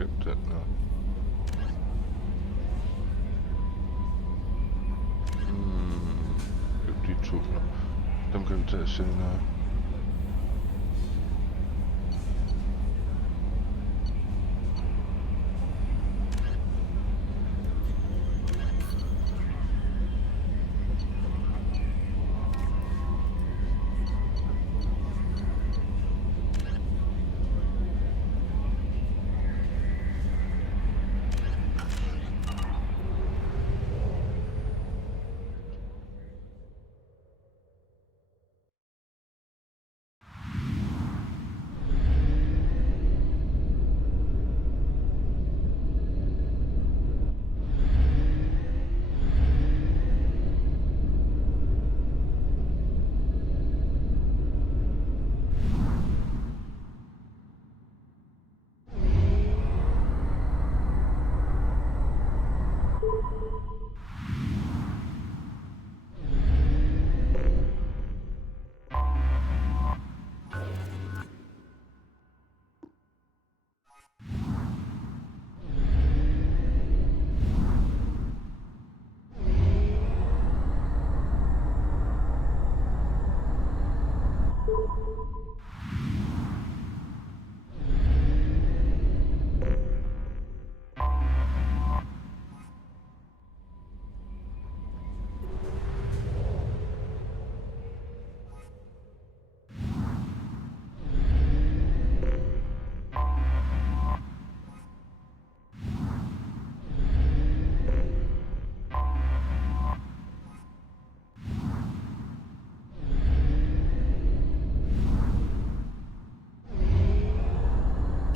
Gem den her. De to. Dem kan vi tage senere.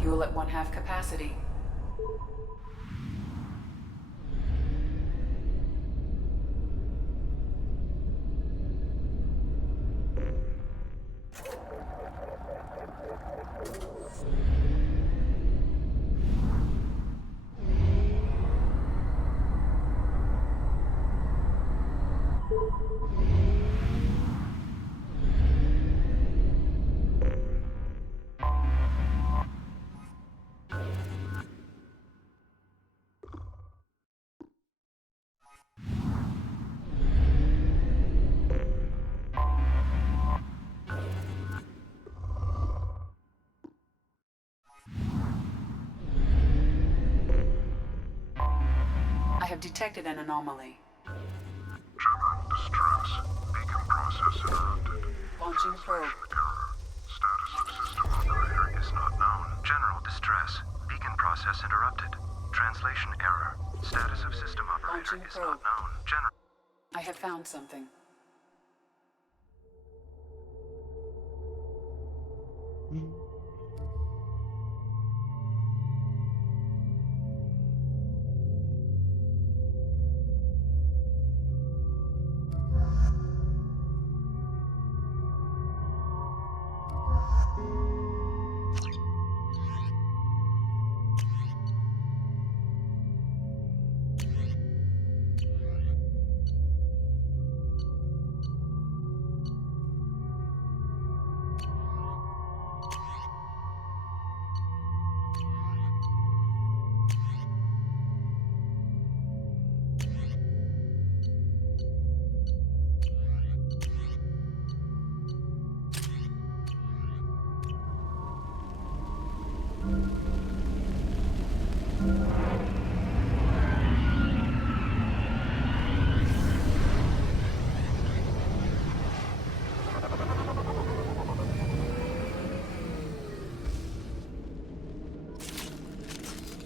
Fuel at 1/2 capacity. I have detected an anomaly. General distress. Beacon process interrupted. Launching probe. Error. Status of system operator is not known. General distress. Beacon process interrupted. Translation error. Status of system operator Launching is probe. not known. General. I have found something.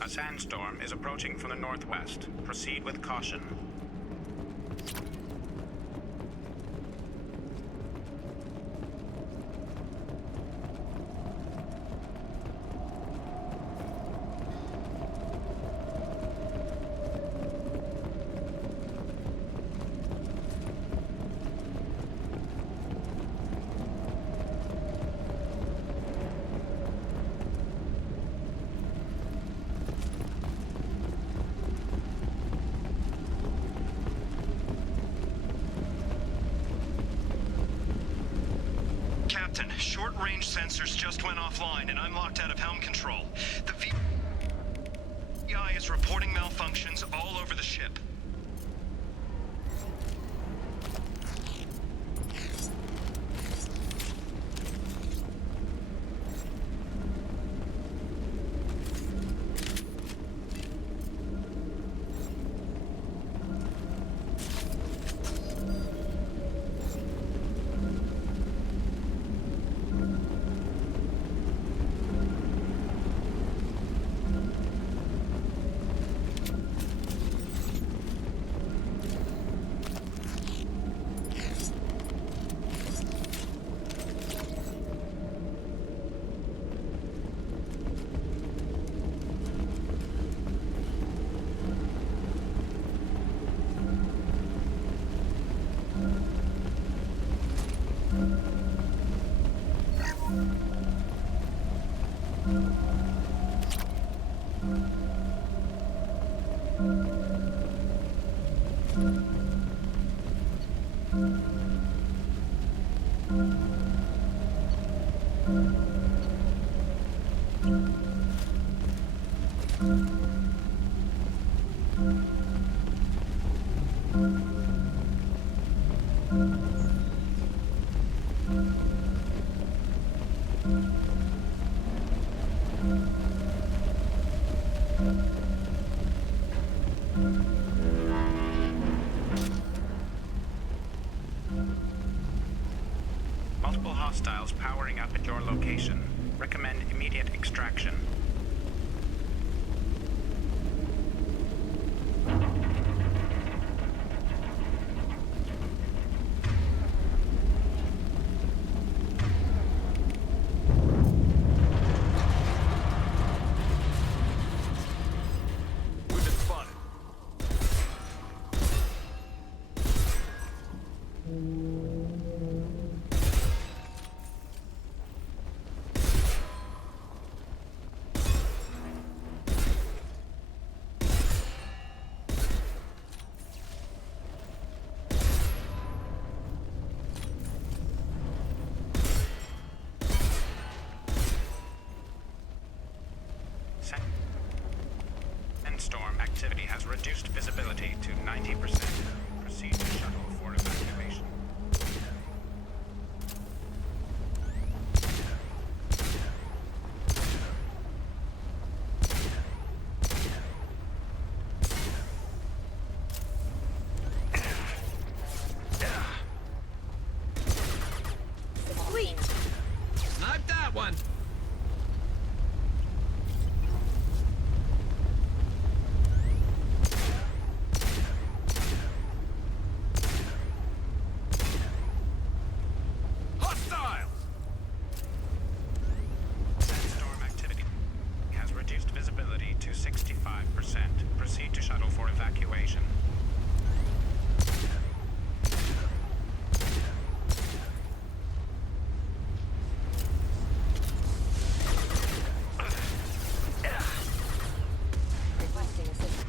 A sandstorm is approaching from the northwest. Proceed with caution. Captain, short-range sensors just went offline and I'm locked out of helm control. The AI is reporting malfunctions all over the ship. Multiple hostiles powering up at your location. Recommend immediate extraction. We've been spotted. Sandstorm activity has reduced visibility to 90%. Proceed to shuttle for evacuation. Sweet! Snipe that one! Hostile! Sandstorm activity has reduced visibility to 65%. Proceed to shuttle for evacuation. Requesting assistance.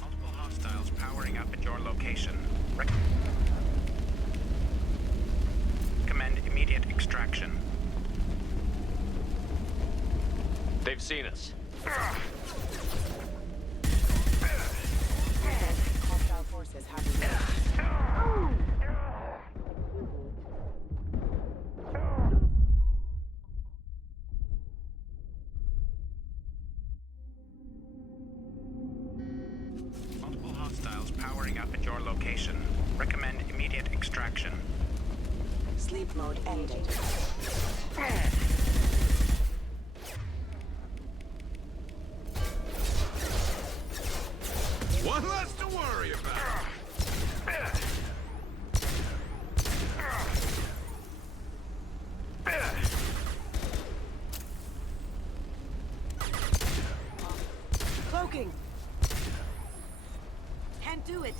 Multiple hostiles powering up at your location. Recommend immediate extraction. They've seen us. Hostile forces have Multiple hostiles powering up at your location. Recommend immediate extraction. Sleep mode ended. One less to worry about. Cloaking! Can't do it!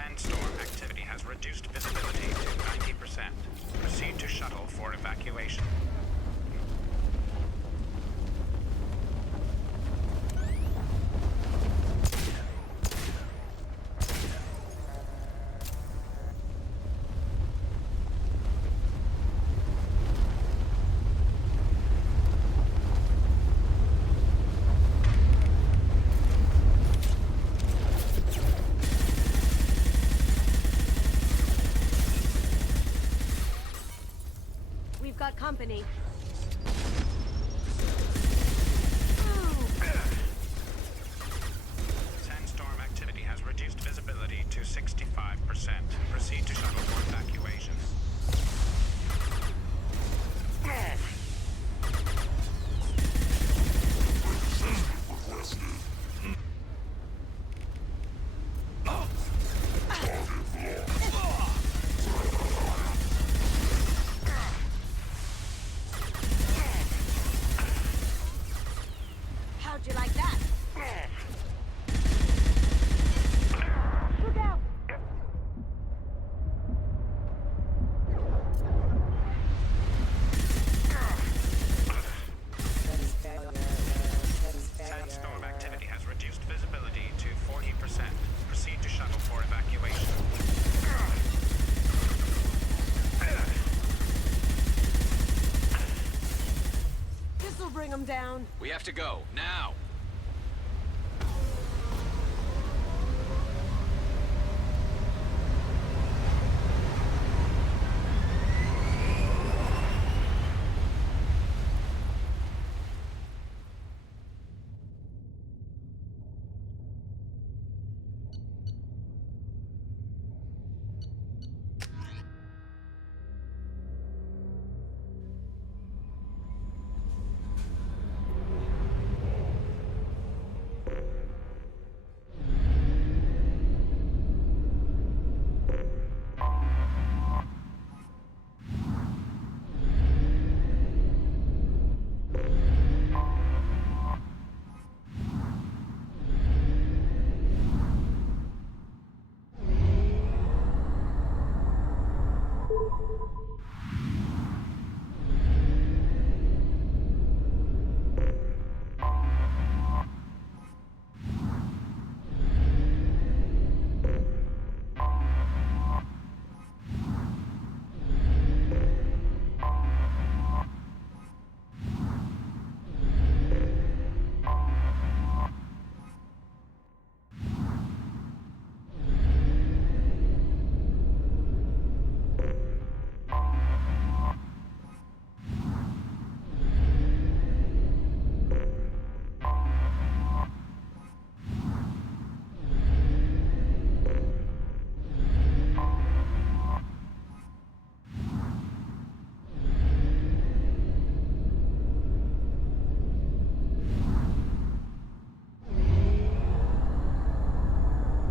Sandstorm activity has reduced visibility to 90%. Proceed to shuttle for evacuation. We've got company. Sandstorm activity has reduced visibility to 65%. Proceed to shuttle for evacuation. How'd you like that? Look out! Sandstorm activity has reduced visibility to 40%. Proceed to shuttle for evacuation. This'll bring them down. We have to go, now!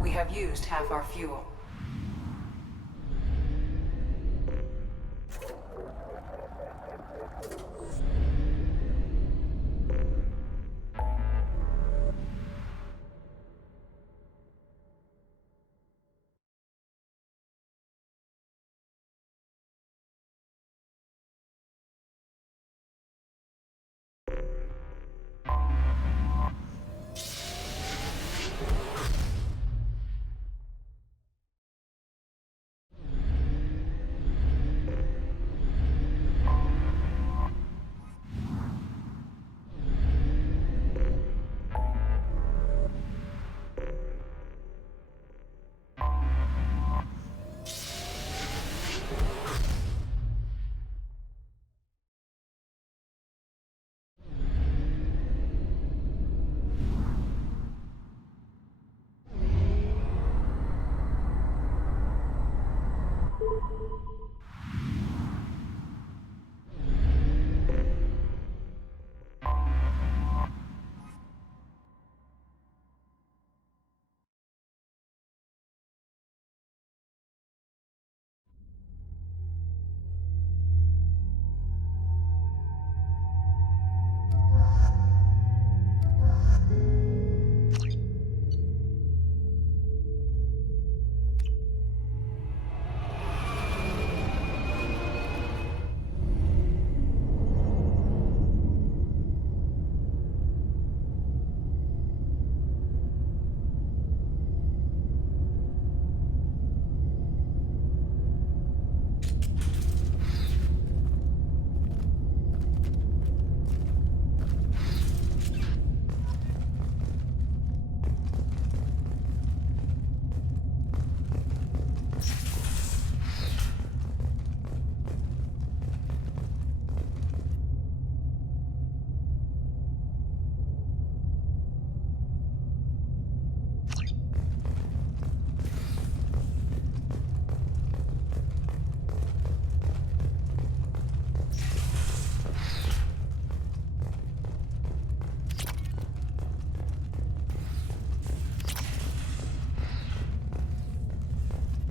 We have used half our fuel.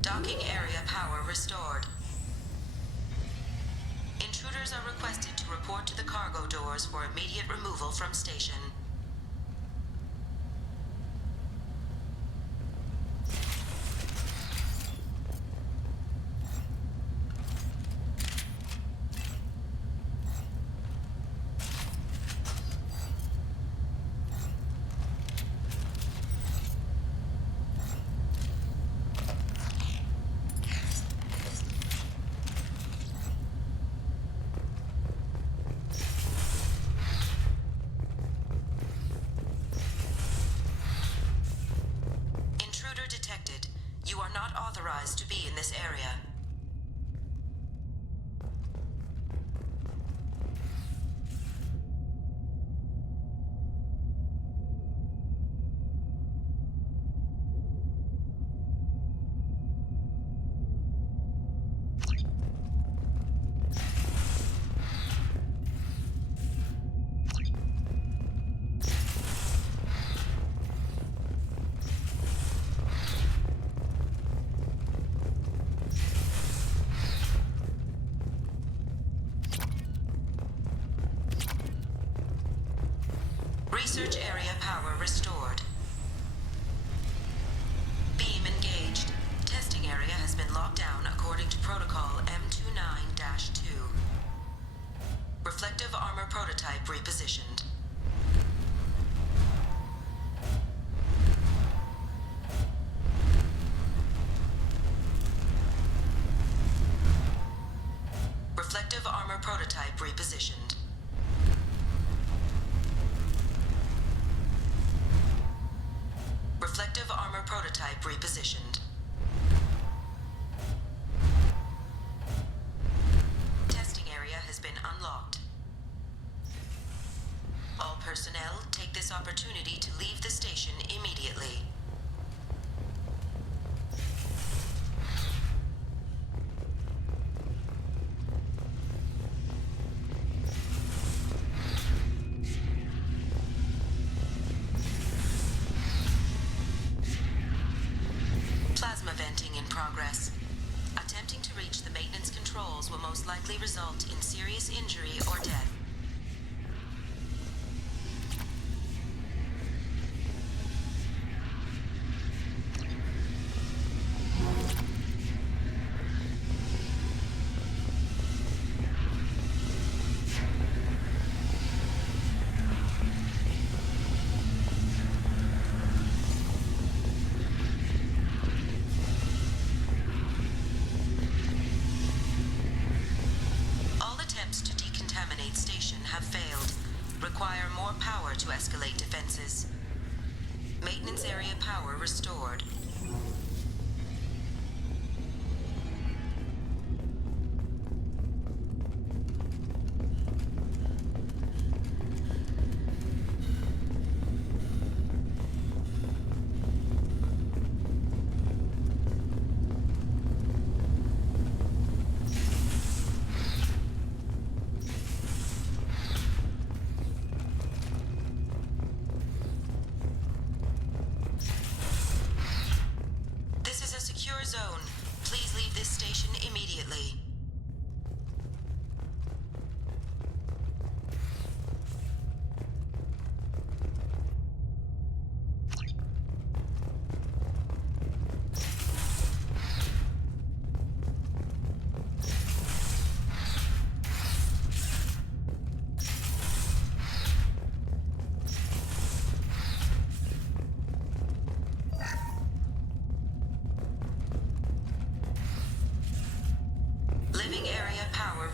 Docking area power restored. Intruders are requested to report to the cargo doors for immediate removal from station. You are not authorized to be in this area. Research area power restored. Beam engaged. Testing area has been locked down according to protocol M29-2. Reflective armor prototype repositioned. Reflective armor prototype repositioned. Reflective armor prototype repositioned. Testing area has been unlocked. All personnel take this opportunity to leave the station immediately. Plasma venting in progress. Attempting to reach the maintenance controls will most likely result in serious injury or death. Station have failed. Require more power to escalate defenses. Maintenance area power restored. Zone. Please leave this station immediately.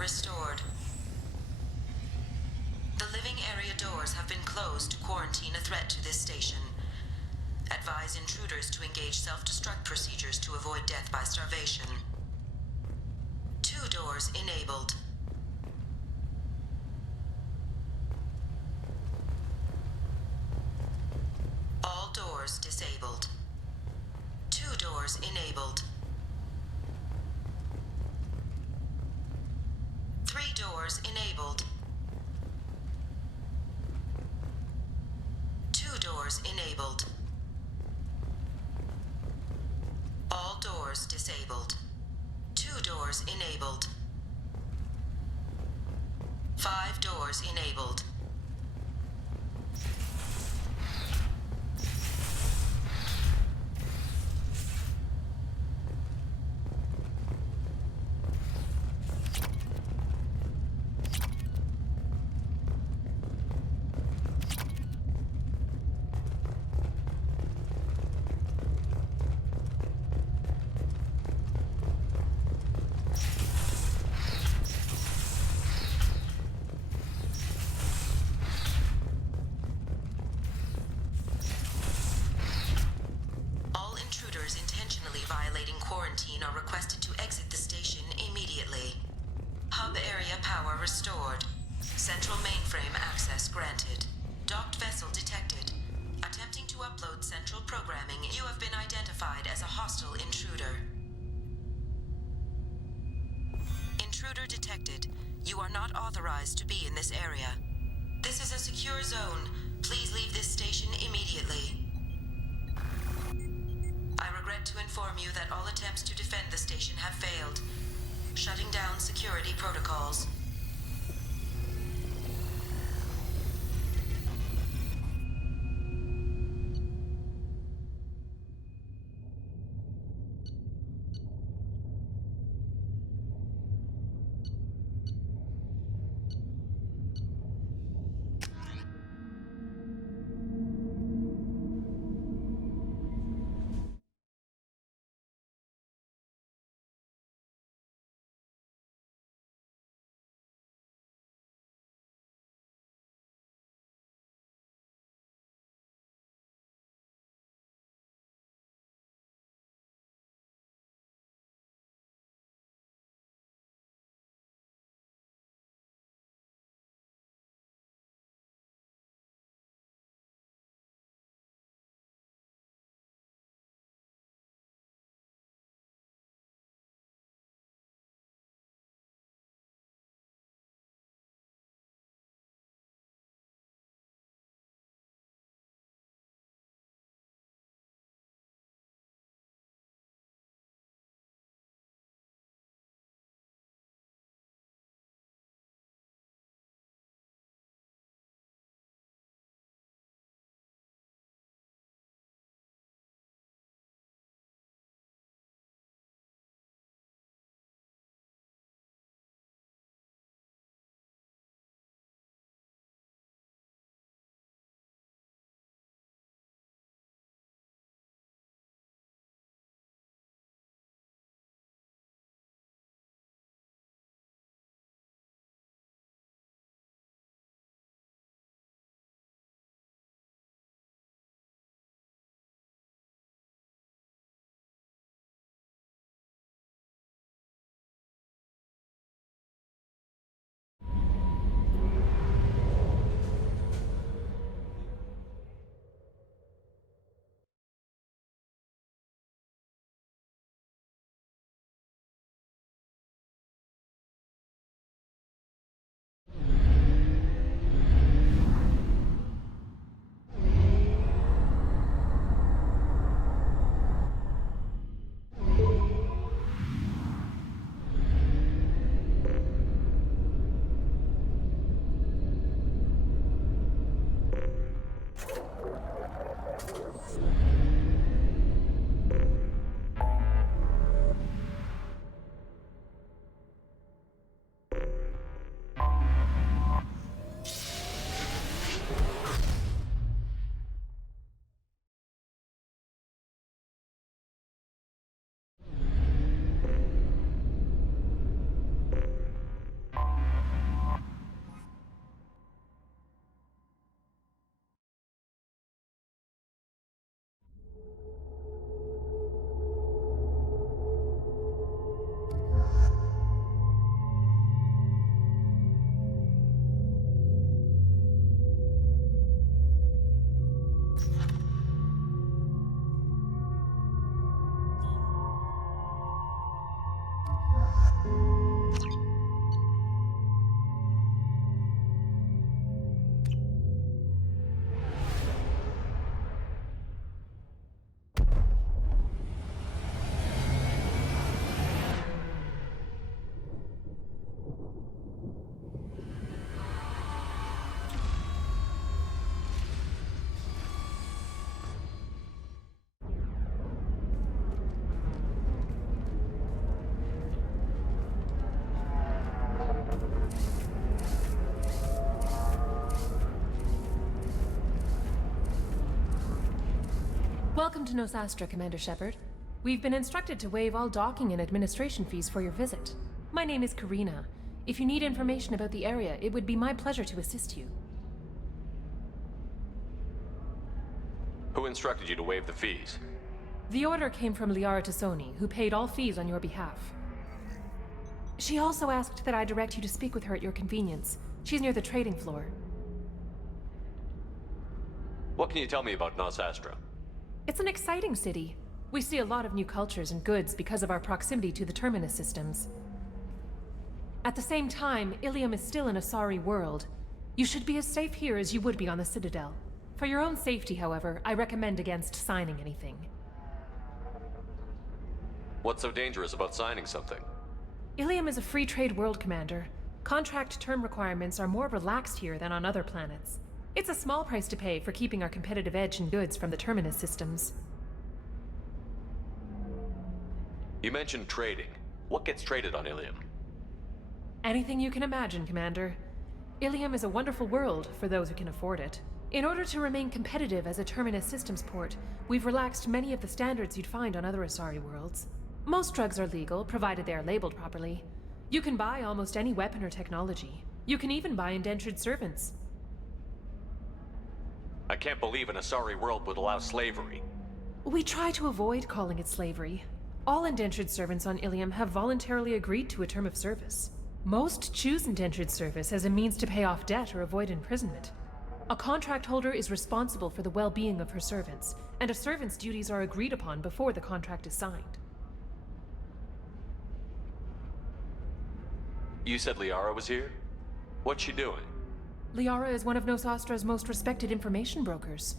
Restored. The living area doors have been closed to quarantine a threat to this station. Advise intruders to engage self-destruct procedures to avoid death by starvation. 2 doors enabled. All doors disabled. 2 doors enabled. 3 doors enabled. 2 doors enabled. All doors disabled. enabled. 5 doors enabled. All intruders intentionally violating quarantine are requested to exit the station immediately. Hub area power restored. Central mainframe access granted. Docked vessel detected. Attempting to upload central programming, you have been identified as a hostile intruder. Intruder detected. You are not authorized to be in this area. This is a secure zone. Please leave this station immediately. I regret to inform you that all attempts to defend the station have failed. Shutting down security protocols. Welcome to Nosastra, Commander Shepard. We've been instructed to waive all docking and administration fees for your visit. My name is Karina. If you need information about the area, it would be my pleasure to assist you. Who instructed you to waive the fees? The order came from Liara Tassoni, who paid all fees on your behalf. She also asked that I direct you to speak with her at your convenience. She's near the trading floor. What can you tell me about Nosastra? It's an exciting city. We see a lot of new cultures and goods because of our proximity to the Terminus systems. At the same time, Ilium is still an Asari world. You should be as safe here as you would be on the Citadel. For your own safety, however, I recommend against signing anything. What's so dangerous about signing something? Ilium is a free trade world, Commander. Contract term requirements are more relaxed here than on other planets. It's a small price to pay for keeping our competitive edge in goods from the Terminus systems. You mentioned trading. What gets traded on Ilium? Anything you can imagine, Commander. Ilium is a wonderful world for those who can afford it. In order to remain competitive as a Terminus systems port, we've relaxed many of the standards you'd find on other Asari worlds. Most drugs are legal, provided they are labeled properly. You can buy almost any weapon or technology. You can even buy indentured servants. I can't believe an Asari world would allow slavery. We try to avoid calling it slavery. All indentured servants on Ilium have voluntarily agreed to a term of service. Most choose indentured service as a means to pay off debt or avoid imprisonment. A contract holder is responsible for the well-being of her servants, and a servant's duties are agreed upon before the contract is signed. You said Liara was here? What's she doing? Liara is one of Nosastra's most respected information brokers.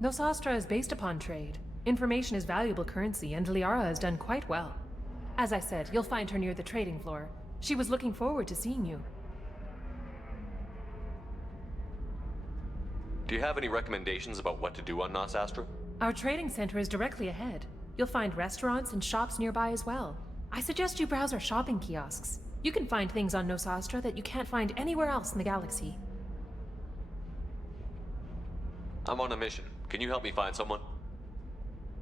Nosastra is based upon trade. Information is valuable currency, and Liara has done quite well. As I said, you'll find her near the trading floor. She was looking forward to seeing you. Do you have any recommendations about what to do on Nosastra? Our trading center is directly ahead. You'll find restaurants and shops nearby as well. I suggest you browse our shopping kiosks. You can find things on Nosastra that you can't find anywhere else in the galaxy. I'm on a mission. Can you help me find someone?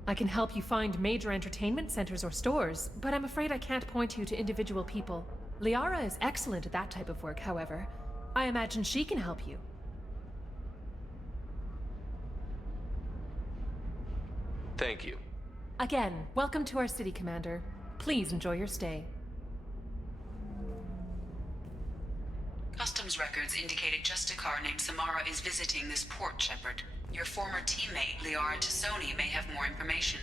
I can help you find major entertainment centers or stores, but I'm afraid I can't point you to individual people. Liara is excellent at that type of work, however. I imagine she can help you. Thank you. Again, welcome to our city, Commander. Please enjoy your stay. Customs records indicated just a car named Samara is visiting this port, Shepard. Your former teammate, Liara Tassoni, may have more information.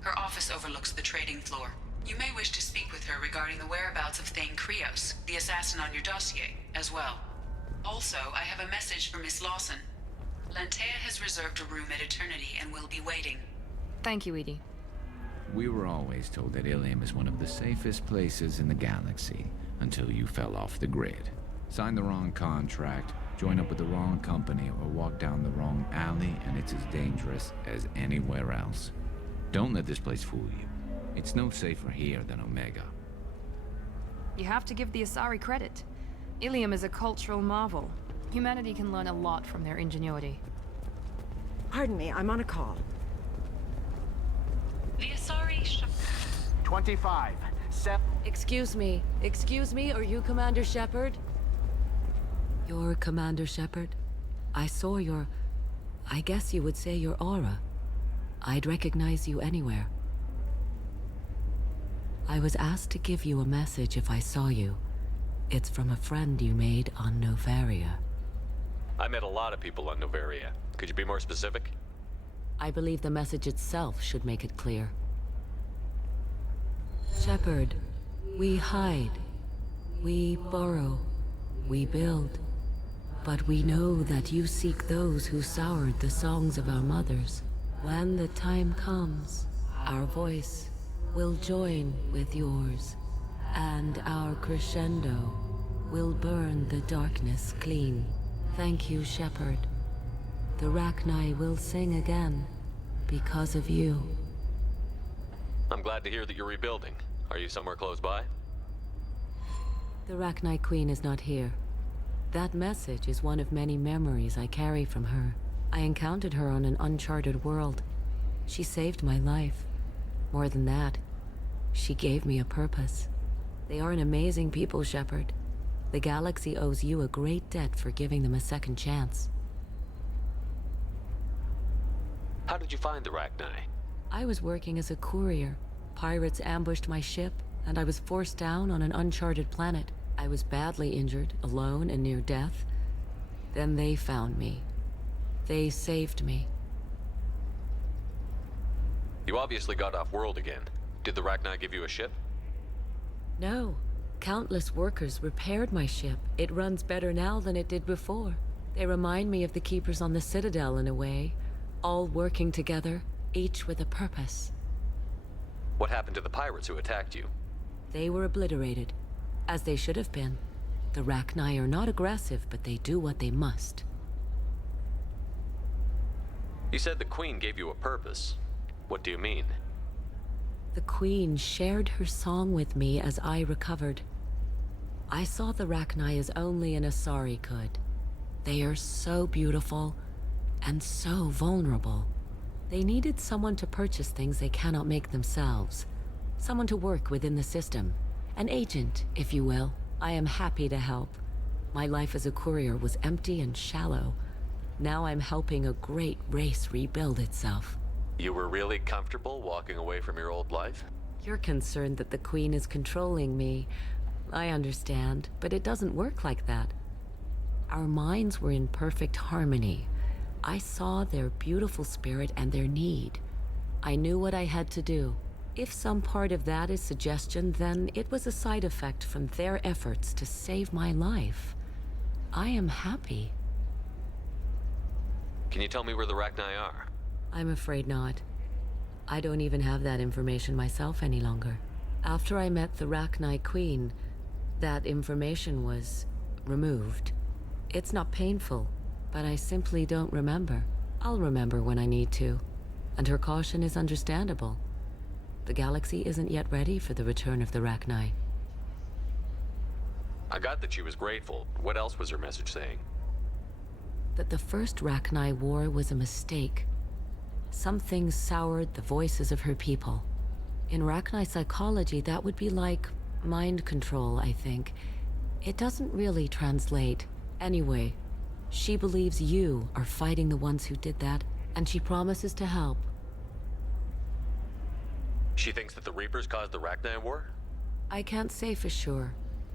Her office overlooks the trading floor. You may wish to speak with her regarding the whereabouts of Thane Krios, the assassin on your dossier, as well. Also, I have a message for Miss Lawson. Lantea has reserved a room at Eternity and will be waiting. Thank you, Edie. We were always told that Ilium is one of the safest places in the galaxy, until you fell off the grid. Sign the wrong contract, join up with the wrong company, or walk down the wrong alley, and it's as dangerous as anywhere else. Don't let this place fool you. It's no safer here than Omega. You have to give the Asari credit. Ilium is a cultural marvel. Humanity can learn a lot from their ingenuity. Pardon me, I'm on a call. The Asari 25. Excuse me, are you Commander Shepard? You're Commander Shepard? I saw your... I guess you would say your aura. I'd recognize you anywhere. I was asked to give you a message if I saw you. It's from a friend you made on Novaria. I met a lot of people on Novaria. Could you be more specific? I believe the message itself should make it clear. Shepard, we hide. We borrow. We build. But we know that you seek those who soured the songs of our mothers. When the time comes, our voice will join with yours, and our crescendo will burn the darkness clean. Thank you, Shepard. The Rachni will sing again because of you. I'm glad to hear that you're rebuilding. Are you somewhere close by? The Rachni Queen is not here. That message is one of many memories I carry from her. I encountered her on an uncharted world. She saved my life. More than that, she gave me a purpose. They are an amazing people, Shepard. The galaxy owes you a great debt for giving them a second chance. How did you find the Rachni? I was working as a courier. Pirates ambushed my ship, and I was forced down on an uncharted planet. I was badly injured, alone and near death. Then they found me. They saved me. You obviously got off world again. Did the Rachni give you a ship? No. Countless workers repaired my ship. It runs better now than it did before. They remind me of the Keepers on the Citadel in a way. All working together, each with a purpose. What happened to the pirates who attacked you? They were obliterated, as they should have been. The Rachni are not aggressive, but they do what they must. You said the Queen gave you a purpose. What do you mean? The Queen shared her song with me as I recovered. I saw the Rachni as only an Asari could. They are so beautiful and so vulnerable. They needed someone to purchase things they cannot make themselves. Someone to work within the system. An agent, if you will. I am happy to help. My life as a courier was empty and shallow. Now I'm helping a great race rebuild itself. You were really comfortable walking away from your old life? You're concerned that the Queen is controlling me. I understand, but it doesn't work like that. Our minds were in perfect harmony. I saw their beautiful spirit and their need. I knew what I had to do. If some part of that is suggestion, then it was a side effect from their efforts to save my life. I am happy. Can you tell me where the Rachni are? I'm afraid not. I don't even have that information myself any longer. After I met the Rachni Queen, that information was removed. It's not painful, but I simply don't remember. I'll remember when I need to, and her caution is understandable. The galaxy isn't yet ready for the return of the Rachni. I got that she was grateful. What else was her message saying? That the first Rachni war was a mistake. Something soured the voices of her people. In Rachni psychology, that would be like mind control, I think. It doesn't really translate. Anyway, she believes you are fighting the ones who did that, and she promises to help. She thinks that the Reapers caused the Rachni war? I can't say for sure,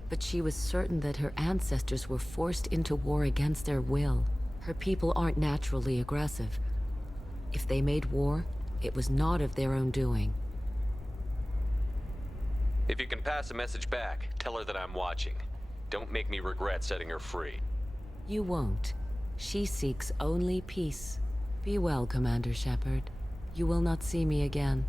but she was certain that her ancestors were forced into war against their will. Her people aren't naturally aggressive. If they made war, it was not of their own doing. If you can pass a message back, tell her that I'm watching. Don't make me regret setting her free. You won't. She seeks only peace. Be well, Commander Shepard. You will not see me again.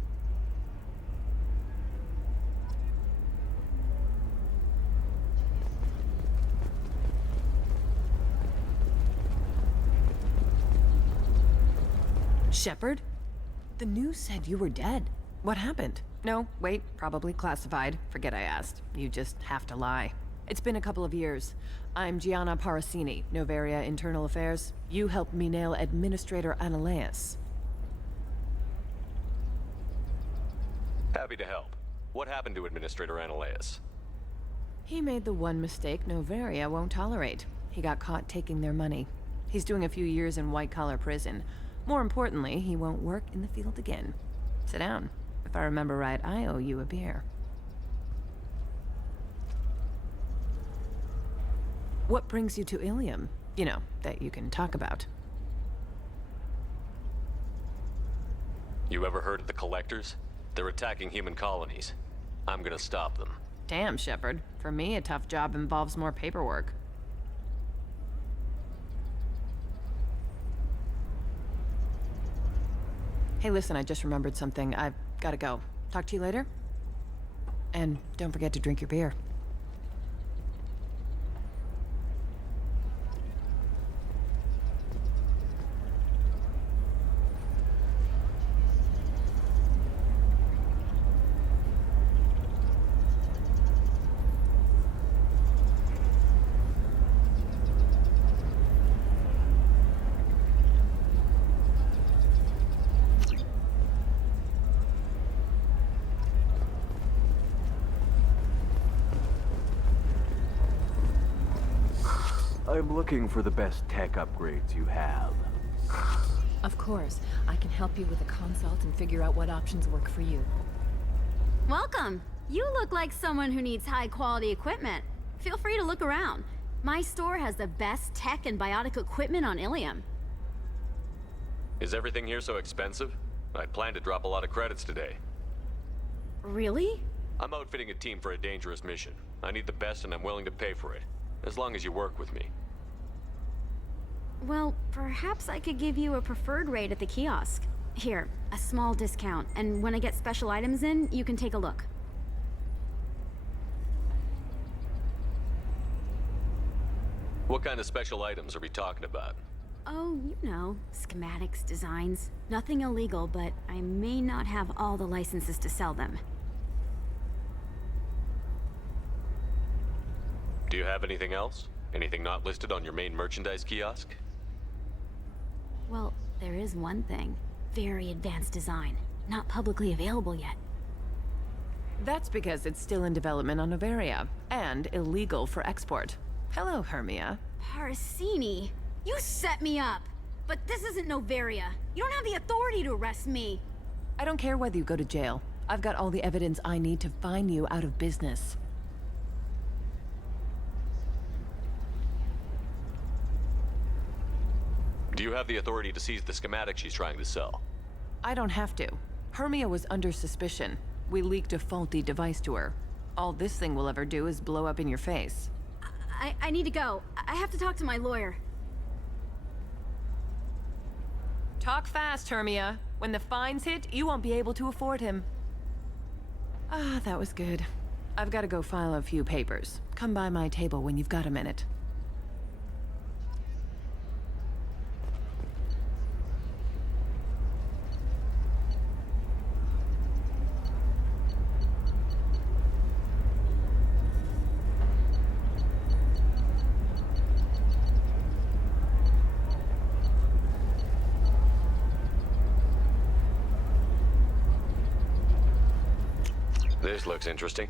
Shepard? The news said you were dead. What happened? No, wait, probably classified. Forget I asked. You just have to lie. It's been a couple of years. I'm Gianna Parasini, Noveria Internal Affairs. You helped me nail Administrator Analeas. Happy to help. What happened to Administrator Analeas? He made the one mistake Noveria won't tolerate. He got caught taking their money. He's doing a few years in white-collar prison. More importantly, he won't work in the field again. Sit down. If I remember right, I owe you a beer. What brings you to Ilium? You know, that you can talk about. You ever heard of the Collectors? They're attacking human colonies. I'm gonna stop them. Damn, Shepard. For me, a tough job involves more paperwork. Hey, listen, I just remembered something. I've gotta go. Talk to you later? And don't forget to drink your beer. I'm looking for the best tech upgrades you have. Of course. I can help you with a consult and figure out what options work for you. Welcome. You look like someone who needs high-quality equipment. Feel free to look around. My store has the best tech and biotic equipment on Ilium. Is everything here so expensive? I plan to drop a lot of credits today. Really? I'm outfitting a team for a dangerous mission. I need the best and I'm willing to pay for it. As long as you work with me. Well, perhaps I could give you a preferred rate at the kiosk. Here, a small discount, and when I get special items in, you can take a look. What kind of special items are we talking about? Oh, you know, schematics, designs. Nothing illegal, but I may not have all the licenses to sell them. Do you have anything else? Anything not listed on your main merchandise kiosk? Well, there is one thing. Very advanced design. Not publicly available yet. That's because it's still in development on Noveria, and illegal for export. Hello, Hermia. Parasini, you set me up! But this isn't Noveria. You don't have the authority to arrest me. I don't care whether you go to jail. I've got all the evidence I need to find you out of business. Do you have the authority to seize the schematic she's trying to sell? I don't have to. Hermia was under suspicion. We leaked a faulty device to her. All this thing will ever do is blow up in your face. I need to go. I have to talk to my lawyer. Talk fast, Hermia. When the fines hit, you won't be able to afford him. Ah, that was good. I've got to go file a few papers. Come by my table when you've got a minute. This looks interesting.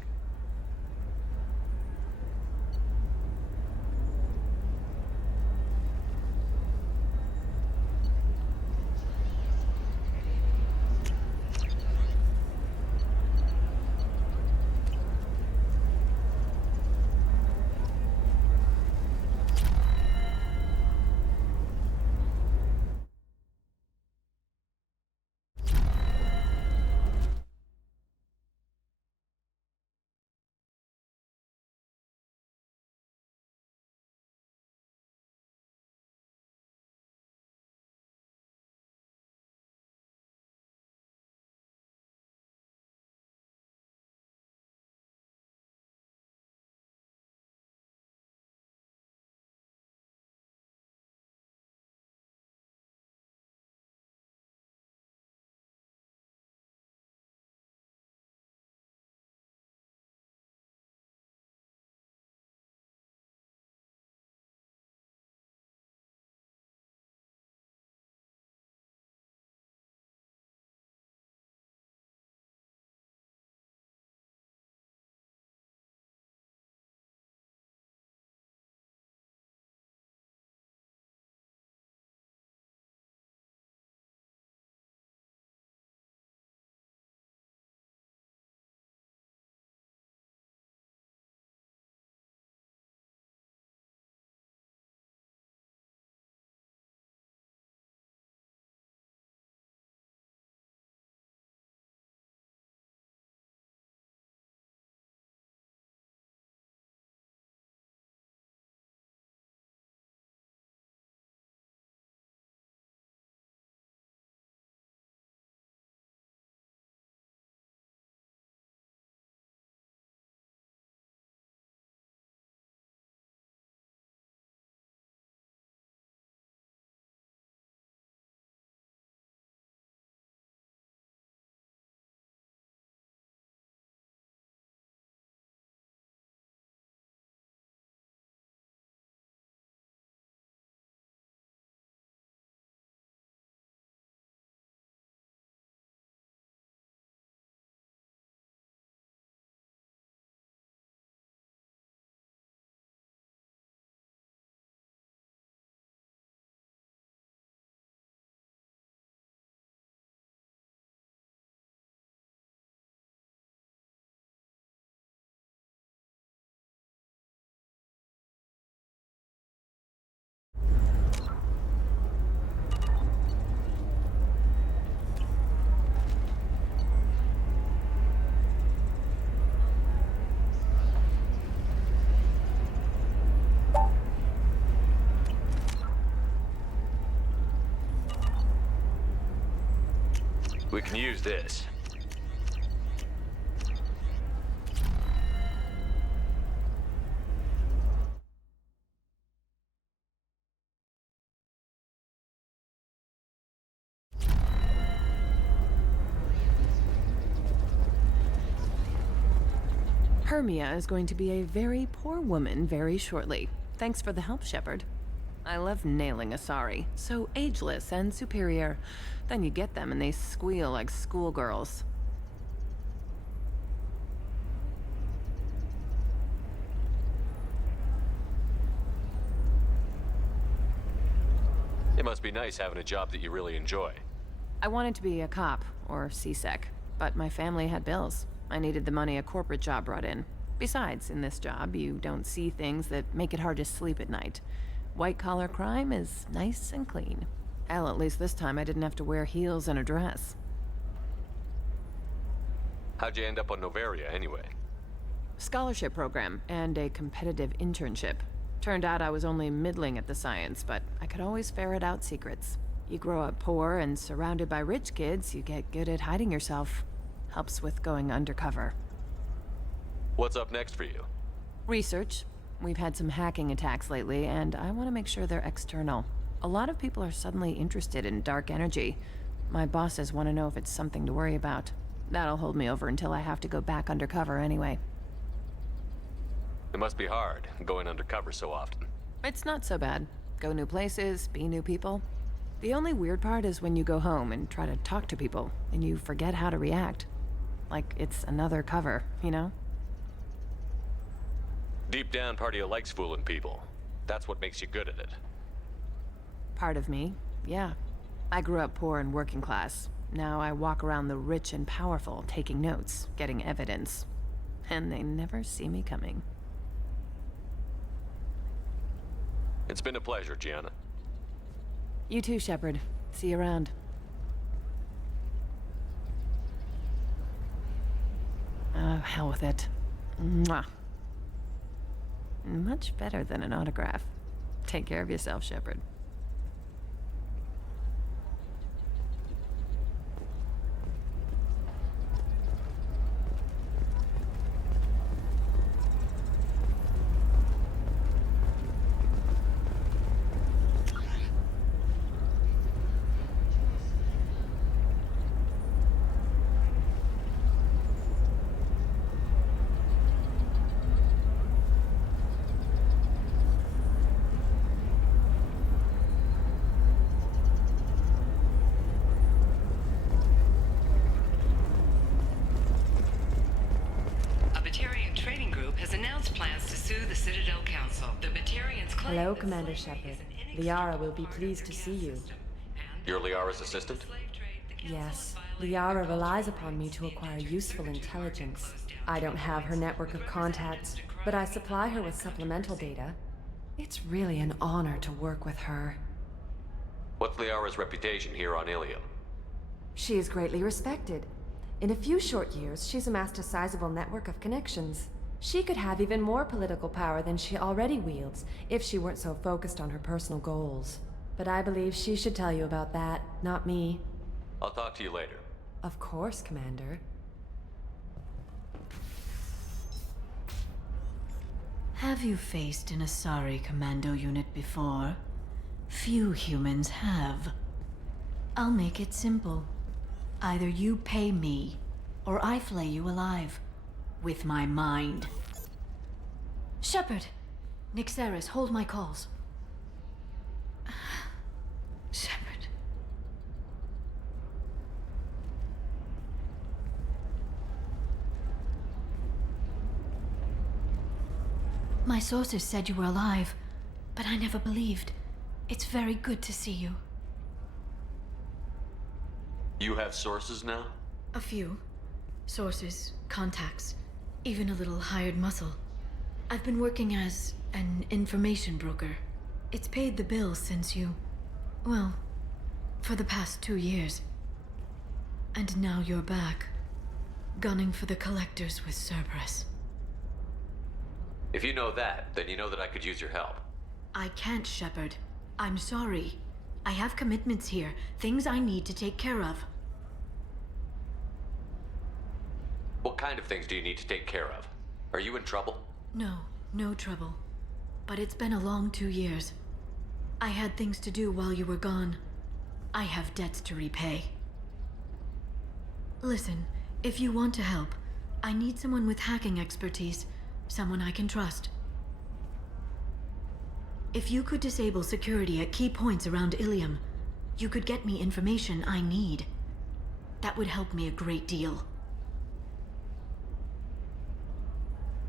We can use this. Hermia is going to be a very poor woman very shortly. Thanks for the help, Shepard. I love nailing Asari. So ageless and superior. Then you get them and they squeal like schoolgirls. It must be nice having a job that you really enjoy. I wanted to be a cop, or CSEC, but my family had bills. I needed the money a corporate job brought in. Besides, in this job, you don't see things that make it hard to sleep at night. White-collar crime is nice and clean. Hell, at least this time I didn't have to wear heels and a dress. How'd you end up on Novaria, anyway? Scholarship program and a competitive internship. Turned out I was only middling at the science, but I could always ferret out secrets. You grow up poor and surrounded by rich kids, you get good at hiding yourself. Helps with going undercover. What's up next for you? Research. We've had some hacking attacks lately, and I want to make sure they're external. A lot of people are suddenly interested in dark energy. My bosses want to know if it's something to worry about. That'll hold me over until I have to go back undercover anyway. It must be hard, going undercover so often. It's not so bad. Go new places, be new people. The only weird part is when you go home and try to talk to people, and you forget how to react. Like it's another cover, you know? Deep down, part of you likes fooling people. That's what makes you good at it. Part of me, yeah. I grew up poor and working class. Now I walk around the rich and powerful, taking notes, getting evidence. And they never see me coming. It's been a pleasure, Gianna. You too, Shepard. See you around. Oh, hell with it. Mwah. Much better than an autograph. Take care of yourself, Shepard. Hello, Commander Shepard. Liara will be pleased to see you. You're Liara's assistant? Yes. Liara relies upon me to acquire useful intelligence. I don't have her network of contacts, but I supply her with supplemental data. It's really an honor to work with her. What's Liara's reputation here on Ilium? She is greatly respected. In a few short years, she's amassed a sizable network of connections. She could have even more political power than she already wields if she weren't so focused on her personal goals. But I believe she should tell you about that, not me. I'll talk to you later. Of course, Commander. Have you faced an Asari commando unit before? Few humans have. I'll make it simple. Either you pay me, or I flay you alive. With my mind. Shepard! Nixeris, hold my calls. Shepard. My sources said you were alive, but I never believed. It's very good to see you. You have sources now? A few. Sources, contacts. Even a little hired muscle. I've been working as an information broker. It's paid the bills since you... well, for the past 2 years. And now you're back, gunning for the Collectors with Cerberus. If you know that, then you know that I could use your help. I can't, Shepard. I'm sorry. I have commitments here, things I need to take care of. What kind of things do you need to take care of? Are you in trouble? No, no trouble. But it's been a long 2 years. I had things to do while you were gone. I have debts to repay. Listen, if you want to help, I need someone with hacking expertise. Someone I can trust. If you could disable security at key points around Ilium, you could get me information I need. That would help me a great deal.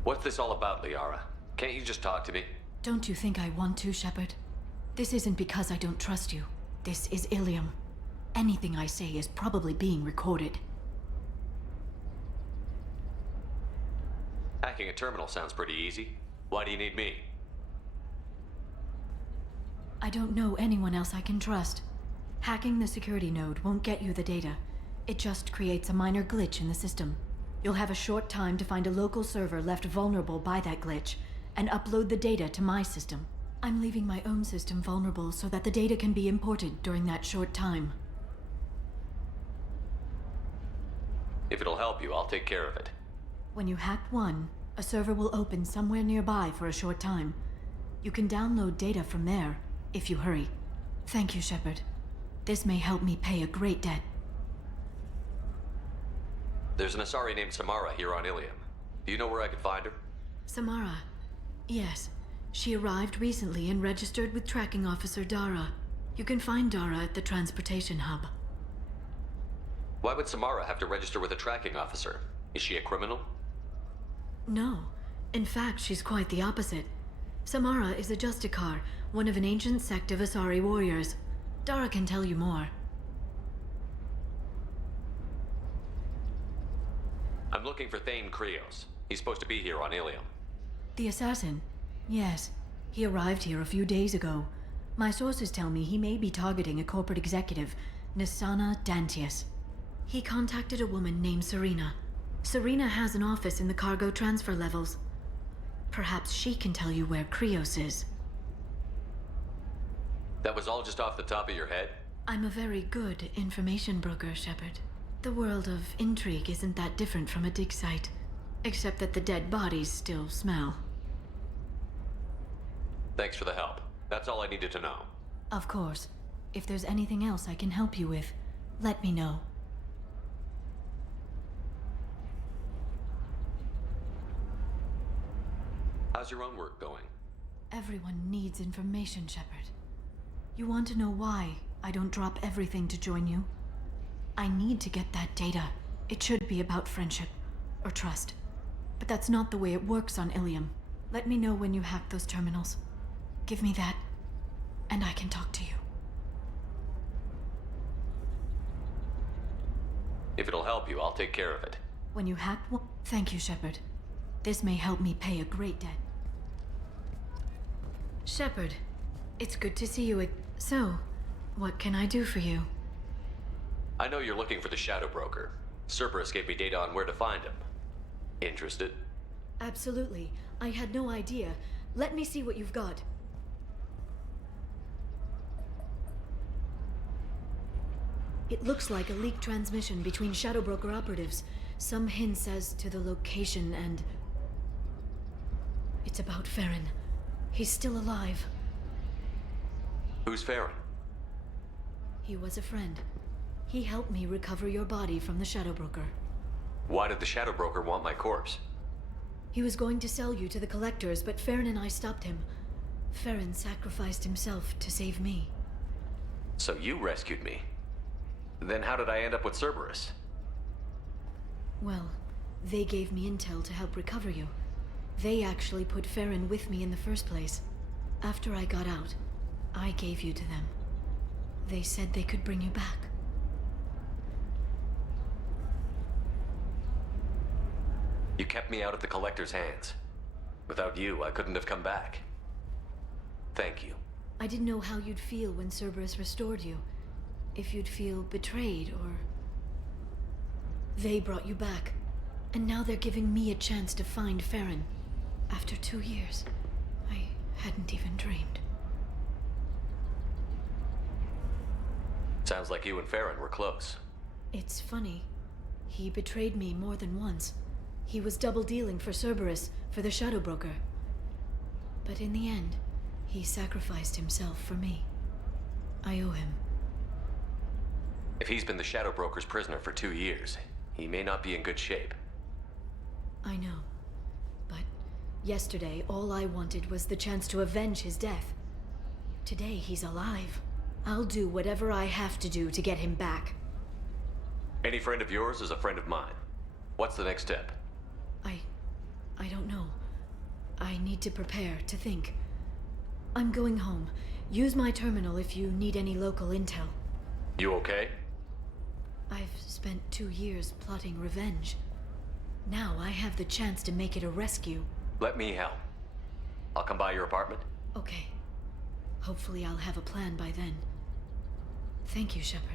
What's this all about, Liara? Can't you just talk to me? Don't you think I want to, Shepard? This isn't because I don't trust you. This is Ilium. Anything I say is probably being recorded. Hacking a terminal sounds pretty easy. Why do you need me? I don't know anyone else I can trust. Hacking the security node won't get you the data. It just creates a minor glitch in the system. You'll have a short time to find a local server left vulnerable by that glitch, and upload the data to my system. I'm leaving my own system vulnerable so that the data can be imported during that short time. If it'll help you, I'll take care of it. When you hack one, a server will open somewhere nearby for a short time. You can download data from there, if you hurry. Thank you, Shepard. This may help me pay a great debt. There's an Asari named Samara here on Ilium. Do you know where I could find her? Samara. Yes. She arrived recently and registered with Tracking Officer Dara. You can find Dara at the transportation hub. Why would Samara have to register with a tracking officer? Is she a criminal? No. In fact, she's quite the opposite. Samara is a Justicar, one of an ancient sect of Asari warriors. Dara can tell you more. I'm looking for Thane Krios. He's supposed to be here on Ilium. The assassin? Yes. He arrived here a few days ago. My sources tell me he may be targeting a corporate executive, Nisana Dantius. He contacted a woman named Serena. Serena has an office in the cargo transfer levels. Perhaps she can tell you where Krios is. That was all just off the top of your head? I'm a very good information broker, Shepard. The world of intrigue isn't that different from a dig site, except that the dead bodies still smell. Thanks for the help. That's all I needed to know. Of course. If there's anything else I can help you with, let me know. How's your own work going? Everyone needs information, Shepard. You want to know why I don't drop everything to join you? I need to get that data. It should be about friendship, or trust. But that's not the way it works on Ilium. Let me know when you hack those terminals. Give me that, and I can talk to you. If it'll help you, I'll take care of it. When you hack one... Thank you, Shepard. This may help me pay a great debt. Shepard, it's good to see you. So, what can I do for you? I know you're looking for the Shadow Broker. Cerberus gave me data on where to find him. Interested? Absolutely. I had no idea. Let me see what you've got. It looks like a leaked transmission between Shadow Broker operatives. Some hints as to the location and... It's about Farron. He's still alive. Who's Farron? He was a friend. He helped me recover your body from the Shadow Broker. Why did the Shadow Broker want my corpse? He was going to sell you to the Collectors, but Farron and I stopped him. Farron sacrificed himself to save me. So you rescued me. Then how did I end up with Cerberus? Well, they gave me intel to help recover you. They actually put Farron with me in the first place. After I got out, I gave you to them. They said they could bring you back. You kept me out of the Collector's hands. Without you, I couldn't have come back. Thank you. I didn't know how you'd feel when Cerberus restored you. If you'd feel betrayed, or... They brought you back. And now they're giving me a chance to find Farron. After 2 years. I hadn't even dreamed. Sounds like you and Farron were close. It's funny. He betrayed me more than once. He was double-dealing for Cerberus, for the Shadow Broker. But in the end, he sacrificed himself for me. I owe him. If he's been the Shadow Broker's prisoner for 2 years, he may not be in good shape. I know. But yesterday, all I wanted was the chance to avenge his death. Today, he's alive. I'll do whatever I have to do to get him back. Any friend of yours is a friend of mine. What's the next step? I don't know. I need to prepare, to think. I'm going home. Use my terminal if you need any local intel. You okay? I've spent 2 years plotting revenge. Now I have the chance to make it a rescue. Let me help. I'll come by your apartment. Okay. Hopefully I'll have a plan by then. Thank you, Shepard.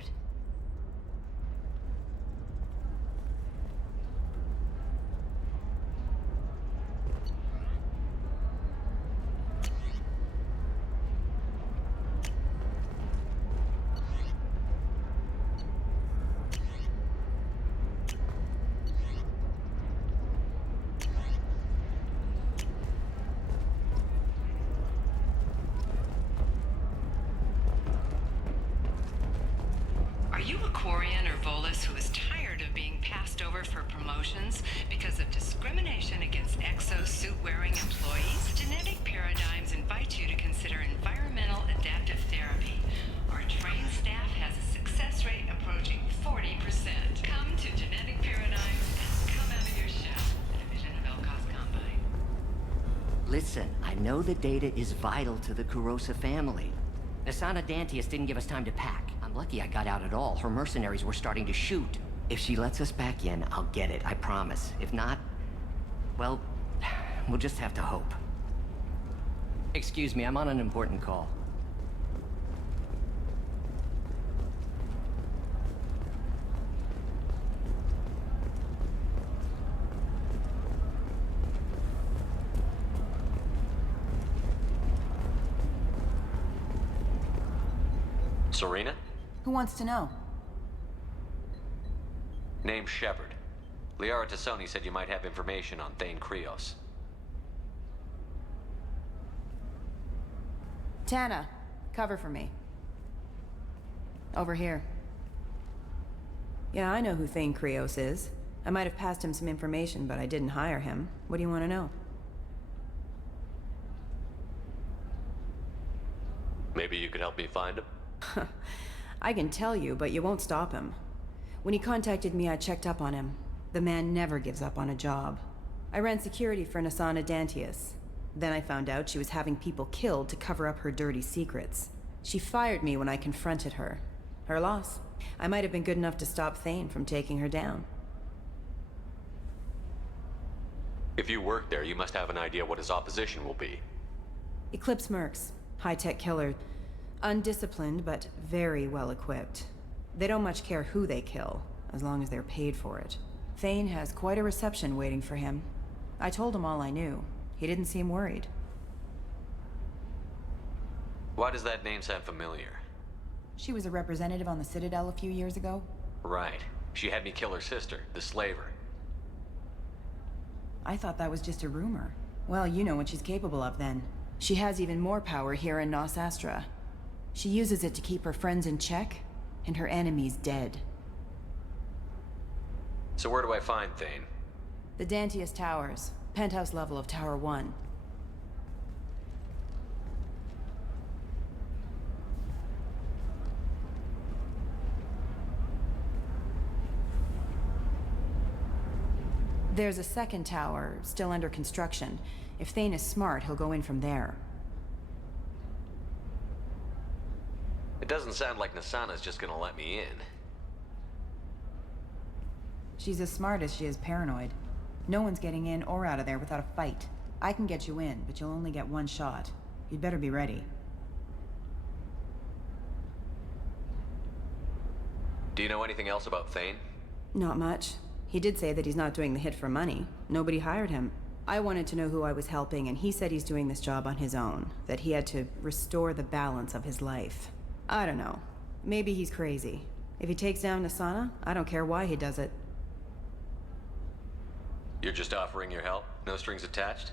Are you a Quarian or Volus who is tired of being passed over for promotions because of discrimination against exosuit-wearing employees? Genetic Paradigms invites you to consider environmental adaptive therapy. Our trained staff has a success rate approaching 40%. Come to Genetic Paradigms and come out of your shell. A division of Elcos Combine. Listen, I know the data is vital to the Kurosa family. Asana Dantius didn't give us time to pack. I'm lucky I got out at all. Her mercenaries were starting to shoot. If she lets us back in, I'll get it, I promise. If not, well, we'll just have to hope. Excuse me, I'm on an important call. Serena? Who wants to know? Name's Shepard. Liara Tassoni said you might have information on Thane Krios. Tana, cover for me. Over here. Yeah, I know who Thane Krios is. I might have passed him some information, but I didn't hire him. What do you want to know? Maybe you could help me find him? I can tell you, but you won't stop him. When he contacted me, I checked up on him. The man never gives up on a job. I ran security for Asana Dantius. Then I found out she was having people killed to cover up her dirty secrets. She fired me when I confronted her. Her loss. I might have been good enough to stop Thane from taking her down. If you work there, you must have an idea what his opposition will be. Eclipse mercs. High-tech killer. Undisciplined, but very well equipped. They don't much care who they kill, as long as they're paid for it. Thane has quite a reception waiting for him. I told him all I knew. He didn't seem worried. Why does that name sound familiar? She was a representative on the Citadel a few years ago. Right. She had me kill her sister, the slaver. I thought that was just a rumor. Well, you know what she's capable of then. She has even more power here in Nos Astra. She uses it to keep her friends in check, and her enemies dead. So where do I find Thane? The Dantius Towers, penthouse level of Tower 1. There's a second tower, still under construction. If Thane is smart, he'll go in from there. It doesn't sound like Nasana's just gonna let me in. She's as smart as she is paranoid. No one's getting in or out of there without a fight. I can get you in, but you'll only get one shot. You'd better be ready. Do you know anything else about Thane? Not much. He did say that he's not doing the hit for money. Nobody hired him. I wanted to know who I was helping, and he said he's doing this job on his own. That he had to restore the balance of his life. I don't know. Maybe he's crazy. If he takes down Nasana, I don't care why he does it. You're just offering your help? No strings attached?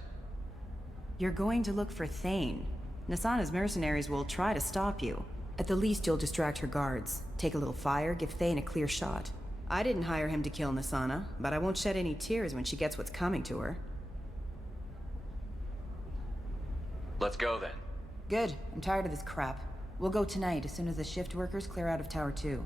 You're going to look for Thane. Nasana's mercenaries will try to stop you. At the least, you'll distract her guards. Take a little fire, give Thane a clear shot. I didn't hire him to kill Nasana, but I won't shed any tears when she gets what's coming to her. Let's go then. Good. I'm tired of this crap. We'll go tonight as soon as the shift workers clear out of Tower 2.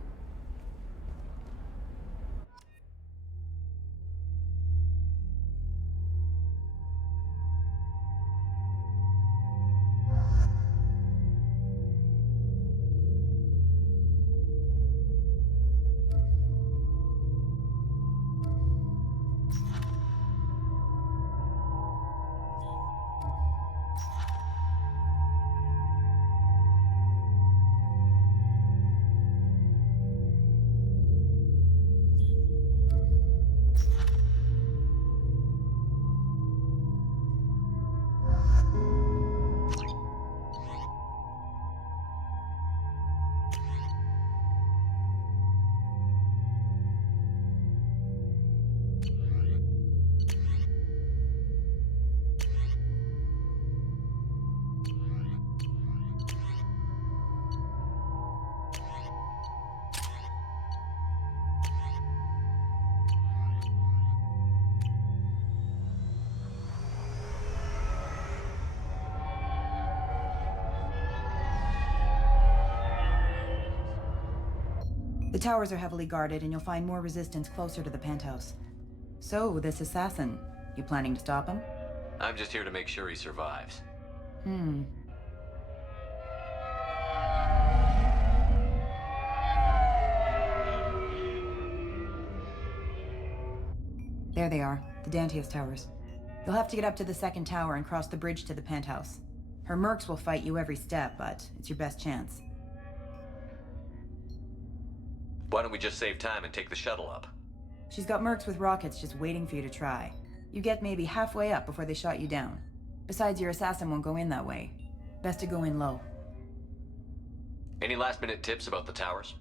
The towers are heavily guarded, and you'll find more resistance closer to the penthouse. So, this assassin, you planning to stop him? I'm just here to make sure he survives. There they are, the Dantius towers. You'll have to get up to the second tower and cross the bridge to the penthouse. Her mercs will fight you every step, but it's your best chance. Why don't we just save time and take the shuttle up? She's got mercs with rockets just waiting for you to try. You get maybe halfway up before they shot you down. Besides, your assassin won't go in that way. Best to go in low. Any last-minute tips about the towers?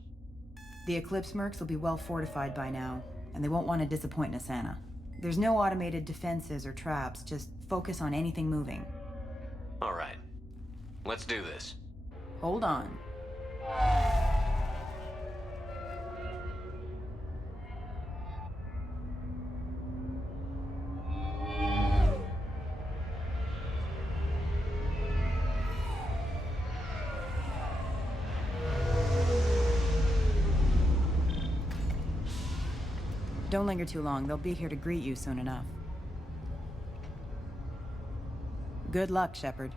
The Eclipse mercs will be well fortified by now, and they won't want to disappoint Nasana. There's no automated defenses or traps, just focus on anything moving. All right. Let's do this. Hold on. Don't linger too long. They'll be here to greet you soon enough. Good luck, Shepard.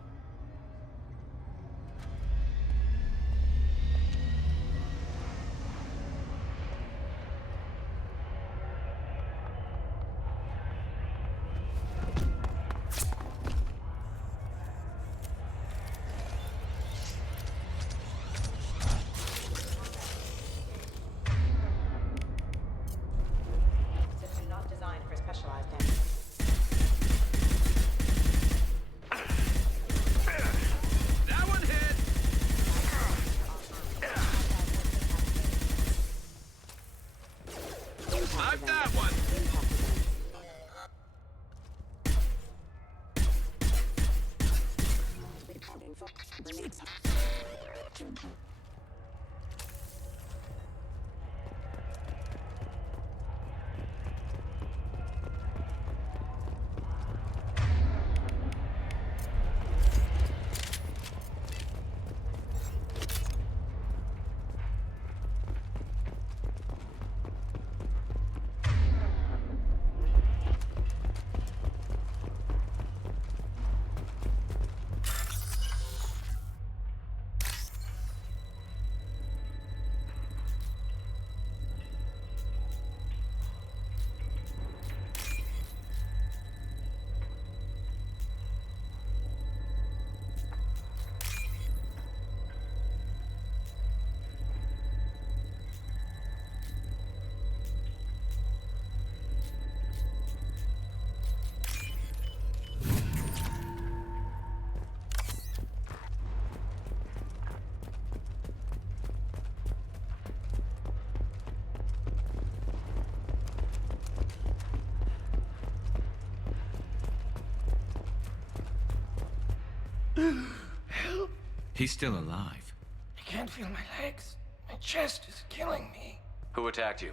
Help! He's still alive. I can't feel my legs. My chest is killing me. Who attacked you?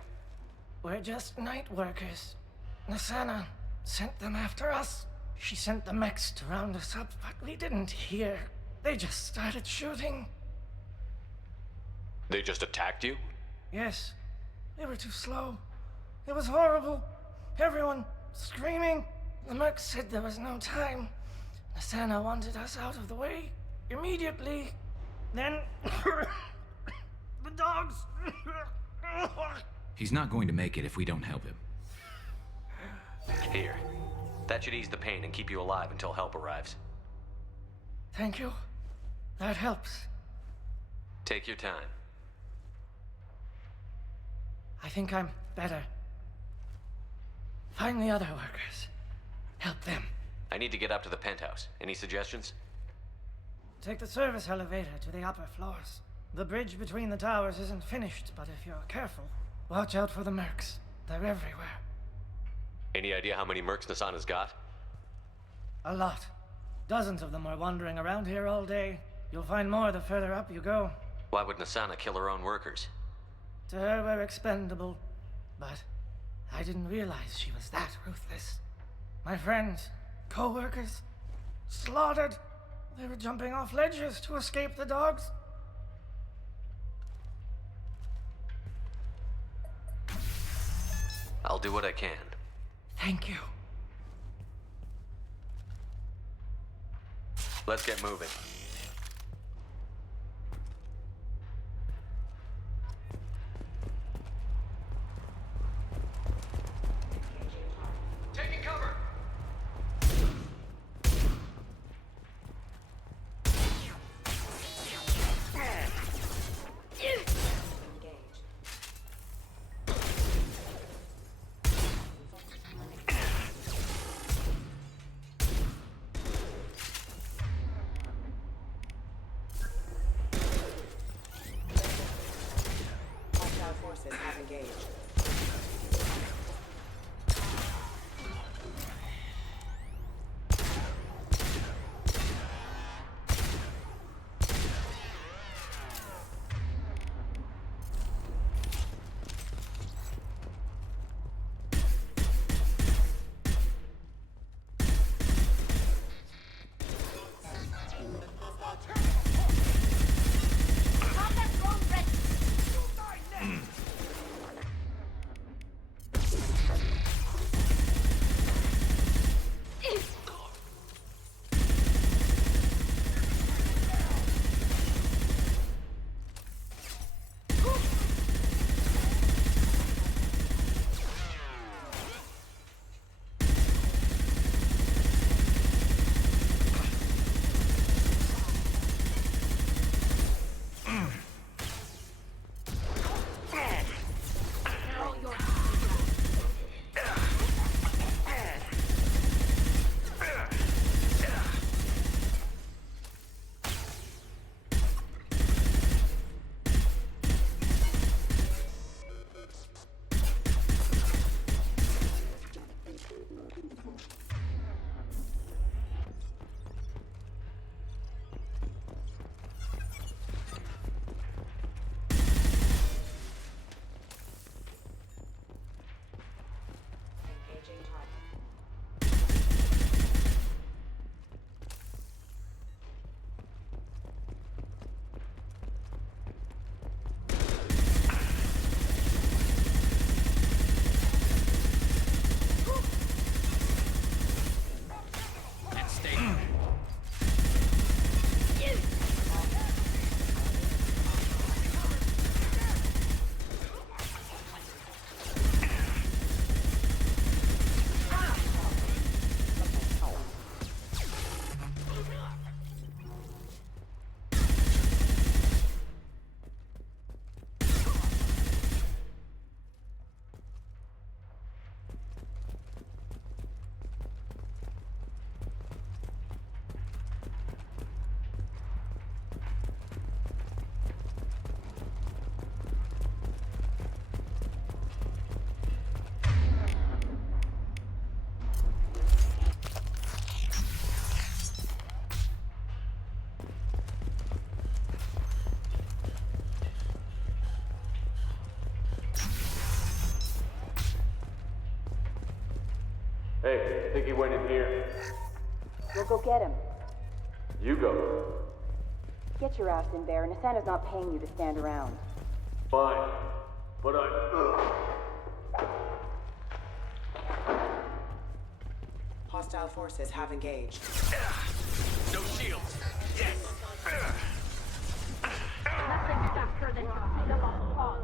We're just night workers. Nasana sent them after us. She sent the mechs to round us up, but we didn't hear. They just started shooting. They just attacked you? Yes. They were too slow. It was horrible. Everyone screaming. The merc said there was no time. Nasana wanted us out of the way immediately. Then the dogs. He's not going to make it if we don't help him. Here. That should ease the pain and keep you alive until help arrives. Thank you. That helps. Take your time. I think I'm better. Find the other workers. Help them. I need to get up to the penthouse. Any suggestions? Take the service elevator to the upper floors. The bridge between the towers isn't finished, but if you're careful, watch out for the mercs. They're everywhere. Any idea how many mercs Nasana's got? A lot. Dozens of them are wandering around here all day. You'll find more the further up you go. Why would Nasana kill her own workers? To her, we're expendable. But I didn't realize she was that ruthless. My friends, co-workers, slaughtered. They were jumping off ledges to escape the dogs. I'll do what I can. Thank you. Let's get moving. Taking cover! Hey, I think he went in here. We'll go get him. You go. Get your ass in there, and Asana's not paying you to stand around. Fine. But I... Hostile forces have engaged. No shields. Yes. Nothing faster than your freedom of cause.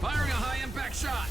Firing a high-impact shot.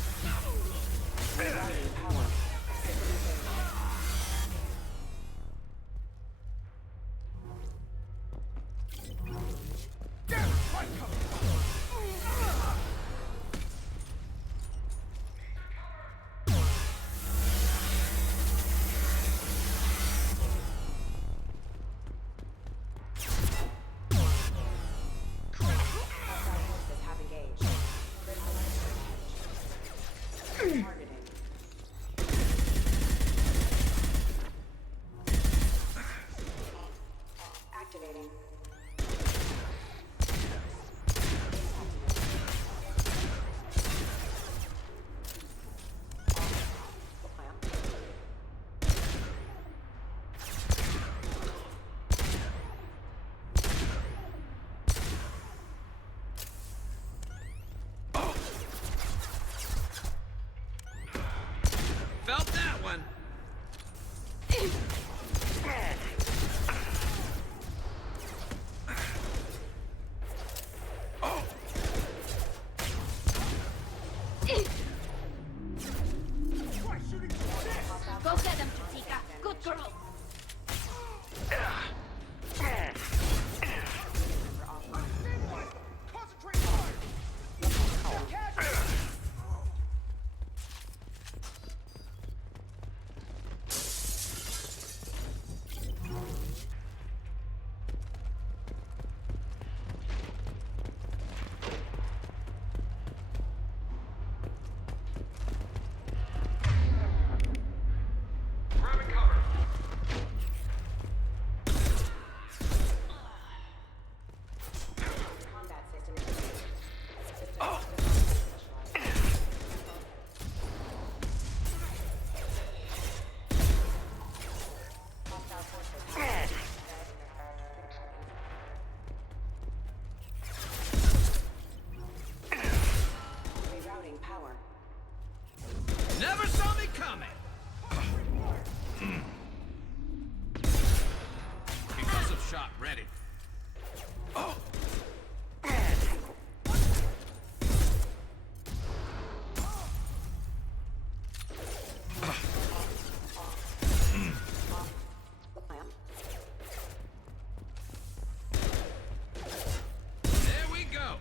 Activating. Felt that one. Go get him, Chica. Good girl. Rerouting power. Never saw me coming. Concussive shot ready. There we go.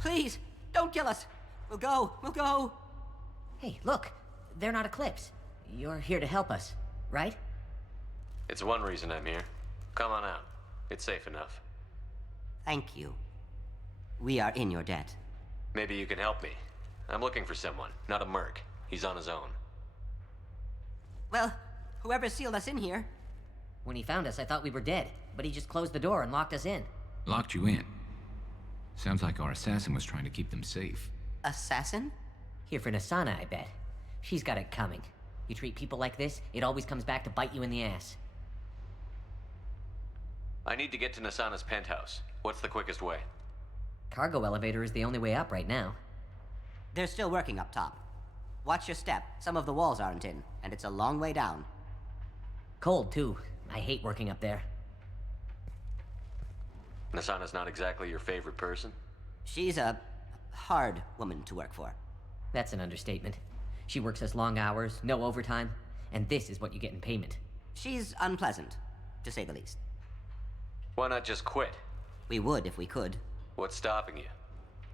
Please, don't kill us. We'll go. Hey, look. They're not Eclipse. You're here to help us, right? It's one reason I'm here. Come on out. It's safe enough. Thank you. We are in your debt. Maybe you can help me. I'm looking for someone, not a merc. He's on his own. Well, whoever sealed us in here. When he found us, I thought we were dead, but he just closed the door and locked us in. Locked you in. Sounds like our assassin was trying to keep them safe. Assassin? Here for Nasana, I bet. She's got it coming. You treat people like this, it always comes back to bite you in the ass. I need to get to Nasana's penthouse. What's the quickest way? Cargo elevator is the only way up right now. They're still working up top. Watch your step. Some of the walls aren't in, and it's a long way down. Cold, too. I hate working up there. Nasana's not exactly your favorite person? She's a hard woman to work for. That's an understatement. She works us long hours, no overtime, and this is what you get in payment. She's unpleasant, to say the least. Why not just quit? We would if we could. What's stopping you?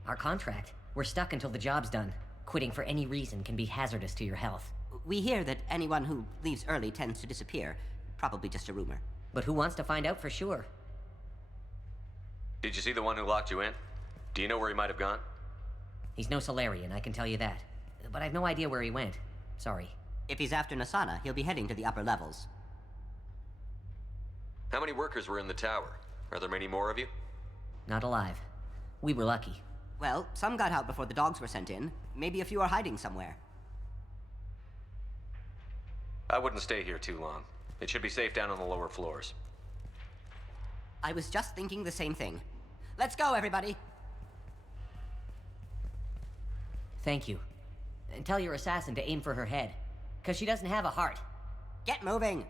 Our contract. We're stuck until the job's done. Quitting for any reason can be hazardous to your health. We hear that anyone who leaves early tends to disappear. Probably just a rumor. But who wants to find out for sure? Did you see the one who locked you in? Do you know where he might have gone? He's no Solarian, I can tell you that. But I've no idea where he went. Sorry. If he's after Nasana, he'll be heading to the upper levels. How many workers were in the tower? Are there many more of you? Not alive. We were lucky. Well, some got out before the dogs were sent in. Maybe a few are hiding somewhere. I wouldn't stay here too long. It should be safe down on the lower floors. I was just thinking the same thing. Let's go, everybody! Thank you. And tell your assassin to aim for her head. 'Cause she doesn't have a heart. Get moving!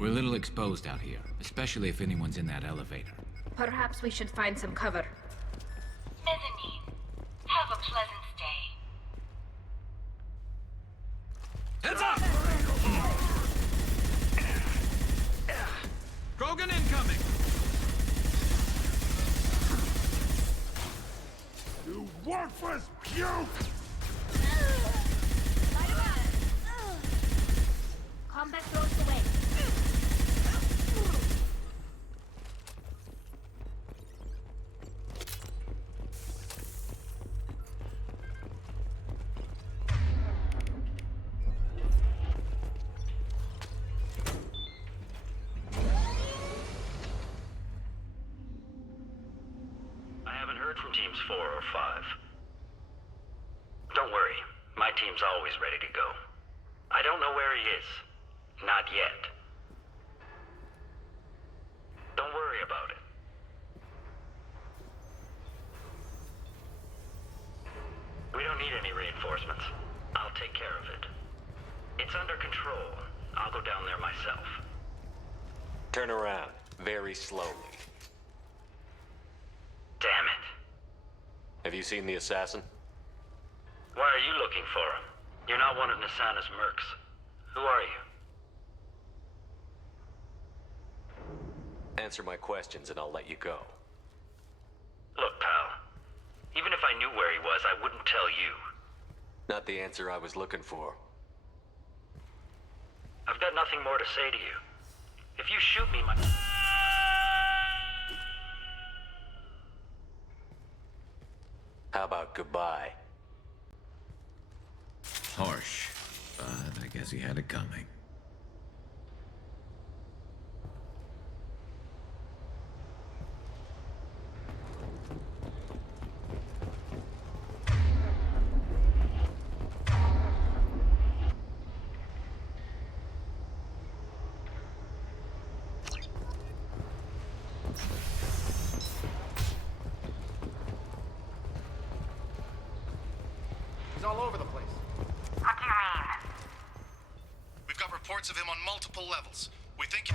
We're a little exposed out here, especially if anyone's in that elevator. Perhaps we should find some cover. Mezzanine. Have a pleasant stay. Heads up! Krogan incoming! You worthless puke! Combat throws away. I haven't heard from teams 4 or 5. Don't worry, my team's always ready to go. I don't know where he is. Not yet. Don't worry about it. We don't need any reinforcements. I'll take care of it. It's under control. I'll go down there myself. Turn around, very slowly. Damn it. Have you seen the assassin? Why are you looking for him? You're not one of Nasana's mercs. Who are you? Answer my questions and I'll let you go. Look, pal. Even if I knew where he was, I wouldn't tell you. Not the answer I was looking for. I've got nothing more to say to you. If you shoot me, my... How about goodbye? Harsh, but I guess he had it coming. He's all over the place. What do you mean? We've got reports of him on multiple levels. We think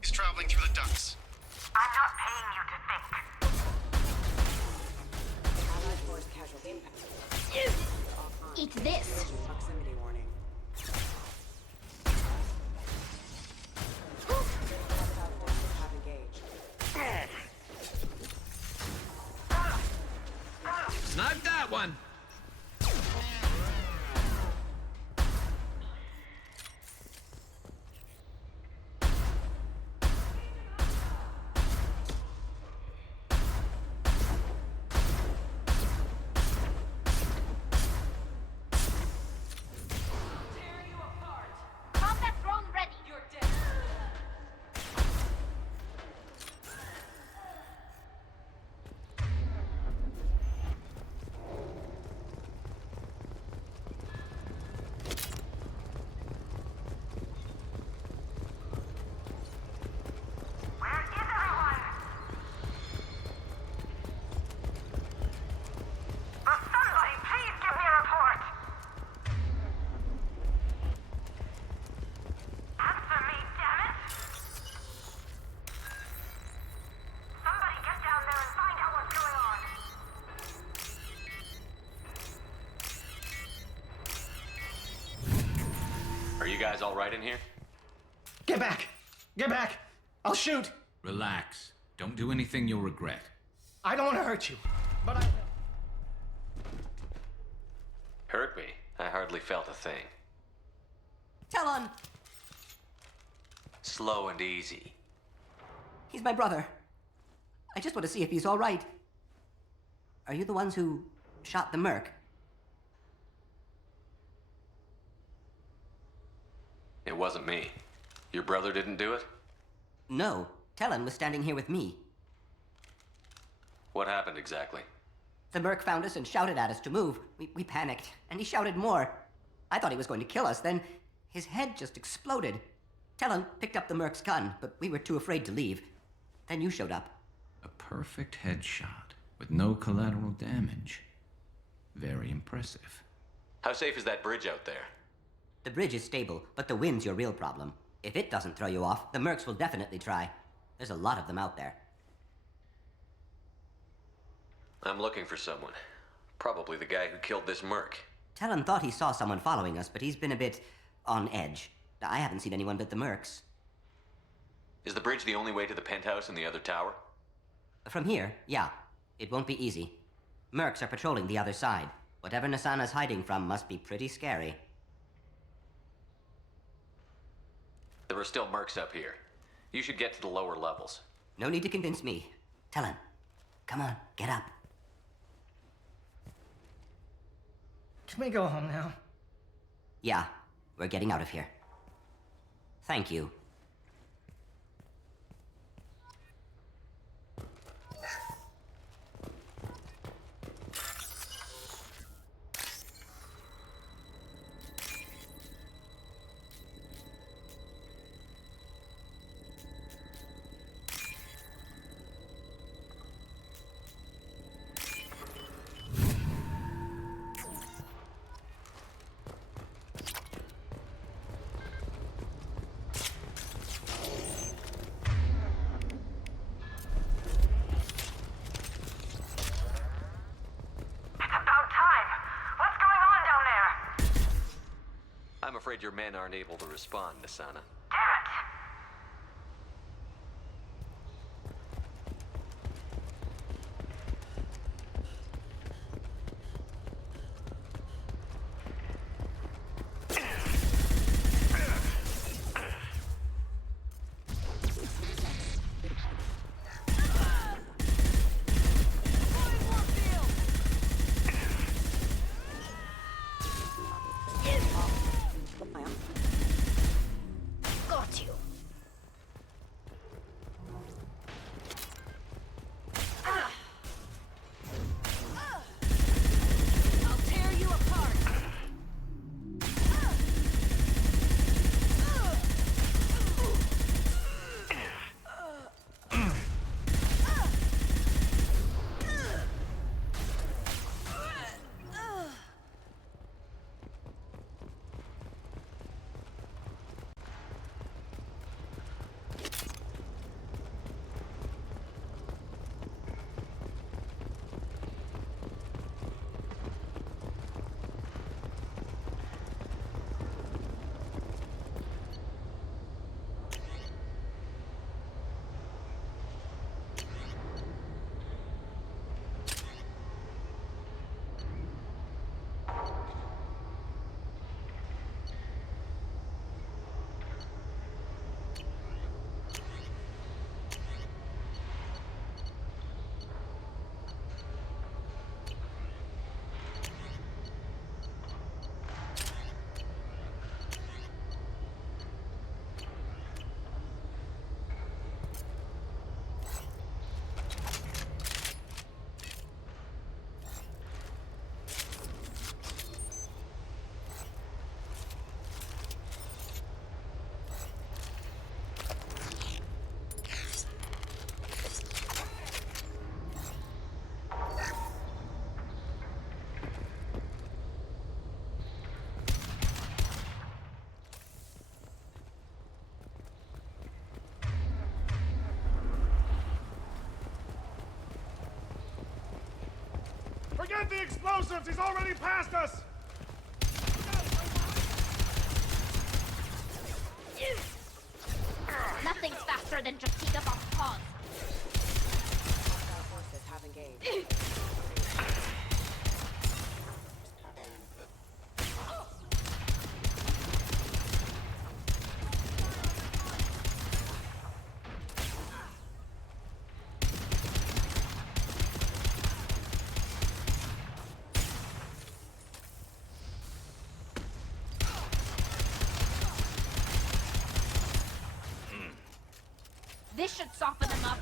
he's traveling through the ducts. I'm not paying you to think. Allied force casualty impact. Eat this. Proximity warning. Hostile forces have engaged. Snipe that one! Combat drone ready. You're dead. Where is everyone? Will somebody please give me a report? Answer me, damn it! Somebody get down there and find out what's going on. Are you guys all right in here? Get back! Get back! I'll shoot! Relax. Don't do anything you'll regret. I don't want to hurt you, but I... Hurt me? I hardly felt a thing. Talon! Slow and easy. He's my brother. I just want to see if he's all right. Are you the ones who shot the merc? It wasn't me. Your brother didn't do it? No. Talon was standing here with me. What happened exactly? The merc found us and shouted at us to move. We panicked, and he shouted more. I thought he was going to kill us, then his head just exploded. Talon picked up the merc's gun, but we were too afraid to leave. Then you showed up. A perfect headshot with no collateral damage. Very impressive. How safe is that bridge out there? The bridge is stable, but the wind's your real problem. If it doesn't throw you off, the mercs will definitely try. There's a lot of them out there. I'm looking for someone. Probably the guy who killed this merc. Talon thought he saw someone following us, but he's been a bit on edge. I haven't seen anyone but the mercs. Is the bridge the only way to the penthouse in the other tower? From here, yeah. It won't be easy. Mercs are patrolling the other side. Whatever Nasana's hiding from must be pretty scary. There are still mercs up here. You should get to the lower levels. No need to convince me. Talon, come on, get up. Can we go home now? Yeah, we're getting out of here. Thank you. men aren't able to respond, Asana. Got you. I'll tear you apart. Forget the explosives! He's already past us! Nothing's faster than Drakita Boss paws. Hostile forces have engaged. This should soften them up.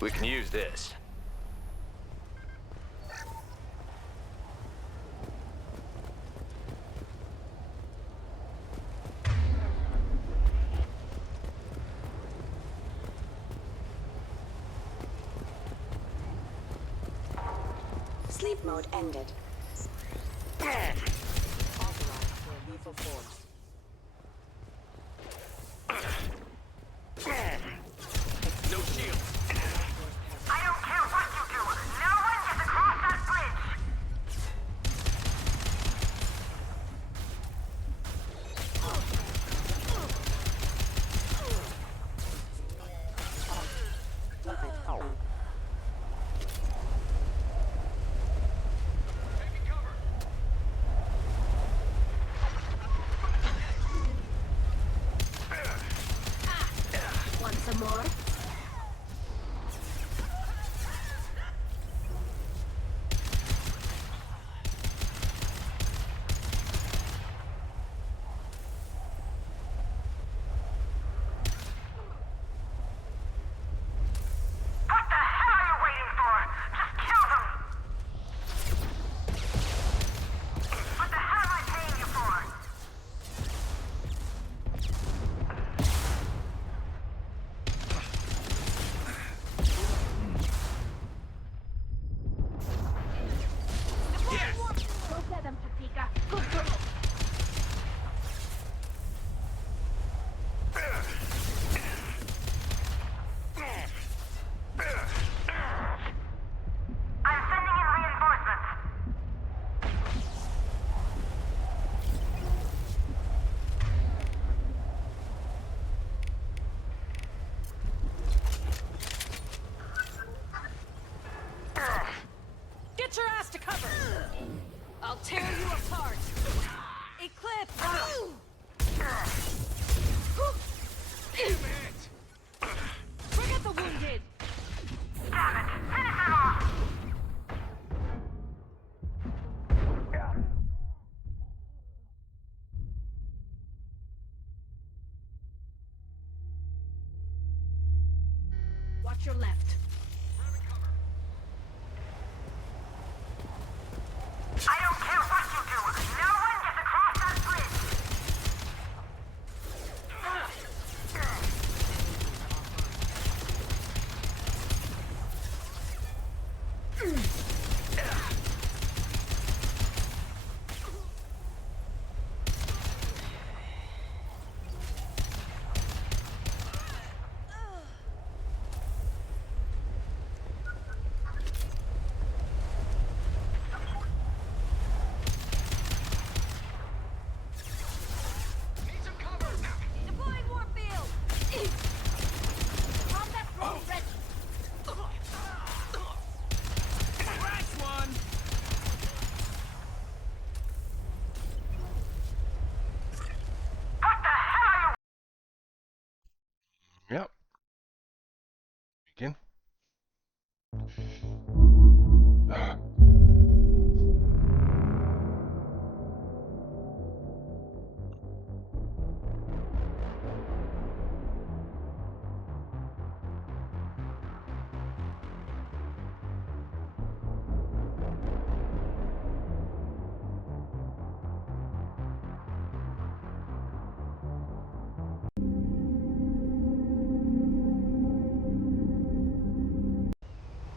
We can use this. Sleep mode ended. Authorized for lethal force. No shield. I don't care what you do. No one gets across that bridge. to cover! I'll tear you apart! Eclipse! Damn it! Forget the wounded! Damn it! Finish it off! Watch your left. I don't care what you do! No one gets across that bridge! Deploying warfield! Combat drone ready! Last one! What the hell are you? Yep. Begin.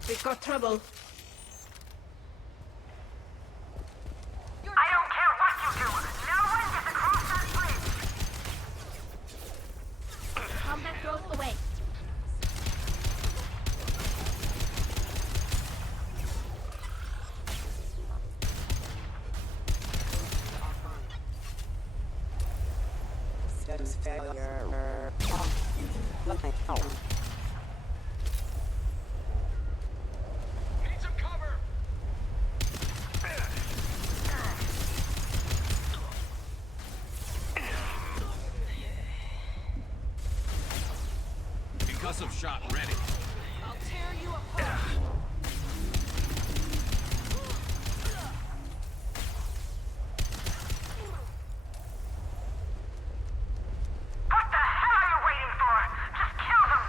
We've got trouble. I don't care what you do! No one gets across that bridge! Combat drone away. Status failure. Need some cover! Concussive shot ready. I'll tear you apart! What the hell are you waiting for? Just kill them!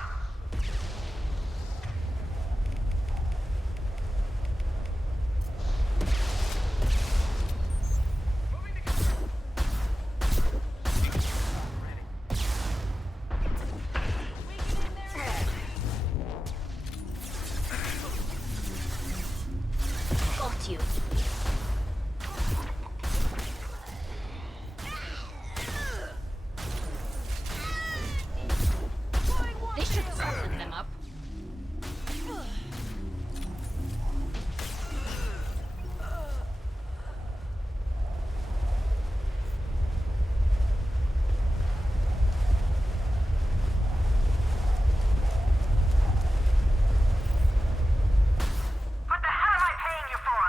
Got you. This should soften them up. What the hell am I paying you for?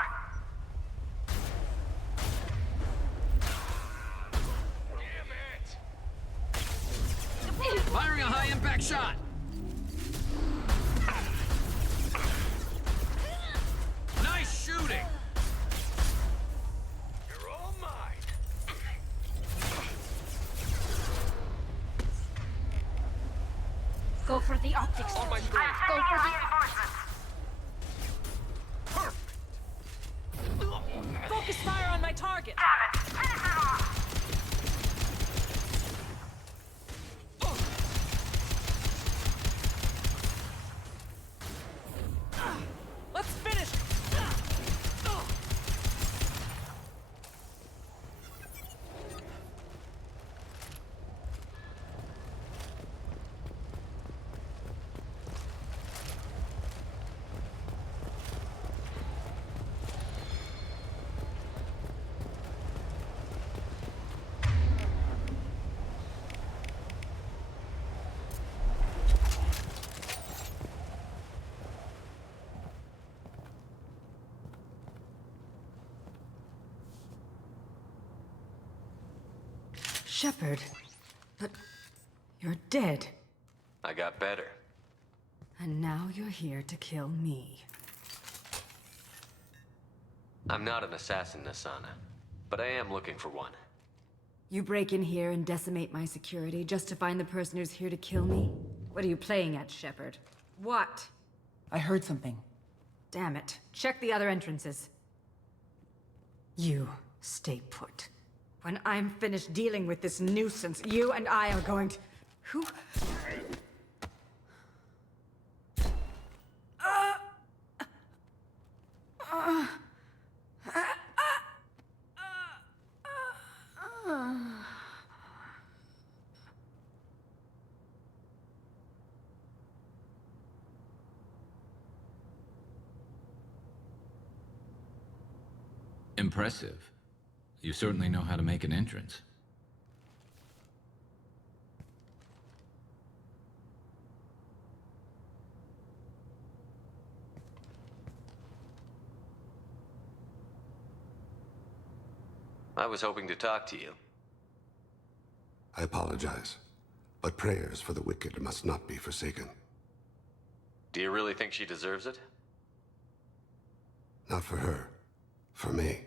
Damn it! Firing a high impact shot! Nice shooting! You're all mine! Go for the optics. On my Go screen. for the Reinforcements! focus fire on my target. Damn it! Finish it off! Let's finish. Shepard. But you're dead. I got better. And now you're here to kill me. I'm not an assassin, Asana, but I am looking for one. You break in here and decimate my security just to find the person who's here to kill me? What are you playing at, Shepard? What? I heard something. Damn it. Check the other entrances. You stay put. When I'm finished dealing with this nuisance, you and I are going to... Who? Impressive. You certainly know how to make an entrance. I was hoping to talk to you. I apologize, but prayers for the wicked must not be forsaken. Do you really think she deserves it? Not for her. For me.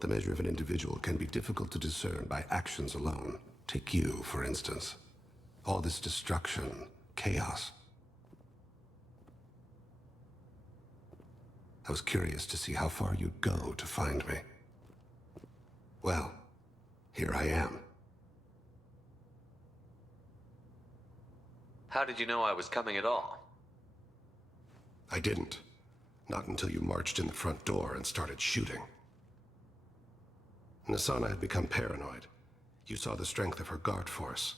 The measure of an individual can be difficult to discern by actions alone. Take you, for instance. All this destruction, chaos. I was curious to see how far you'd go to find me. Well, here I am. How did you know I was coming at all? I didn't. Not until you marched in the front door and started shooting. Nasana had become paranoid. You saw the strength of her guard force.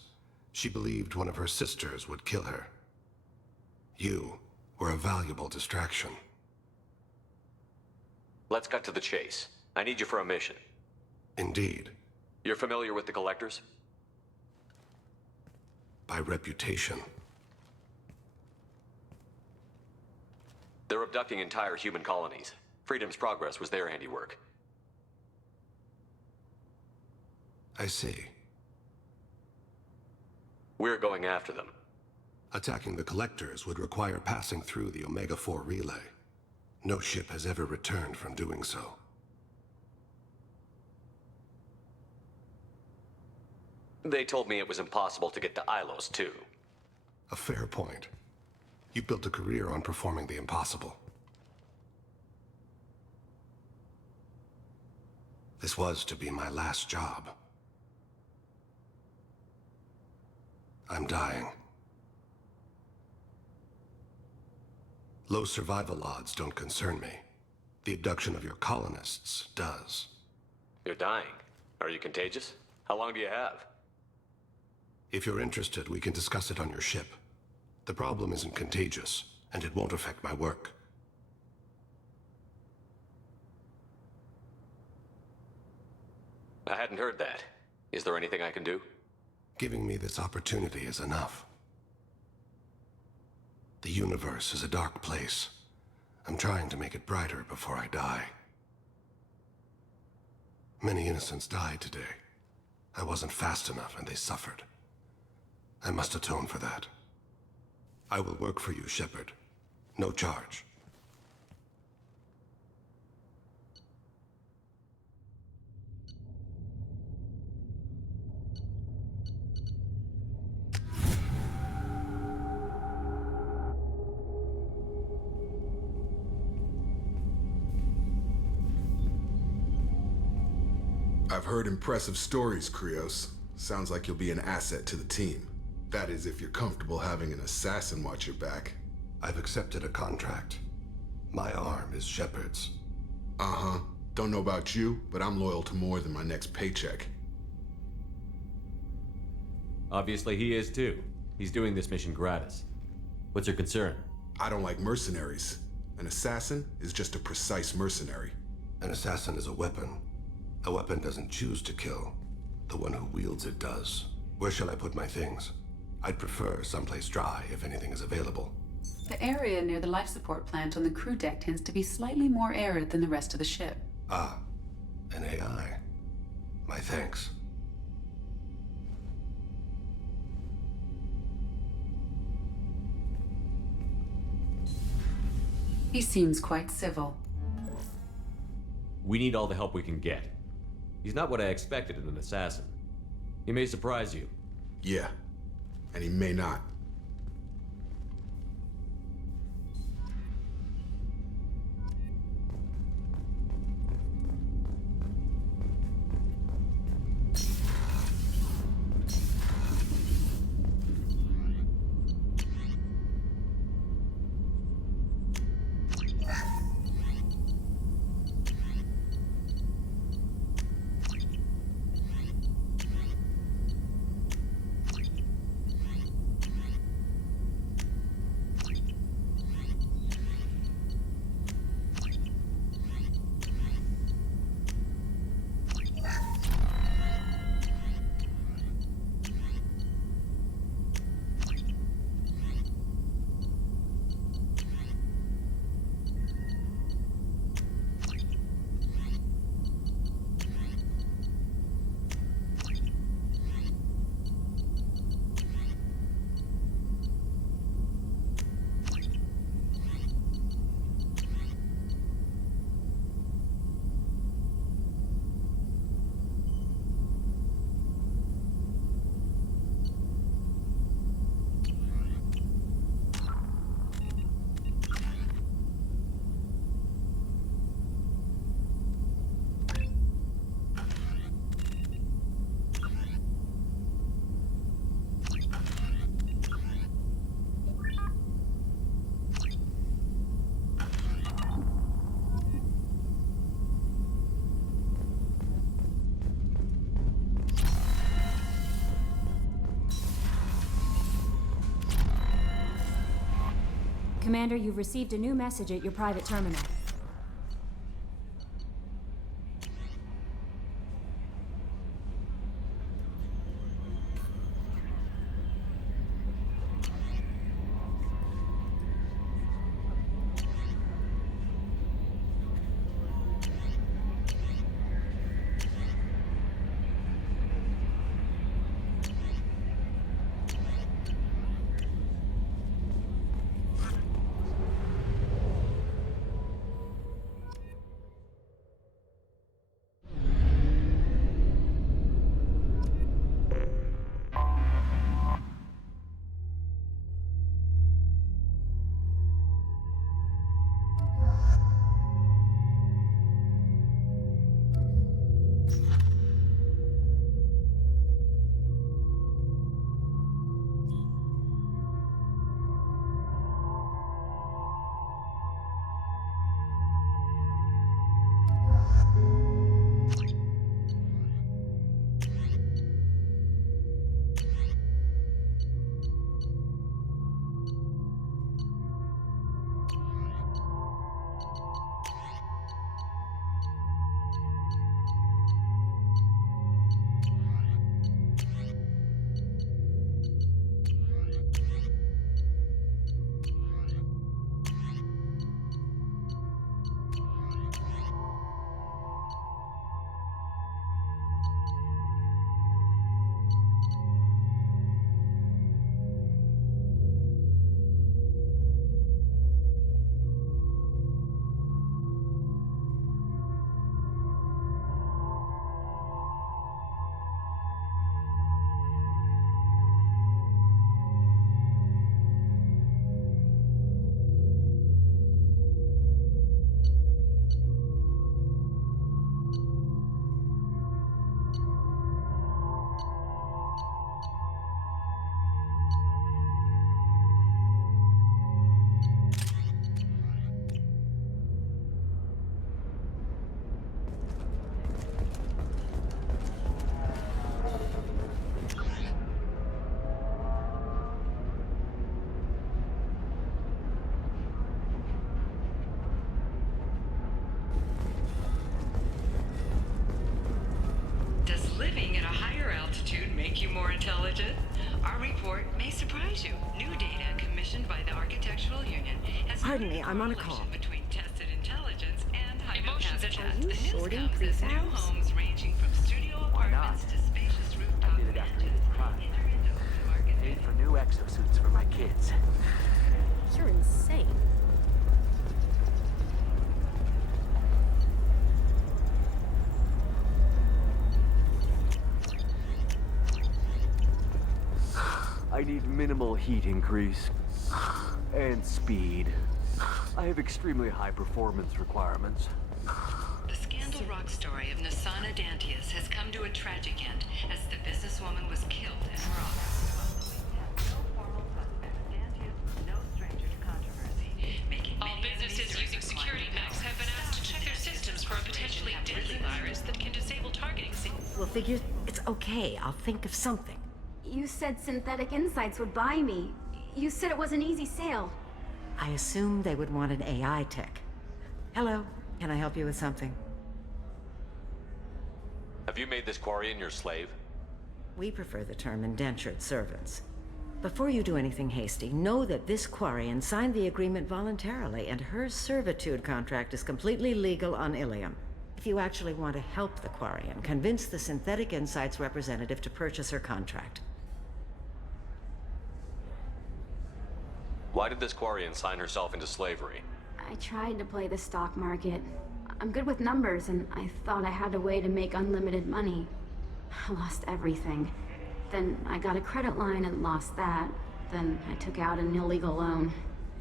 She believed one of her sisters would kill her. You were a valuable distraction. Let's cut to the chase. I need you for a mission. Indeed. You're familiar with the Collectors? By reputation. They're abducting entire human colonies. Freedom's Progress was their handiwork. I see. We're going after them. Attacking the Collectors would require passing through the Omega-4 relay. No ship has ever returned from doing so. They told me it was impossible to get to Ilos, too. A fair point. You built a career on performing the impossible. This was to be my last job. I'm dying. Low survival odds don't concern me. The abduction of your colonists does. You're dying. Are you contagious? How long do you have? If you're interested, we can discuss it on your ship. The problem isn't contagious, and it won't affect my work. I hadn't heard that. Is there anything I can do? Giving me this opportunity is enough. The universe is a dark place. I'm trying to make it brighter before I die. Many innocents died today. I wasn't fast enough, and they suffered. I must atone for that. I will work for you, Shepard. No charge. I've heard impressive stories, Krios. Sounds like you'll be an asset to the team. That is, if you're comfortable having an assassin watch your back. I've accepted a contract. My arm is Shepard's. Uh-huh. Don't know about you, but I'm loyal to more than my next paycheck. Obviously he is too. He's doing this mission gratis. What's your concern? I don't like mercenaries. An assassin is just a precise mercenary. An assassin is a weapon. A weapon doesn't choose to kill. The one who wields it does. Where shall I put my things? I'd prefer someplace dry if anything is available. The area near the life support plant on the crew deck tends to be slightly more arid than the rest of the ship. Ah, an AI. My thanks. He seems quite civil. We need all the help we can get. He's not what I expected in an assassin. He may surprise you. Yeah, and he may not. Commander, you've received a new message at your private terminal. Living at a higher altitude make you more intelligent? Our report may surprise you. New data commissioned by the Architectural Union has Pardon me, I'm on a call. between tested intelligence and Emotions hypothesis. are you The news sorting comes as new prefabs? homes ranging from studio apartments to spacious rooftop I did it after 85. Paid for new exosuits for my kids. You're insane. I need minimal heat increase. And speed. I have extremely high performance requirements. The scandal rock story of Nasana Dantius has come to a tragic end as the businesswoman was killed in her office. No formal suspect. Dantius was no stranger to controversy, making All businesses using security mechs have been asked to check their systems for a potentially deadly virus that can disable targeting signals. We'll figure it's okay. I'll think of something. You said Synthetic Insights would buy me. You said it was an easy sale. I assumed they would want an AI tech. Hello, can I help you with something? Have you made this Quarian your slave? We prefer the term indentured servants. Before you do anything hasty, know that this Quarian signed the agreement voluntarily, and her servitude contract is completely legal on Ilium. If you actually want to help the Quarian, convince the Synthetic Insights representative to purchase her contract. Why did this Quarian sign herself into slavery? I tried to play the stock market. I'm good with numbers, and I thought I had a way to make unlimited money. I lost everything. Then I got a credit line and lost that. Then I took out an illegal loan.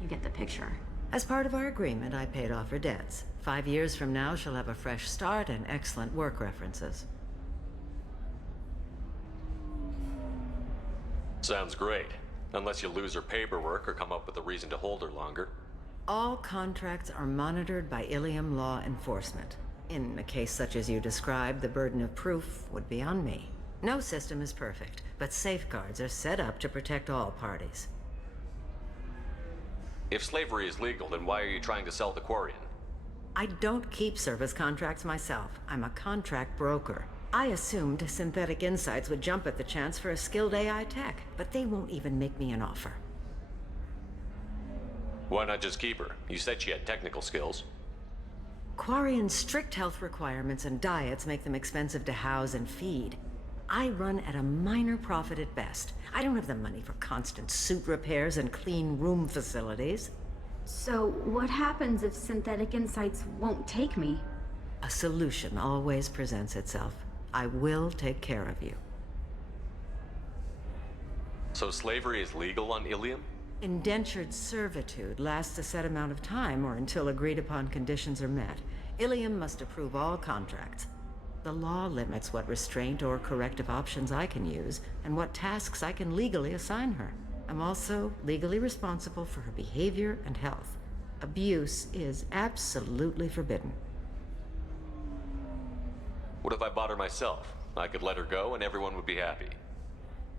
You get the picture. As part of our agreement, I paid off her debts. 5 years from now, she'll have a fresh start and excellent work references. Sounds great. Unless you lose her paperwork or come up with a reason to hold her longer. All contracts are monitored by Ilium law enforcement. In a case such as you described, the burden of proof would be on me. No system is perfect, but safeguards are set up to protect all parties. If slavery is legal, then why are you trying to sell the Quarian? I don't keep service contracts myself. I'm a contract broker. I assumed Synthetic Insights would jump at the chance for a skilled AI tech, but they won't even make me an offer. Why not just keep her? You said she had technical skills. Quarian's strict health requirements and diets make them expensive to house and feed. I run at a minor profit at best. I don't have the money for constant suit repairs and clean room facilities. So what happens if Synthetic Insights won't take me? A solution always presents itself. I will take care of you. So slavery is legal on Ilium? Indentured servitude lasts a set amount of time or until agreed upon conditions are met. Ilium must approve all contracts. The law limits what restraint or corrective options I can use and what tasks I can legally assign her. I'm also legally responsible for her behavior and health. Abuse is absolutely forbidden. What if I bought her myself? I could let her go and everyone would be happy.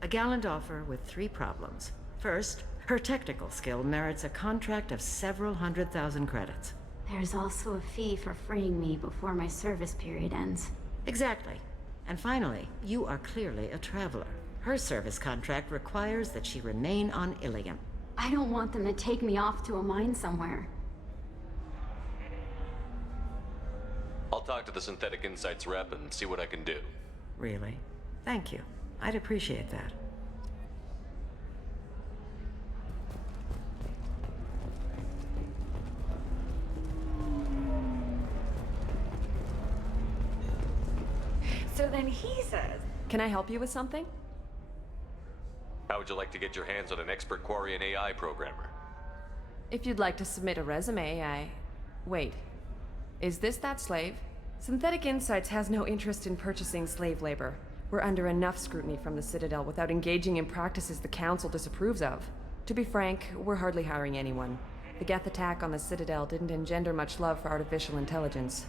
A gallant offer with 3 problems. First, her technical skill merits a contract of several 100,000 credits. There's also a fee for freeing me before my service period ends. Exactly. And finally, you are clearly a traveler. Her service contract requires that she remain on Ilium. I don't want them to take me off to a mine somewhere. I'll talk to the Synthetic Insights rep and see what I can do. Really? Thank you. I'd appreciate that. So then he says, "Can I help you with something?" How would you like to get your hands on an expert Quarian AI programmer? If you'd like to submit a resume, Wait. Is this that slave? Synthetic Insights has no interest in purchasing slave labor. We're under enough scrutiny from the Citadel without engaging in practices the Council disapproves of. To be frank, we're hardly hiring anyone. The Geth attack on the Citadel didn't engender much love for artificial intelligence.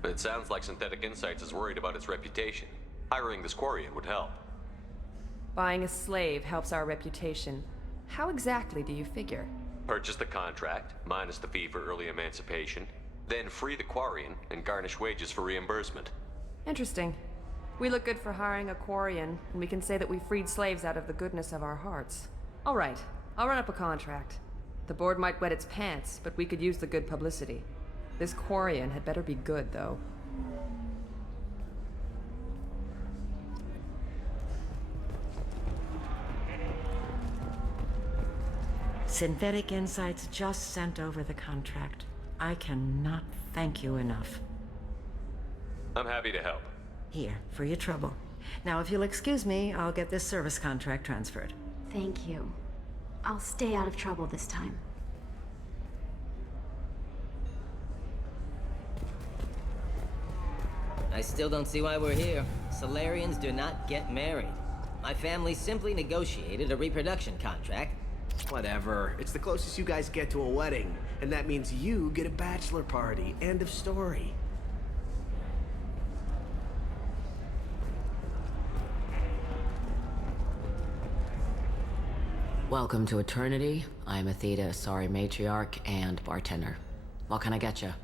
But it sounds like Synthetic Insights is worried about its reputation. Hiring this Quarian would help. Buying a slave helps our reputation. How exactly do you figure? Purchase the contract, minus the fee for early emancipation, then free the Quarian and garnish wages for reimbursement. Interesting. We look good for hiring a Quarian, and we can say that we freed slaves out of the goodness of our hearts. All right, I'll run up a contract. The board might wet its pants, but we could use the good publicity. This Quarian had better be good, though. Synthetic Insights just sent over the contract. I cannot thank you enough. I'm happy to help. Here, for your trouble. Now, if you'll excuse me, I'll get this service contract transferred. Thank you. I'll stay out of trouble this time. I still don't see why we're here. Solarians do not get married. My family simply negotiated a reproduction contract. Whatever. It's the closest you guys get to a wedding. And that means you get a bachelor party. End of story. Welcome to Eternity. I'm a Theta Asari matriarch and bartender. What can I get you?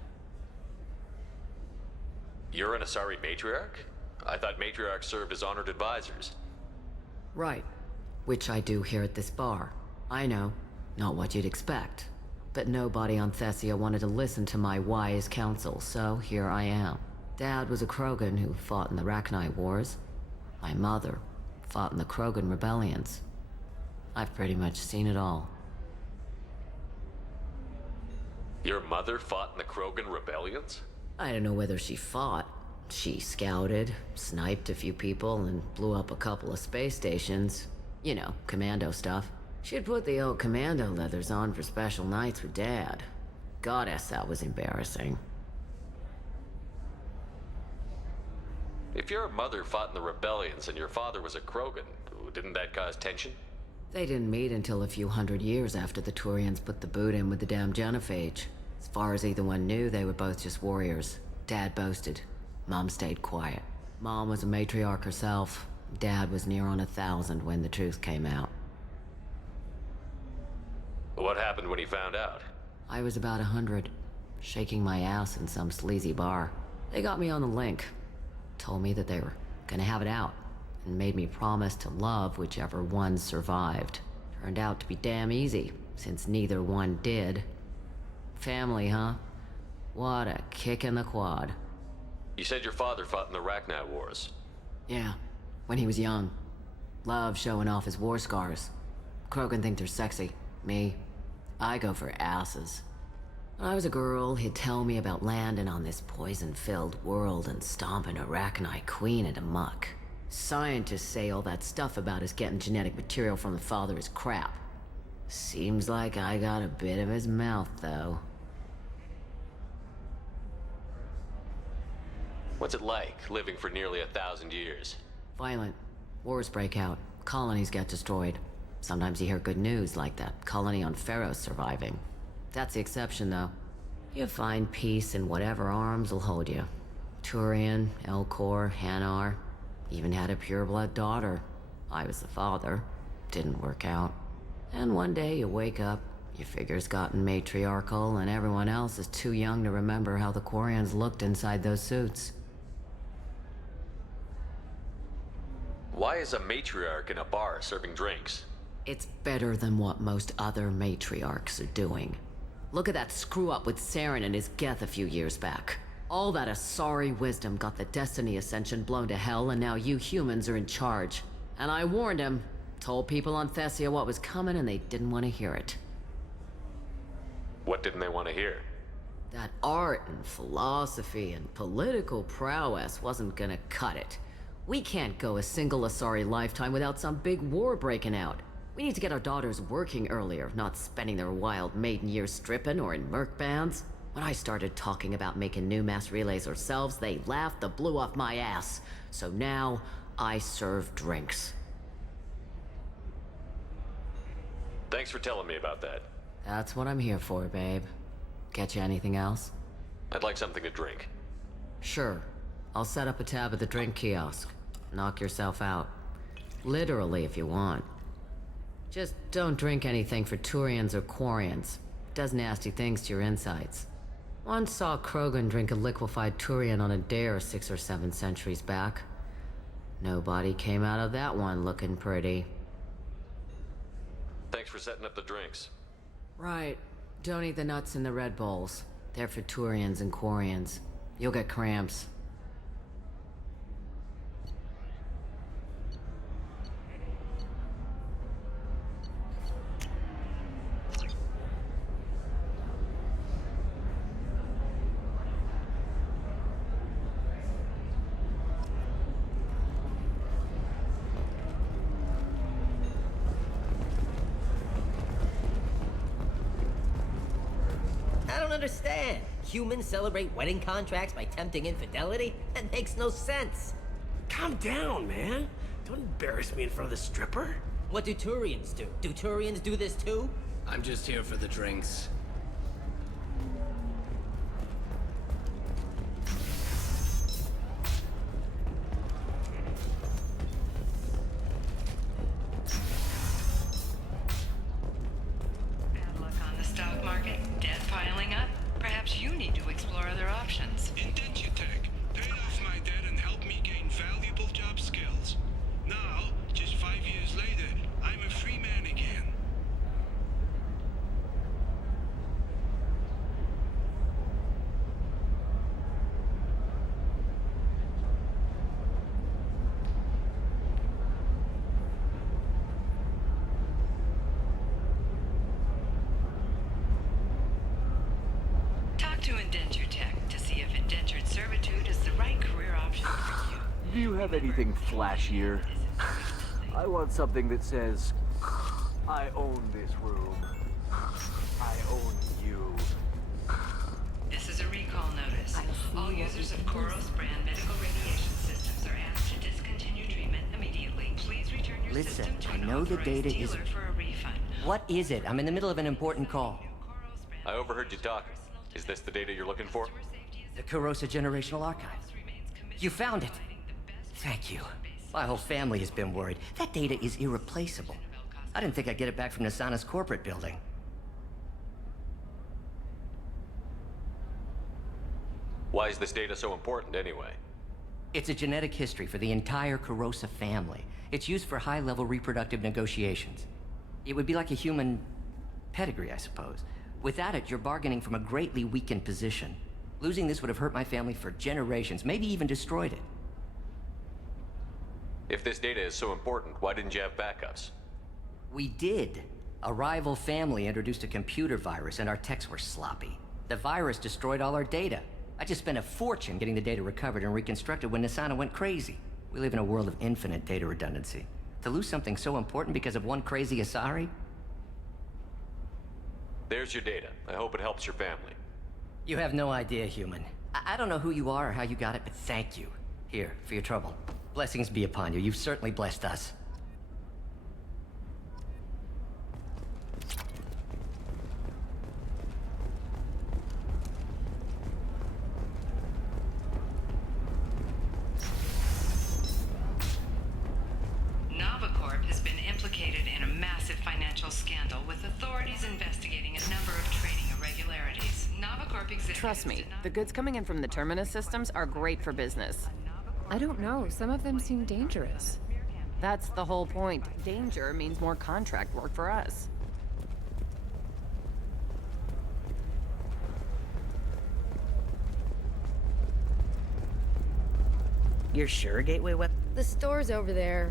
You're an Asari matriarch? I thought matriarchs served as honored advisors. Right. Which I do here at this bar. I know. Not what you'd expect. But nobody on Thessia wanted to listen to my wise counsel, so here I am. Dad was a Krogan who fought in the Rachni Wars. My mother fought in the Krogan rebellions. I've pretty much seen it all. Your mother fought in the Krogan rebellions? I don't know whether she fought. She scouted, sniped a few people, and blew up a couple of space stations. You know, commando stuff. She'd put the old commando leathers on for special nights with Dad. Goddess, that was embarrassing. If your mother fought in the rebellions and your father was a Krogan, didn't that cause tension? They didn't meet until a few hundred years after the Turians put the boot in with the damn genophage. As far as either one knew, they were both just warriors. Dad boasted. Mom stayed quiet. Mom was a matriarch herself. Dad was near on 1,000 when the truth came out. What happened when he found out? I was about 100, shaking my ass in some sleazy bar. They got me on the link. Told me that they were gonna have it out, and made me promise to love whichever one survived. Turned out to be damn easy, since neither one did. Family, huh? What a kick in the quad. You said your father fought in the Rachni Wars. Yeah, when he was young. Loved showing off his war scars. Krogan think they're sexy. Me, I go for asses. When I was a girl, he'd tell me about landing on this poison-filled world and stomping a Rachni queen into muck. Scientists say all that stuff about us getting genetic material from the father is crap. Seems like I got a bit of his mouth, though. What's it like, living for nearly 1,000 years? Violent. Wars break out. Colonies get destroyed. Sometimes you hear good news, like that colony on Pharaoh surviving. That's the exception, though. You find peace in whatever arms will hold you. Turian, Elcor, Hanar. Even had a pureblood daughter. I was the father. Didn't work out. And one day you wake up, your figure's gotten matriarchal, and everyone else is too young to remember how the Quarians looked inside those suits. Why is a matriarch in a bar serving drinks? It's better than what most other matriarchs are doing. Look at that screw-up with Saren and his Geth a few years back. All that Asari wisdom got the Destiny Ascension blown to hell, and now you humans are in charge. And I warned him. Told people on Thessia what was coming, and they didn't want to hear it. What didn't they want to hear? That art and philosophy and political prowess wasn't gonna cut it. We can't go a single Asari lifetime without some big war breaking out. We need to get our daughters working earlier, not spending their wild maiden years stripping or in merc bands. When I started talking about making new mass relays ourselves, they laughed the blue off my ass. So now, I serve drinks. Thanks for telling me about that. That's what I'm here for, babe. Get you anything else? I'd like something to drink. Sure. I'll set up a tab at the drink kiosk. Knock yourself out. Literally, if you want. Just don't drink anything for Turians or Quarians. Does nasty things to your insides. Once saw Krogan drink a liquefied Turian on a dare 6 or 7 centuries back. Nobody came out of that one looking pretty. Thanks for setting up the drinks. Right. Don't eat the nuts in the Red Bowls. They're for Turians and Quarians. You'll get cramps. don't understand. Humans celebrate wedding contracts by tempting infidelity? That makes no sense. Calm down, man. Don't embarrass me in front of the stripper. What do Turians do? Do Turians do this too? I'm just here for the drinks. Bad luck on the stock market, debt piling up. Perhaps you need to explore other options. Indentutech. Pay off my debt and help me gain valuable job skills. Now, just 5 years later, I'm a free man again. Talk to Indentutech to see if indentured servitude is the right career option for you. Do you have anything flashier? I want something that says, I own this room. I own you. This is a recall notice. All users of Koros brand medical radiation systems are asked to discontinue treatment immediately. Please return your Listen, system to I an know the authorized data is... dealer for a refund. What is it? I'm in the middle of an important call. I overheard you talk. Is this the data you're looking for? The Kurosa Generational Archive. You found it. Thank you. My whole family has been worried. That data is irreplaceable. I didn't think I'd get it back from Nasana's corporate building. Why is this data so important anyway? It's a genetic history for the entire Kurosa family. It's used for high-level reproductive negotiations. It would be like a human pedigree, I suppose. Without it, you're bargaining from a greatly weakened position. Losing this would have hurt my family for generations, maybe even destroyed it. If this data is so important, why didn't you have backups? We did. A rival family introduced a computer virus and our techs were sloppy. The virus destroyed all our data. I just spent a fortune getting the data recovered and reconstructed when Nasana went crazy. We live in a world of infinite data redundancy. To lose something so important because of one crazy Asari? There's your data. I hope it helps your family. You have no idea, human. I don't know who you are or how you got it, but thank you. Here, for your trouble. Blessings be upon you. You've certainly blessed us. Novacorp has been implicated in a massive financial scandal with authorities investigating a number of trading irregularities. Novacorp executives... Trust me, the goods coming in from the Terminus systems are great for business. I don't know, some of them seem dangerous. That's the whole point. Danger means more contract work for us. You're sure Gateway Web? The store's over there.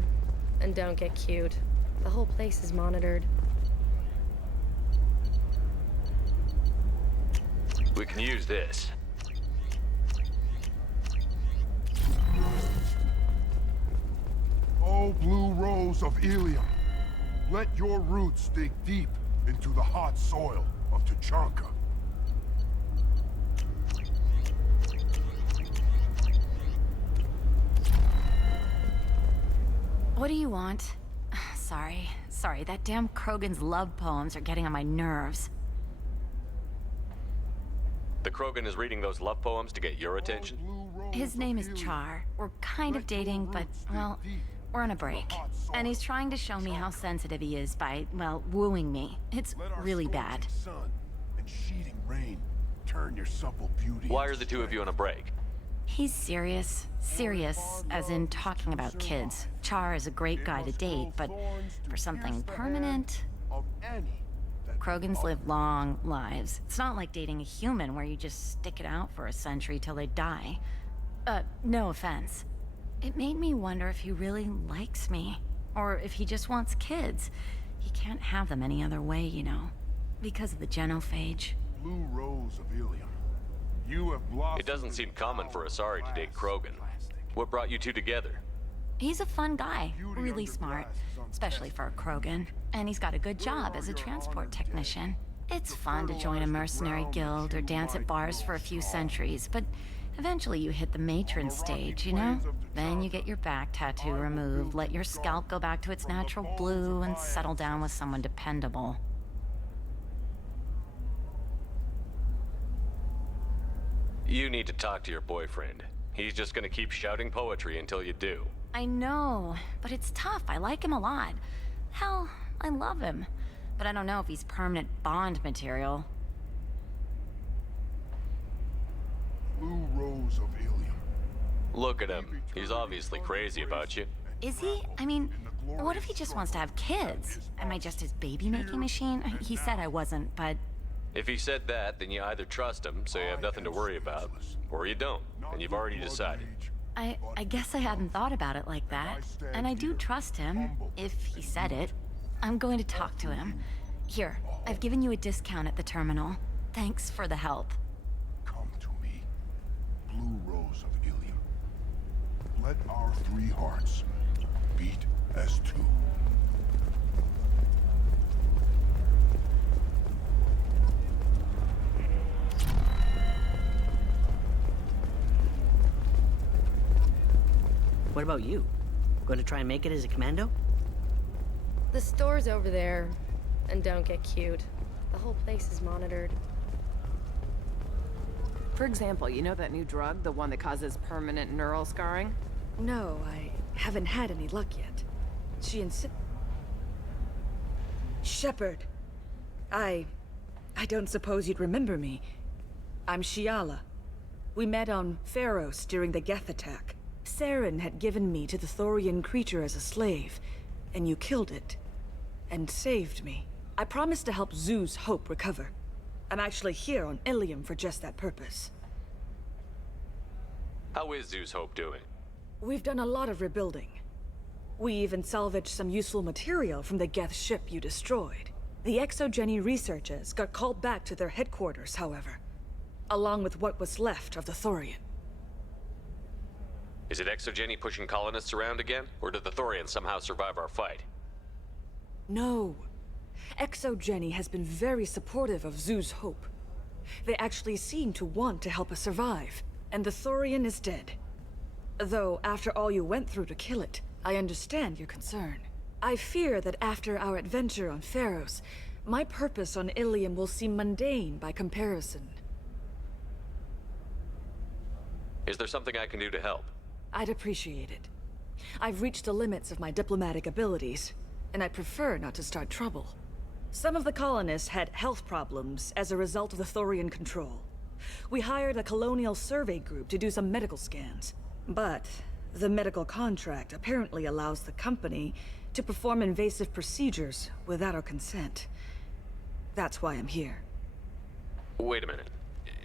And don't get cute. The whole place is monitored. We can use this. Oh, blue rose of Ilium, let your roots dig deep into the hot soil of Tuchanka. What do you want? Sorry, that damn Krogan's love poems are getting on my nerves. The Krogan is reading those love poems to get your attention? His name is Char. We're kind of dating, but, well, we're on a break. And he's trying to show me how sensitive he is by, well, wooing me. It's really bad. Sun and sheeting rain turn your supple beauty. Why are the two of you on a break? He's serious. Serious, as in talking about kids. Char is a great guy to date, but for something permanent... Krogans live long lives. It's not like dating a human where you just stick it out for a century till they die. No offense. It made me wonder if he really likes me. Or if he just wants kids. He can't have them any other way, you know. Because of the genophage. Blue rose of Ilium. You have blossomed. It doesn't seem common for Asari to date Krogan. What brought you two together? He's a fun guy, really smart, especially for a Krogan. And he's got a good job as a transport technician. It's fun to join a mercenary guild or dance at bars for a few centuries, but eventually you hit the matron stage, you know? Then you get your back tattoo removed, let your scalp go back to its natural blue, and settle down with someone dependable. You need to talk to your boyfriend. He's just gonna keep shouting poetry until you do. I know, but it's tough. I like him a lot. Hell, I love him. But I don't know if he's permanent Bond material. Blue Rose of Ilium. Look at him. He's obviously crazy about you. Is he? I mean, what if he just wants to have kids? Am I just his baby-making machine? He said I wasn't, but... If he said that, then you either trust him, so you have nothing to worry about, or you don't, and you've already decided. I guess I hadn't thought about it like that. And I do trust him, if he said it. I'm going to talk to him. Here, I've given you a discount at the terminal. Thanks for the help. Come to me, Blue Rose of Ilium. Let our three hearts beat as two. What about you? Going to try and make it as a commando? The store's over there. And don't get cute. The whole place is monitored. For example, you know that new drug, the one that causes permanent neural scarring? No, I haven't had any luck yet. She Shepard. I don't suppose you'd remember me. I'm Shiala. We met on Pharos during the Geth attack. Saren had given me to the Thorian creature as a slave, and you killed it. And saved me. I promised to help Zoo's Hope recover. I'm actually here on Ilium for just that purpose. How is Zeus Hope doing? We've done a lot of rebuilding. We even salvaged some useful material from the Geth ship you destroyed. The Exogeny researchers got called back to their headquarters, however, along with what was left of the Thorian. Is it Exogeny pushing colonists around again, or did the Thorians somehow survive our fight? No. Exogeny has been very supportive of Zoo's Hope. They actually seem to want to help us survive, and the Thorian is dead. Though, after all you went through to kill it, I understand your concern. I fear that after our adventure on Pharos, my purpose on Ilium will seem mundane by comparison. Is there something I can do to help? I'd appreciate it. I've reached the limits of my diplomatic abilities, and I prefer not to start trouble. Some of the colonists had health problems as a result of the Thorian control. We hired a colonial survey group to do some medical scans. But the medical contract apparently allows the company to perform invasive procedures without our consent. That's why I'm here. Wait a minute.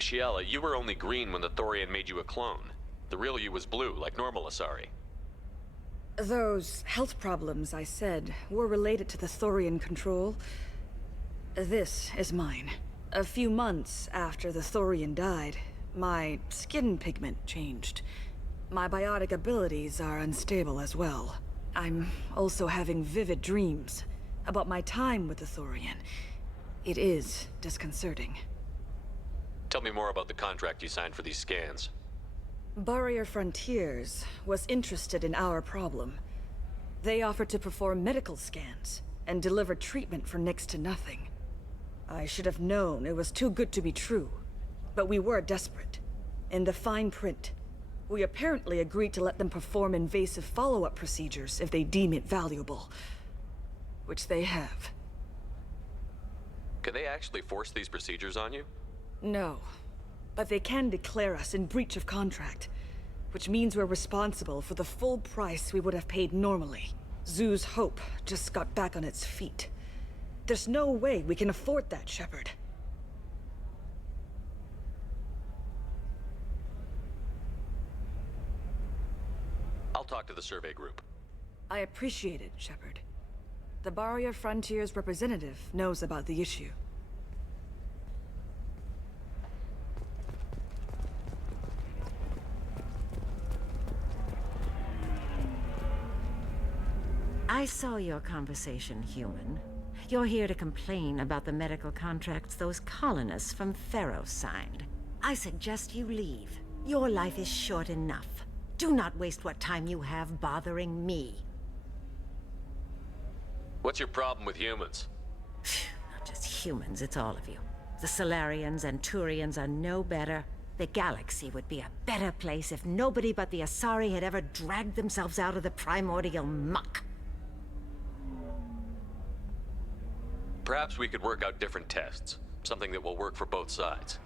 Shiala, you were only green when the Thorian made you a clone. The real you was blue, like normal Asari. Those health problems I said were related to the Thorian control. This is mine. A few months after the Thorian died, my skin pigment changed. My biotic abilities are unstable as well. I'm also having vivid dreams about my time with the Thorian. It is disconcerting. Tell me more about the contract you signed for these scans. Barrier Frontiers was interested in our problem. They offered to perform medical scans and deliver treatment for next to nothing. I should have known it was too good to be true, but we were desperate. In the fine print, we apparently agreed to let them perform invasive follow-up procedures if they deem it valuable. Which they have. Can they actually force these procedures on you? No. But they can declare us in breach of contract, which means we're responsible for the full price we would have paid normally. Zoo's Hope just got back on its feet. There's no way we can afford that, Shepard. I'll talk to the survey group. I appreciate it, Shepard. The Barrier Frontiers representative knows about the issue. I saw your conversation, human. you're here to complain about the medical contracts those colonists from Pharaoh signed. I suggest you leave. Your life is short enough. Do not waste what time you have bothering me. What's your problem with humans? Not just humans, it's all of you. The Solarians and Turians are no better. The galaxy would be a better place if nobody but the Asari had ever dragged themselves out of the primordial muck. Perhaps we could work out different tests. Something that will work for both sides.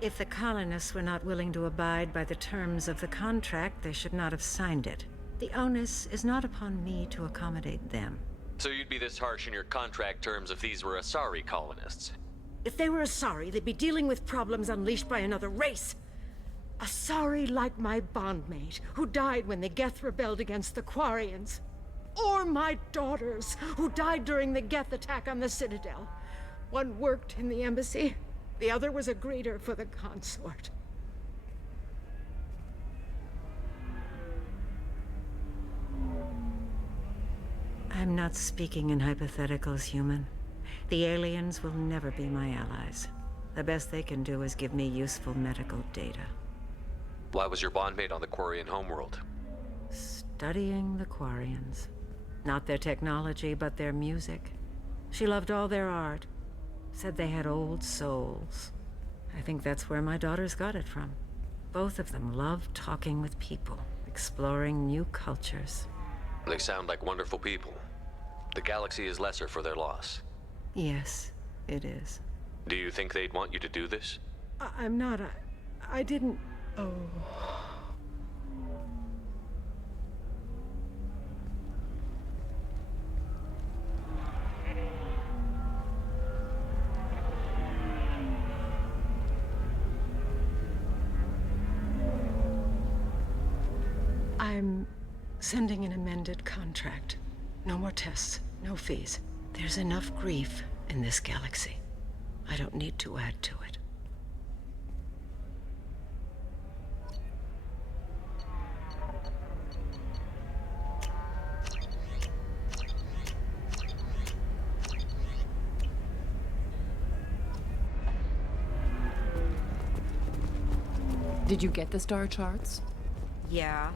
If the colonists were not willing to abide by the terms of the contract, they should not have signed it. The onus is not upon me to accommodate them. So you'd be this harsh in your contract terms if these were Asari colonists? If they were Asari, they'd be dealing with problems unleashed by another race. Asari like my bondmate, who died when the Geth rebelled against the Quarians. Or my daughters, who died during the Geth attack on the Citadel. One worked in the embassy, the other was a greeter for the consort. I'm not speaking in hypotheticals, human. The aliens will never be my allies. The best they can do is give me useful medical data. Why was your bondmate on the Quarian homeworld? Studying the Quarians. Not their technology, but their music. She loved all their art. Said they had old souls. I think that's where my daughters got it from. Both of them love talking with people, exploring new cultures. They sound like wonderful people. The galaxy is lesser for their loss. Yes, it is. Do you think they'd want you to do this? I'm not. I didn't. Oh. I'm sending an amended contract. No more tests, no fees. There's enough grief in this galaxy. I don't need to add to it. Did you get the star charts? Yeah.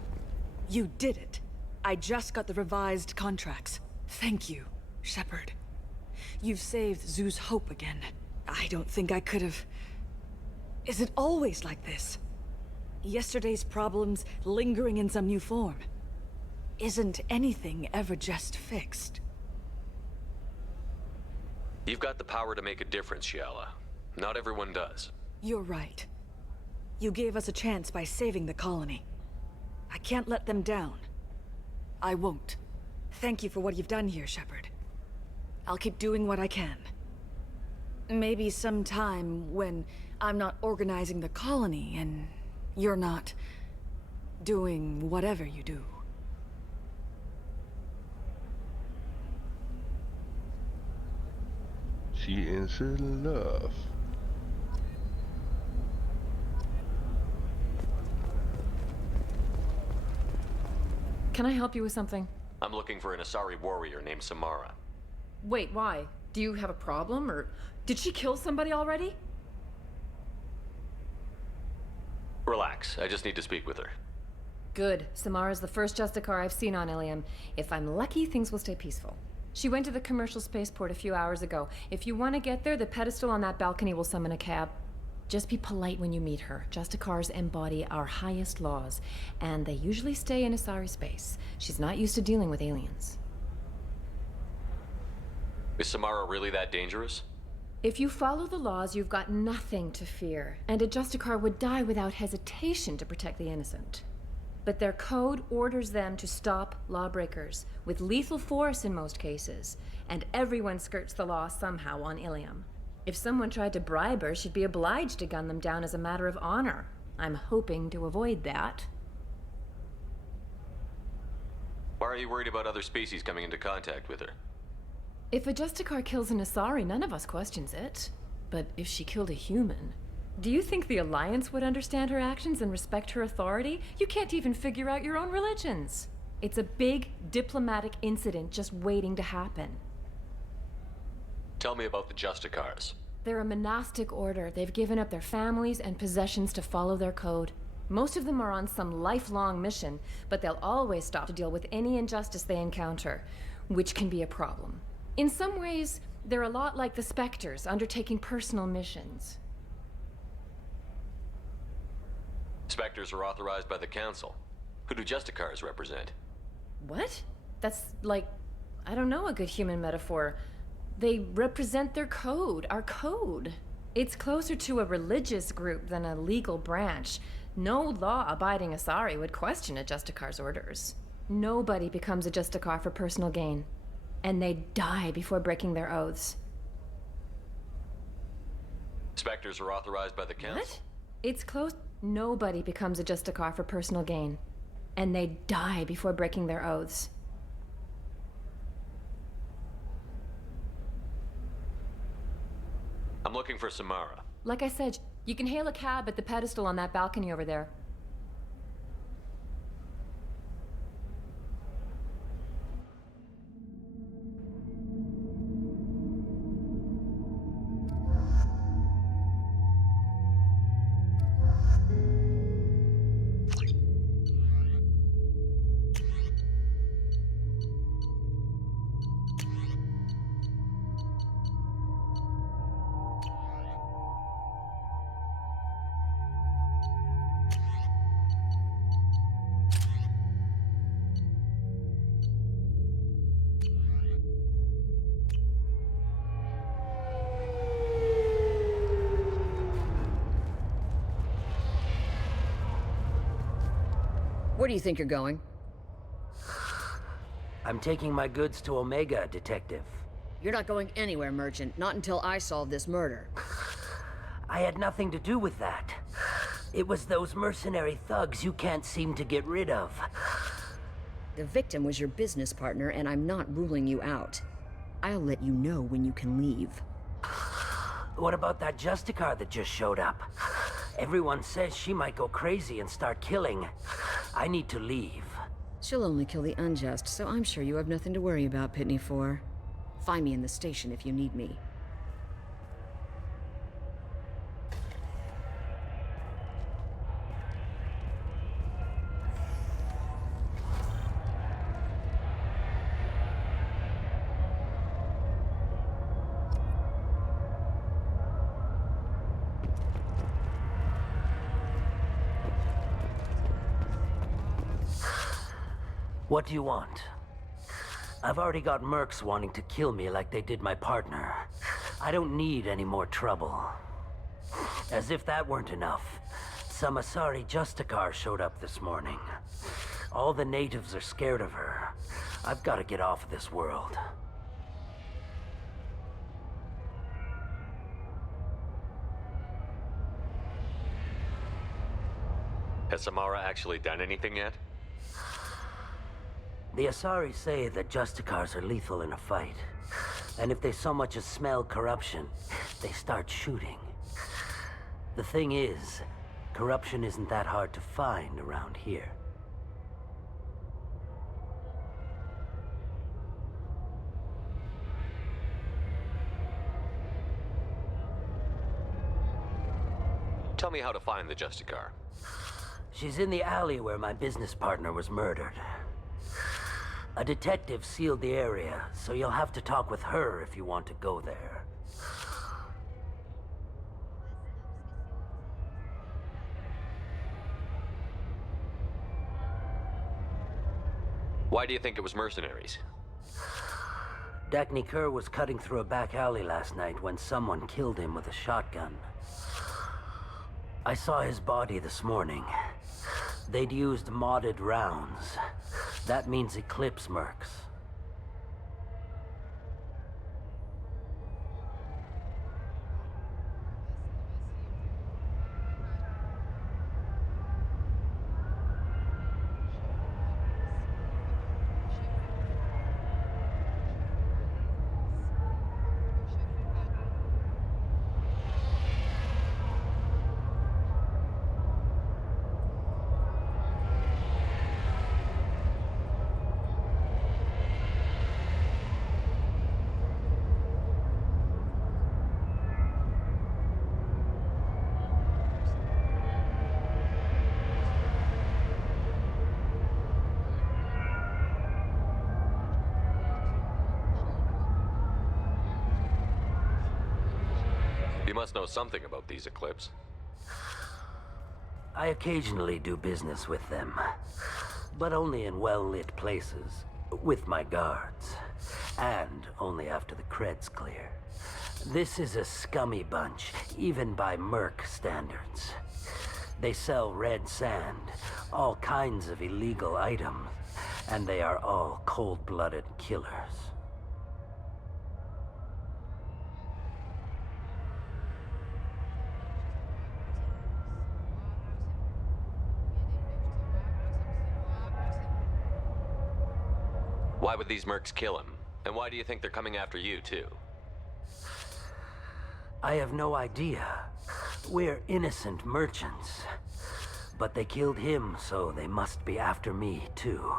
You did it. I just got the revised contracts. Thank you, Shepard. You've saved Zoo's hope again. I don't think I could have... Is it always like this? Yesterday's problems lingering in some new form. Isn't anything ever just fixed? You've got the power to make a difference, Shiala. Not everyone does. You're right. You gave us a chance by saving the colony. I can't let them down. I won't. Thank you for what you've done here, Shepard. I'll keep doing what I can. Maybe sometime when I'm not organizing the colony and you're not doing whatever you do. She answered love. Can I help you with something? I'm looking for an Asari warrior named Samara. Wait, why? Do you have a problem, or did she kill somebody already? Relax, I just need to speak with her. Good. Samara's the first Justicar I've seen on Ilium. If I'm lucky, things will stay peaceful. She went to the commercial spaceport a few hours ago. If you want to get there, the pedestal on that balcony will summon a cab. Just be polite when you meet her. Justicars embody our highest laws, and they usually stay in Asari space. She's not used to dealing with aliens. Is Samara really that dangerous? If you follow the laws, you've got nothing to fear, and a Justicar would die without hesitation to protect the innocent. But their code orders them to stop lawbreakers, with lethal force in most cases, and everyone skirts the law somehow on Ilium. If someone tried to bribe her, she'd be obliged to gun them down as a matter of honor. I'm hoping to avoid that. Why are you worried about other species coming into contact with her? If a Justicar kills an Asari, none of us questions it. But if she killed a human... Do you think the Alliance would understand her actions and respect her authority? You can't even figure out your own religions. It's a big diplomatic incident just waiting to happen. Tell me about the Justicars. They're a monastic order. They've given up their families and possessions to follow their code. Most of them are on some lifelong mission, but they'll always stop to deal with any injustice they encounter, which can be a problem. In some ways, they're a lot like the Spectres, undertaking personal missions. Spectres are authorized by the Council. Who do Justicars represent? What? That's like, I don't know, a good human metaphor. They represent their code, our code. It's closer to a religious group than a legal branch. No law-abiding Asari would question a Justicar's orders. Nobody becomes a Justicar for personal gain. And they die before breaking their oaths. Spectres are authorized by the Council. What? It's close. Nobody becomes a Justicar for personal gain. And they die before breaking their oaths. I'm looking for Samara. Like I said, you can hail a cab at the pedestal on that balcony over there. Where do you think you're going? I'm taking my goods to Omega, Detective. You're not going anywhere, Merchant. Not until I solve this murder. I had nothing to do with that. It was those mercenary thugs you can't seem to get rid of. The victim was your business partner, and I'm not ruling you out. I'll let you know when you can leave. What about that Justicar that just showed up? Everyone says she might go crazy and start killing. I need to leave. She'll only kill the unjust, so I'm sure you have nothing to worry about, Pitney 4. Find me in the station if you need me. What do you want? I've already got mercs wanting to kill me like they did my partner. I don't need any more trouble. As if that weren't enough, some Asari Justicar showed up this morning. All the natives are scared of her. I've got to get off of this world. Has Samara actually done anything yet? The Asari say that Justicars are lethal in a fight. And if they so much as smell corruption, they start shooting. The thing is, corruption isn't that hard to find around here. Tell me how to find the Justicar. She's in the alley where my business partner was murdered. A detective sealed the area, so you'll have to talk with her if you want to go there. Why do you think it was mercenaries? Dagny Kerr was cutting through a back alley last night when someone killed him with a shotgun. I saw his body this morning. They'd used modded rounds. That means Eclipse mercs. You must know something about these Eclipse. I occasionally do business with them, but only in well-lit places, with my guards, and only after the cred's clear. This is a scummy bunch, even by Merc standards. They sell red sand, all kinds of illegal items, and they are all cold-blooded killers. Why would these mercs kill him? And why do you think they're coming after you, too? I have no idea. We're innocent merchants. But they killed him, so they must be after me, too.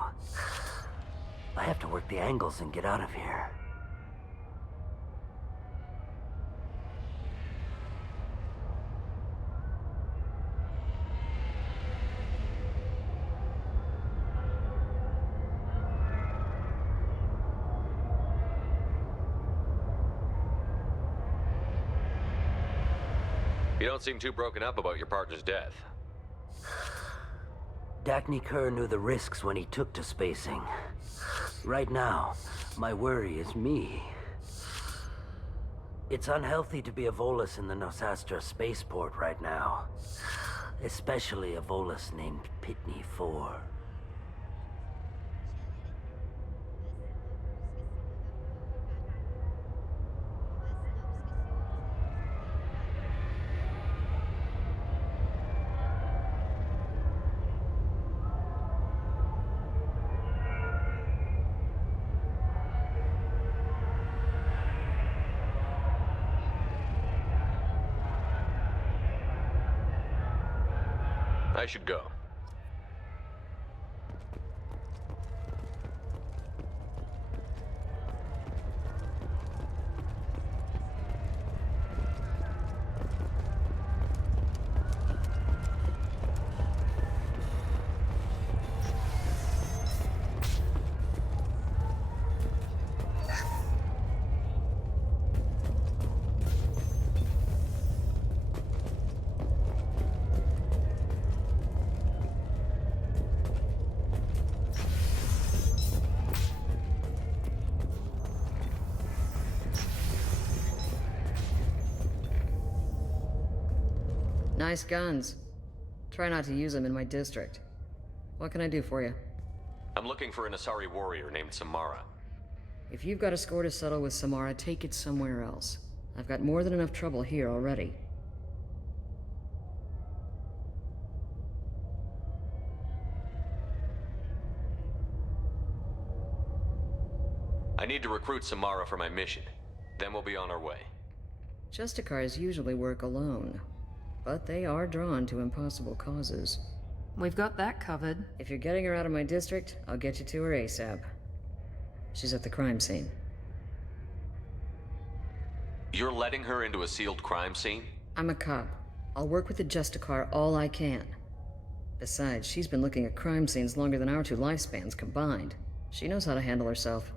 I have to work the angles and get out of here. You don't seem too broken up about your partner's death. Dacne Kerr knew the risks when he took to spacing. Right now, my worry is me. It's unhealthy to be a Volus in the Nosastra spaceport right now. Especially a Volus named Pitney 4. I should go. Nice guns. Try not to use them in my district. What can I do for you? I'm looking for an Asari warrior named Samara. If you've got a score to settle with Samara, take it somewhere else. I've got more than enough trouble here already. I need to recruit Samara for my mission. Then we'll be on our way. Justicars usually work alone, but they are drawn to impossible causes. We've got that covered. If you're getting her out of my district, I'll get you to her ASAP. She's at the crime scene. You're letting her into a sealed crime scene? I'm a cop. I'll work with the Justicar all I can. Besides, she's been looking at crime scenes longer than our two lifespans combined. She knows how to handle herself.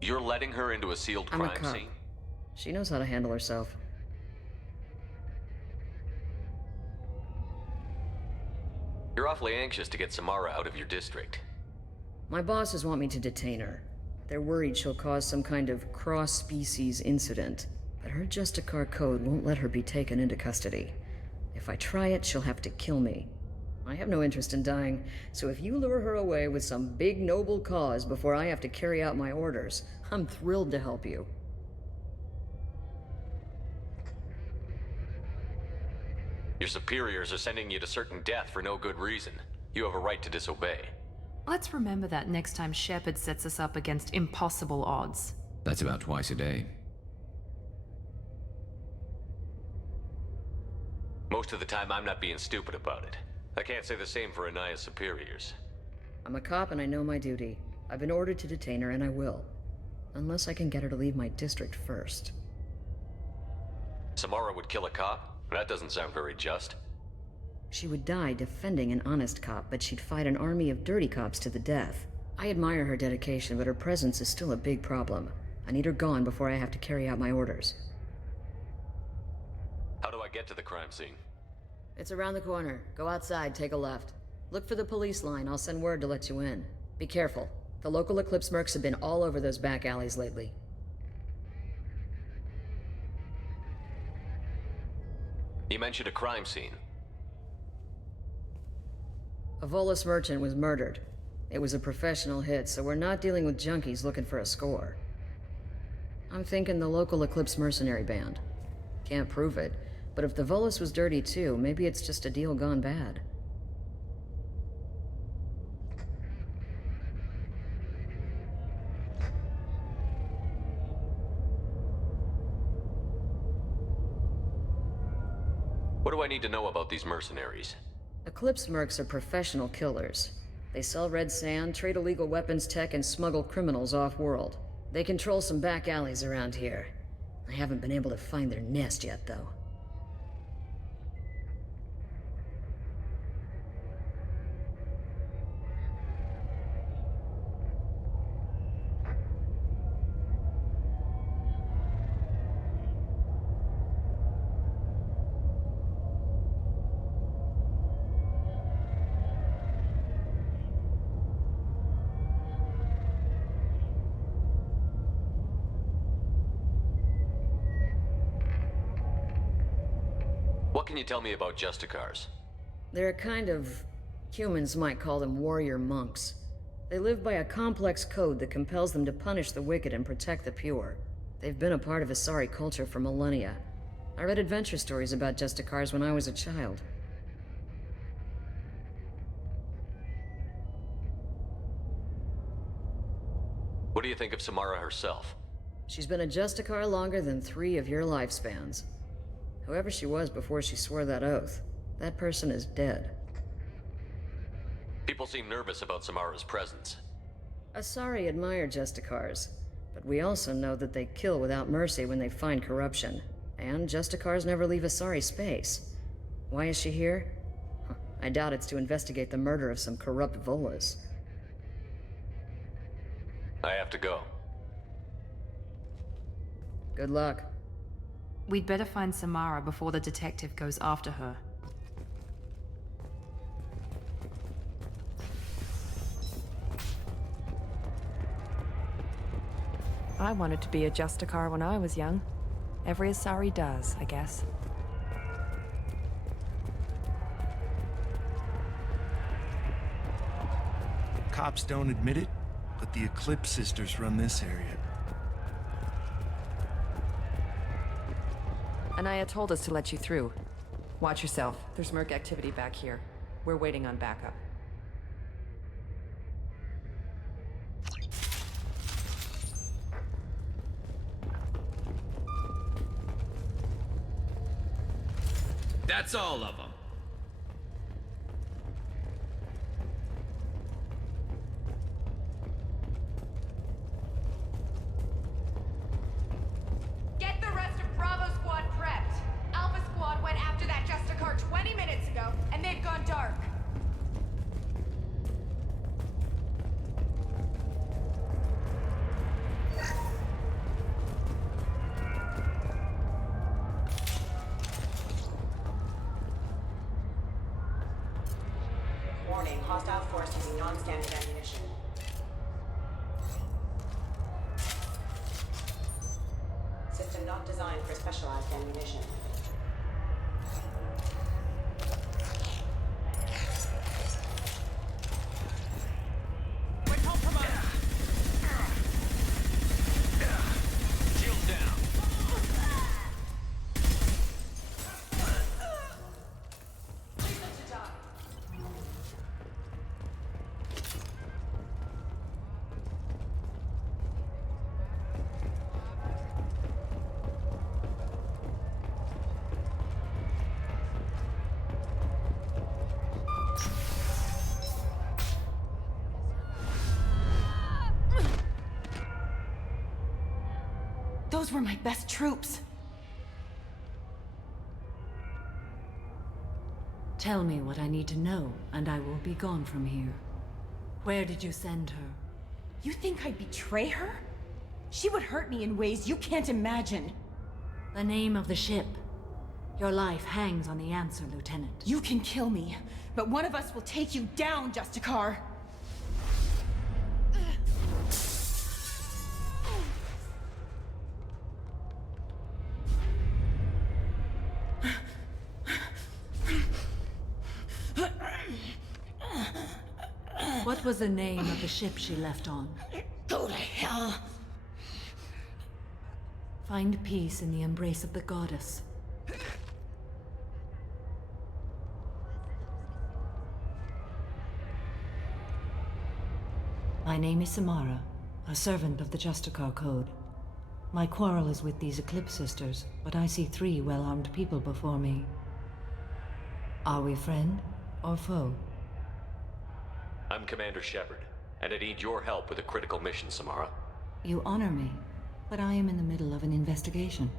You're letting her into a sealed I'm a crime cop. scene? She knows how to handle herself. You're awfully anxious to get Samara out of your district. My bosses want me to detain her. They're worried she'll cause some kind of cross-species incident, but her Justicar code won't let her be taken into custody. If I try it, she'll have to kill me. I have no interest in dying, so if you lure her away with some big noble cause before I have to carry out my orders, I'm thrilled to help you. Your superiors are sending you to certain death for no good reason. You have a right to disobey. Let's remember that next time Shepard sets us up against impossible odds. That's about twice a day. Most of the time, I'm not being stupid about it. I can't say the same for Anaya's superiors. I'm a cop and I know my duty. I've been ordered to detain her and I will. Unless I can get her to leave my district first. Samara would kill a cop? That doesn't sound very just. She would die defending an honest cop, but she'd fight an army of dirty cops to the death. I admire her dedication, but her presence is still a big problem. I need her gone before I have to carry out my orders. How do I get to the crime scene? It's around the corner. Go outside, take a left. Look for the police line. I'll send word to let you in. Be careful. The local Eclipse mercs have been all over those back alleys lately. You mentioned a crime scene. A Volus merchant was murdered. It was a professional hit, so we're not dealing with junkies looking for a score. I'm thinking the local Eclipse mercenary band. Can't prove it, but if the Volus was dirty too, maybe it's just a deal gone bad. What do I need to know about these mercenaries? Eclipse mercs are professional killers. They sell red sand, trade illegal weapons tech, and smuggle criminals off-world. They control some back alleys around here. I haven't been able to find their nest yet, though. What can you tell me about Justicars? They're a kind of... humans might call them warrior monks. They live by a complex code that compels them to punish the wicked and protect the pure. They've been a part of Asari culture for millennia. I read adventure stories about Justicars when I was a child. What do you think of Samara herself? She's been a Justicar longer than 3 of your lifespans. Whoever she was before she swore that oath, that person is dead. People seem nervous about Samara's presence. Asari admire Justicars, but we also know that they kill without mercy when they find corruption. And Justicars never leave Asari space. Why is she here? I doubt it's to investigate the murder of some corrupt Volas. I have to go. Good luck. We'd better find Samara before the detective goes after her. I wanted to be a Justicar when I was young. Every Asari does, I guess. Cops don't admit it, but the Eclipse sisters run this area. Anaya told us to let you through. Watch yourself. There's merc activity back here. We're waiting on backup. That's all of them. Get the rest of Bravo Squad prepped. Alpha Squad went after that Justicar 20 minutes ago, and they've gone dark. Warning, hostile force using non-standard ammunition. System not designed for specialized ammunition. Shield down. Those were my best troops. Tell me what I need to know, and I will be gone from here. Where did you send her? You think I'd betray her? She would hurt me in ways you can't imagine. The name of the ship. Your life hangs on the answer, Lieutenant. You can kill me, but one of us will take you down, Justicar! What was the name of the ship she left on? Go to hell! Find peace in the embrace of the goddess. My name is Samara, a servant of the Justicar Code. My quarrel is with these Eclipse Sisters, but I see 3 well-armed people before me. Are we friend or foe? I'm Commander Shepard, and I need your help with a critical mission, Samara. You honor me, but I am in the middle of an investigation.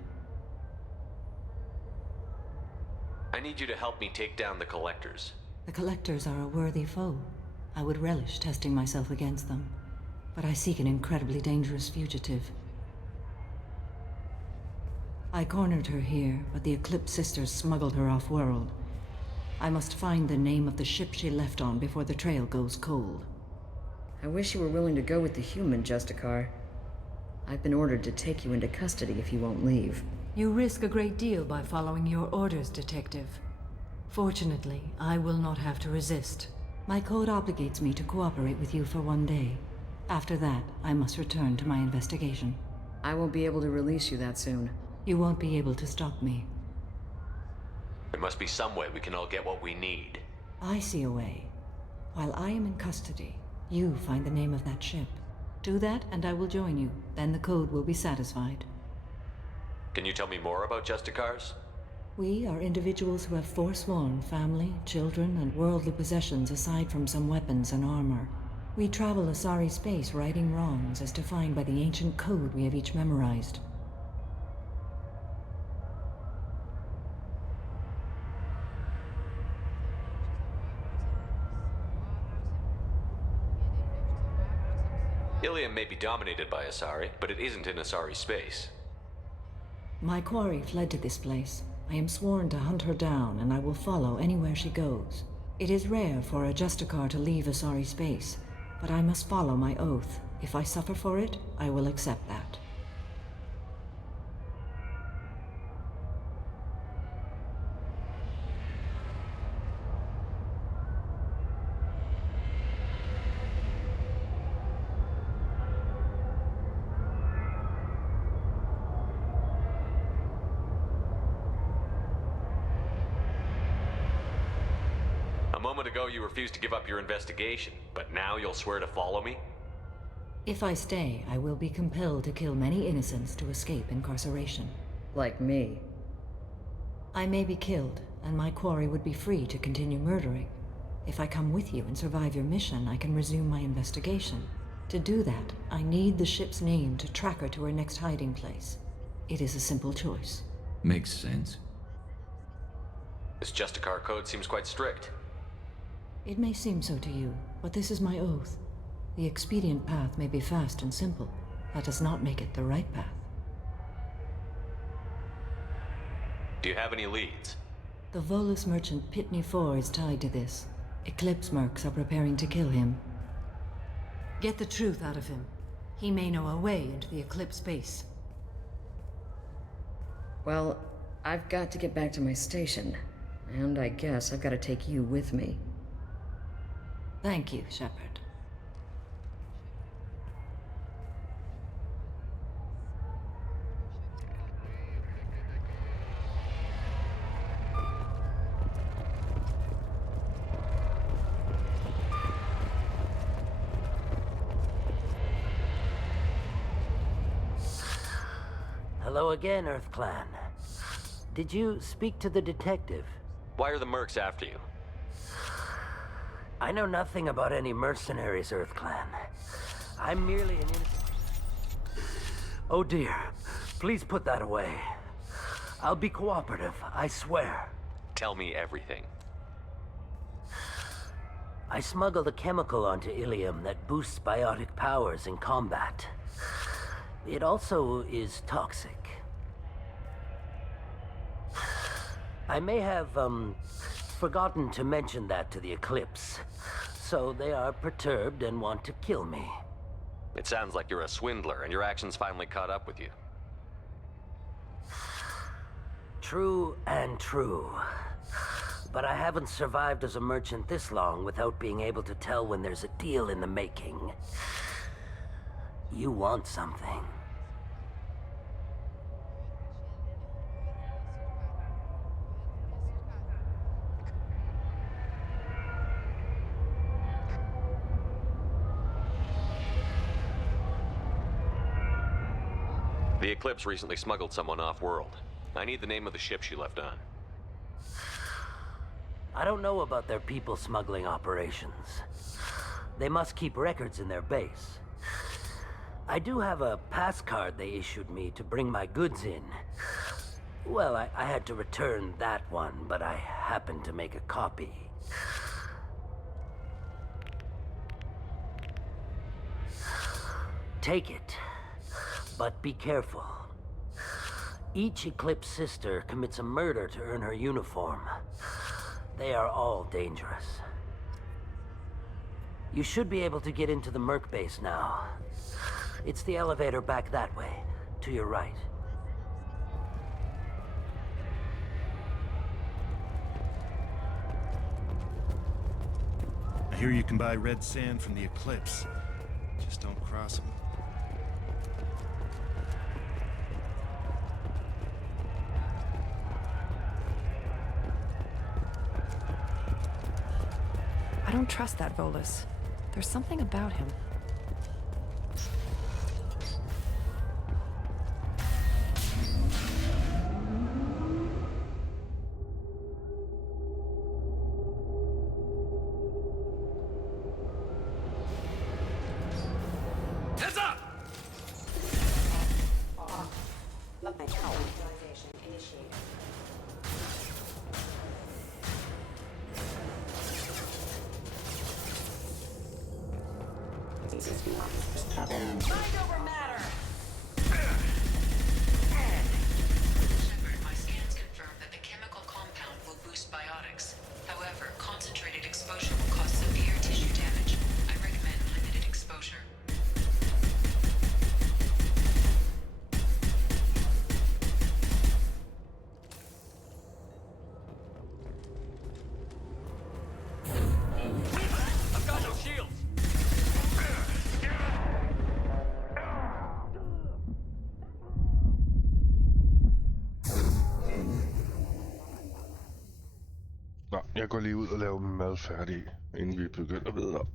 I need you to help me take down the Collectors. The Collectors are a worthy foe. I would relish testing myself against them, but I seek an incredibly dangerous fugitive. I cornered her here, but the Eclipse Sisters smuggled her off-world. I must find the name of the ship she left on before the trail goes cold. I wish you were willing to go with the human, Justicar. I've been ordered to take you into custody if you won't leave. You risk a great deal by following your orders, Detective. Fortunately, I will not have to resist. My code obligates me to cooperate with you for 1 day. After that, I must return to my investigation. I won't be able to release you that soon. You won't be able to stop me. There must be some way we can all get what we need. I see a way. While I am in custody, you find the name of that ship. Do that, and I will join you. Then the code will be satisfied. Can you tell me more about Justicars? We are individuals who have forsworn family, children, and worldly possessions aside from some weapons and armor. We travel Asari space righting wrongs as defined by the ancient code we have each memorized. Ilium may be dominated by Asari, but it isn't in Asari space. My quarry fled to this place. I am sworn to hunt her down, and I will follow anywhere she goes. It is rare for a Justicar to leave Asari space, but I must follow my oath. If I suffer for it, I will accept that. A moment ago you refused to give up your investigation, but now you'll swear to follow me? If I stay, I will be compelled to kill many innocents to escape incarceration. Like me. I may be killed, and my quarry would be free to continue murdering. If I come with you and survive your mission, I can resume my investigation. To do that, I need the ship's name to track her to her next hiding place. It is a simple choice. Makes sense. This Justicar code seems quite strict. It may seem so to you, but this is my oath. The expedient path may be fast and simple. That does not make it the right path. Do you have any leads? The Volus merchant Pitney 4 is tied to this. Eclipse mercs are preparing to kill him. Get the truth out of him. He may know a way into the Eclipse base. Well, I've got to get back to my station. And I guess I've got to take you with me. Thank you, Shepard. Hello again, Earth Clan. Did you speak to the detective? Why are the mercs after you? I know nothing about any mercenaries, Earth Clan. I'm merely an innocent... Oh dear. Please put that away. I'll be cooperative, I swear. Tell me everything. I smuggled a chemical onto Ilium that boosts biotic powers in combat. It also is toxic. I may have, forgotten to mention that to the Eclipse. So they are perturbed and want to kill me. It sounds like you're a swindler, and your actions finally caught up with you. True and true. But I haven't survived as a merchant this long without being able to tell when there's a deal in the making. You want something. The Eclipse recently smuggled someone off-world. I need the name of the ship she left on. I don't know about their people smuggling operations. They must keep records in their base. I do have a pass card they issued me to bring my goods in. Well, I had to return that one, but I happened to make a copy. Take it, but be careful. Each Eclipse sister commits a murder to earn her uniform. They are all dangerous. You should be able to get into the Merc base now. It's the elevator back that way, to your right. I hear you can buy red sand from the Eclipse. Just don't cross them. I don't trust that Volus. There's something about him. Heads up! Utilization initiated. Mind over matter! Shepard, my scans confirm that the chemical compound will boost biotics. However, concentrated exposure will cause severe tissue damage. I recommend limited exposure. I've got no shields! Nå, jeg går lige ud og laver min mad færdig, inden vi begynder videre.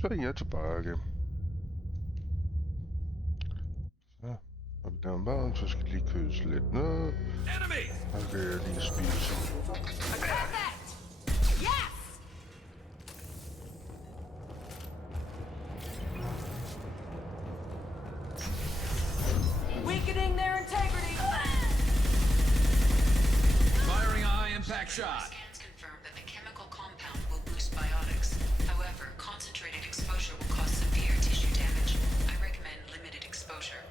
Så er jeg tilbage. Så har vi down barn, så skal lige kødes lidt ned. Så kan jeg lige spise. Weakening their integrity. Firing a high-impact shot. Scans confirm that the chemical compound will boost biotics. However, concentrated exposure will cause severe tissue damage. I recommend limited exposure.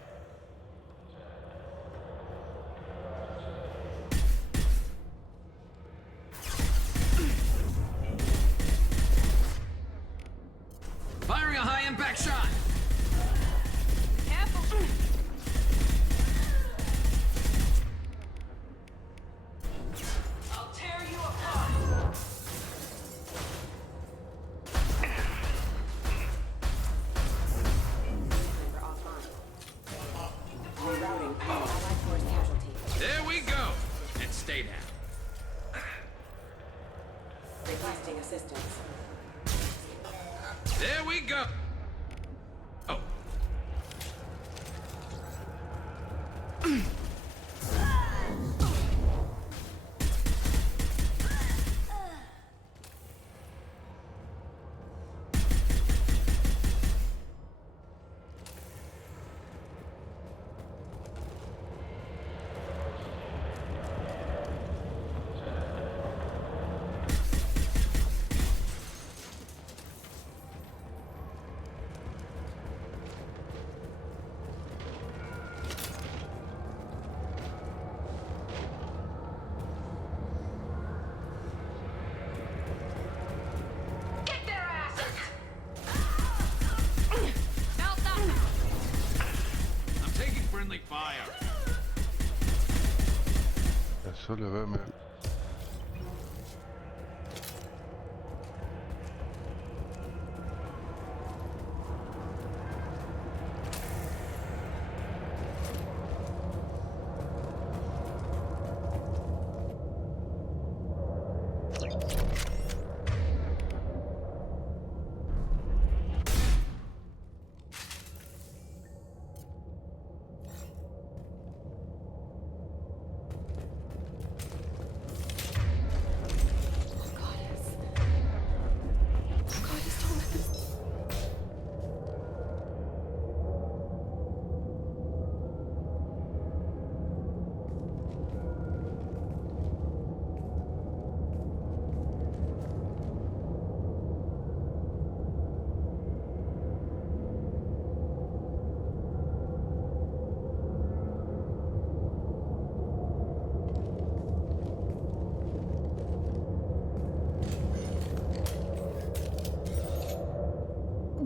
Firing a high-impact shot. Careful. I'll tear you apart. There we go. And stay down. Requesting assistance. There we go. Oh. Friendly fire. Ja, så lad være med.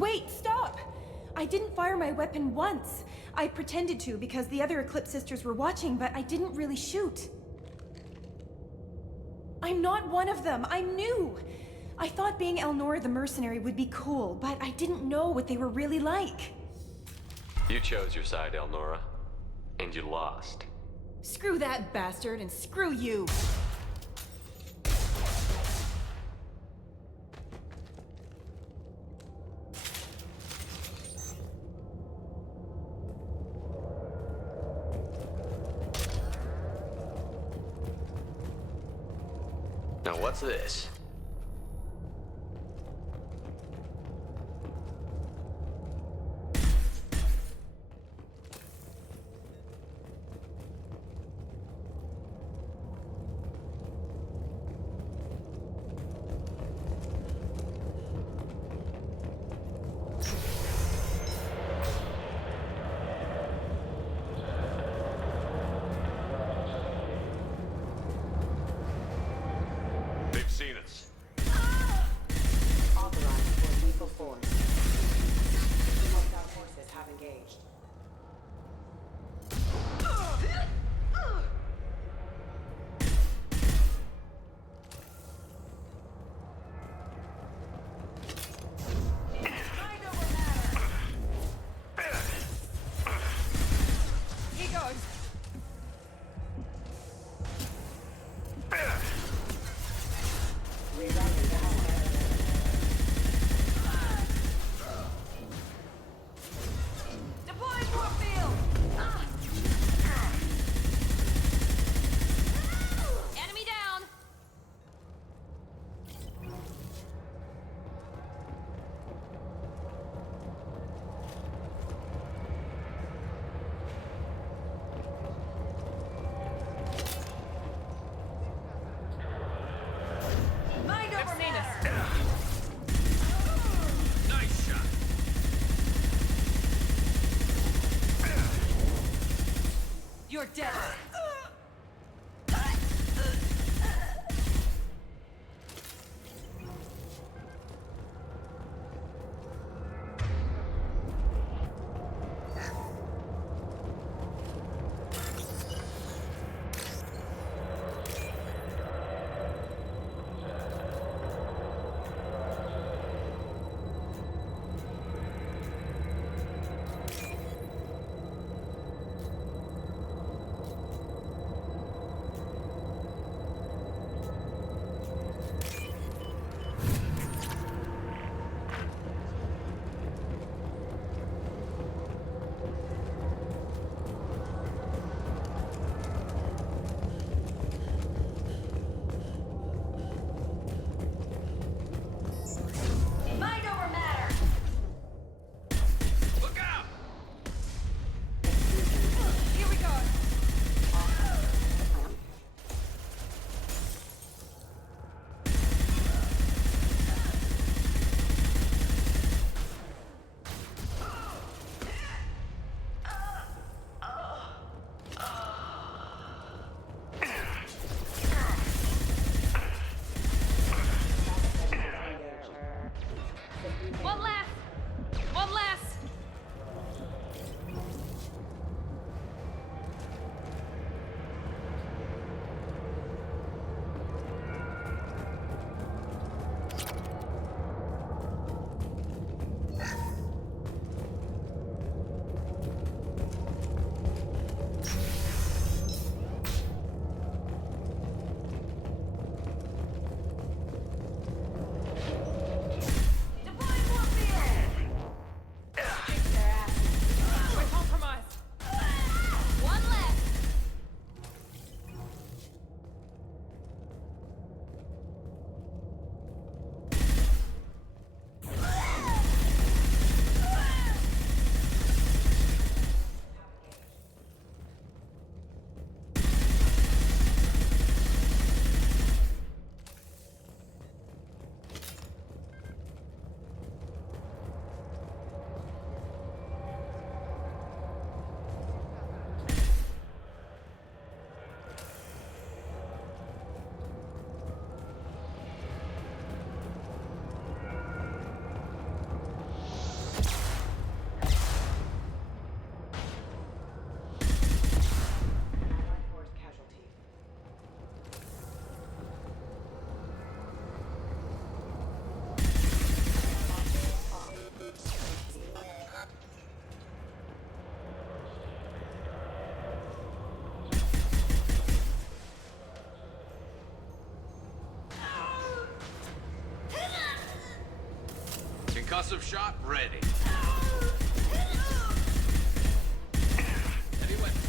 Wait, stop! I didn't fire my weapon once. I pretended to because the other Eclipse sisters were watching, but I didn't really shoot. I'm not one of them. I'm new. I thought being Elnora the mercenary would be cool, but I didn't know what they were really like. You chose your side, Elnora. And you lost. Screw that bastard and screw you. Now what's this? They've seen us. You're dead. Mind over matter. Look out! Here we go. One last. One last. We're compromised. One left. Concussive shot ready. Heavy weapon.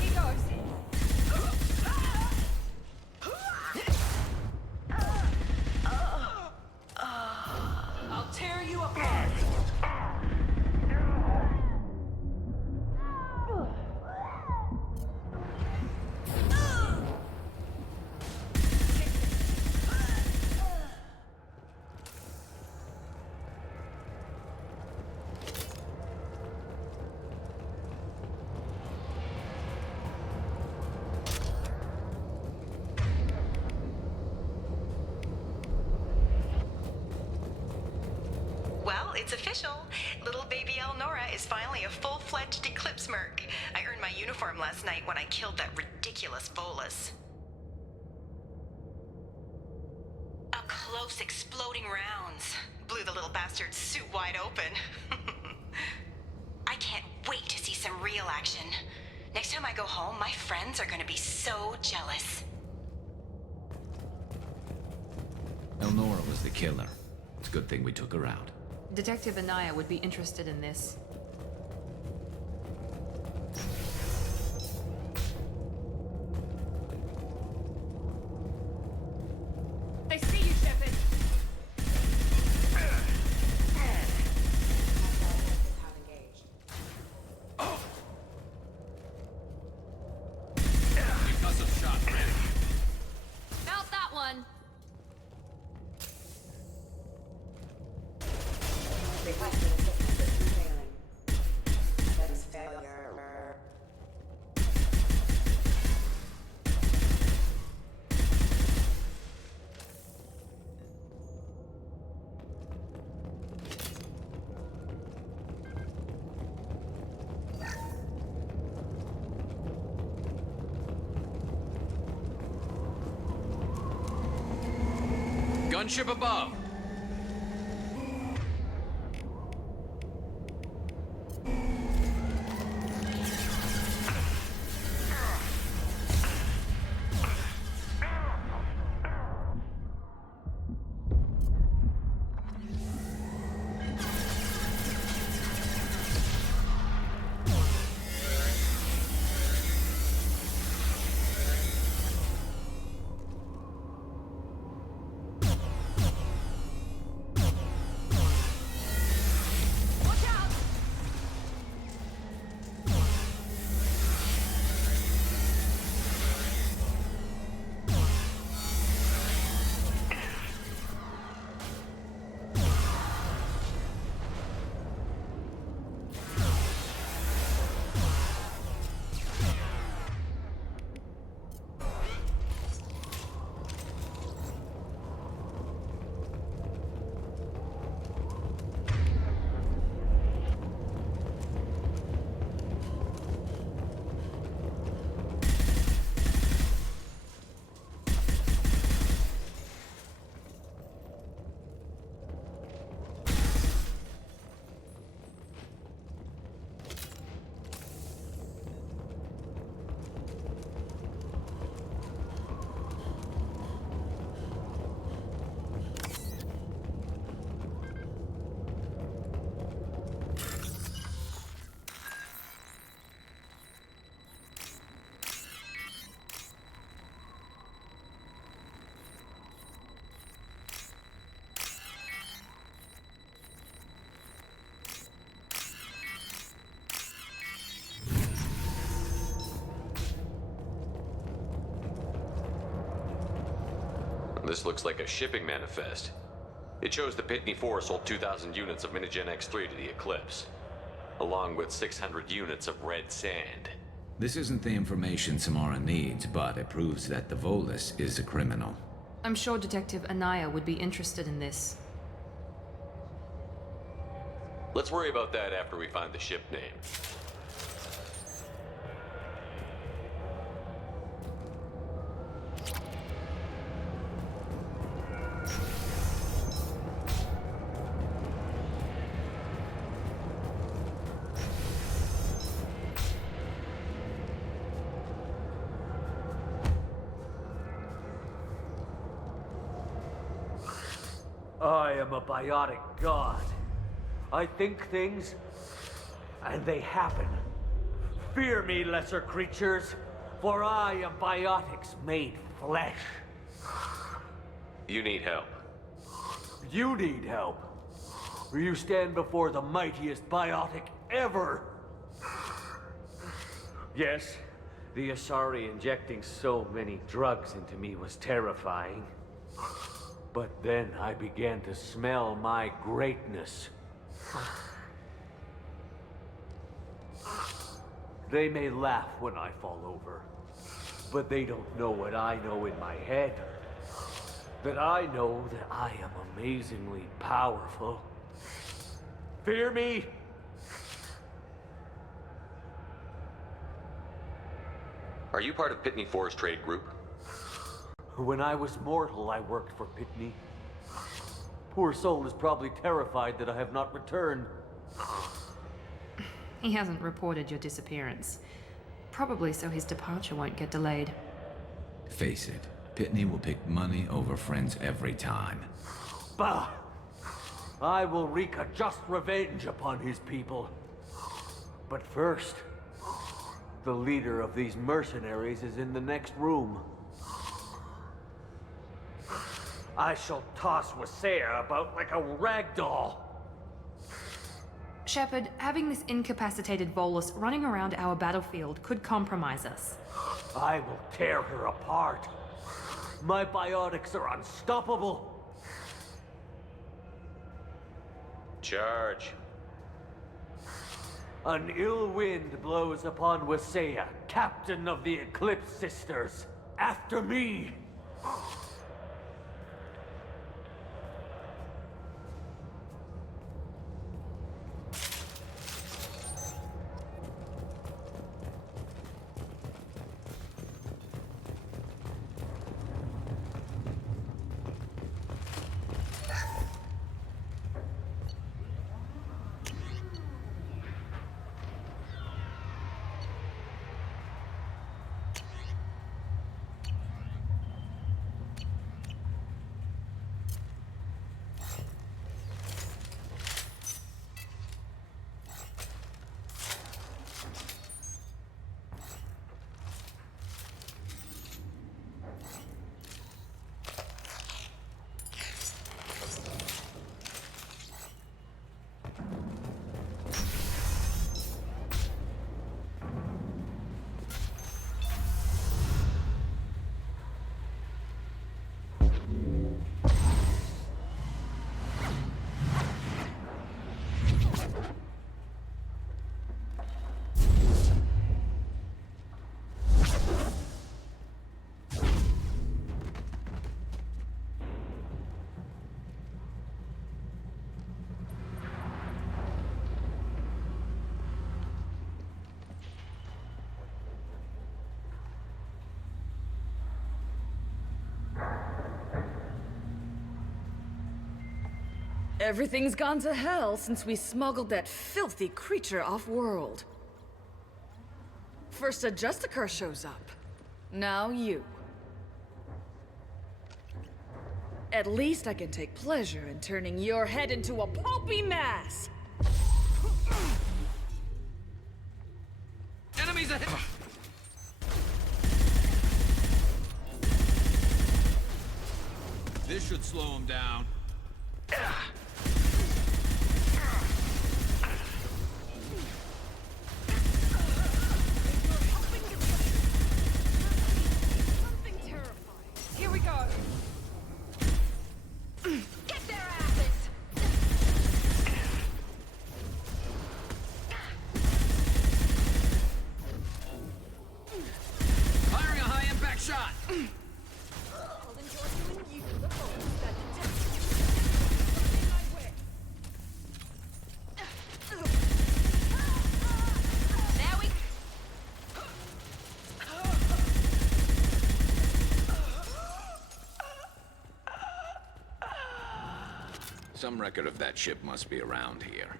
He goes. I'll tear you apart. Well, it's official. Little baby Elnora is finally a full-fledged Eclipse merc. I earned my uniform last night when I killed that ridiculous Volus. Up close, exploding rounds. Blew the little bastard's suit wide open. I can't wait to see some real action. Next time I go home, my friends are gonna be so jealous. Elnora was the killer. It's a good thing we took her out. Detective Anaya would be interested in this. They see you, Shepard. Concussive shot ready. Felt that one. Gunship above. This looks like a shipping manifest. It shows the Pitney 4 sold 2,000 units of Minigen X3 to the Eclipse, along with 600 units of red sand. This isn't the information Samara needs, but it proves that the Volus is a criminal. I'm sure Detective Anaya would be interested in this. Let's worry about that after we find the ship name. I am a biotic god. I think things, and they happen. Fear me, lesser creatures, for I am biotics made flesh. You need help. You need help. You stand before the mightiest biotic ever. Yes, the Asari injecting so many drugs into me was terrifying. But then I began to smell my greatness. They may laugh when I fall over, but they don't know what I know in my head. That I know that I am amazingly powerful. Fear me? Are you part of Pitney 4's trade group? When I was mortal, I worked for Pitney. Poor soul is probably terrified that I have not returned. He hasn't reported your disappearance. Probably so his departure won't get delayed. Face it, Pitney will pick money over friends every time. Bah! I will wreak a just revenge upon his people. But first, the leader of these mercenaries is in the next room. I shall toss Wasea about like a rag doll. Shepard, having this incapacitated Volus running around our battlefield could compromise us. I will tear her apart. My biotics are unstoppable. Charge. An ill wind blows upon Wasea, captain of the Eclipse Sisters. After me! Everything's gone to hell since we smuggled that filthy creature off-world. First a Justicar shows up. Now you. At least I can take pleasure in turning your head into a pulpy mass! Enemies ahead! This should slow him down. Something terrifying. Here we go. Get their asses! Firing a high-impact shot! I'll enjoy doing you the most that Now we... Some record of that ship must be around here.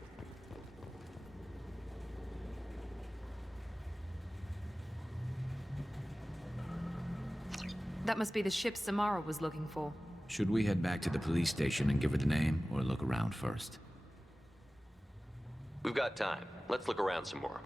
That must be the ship Samara was looking for. Should we head back to the police station and give her the name, or look around first? We've got time. Let's look around some more.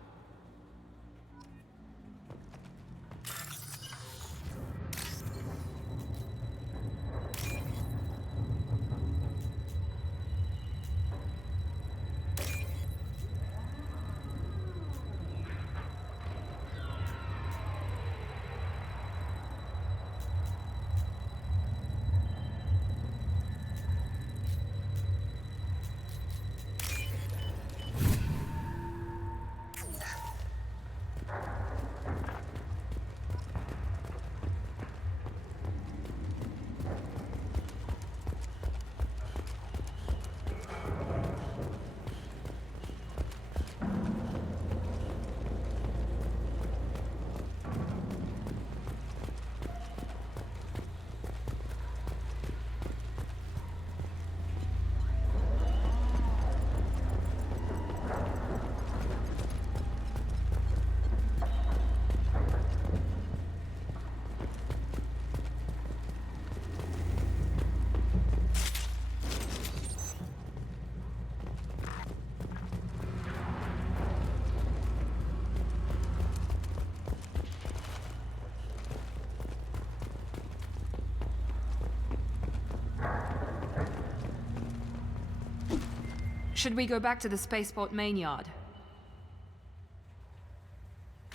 Should we go back to the spaceport main yard?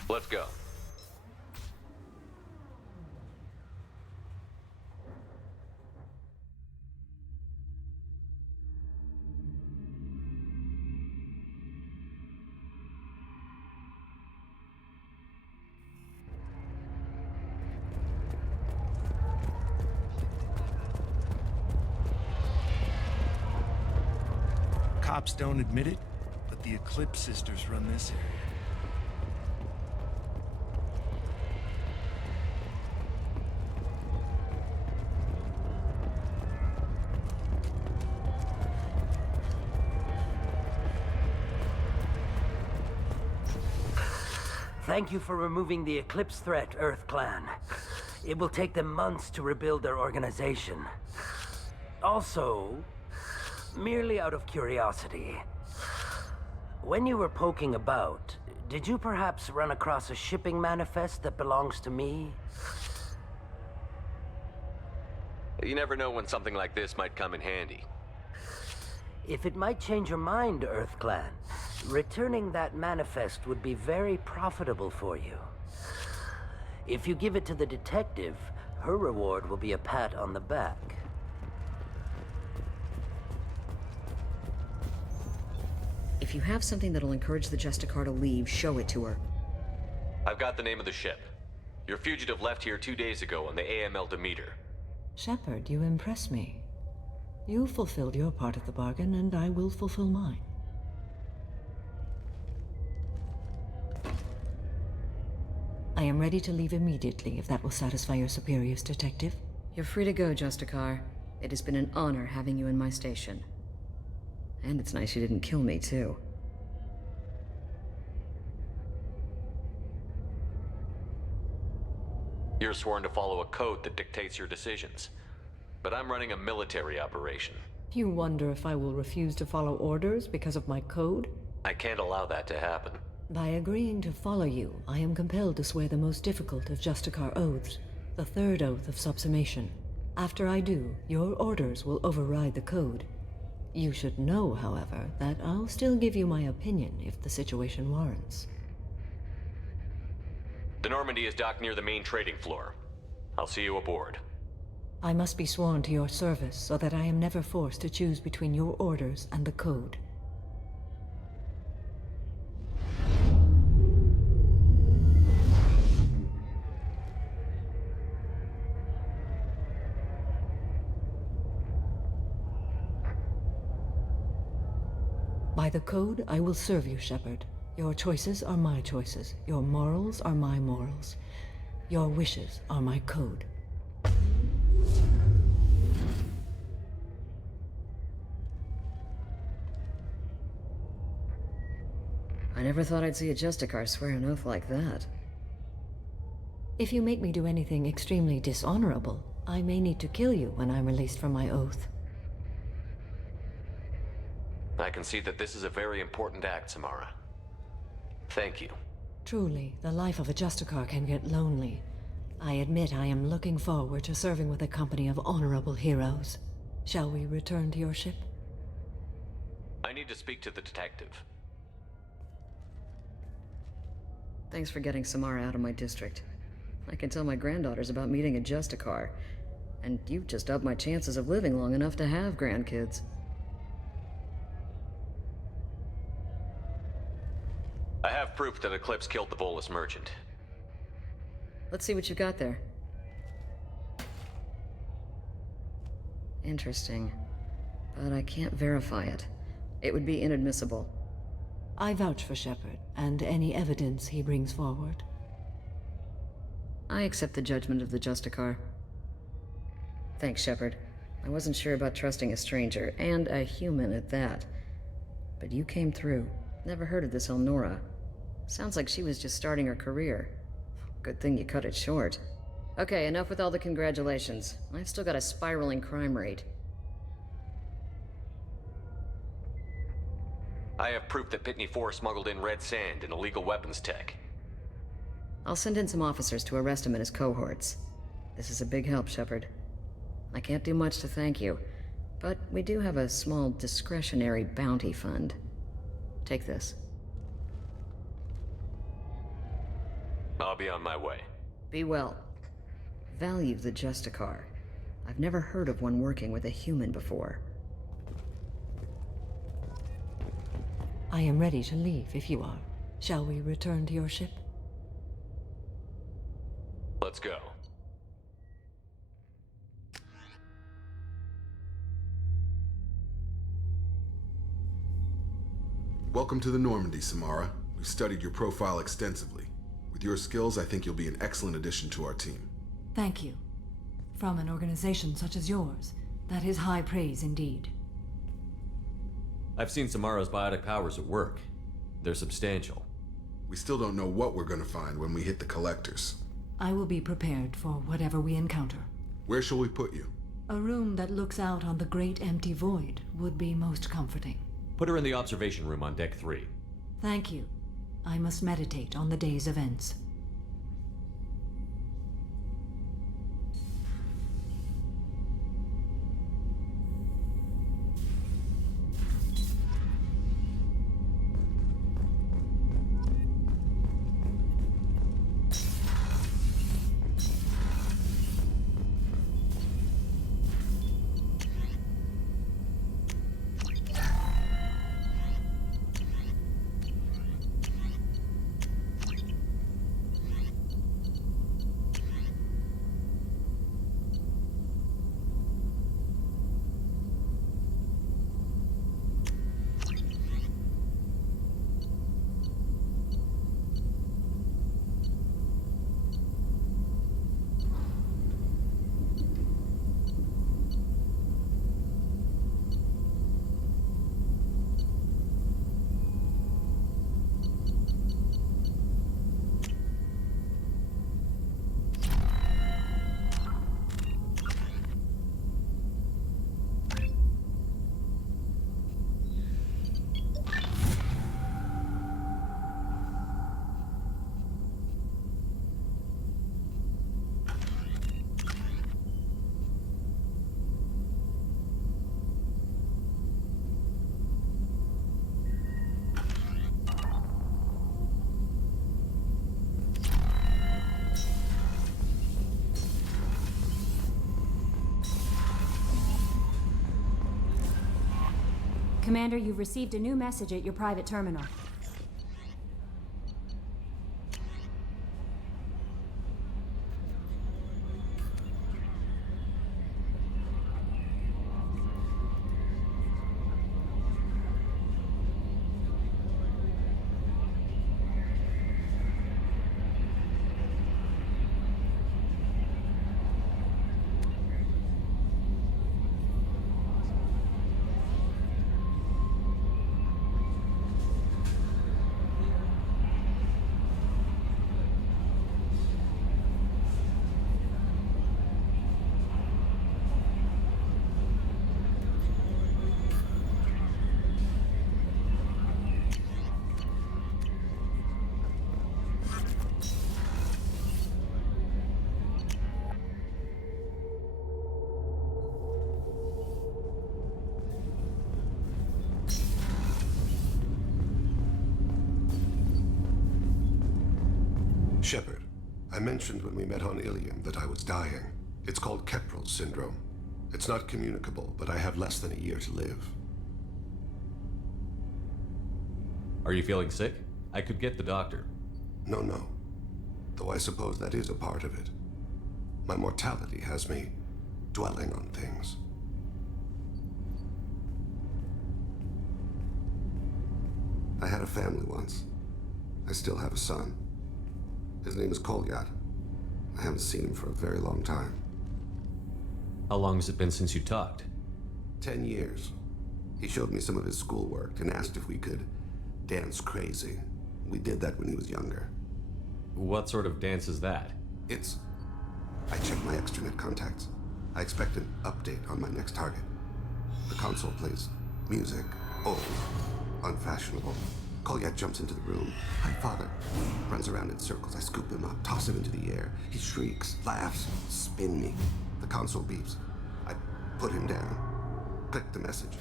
Let's go. Cops don't admit it, but the Eclipse sisters run this area. Thank you for removing the Eclipse threat, Earth Clan. It will take them months to rebuild their organization. Also, merely out of curiosity, when you were poking about, did you perhaps run across a shipping manifest that belongs to me? You never know when something like this might come in handy. If it might change your mind, Earth Clan, returning that manifest would be very profitable for you. If you give it to the detective, her reward will be a pat on the back. If you have something that'll encourage the Justicar to leave, show it to her. I've got the name of the ship. Your fugitive left here 2 days ago on the AML Demeter. Shepard, you impress me. You fulfilled your part of the bargain, and I will fulfill mine. I am ready to leave immediately, if that will satisfy your superiors, Detective. You're free to go, Justicar. It has been an honor having you in my station. And it's nice you didn't kill me, too. You're sworn to follow a code that dictates your decisions. But I'm running a military operation. You wonder if I will refuse to follow orders because of my code? I can't allow that to happen. By agreeing to follow you, I am compelled to swear the most difficult of Justicar oaths, the third oath of subsumation. After I do, your orders will override the code. You should know, however, that I'll still give you my opinion if the situation warrants. The Normandy is docked near the main trading floor. I'll see you aboard. I must be sworn to your service so that I am never forced to choose between your orders and the code. By the code, I will serve you, Shepard. Your choices are my choices. Your morals are my morals. Your wishes are my code. I never thought I'd see a Justicar swear an oath like that. If you make me do anything extremely dishonorable, I may need to kill you when I'm released from my oath. I can see that this is a very important act, Samara. Thank you. Truly, the life of a Justicar can get lonely. I admit I am looking forward to serving with a company of honorable heroes. Shall we return to your ship? I need to speak to the detective. Thanks for getting Samara out of my district. I can tell my granddaughters about meeting a Justicar, and you've just upped my chances of living long enough to have grandkids. I have proof that Eclipse killed the Volus merchant. Let's see what you got there. Interesting. But I can't verify it. It would be inadmissible. I vouch for Shepard, and any evidence he brings forward. I accept the judgment of the Justicar. Thanks, Shepard. I wasn't sure about trusting a stranger, and a human at that. But you came through. Never heard of this Elnora. Sounds like she was just starting her career. Good thing you cut it short. Okay, enough with all the congratulations. I've still got a spiraling crime rate. I have proof that Pitney 4 smuggled in red sand and illegal weapons tech. I'll send in some officers to arrest him and his cohorts. This is a big help, Shepard. I can't do much to thank you, but we do have a small discretionary bounty fund. Take this. I'll be on my way. Be well. Value the Justicar. I've never heard of one working with a human before. I am ready to leave if you are. Shall we return to your ship? Let's go. Welcome to the Normandy, Samara. We've studied your profile extensively. With your skills, I think you'll be an excellent addition to our team. Thank you. From an organization such as yours, that is high praise indeed. I've seen Samara's biotic powers at work. They're substantial. We still don't know what we're gonna find when we hit the collectors. I will be prepared for whatever we encounter. Where shall we put you? A room that looks out on the great empty void would be most comforting. Put her in the observation room on deck 3. Thank you. I must meditate on the day's events. Commander, you've received a new message at your private terminal. Shepard, I mentioned when we met on Ilium that I was dying. It's called Kepral's syndrome. It's not communicable, but I have less than a year to live. Are you feeling sick? I could get the doctor. No. Though I suppose that is a part of it. My mortality has me dwelling on things. I had a family once. I still have a son. His name is Kolyat. I haven't seen him for a very long time. How long has it been since you talked? 10 years. He showed me some of his schoolwork and asked if we could dance crazy. We did that when he was younger. What sort of dance is that? I checked my extranet contacts. I expect an update on my next target. The console plays music, old, unfashionable. Kolyat jumps into the room. Hi, father. Runs around in circles. I scoop him up, toss him into the air. He shrieks, laughs, spin me. The console beeps. I put him down. Click the message.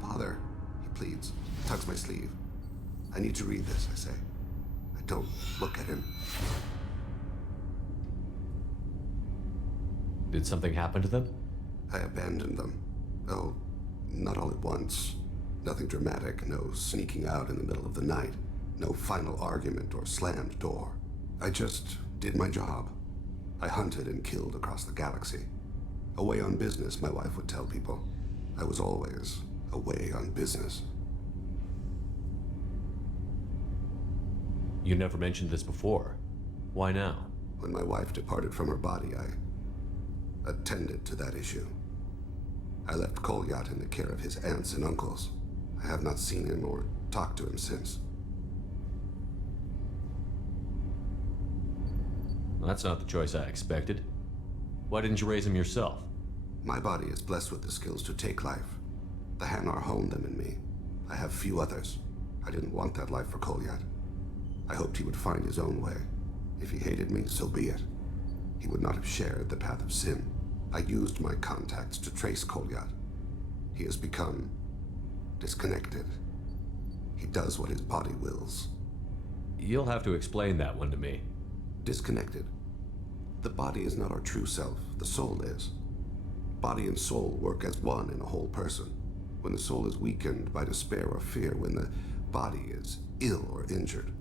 Father, he pleads, tugs my sleeve. I need to read this, I say. I don't look at him. Did something happen to them? I abandoned them. Oh, not all at once. Nothing dramatic, no sneaking out in the middle of the night, no final argument or slammed door. I just did my job. I hunted and killed across the galaxy. Away on business, my wife would tell people. I was always away on business. You never mentioned this before. Why now? When my wife departed from her body, I attended to that issue. I left Kolyat in the care of his aunts and uncles. I have not seen him or talked to him since. Well, that's not the choice I expected. Why didn't you raise him yourself? My body is blessed with the skills to take life. The Hanar honed them in me. I have few others. I didn't want that life for Kolyat. I hoped he would find his own way. If he hated me, so be it. He would not have shared the path of sin. I used my contacts to trace Kolyat. He has become disconnected. He does what his body wills. You'll have to explain that one to me. Disconnected. The body is not our true self. The soul is. Body and soul work as one in a whole person. When the soul is weakened by despair or fear, when the body is ill or injured,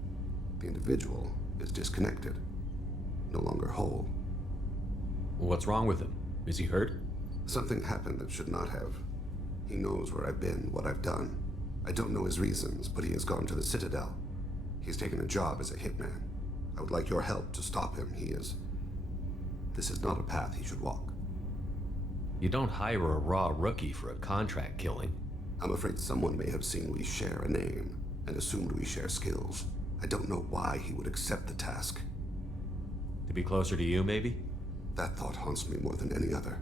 the individual is disconnected, no longer whole. What's wrong with him? Is he hurt? Something happened that should not have. He knows where I've been, what I've done. I don't know his reasons, but he has gone to the Citadel. He's taken a job as a hitman. I would like your help to stop him. This is not a path he should walk. You don't hire a raw rookie for a contract killing. I'm afraid someone may have seen we share a name and assumed we share skills. I don't know why he would accept the task. To be closer to you, maybe? That thought haunts me more than any other.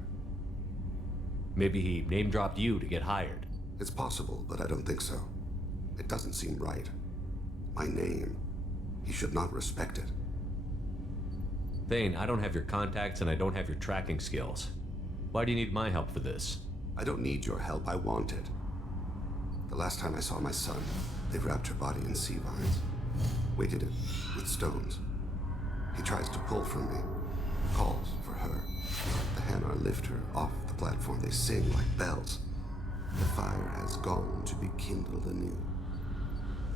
Maybe he name-dropped you to get hired. It's possible, but I don't think so. It doesn't seem right. My name. He should not respect it. Thane, I don't have your contacts and I don't have your tracking skills. Why do you need my help for this? I don't need your help. I want it. The last time I saw my son, they wrapped her body in sea vines, weighted it with stones. He tries to pull from me, calls for her. The Hanar lift her off the platform. They sing like bells. The fire has gone to be kindled anew.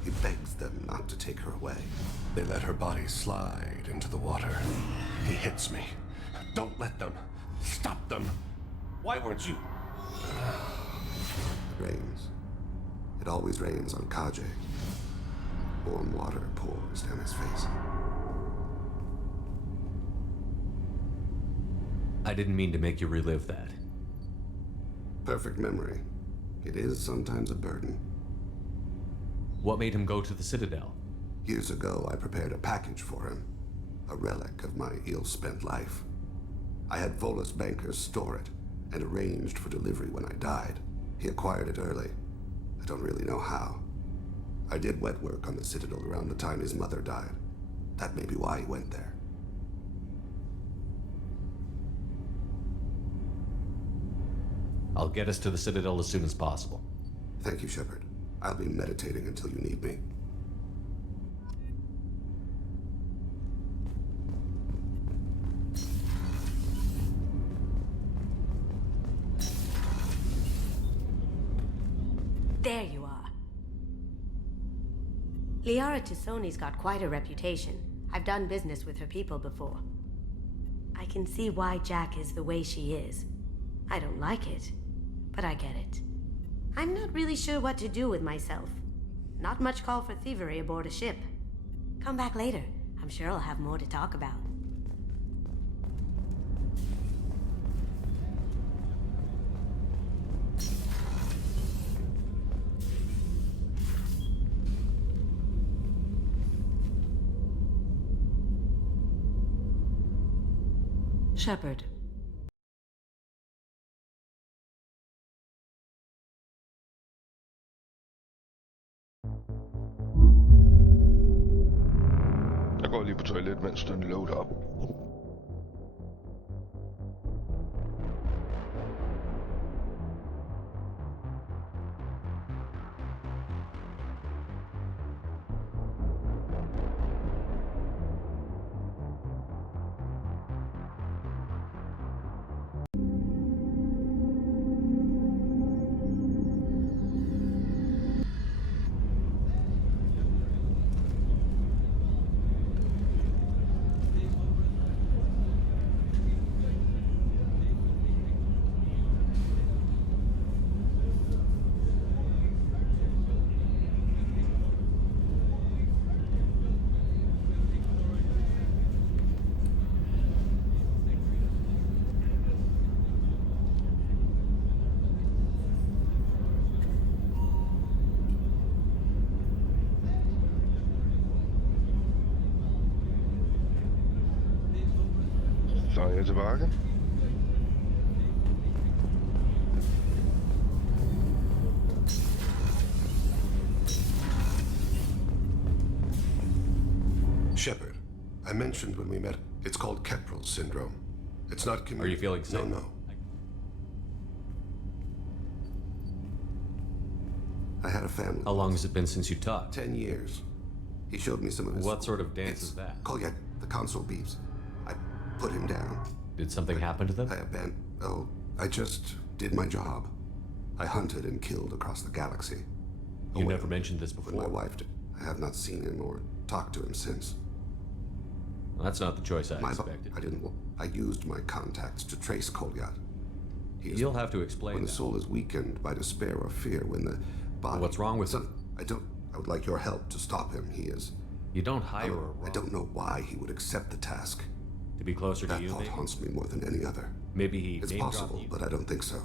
He begs them not to take her away. They let her body slide into the water. He hits me. Don't let them. Stop them. Why weren't you? It rains. It always rains on Kaje. Warm water pours down his face. I didn't mean to make you relive that. Perfect memory. It is sometimes a burden. What made him go to the Citadel? Years ago, I prepared a package for him. A relic of my ill-spent life. I had Volus bankers store it, and arranged for delivery when I died. He acquired it early. I don't really know how. I did wet work on the Citadel around the time his mother died. That may be why he went there. I'll get us to the Citadel as soon as possible. Thank you, Shepard. I'll be meditating until you need me. There you are. Liara Tassoni's got quite a reputation. I've done business with her people before. I can see why Jack is the way she is. I don't like it, but I get it. I'm not really sure what to do with myself. Not much call for thievery aboard a ship. Come back later. I'm sure I'll have more to talk about. Shepard. Jeg går lige på toilet, mens den loader op. Så er jeg tilbage. Shepard, I mentioned when we met, it's called Keprel syndrome. It's not Are you feeling sick? No. I had a family. How long has it been since you talked? 10 years. He showed me some of his... What sort of dance is that? Kolyat, the console beeps. I put him down. Did something happen to them? I just did my job. I hunted and killed across the galaxy. You never mentioned this before. When my wife did. I have not seen him or talked to him since. Well, that's not the choice I expected. I used my contacts to trace Kolyat. You'll have to explain when the soul is weakened by despair or fear, when the body... What's wrong with him? I would like your help to stop him. He is... You don't hire a wrong. I don't know why he would accept the task. To be closer to you, That thought haunts me more than any other. Maybe he It's possible, but I don't think so.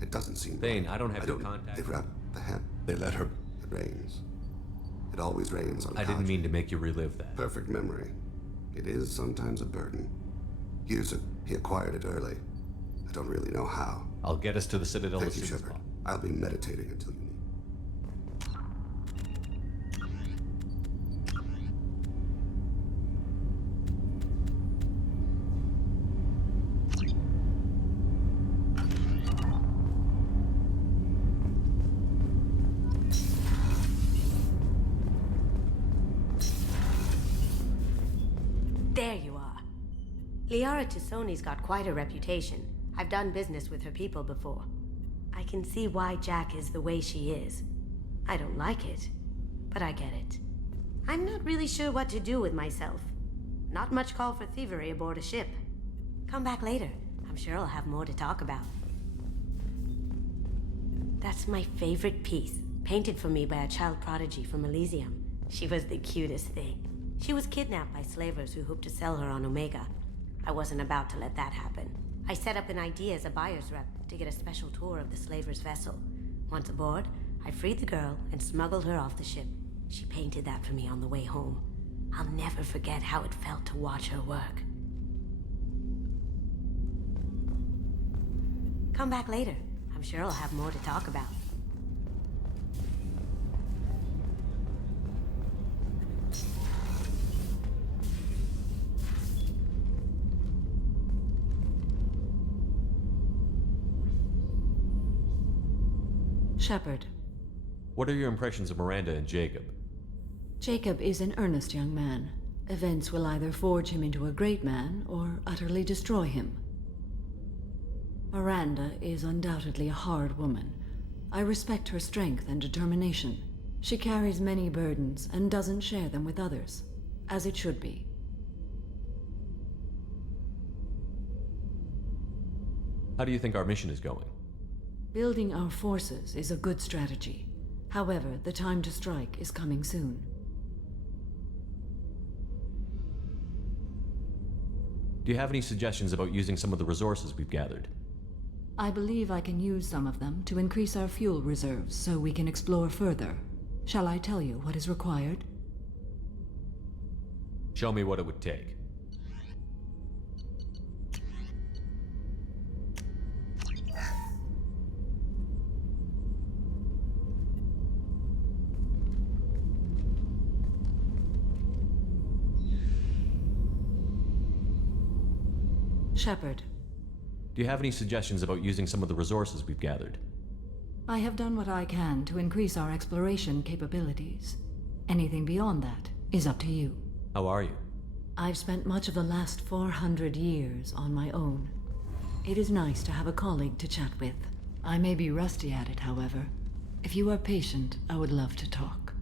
It doesn't seem... Thane, I don't have your contact. They wrap the hand. They let her... It rains. It always rains on I didn't mean to make you relive that. Perfect memory. It is sometimes a burden. He acquired it early. I don't really know how. I'll get us to the Citadel as soon as possible. I'll be meditating until you need. There you are. Liara Tassoni's got quite a reputation. I've done business with her people before. I can see why Jack is the way she is. I don't like it, but I get it. I'm not really sure what to do with myself. Not much call for thievery aboard a ship. Come back later. I'm sure I'll have more to talk about. That's my favorite piece, painted for me by a child prodigy from Elysium. She was the cutest thing. She was kidnapped by slavers who hoped to sell her on Omega. I wasn't about to let that happen. I set up an idea as a buyer's rep to get a special tour of the slaver's vessel. Once aboard, I freed the girl and smuggled her off the ship. She painted that for me on the way home. I'll never forget how it felt to watch her work. Come back later. I'm sure I'll have more to talk about. Shepard. What are your impressions of Miranda and Jacob? Jacob is an earnest young man. Events will either forge him into a great man or utterly destroy him. Miranda is undoubtedly a hard woman. I respect her strength and determination. She carries many burdens and doesn't share them with others, as it should be. How do you think our mission is going? Building our forces is a good strategy. However, the time to strike is coming soon. Do you have any suggestions about using some of the resources we've gathered? I believe I can use some of them to increase our fuel reserves so we can explore further. Shall I tell you what is required? Show me what it would take. Shepard. Do you have any suggestions about using some of the resources we've gathered? I have done what I can to increase our exploration capabilities. Anything beyond that is up to you. How are you? I've spent much of the last 400 years on my own. It is nice to have a colleague to chat with. I may be rusty at it, however. If you are patient, I would love to talk.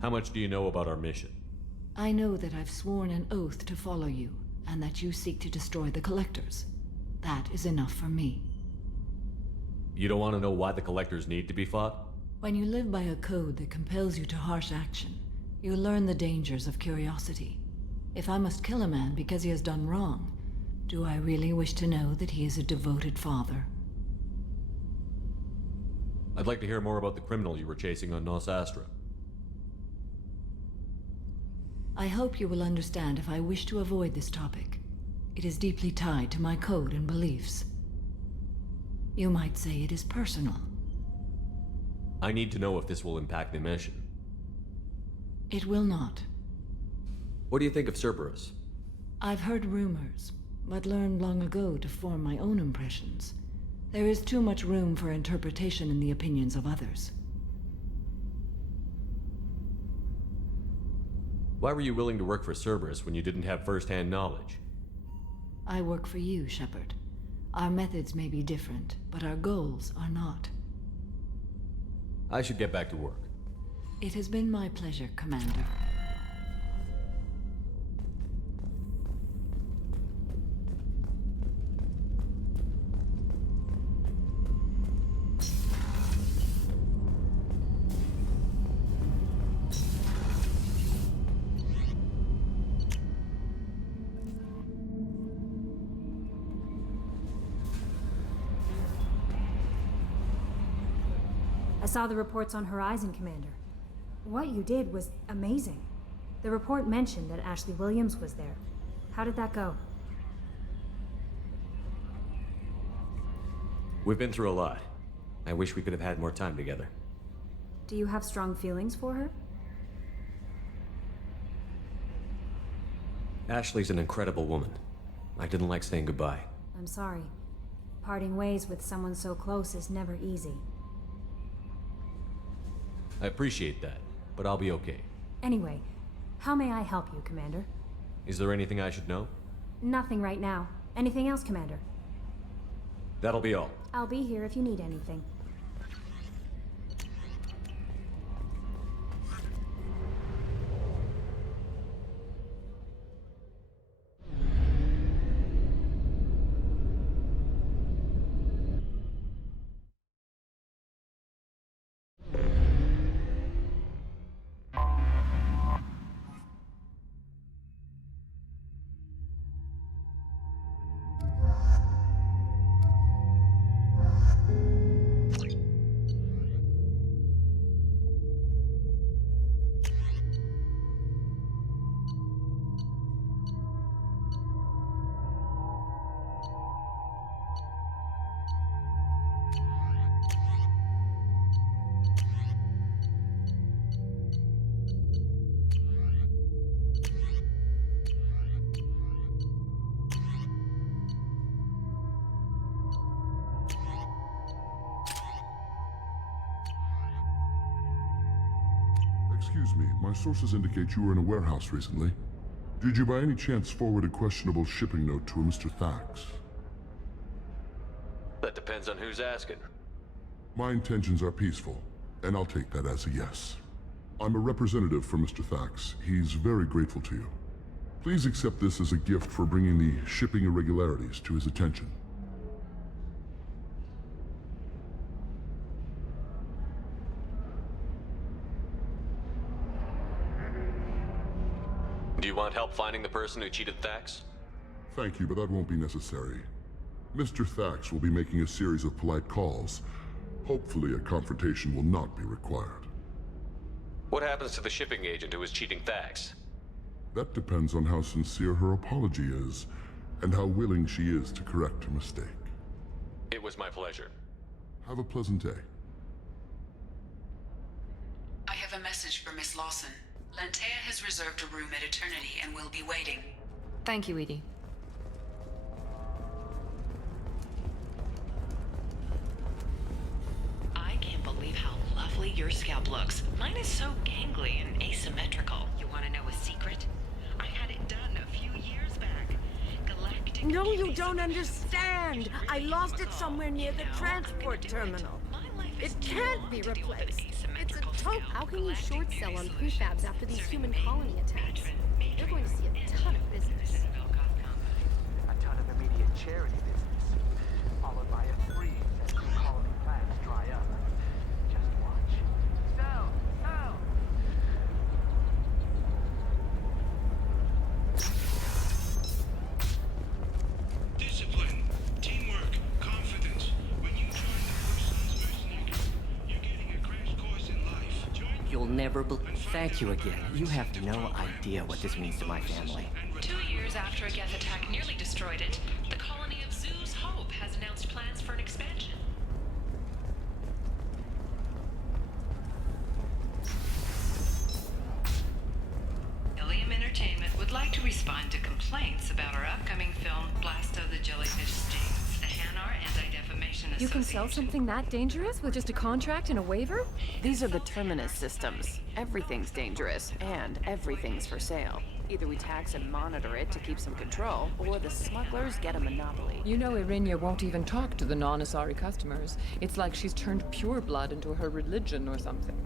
How much do you know about our mission? I know that I've sworn an oath to follow you, and that you seek to destroy the Collectors. That is enough for me. You don't want to know why the Collectors need to be fought? When you live by a code that compels you to harsh action, you learn the dangers of curiosity. If I must kill a man because he has done wrong, do I really wish to know that he is a devoted father? I'd like to hear more about the criminal you were chasing on Nos Astra. I hope you will understand if I wish to avoid this topic. It is deeply tied to my code and beliefs. You might say it is personal. I need to know if this will impact the mission. It will not. What do you think of Cerberus? I've heard rumors, but learned long ago to form my own impressions. There is too much room for interpretation in the opinions of others. Why were you willing to work for Cerberus when you didn't have first-hand knowledge? I work for you, Shepard. Our methods may be different, but our goals are not. I should get back to work. It has been my pleasure, Commander. I saw the reports on Horizon, Commander. What you did was amazing. The report mentioned that Ashley Williams was there. How did that go? We've been through a lot. I wish we could have had more time together. Do you have strong feelings for her? Ashley's an incredible woman. I didn't like saying goodbye. I'm sorry. Parting ways with someone so close is never easy. I appreciate that, but I'll be okay. Anyway, how may I help you, Commander? Is there anything I should know? Nothing right now. Anything else, Commander? That'll be all. I'll be here if you need anything. Excuse me, my sources indicate you were in a warehouse recently. Did you by any chance forward a questionable shipping note to a Mr. Thax? That depends on who's asking. My intentions are peaceful, and I'll take that as a yes. I'm a representative for Mr. Thax. He's very grateful to you. Please accept this as a gift for bringing the shipping irregularities to his attention. Do you want help finding the person who cheated Thax? Thank you, but that won't be necessary. Mr. Thax will be making a series of polite calls. Hopefully a confrontation will not be required. What happens to the shipping agent who was cheating Thax? That depends on how sincere her apology is, and how willing she is to correct her mistake. It was my pleasure. Have a pleasant day. I have a message for Miss Lawson. Lantea has reserved a room at Eternity and will be waiting. Thank you, Edie. I can't believe how lovely your scalp looks. Mine is so gangly and asymmetrical. You want to know a secret? I had it done a few years back. Galactic. No, you don't understand. I lost it somewhere near the transport terminal. It can't be replaced. It's a tote. How can you short sell on prefabs after these human colony attacks? You're going to see a ton of business. A ton of immediate charity business, followed by a freeze as new colony plans dry up. Just watch. Sell! Sell! Discipline, teamwork, confidence. When you join the first mercenaries, you're getting a crash course in life. You'll never Thank you again. You have no idea what this means to my family. 2 years after a Geth attack nearly destroyed it, the colony of Zoo's Hope has announced plans for an expansion. Ilium Entertainment would like to respond to complaints about our upcoming film, Blasto the Jellyfish Stings. The Hanar Anti-Defamation Association. You can sell something that dangerous with just a contract and a waiver? These are the Terminus systems. Everything's dangerous, and everything's for sale. Either we tax and monitor it to keep some control, or the smugglers get a monopoly. You know Irinia won't even talk to the non-Asari customers. It's like she's turned pure blood into her religion or something.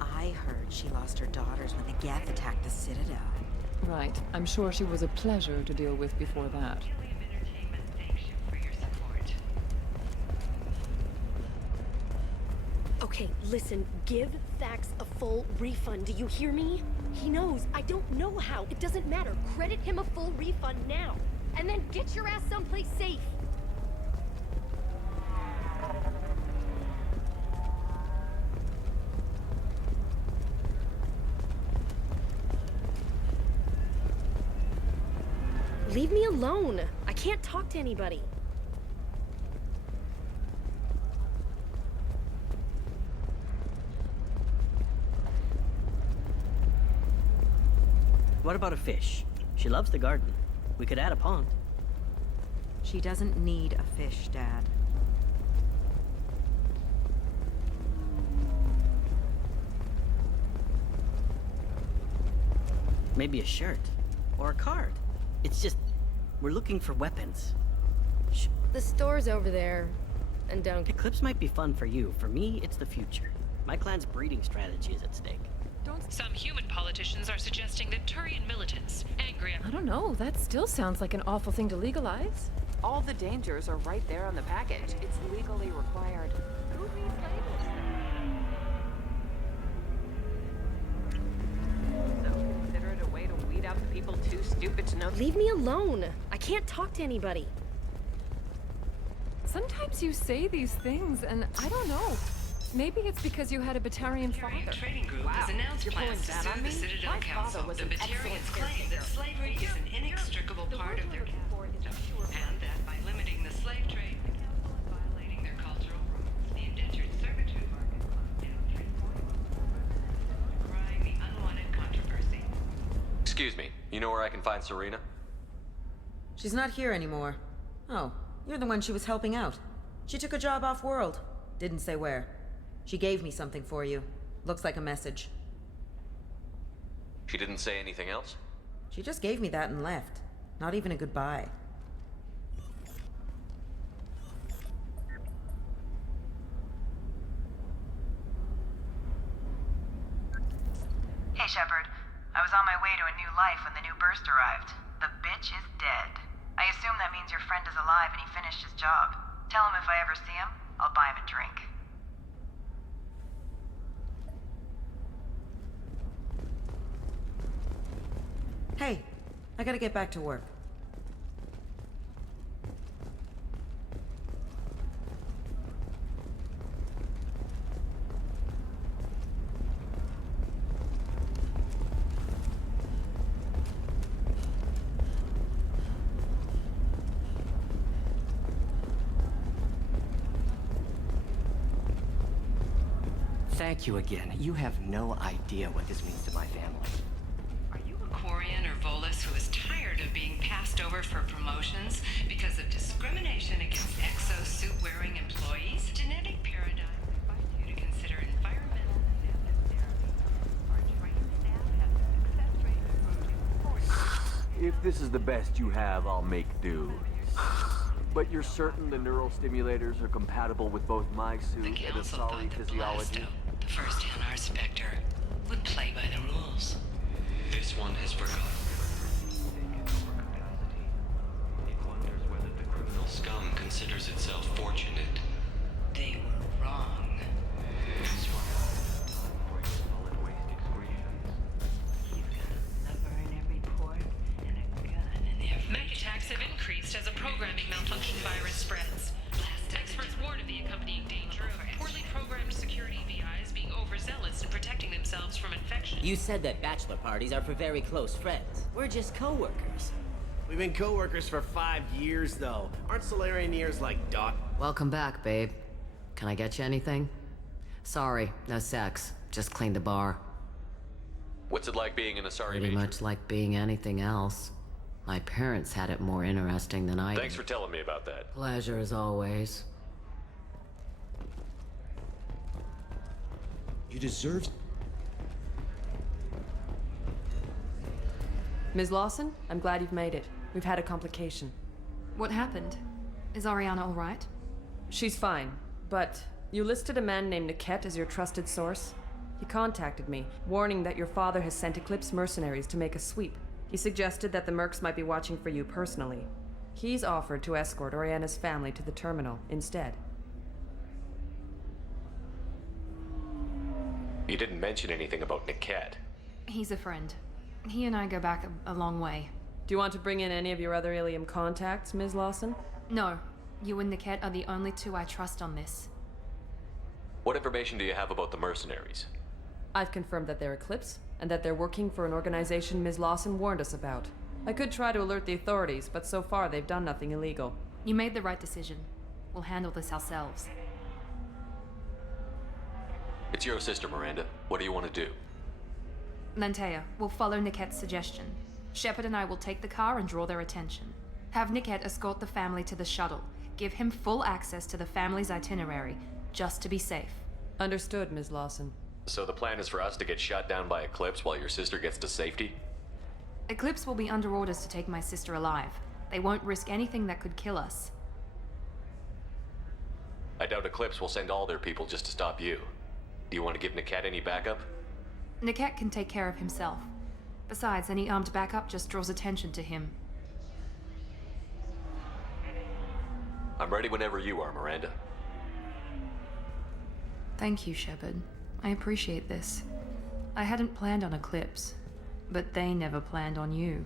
I heard she lost her daughters when the Geth attacked the Citadel. Right. I'm sure she was a pleasure to deal with before that. Okay, listen, give Thax a full refund, do you hear me? He knows, I don't know how, it doesn't matter. Credit him a full refund now, and then get your ass someplace safe. Leave me alone. I can't talk to anybody. What about a fish? She loves the garden. We could add a pond. She doesn't need a fish, Dad. Maybe a shirt. Or a card. It's just... we're looking for weapons. The store's over there. And don't... Eclipse might be fun for you. For me, it's the future. My clan's breeding strategy is at stake. Some human politicians are suggesting that Turian militants, angry at... I don't know, that still sounds like an awful thing to legalize. All the dangers are right there on the package. It's legally required. Who needs labels? So consider it a way to weed out the people too stupid to know. Leave me alone. I can't talk to anybody. Sometimes you say these things, and I don't know. Maybe it's because you had a Batarian father. Trading Group has announced plans to sue the Citadel Council. The Batarians claim that slavery is an inextricable part of their system, and that by limiting the slave trade, the council is violating their cultural rules. The indentured servitude market crying the unwanted controversy. Excuse me, you know where I can find Serena? She's not here anymore. Oh, you're the one she was helping out. She took a job off-world. Didn't say where. She gave me something for you. Looks like a message. She didn't say anything else? She just gave me that and left. Not even a goodbye. Hey, Shepard. I was on my way to a new life when the new burst arrived. The bitch is dead. I assume that means your friend is alive and he finished his job. Tell him if I ever see him, I'll buy him a drink. Hey, I gotta get back to work. Thank you again. You have no idea what this means to my family. Are you a Quarian or Volus who is tired of being passed over for promotions because of discrimination against exosuit-wearing employees? Genetic Paradigm invites you to consider environmental adaptive therapy. Our trained staff has a success rate approaching 40%. If this is the best you have, I'll make do. But you're certain the neural stimulators are compatible with both my suit and Asari physiology? The first Hanar Spectre would play by the rules. This one has forgotten. It wonders whether the criminal scum considers itself fortunate. They were wrong. This one for your solid waste excretions. You've got a lever in every port and a gun in every... Mech attacks have increased as a programming malfunction virus spreads. Experts warn of the accompanying danger of poorly programmed security VIs being overzealous in protecting themselves from infection. You said that bachelor parties are for very close friends. We're just co-workers. We've been co-workers for 5 years, though. Aren't Solarian ears like Doc? Welcome back, babe. Can I get you anything? Sorry, no sex. Just cleaned the bar. What's it like being an Asari Pretty major? much like being anything else. My parents had it more interesting than I did. Thanks for telling me about that. Pleasure as always. You deserve... Ms. Lawson, I'm glad you've made it. We've had a complication. What happened? Is Ariana all right? She's fine, but you listed a man named Niket as your trusted source. He contacted me, warning that your father has sent Eclipse mercenaries to make a sweep. He suggested that the Mercs might be watching for you personally. He's offered to escort Oriana's family to the terminal instead. You didn't mention anything about Niket. He's a friend. He and I go back a long way. Do you want to bring in any of your other Ilium contacts, Ms. Lawson? No. You and Niket are the only two I trust on this. What information do you have about the mercenaries? I've confirmed that they're Eclipse, and that they're working for an organization Ms. Lawson warned us about. I could try to alert the authorities, but so far they've done nothing illegal. You made the right decision. We'll handle this ourselves. It's your sister, Miranda. What do you want to do? Lantea, we'll follow Niket's suggestion. Shepard and I will take the car and draw their attention. Have Niket escort the family to the shuttle. Give him full access to the family's itinerary, just to be safe. Understood, Ms. Lawson. So the plan is for us to get shot down by Eclipse while your sister gets to safety? Eclipse will be under orders to take my sister alive. They won't risk anything that could kill us. I doubt Eclipse will send all their people just to stop you. Do you want to give Niket any backup? Niket can take care of himself. Besides, any armed backup just draws attention to him. I'm ready whenever you are, Miranda. Thank you, Shepard. I appreciate this. I hadn't planned on Eclipse, but they never planned on you.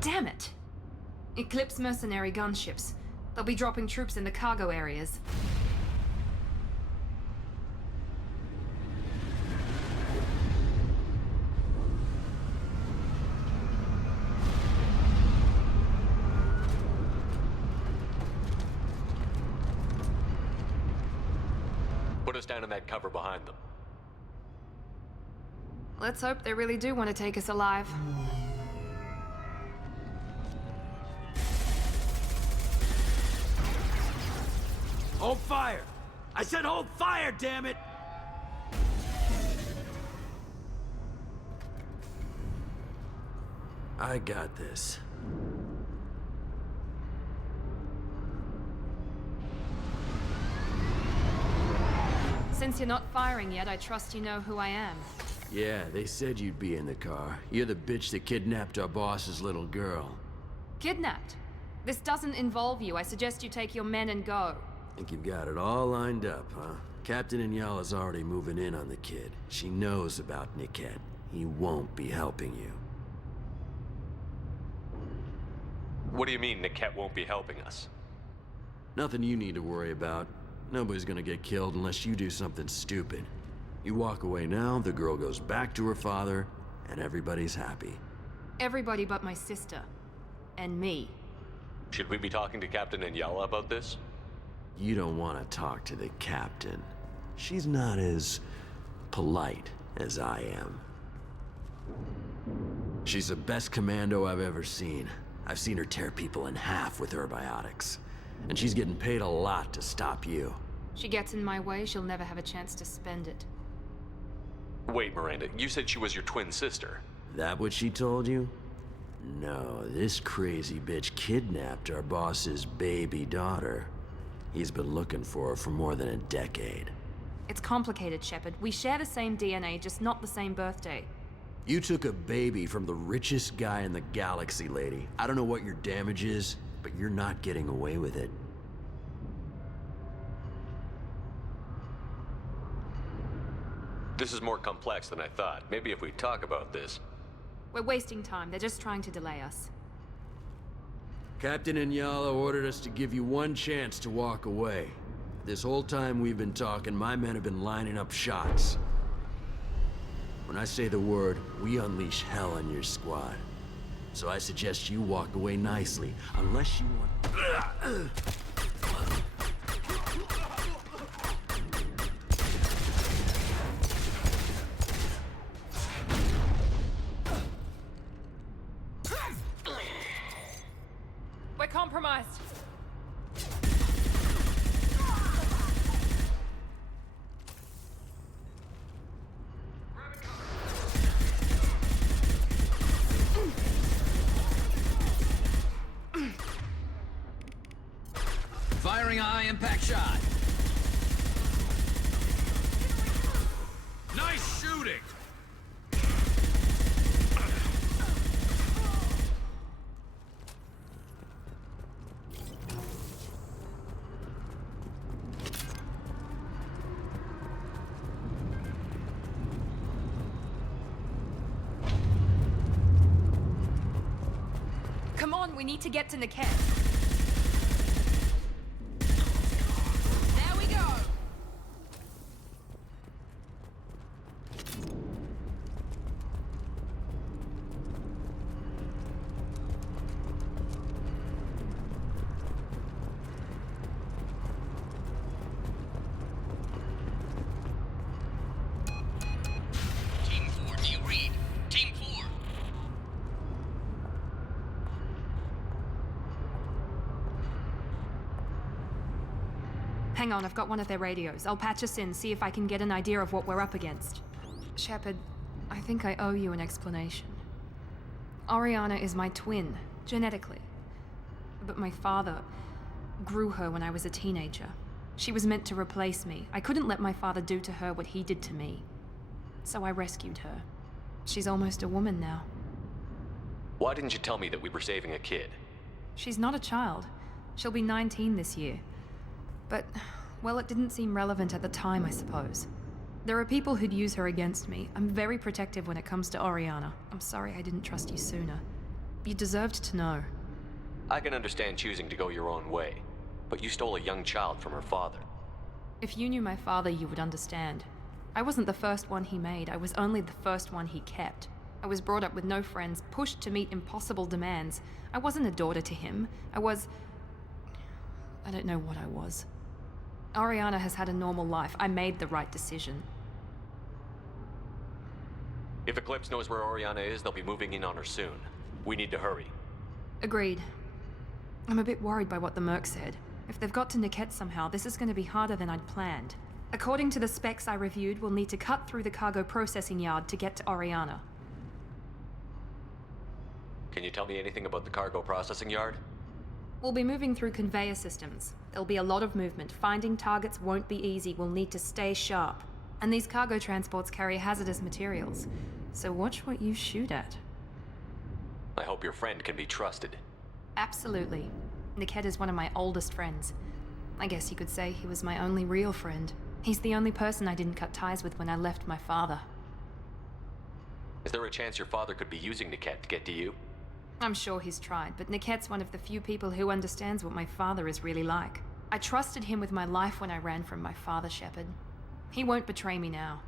Damn it! Eclipse mercenary gunships. They'll be dropping troops in the cargo areas. Put us down in that cover behind them. Let's hope they really do want to take us alive. Hold fire! I said hold fire, damn it! I got this. Since you're not firing yet, I trust you know who I am. Yeah, they said you'd be in the car. You're the bitch that kidnapped our boss's little girl. Kidnapped? This doesn't involve you. I suggest you take your men and go. Think you've got it all lined up, huh? Captain Inyala's already moving in on the kid. She knows about Niket. He won't be helping you. What do you mean Niket won't be helping us? Nothing you need to worry about. Nobody's gonna get killed unless you do something stupid. You walk away now, the girl goes back to her father, and everybody's happy. Everybody but my sister. And me. Should we be talking to Captain Inyala about this? You don't want to talk to the captain. She's not as polite as I am. She's the best commando I've ever seen. I've seen her tear people in half with herbiotics. And she's getting paid a lot to stop you. She gets in my way, she'll never have a chance to spend it. Wait, Miranda, you said she was your twin sister. That what she told you? No, this crazy bitch kidnapped our boss's baby daughter. He's been looking for her for more than a decade. It's complicated, Shepard. We share the same DNA, just not the same birthday. You took a baby from the richest guy in the galaxy, lady. I don't know what your damage is, but you're not getting away with it. This is more complex than I thought. Maybe if we talk about this. We're wasting time. They're just trying to delay us. Captain Inyala ordered us to give you one chance to walk away. This whole time we've been talking, my men have been lining up shots. When I say the word, we unleash hell on your squad. So I suggest you walk away nicely, unless you want... We're compromised. Firing a high-impact shot. Nice shooting! Come on, we need to get to Niket. There we go! Team 4, do you read? Team 4. Hang on, I've got one of their radios. I'll patch us in, see if I can get an idea of what we're up against. Shepard, I think I owe you an explanation. Oriana is my twin, genetically. But my father grew her when I was a teenager. She was meant to replace me. I couldn't let my father do to her what he did to me. So I rescued her. She's almost a woman now. Why didn't you tell me that we were saving a kid? She's not a child. She'll be 19 this year. But, well, it didn't seem relevant at the time, I suppose. There are people who'd use her against me. I'm very protective when it comes to Oriana. I'm sorry I didn't trust you sooner. You deserved to know. I can understand choosing to go your own way, but you stole a young child from her father. If you knew my father, you would understand. I wasn't the first one he made. I was only the first one he kept. I was brought up with no friends, pushed to meet impossible demands. I wasn't a daughter to him. I don't know what I was. Oriana has had a normal life. I made the right decision. If Eclipse knows where Oriana is, they'll be moving in on her soon. We need to hurry. Agreed. I'm a bit worried by what the Merc said. If they've got to Niket somehow, this is going to be harder than I'd planned. According to the specs I reviewed, we'll need to cut through the cargo processing yard to get to Oriana. Can you tell me anything about the cargo processing yard? We'll be moving through conveyor systems. There'll be a lot of movement. Finding targets won't be easy. We'll need to stay sharp. And these cargo transports carry hazardous materials. So watch what you shoot at. I hope your friend can be trusted. Absolutely. Niket is one of my oldest friends. I guess you could say he was my only real friend. He's the only person I didn't cut ties with when I left my father. Is there a chance your father could be using Niket to get to you? I'm sure he's tried, but Niket's one of the few people who understands what my father is really like. I trusted him with my life when I ran from my father, Shepard. He won't betray me now.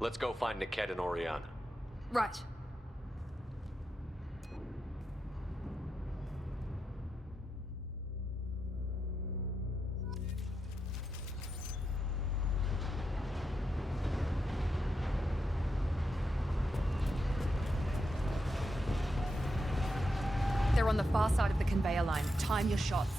Let's go find Niket and Oriana. Right. They're on the far side of the conveyor line. Time your shots.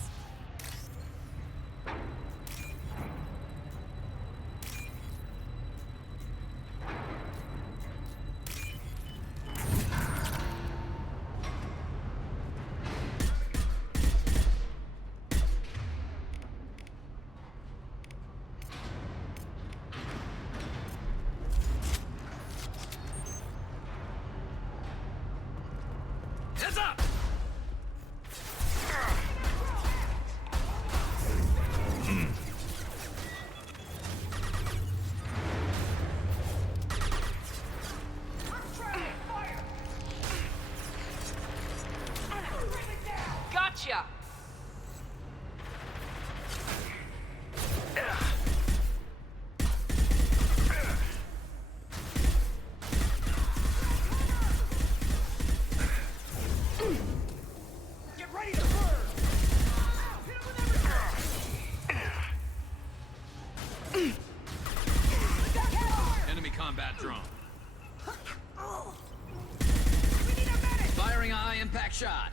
Heads up! Gotcha! Get ready to burn! Enemy combat drone. Firing a high impact shot.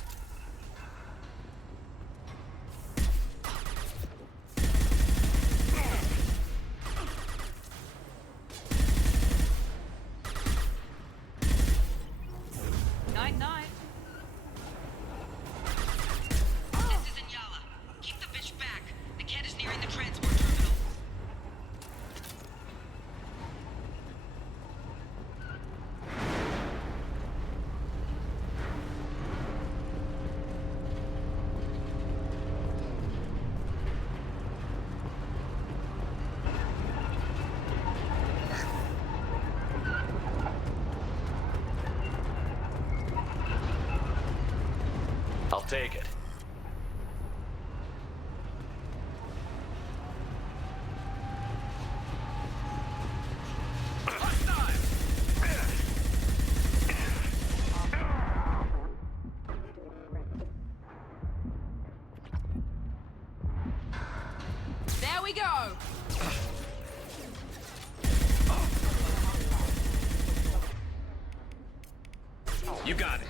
Night-night. This is Inyala. Keep the bitch back. Niket is nearing the transport terminal. I'll take it. There we go! You got it.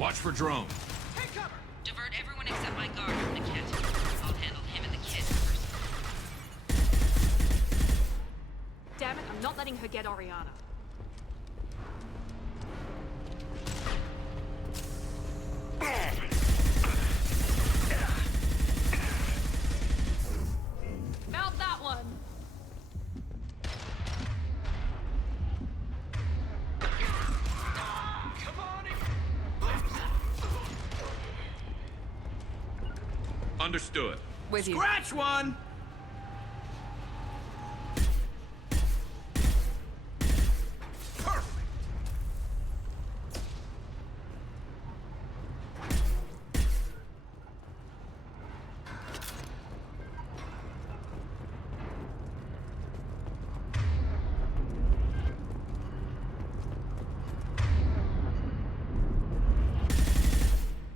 Watch for drone. Take cover! Divert everyone except my guard from the kit. I'll handle him and the kid first. Damn it, I'm not letting her get Oriana. Mount that one! Understood. With you. Scratch one!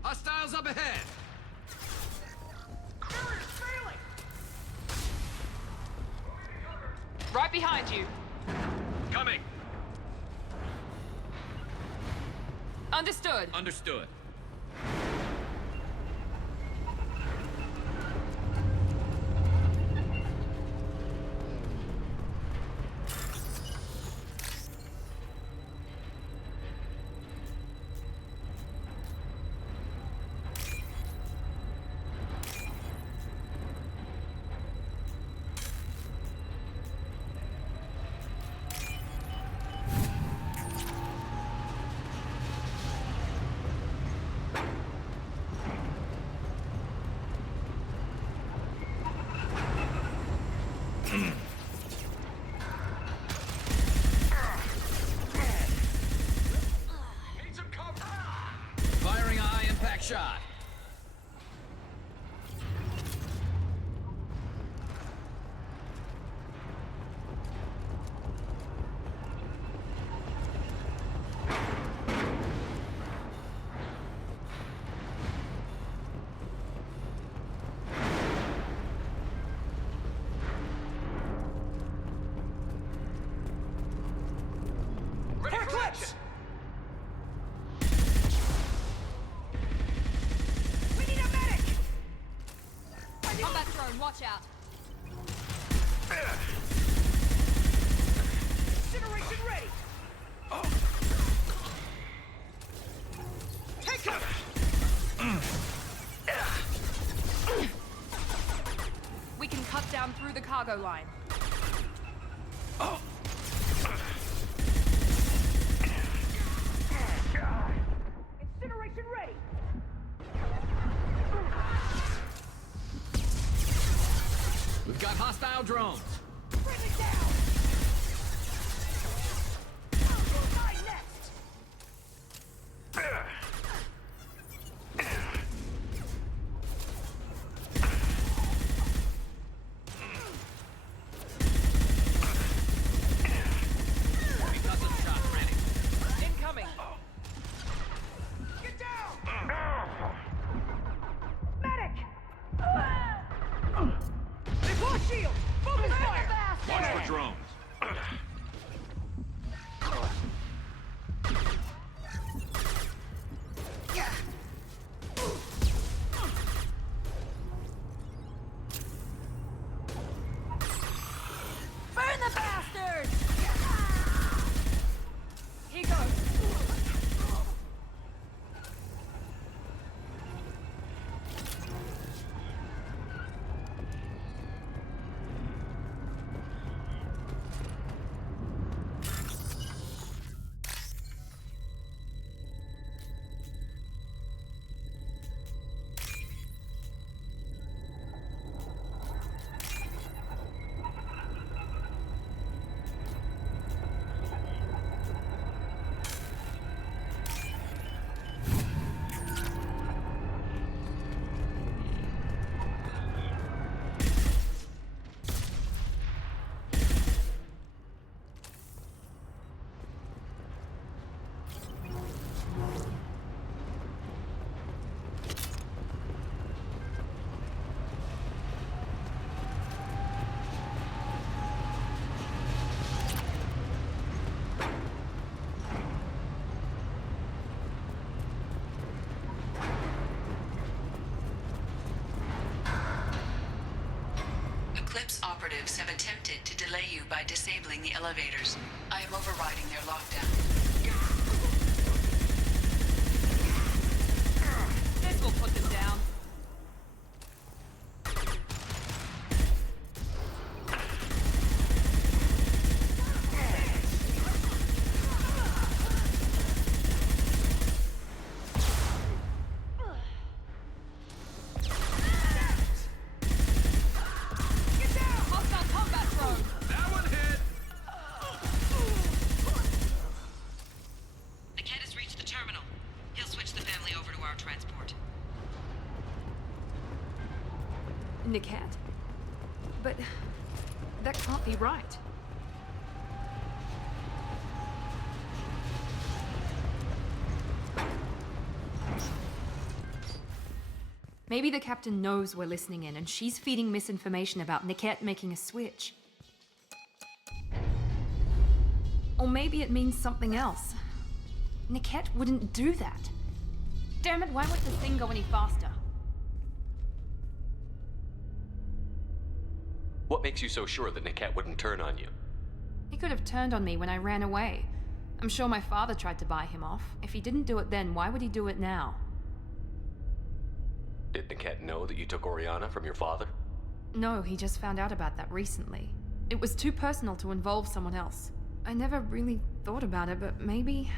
Hostiles up ahead. Right behind you. Coming. Understood. Understood. Firing a high impact shot. Ready for action! We need a medic! Combat drone, watch out. Incineration ready! Take cover! We can cut down through the cargo line. Incineration ready! We've got hostile drones. Bring it down! You'll die next! We've got some shots ready. Incoming! Get down! Medic! Deploy shield! Focus fire! Eclipse operatives have attempted to delay you by disabling the elevators. I am overriding their lockdown. This will put them down. Niket? But that can't be right. Maybe the captain knows we're listening in and she's feeding misinformation about Niket making a switch. Or maybe it means something else. Niket wouldn't do that. Damn it, why won't the thing go any faster? What makes you so sure that Niket wouldn't turn on you? He could have turned on me when I ran away. I'm sure my father tried to buy him off. If he didn't do it then, why would he do it now? Did Niket know that you took Oriana from your father? No, he just found out about that recently. It was too personal to involve someone else. I never really thought about it, but maybe...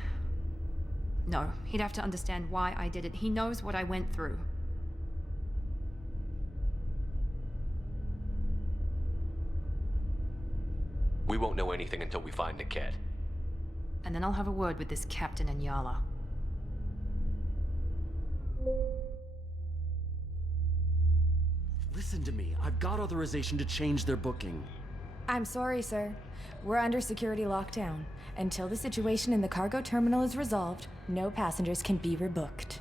No, he'd have to understand why I did it. He knows what I went through. We won't know anything until we find Niket. And then I'll have a word with this captain and Yala. Listen to me. I've got authorization to change their booking. I'm sorry, sir. We're under security lockdown. Until the situation in the cargo terminal is resolved, no passengers can be rebooked.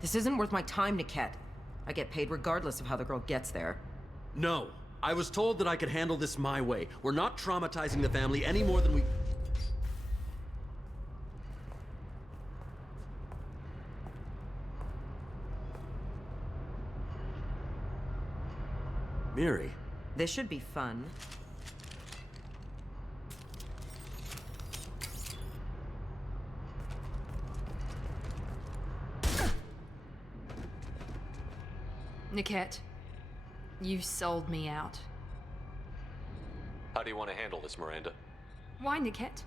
This isn't worth my time, Niket. I get paid regardless of how the girl gets there. No. I was told that I could handle this my way. We're not traumatizing the family any more than we... Miri. This should be fun. Niket, you sold me out. How do you want to handle this, Miranda? Why, Niket?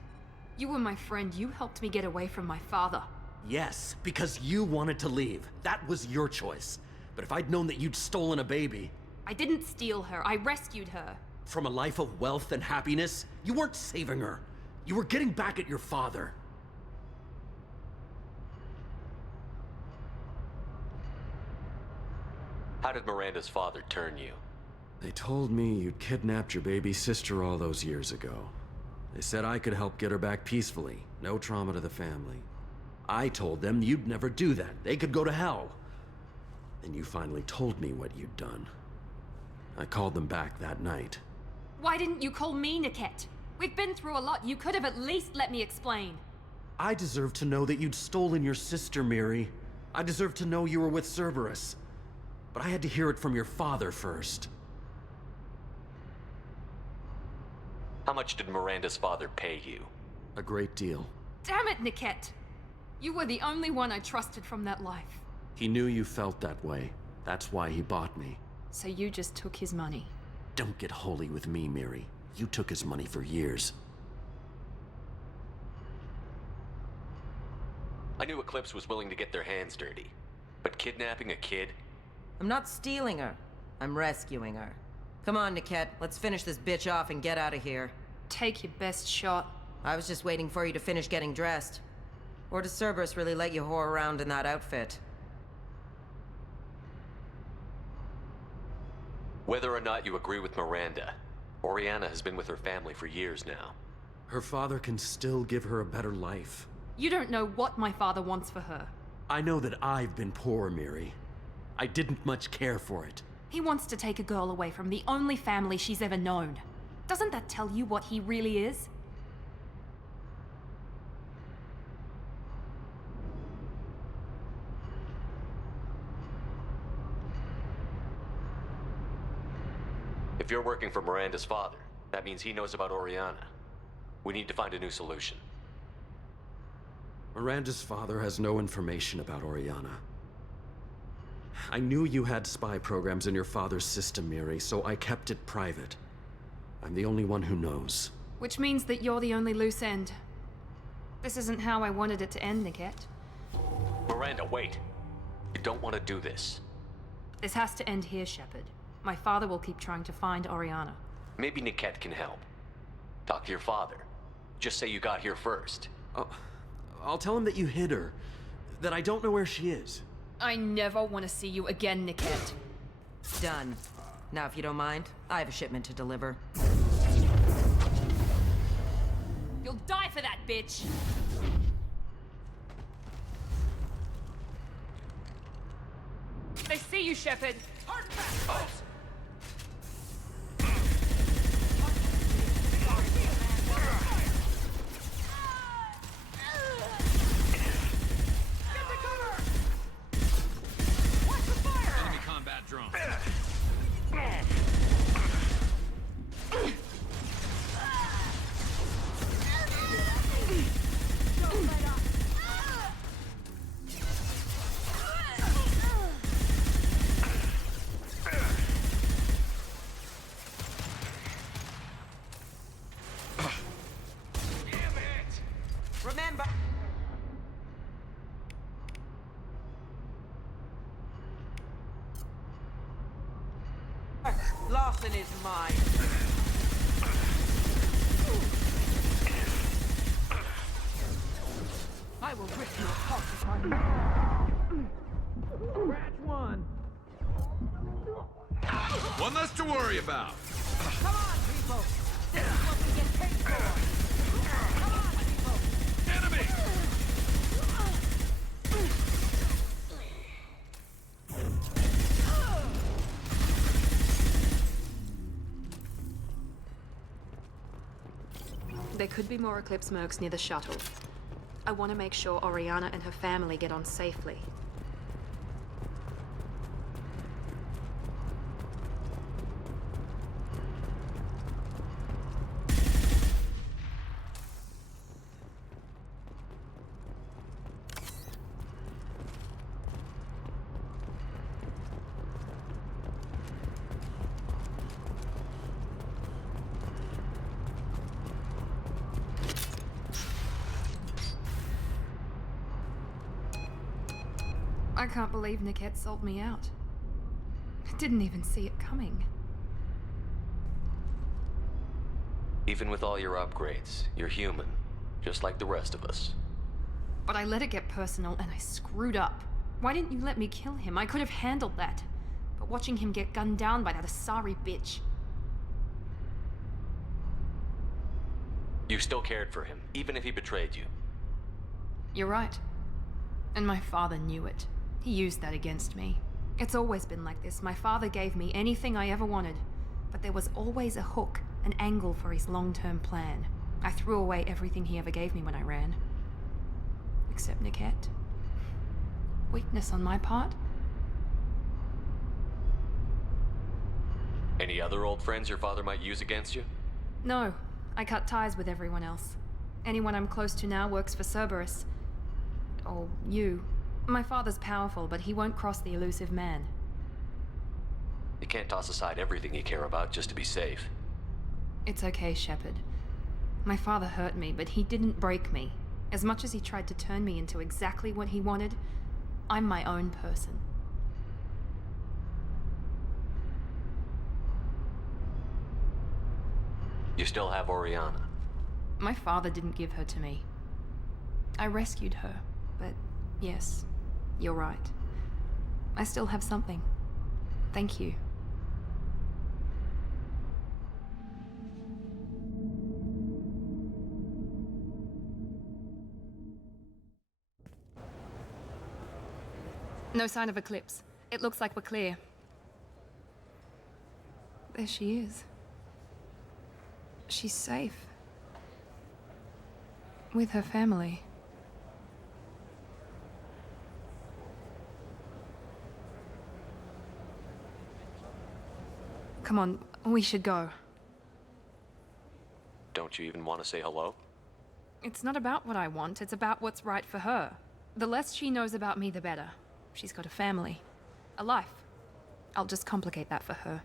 You were my friend. You helped me get away from my father. Yes, because you wanted to leave. That was your choice. But if I'd known that you'd stolen a baby... I didn't steal her. I rescued her. From a life of wealth and happiness, you weren't saving her. You were getting back at your father. How did Miranda's father turn you? They told me you'd kidnapped your baby sister all those years ago. They said I could help get her back peacefully. No trauma to the family. I told them you'd never do that. They could go to hell. Then you finally told me what you'd done. I called them back that night. Why didn't you call me, Niket? We've been through a lot. You could have at least let me explain. I deserve to know that you'd stolen your sister, Miri. I deserve to know you were with Cerberus. But I had to hear it from your father first. How much did Miranda's father pay you? A great deal. Damn it, Niket! You were the only one I trusted from that life. He knew you felt that way. That's why he bought me. So you just took his money? Don't get holy with me, Miri. You took his money for years. I knew Eclipse was willing to get their hands dirty. But kidnapping a kid? I'm not stealing her. I'm rescuing her. Come on, Niket. Let's finish this bitch off and get out of here. Take your best shot. I was just waiting for you to finish getting dressed. Or does Cerberus really let you whore around in that outfit? Whether or not you agree with Miranda, Oriana has been with her family for years now. Her father can still give her a better life. You don't know what my father wants for her. I know that I've been poor, Miri. I didn't much care for it. He wants to take a girl away from the only family she's ever known. Doesn't that tell you what he really is? If you're working for Miranda's father, that means he knows about Oriana. We need to find a new solution. Miranda's father has no information about Oriana. I knew you had spy programs in your father's system, Miri, so I kept it private. I'm the only one who knows. Which means that you're the only loose end. This isn't how I wanted it to end, Niket. Miranda, wait. You don't want to do this. This has to end here, Shepard. My father will keep trying to find Oriana. Maybe Niket can help. Talk to your father. Just say you got here first. I'll tell him that you hid her. That I don't know where she is. I never want to see you again, Niket. Done. Now, if you don't mind, I have a shipment to deliver. You'll die for that, bitch! They see you, Shepard! Hard back, folks! Enemy combat drone. Remember... Lawson is mine. I will rip you apart upon you. Scratch one. One less to worry about. Come on, people! This is what we get paid for! Come on, people! Enemy! There could be more Eclipse mercs near the shuttle. I want to make sure Oriana and her family get on safely. I can't believe Niket sold me out. I didn't even see it coming. Even with all your upgrades, you're human, just like the rest of us. But I let it get personal and I screwed up. Why didn't you let me kill him? I could have handled that. But watching him get gunned down by that Asari bitch... You still cared for him, even if he betrayed you. You're right. And my father knew it. He used that against me. It's always been like this. My father gave me anything I ever wanted. But there was always a hook, an angle for his long-term plan. I threw away everything he ever gave me when I ran. Except Niket. Weakness on my part. Any other old friends your father might use against you? No. I cut ties with everyone else. Anyone I'm close to now works for Cerberus. Or you. My father's powerful, but he won't cross the elusive man. You can't toss aside everything you care about just to be safe. It's okay, Shepard. My father hurt me, but he didn't break me. As much as he tried to turn me into exactly what he wanted, I'm my own person. You still have Oriana. My father didn't give her to me. I rescued her, but yes, you're right. I still have something. Thank you. No sign of Eclipse. It looks like we're clear. There she is. She's safe. With her family. Come on, we should go. Don't you even want to say hello? It's not about what I want, it's about what's right for her. The less she knows about me, the better. She's got a family. A life. I'll just complicate that for her.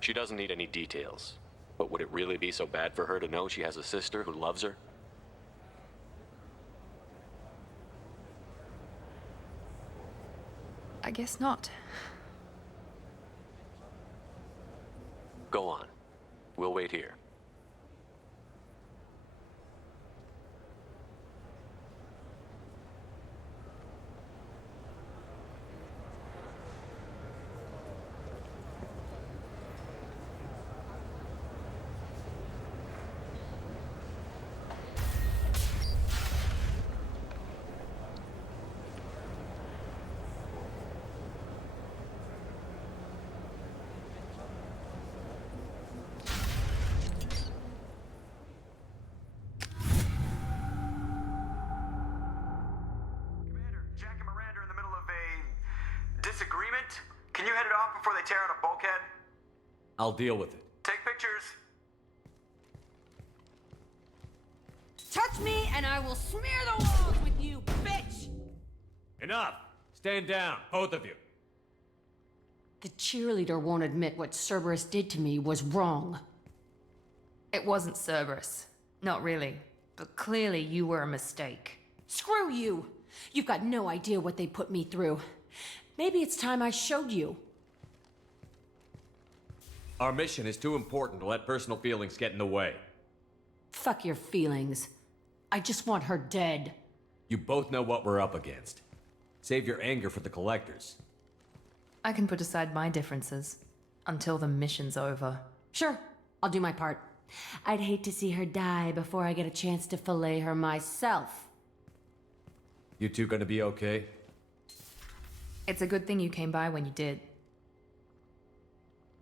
She doesn't need any details. But would it really be so bad for her to know she has a sister who loves her? I guess not. Go on. We'll wait here. Disagreement? Can you head it off before they tear out a bulkhead? I'll deal with it. Take pictures. Touch me and I will smear the walls with you, bitch! Enough! Stand down, both of you. The cheerleader won't admit what Cerberus did to me was wrong. It wasn't Cerberus. Not really. But clearly you were a mistake. Screw you! You've got no idea what they put me through. Maybe it's time I showed you. Our mission is too important to let personal feelings get in the way. Fuck your feelings. I just want her dead. You both know what we're up against. Save your anger for the collectors. I can put aside my differences. Until the mission's over. Sure, I'll do my part. I'd hate to see her die before I get a chance to fillet her myself. You two gonna be okay? It's a good thing you came by when you did.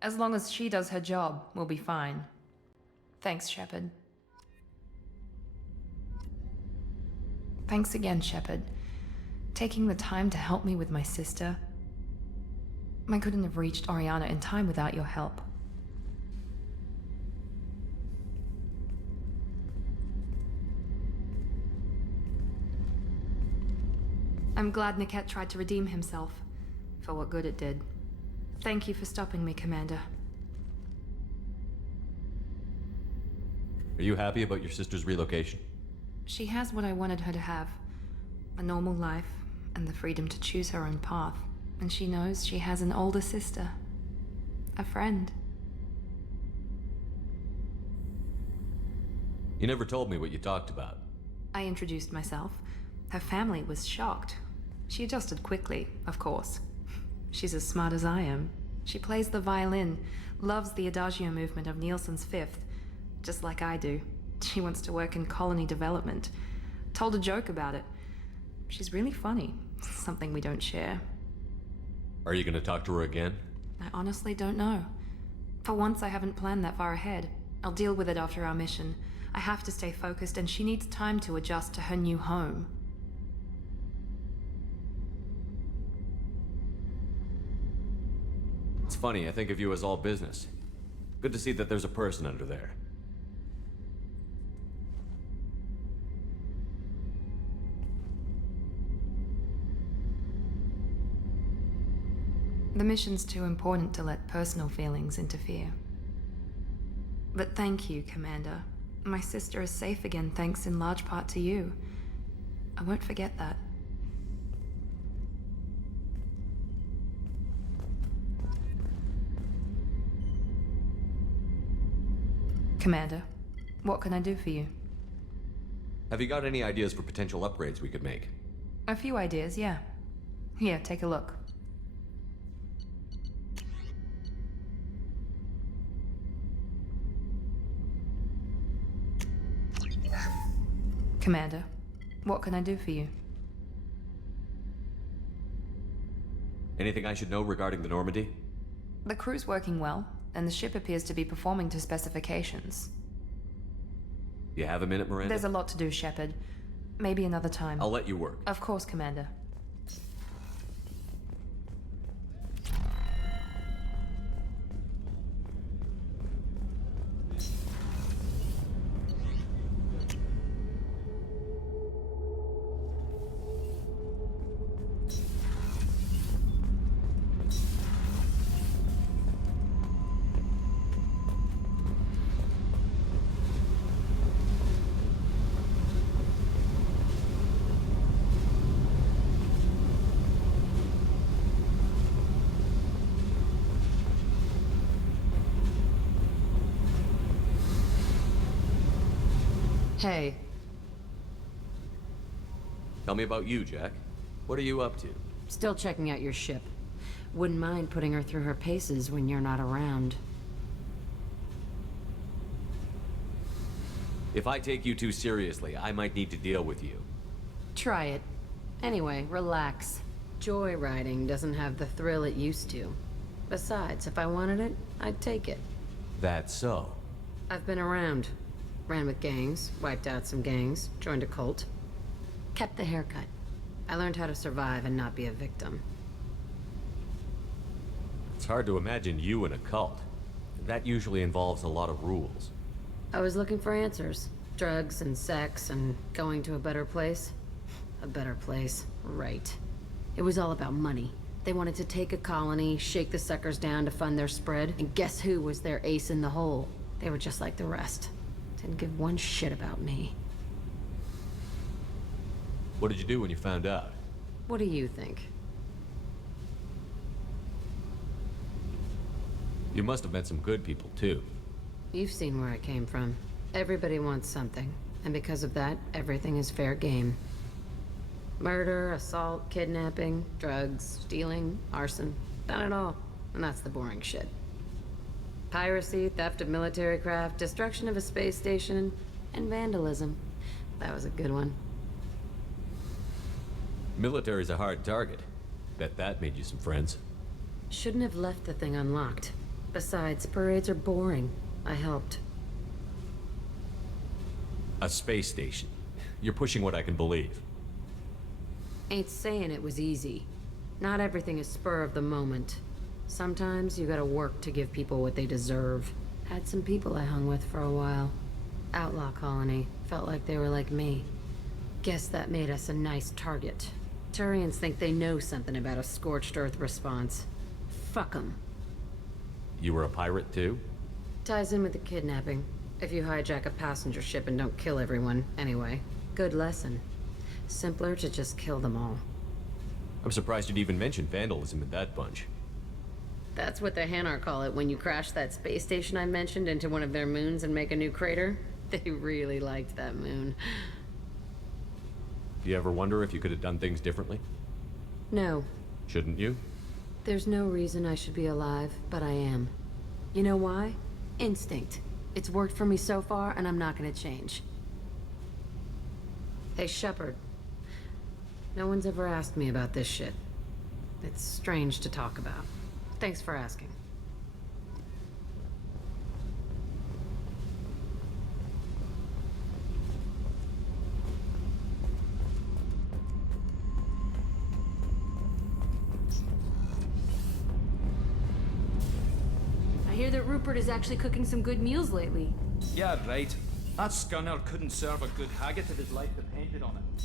As long as she does her job, we'll be fine. Thanks, Shepard. Thanks again, Shepard. Taking the time to help me with my sister. I couldn't have reached Oriana in time without your help. I'm glad Niket tried to redeem himself, for what good it did. Thank you for stopping me, Commander. Are you happy about your sister's relocation? She has what I wanted her to have. A normal life, and the freedom to choose her own path. And she knows she has an older sister. A friend. You never told me what you talked about. I introduced myself. Her family was shocked. She adjusted quickly, of course. She's as smart as I am. She plays the violin, loves the adagio movement of Nielsen's Fifth, just like I do. She wants to work in colony development. Told a joke about it. She's really funny, something we don't share. Are you gonna talk to her again? I honestly don't know. For once, I haven't planned that far ahead. I'll deal with it after our mission. I have to stay focused, and she needs time to adjust to her new home. It's funny, I think of you as all business. Good to see that there's a person under there. The mission's too important to let personal feelings interfere. But thank you, Commander. My sister is safe again thanks in large part to you. I won't forget that. Commander, what can I do for you? Have you got any ideas for potential upgrades we could make? A few ideas, yeah. Here, take a look. Commander, what can I do for you? Anything I should know regarding the Normandy? The crew's working well, and the ship appears to be performing to specifications. You have a minute, Miranda? There's a lot to do, Shepard. Maybe another time. I'll let you work. Of course, Commander. Hey. Tell me about you, Jack. What are you up to? Still checking out your ship. Wouldn't mind putting her through her paces when you're not around. If I take you too seriously, I might need to deal with you. Try it. Anyway, relax. Joyriding doesn't have the thrill it used to. Besides, if I wanted it, I'd take it. That's so. I've been around. Ran with gangs, wiped out some gangs, joined a cult. Kept the haircut. I learned how to survive and not be a victim. It's hard to imagine you in a cult. That usually involves a lot of rules. I was looking for answers. Drugs and sex and going to a better place. A better place, right. It was all about money. They wanted to take a colony, shake the suckers down to fund their spread, and guess who was their ace in the hole? They were just like the rest. Didn't give one shit about me. What did you do when you found out? What do you think? You must have met some good people, too. You've seen where I came from. Everybody wants something, and because of that, everything is fair game. Murder, assault, kidnapping, drugs, stealing, arson. Done it all. And that's the boring shit. Piracy, theft of military craft, destruction of a space station, and vandalism. That was a good one. Military's a hard target. Bet that made you some friends. Shouldn't have left the thing unlocked. Besides, parades are boring. I helped. A space station. You're pushing what I can believe. Ain't saying it was easy. Not everything is spur of the moment. Sometimes you gotta work to give people what they deserve. Had some people I hung with for a while. Outlaw colony. Felt like they were like me. Guess that made us a nice target. Turians think they know something about a scorched earth response. Fuck 'em. You were a pirate, too? Ties in with the kidnapping. If you hijack a passenger ship and don't kill everyone, anyway. Good lesson. Simpler to just kill them all. I'm surprised you'd even mention vandalism in that bunch. That's what the Hanar call it when you crash that space station I mentioned into one of their moons and make a new crater. They really liked that moon. Do you ever wonder if you could have done things differently? No. Shouldn't you? There's no reason I should be alive, but I am. You know why? Instinct. It's worked for me so far, and I'm not gonna change. Hey, Shepard. No one's ever asked me about this shit. It's strange to talk about. Thanks for asking. I hear that Rupert is actually cooking some good meals lately. Yeah, right. That scunner couldn't serve a good haggis if his life depended on it.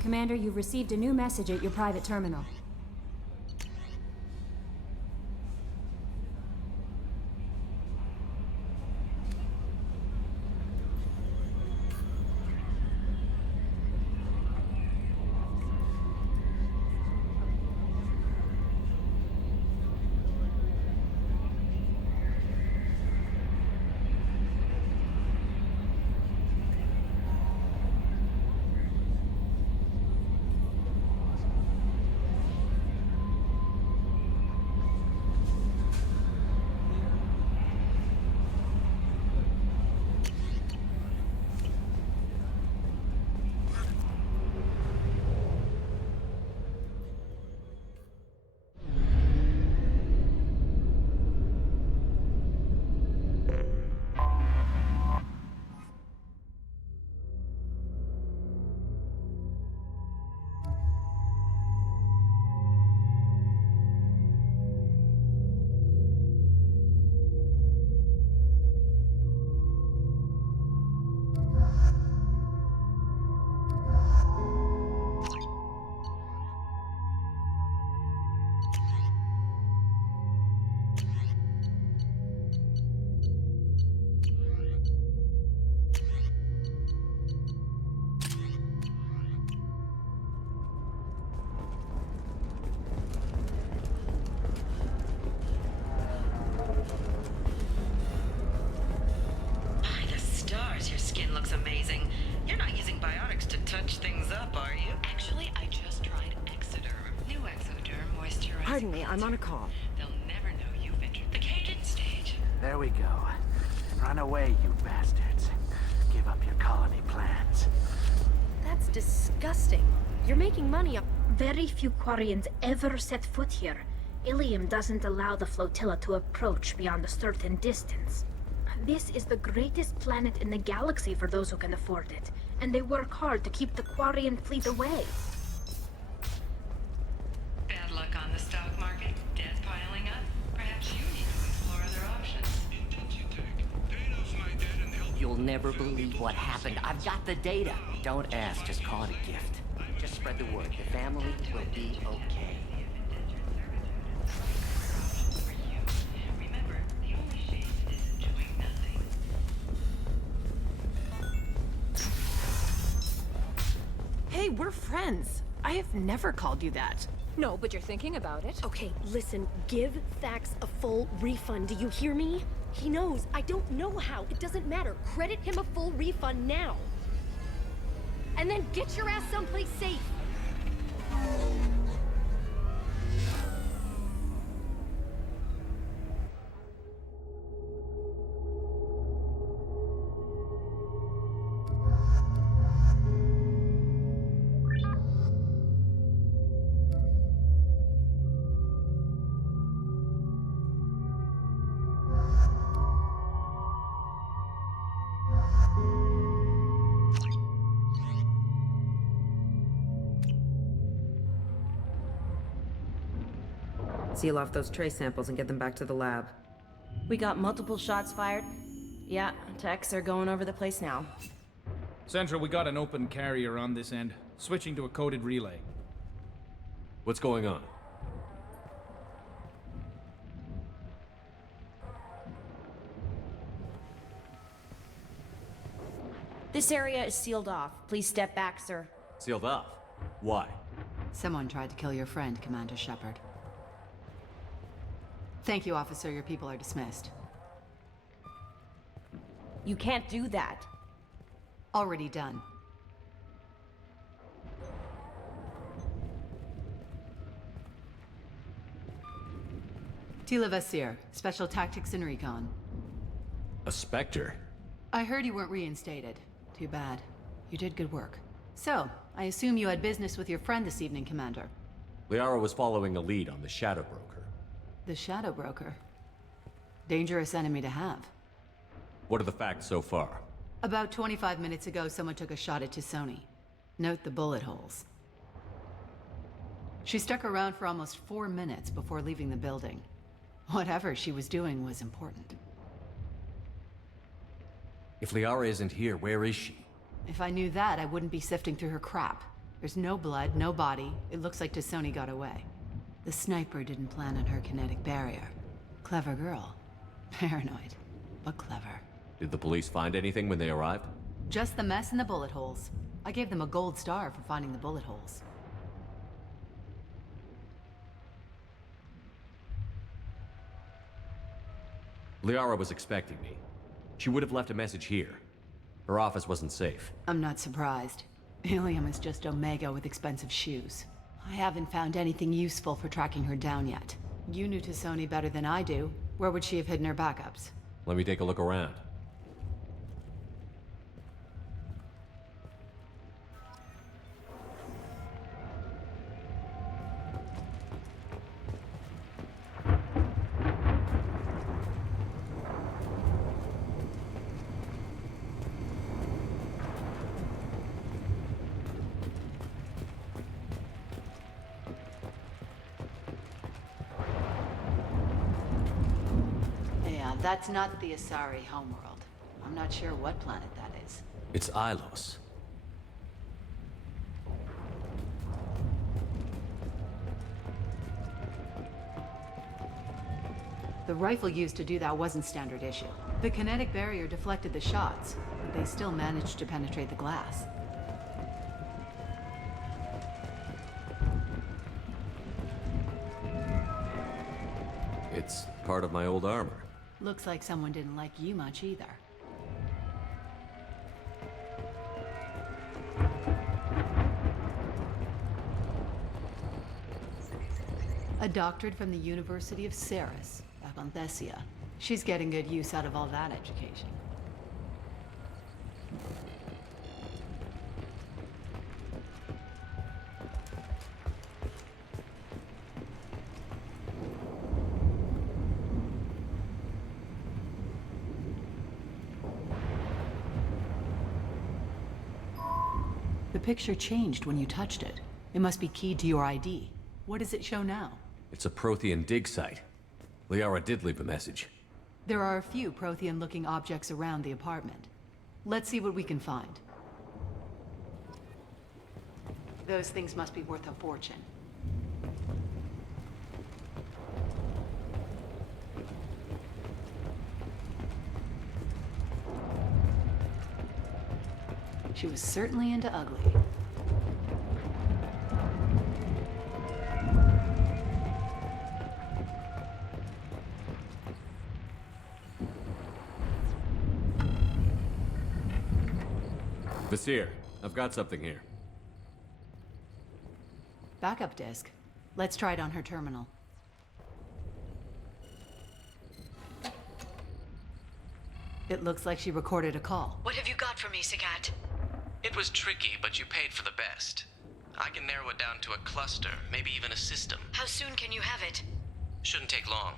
Commander, you've received a new message at your private terminal. Looks amazing. You're not using biotics to touch things up, are you? Actually, I just tried Exoderm. New Exoderm moisturizing. Pardon me, I'm on a call. They'll never know you've entered the Cajun stage. There we go. Run away, you bastards. Give up your colony plans. That's disgusting. You're making money up. Very few Quarians ever set foot here. Ilium doesn't allow the flotilla to approach beyond a certain distance. This is the greatest planet in the galaxy for those who can afford it, and they work hard to keep the Quarian fleet away. Bad luck on the stock market. Debt piling up. Perhaps you need to explore other options. You'll never believe what happened. I've got the data. Don't ask, just call it a gift. Just spread the word. The family will be okay. Hey, we're friends. I have never called you that. No, but you're thinking about it. Okay, listen, give Thax a full refund, do you hear me? He knows, I don't know how, it doesn't matter. Credit him a full refund now. And then get your ass someplace safe. Seal off those trace samples and get them back to the lab. We got multiple shots fired. Yeah, techs are going over the place now. Central, we got an open carrier on this end. Switching to a coded relay. What's going on? This area is sealed off. Please step back, sir. Sealed off? Why? Someone tried to kill your friend, Commander Shepard. Thank you, officer. Your people are dismissed. You can't do that. Already done. Tila Vasir, Special Tactics and Recon. A Spectre? I heard you weren't reinstated. Too bad. You did good work. So, I assume you had business with your friend this evening, Commander. Liara was following a lead on the Shadow Broker. The Shadow Broker. Dangerous enemy to have. What are the facts so far? About 25 minutes ago, someone took a shot at Tisoni. Note the bullet holes. She stuck around for almost 4 minutes before leaving the building. Whatever she was doing was important. If Liara isn't here, where is she? If I knew that, I wouldn't be sifting through her crap. There's no blood, no body. It looks like Tassoni got away. The sniper didn't plan on her kinetic barrier. Clever girl. Paranoid, but clever. Did the police find anything when they arrived? Just the mess and the bullet holes. I gave them a gold star for finding the bullet holes. Liara was expecting me. She would have left a message here. Her office wasn't safe. I'm not surprised. Ilium is just Omega with expensive shoes. I haven't found anything useful for tracking her down yet. You knew Tassoni better than I do. Where would she have hidden her backups? Let me take a look around. That's not the Asari homeworld. I'm not sure what planet that is. It's Ilos. The rifle used to do that wasn't standard issue. The kinetic barrier deflected the shots, but they still managed to penetrate the glass. It's part of my old armor. Looks like someone didn't like you much either. A doctorate from the University of Ceres, Aponthesia. She's getting good use out of all that education. The picture changed when you touched it. It must be keyed to your ID. What does it show now? It's a Prothean dig site. Liara did leave a message. There are a few Prothean-looking objects around the apartment. Let's see what we can find. Those things must be worth a fortune. She was certainly into ugly. Vasir, I've got something here. Backup disk. Let's try it on her terminal. It looks like she recorded a call. What have you got for me, Sagat? It was tricky, but you paid for the best. I can narrow it down to a cluster, maybe even a system. How soon can you have it? Shouldn't take long.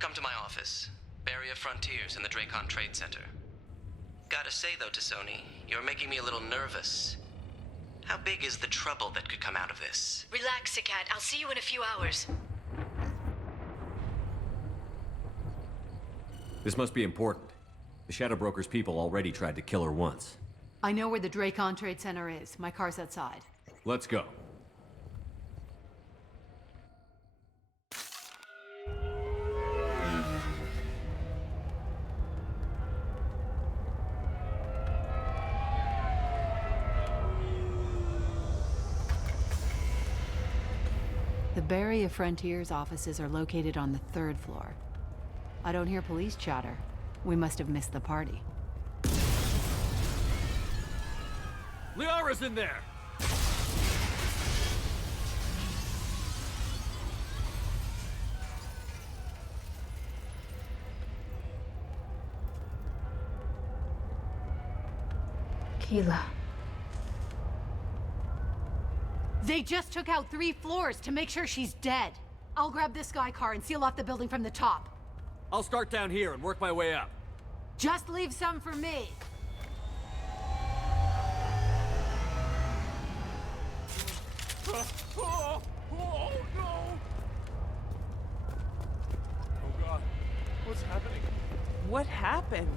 Come to my office. Barrier Frontiers in the Dracon Trade Center. Gotta say though, Tassoni, you're making me a little nervous. How big is the trouble that could come out of this? Relax, Sagat. I'll see you in a few hours. This must be important. The Shadow Broker's people already tried to kill her once. I know where the Dracon Trade Center is. My car's outside. Let's go. The Barrier Frontiers offices are located on the 3rd floor. I don't hear police chatter. We must have missed the party. Liara's in there! Kayla. They just took out 3 floors to make sure she's dead. I'll grab this guy car and seal off the building from the top. I'll start down here and work my way up. Just leave some for me. Oh, no! Oh god, what's happening? What happened?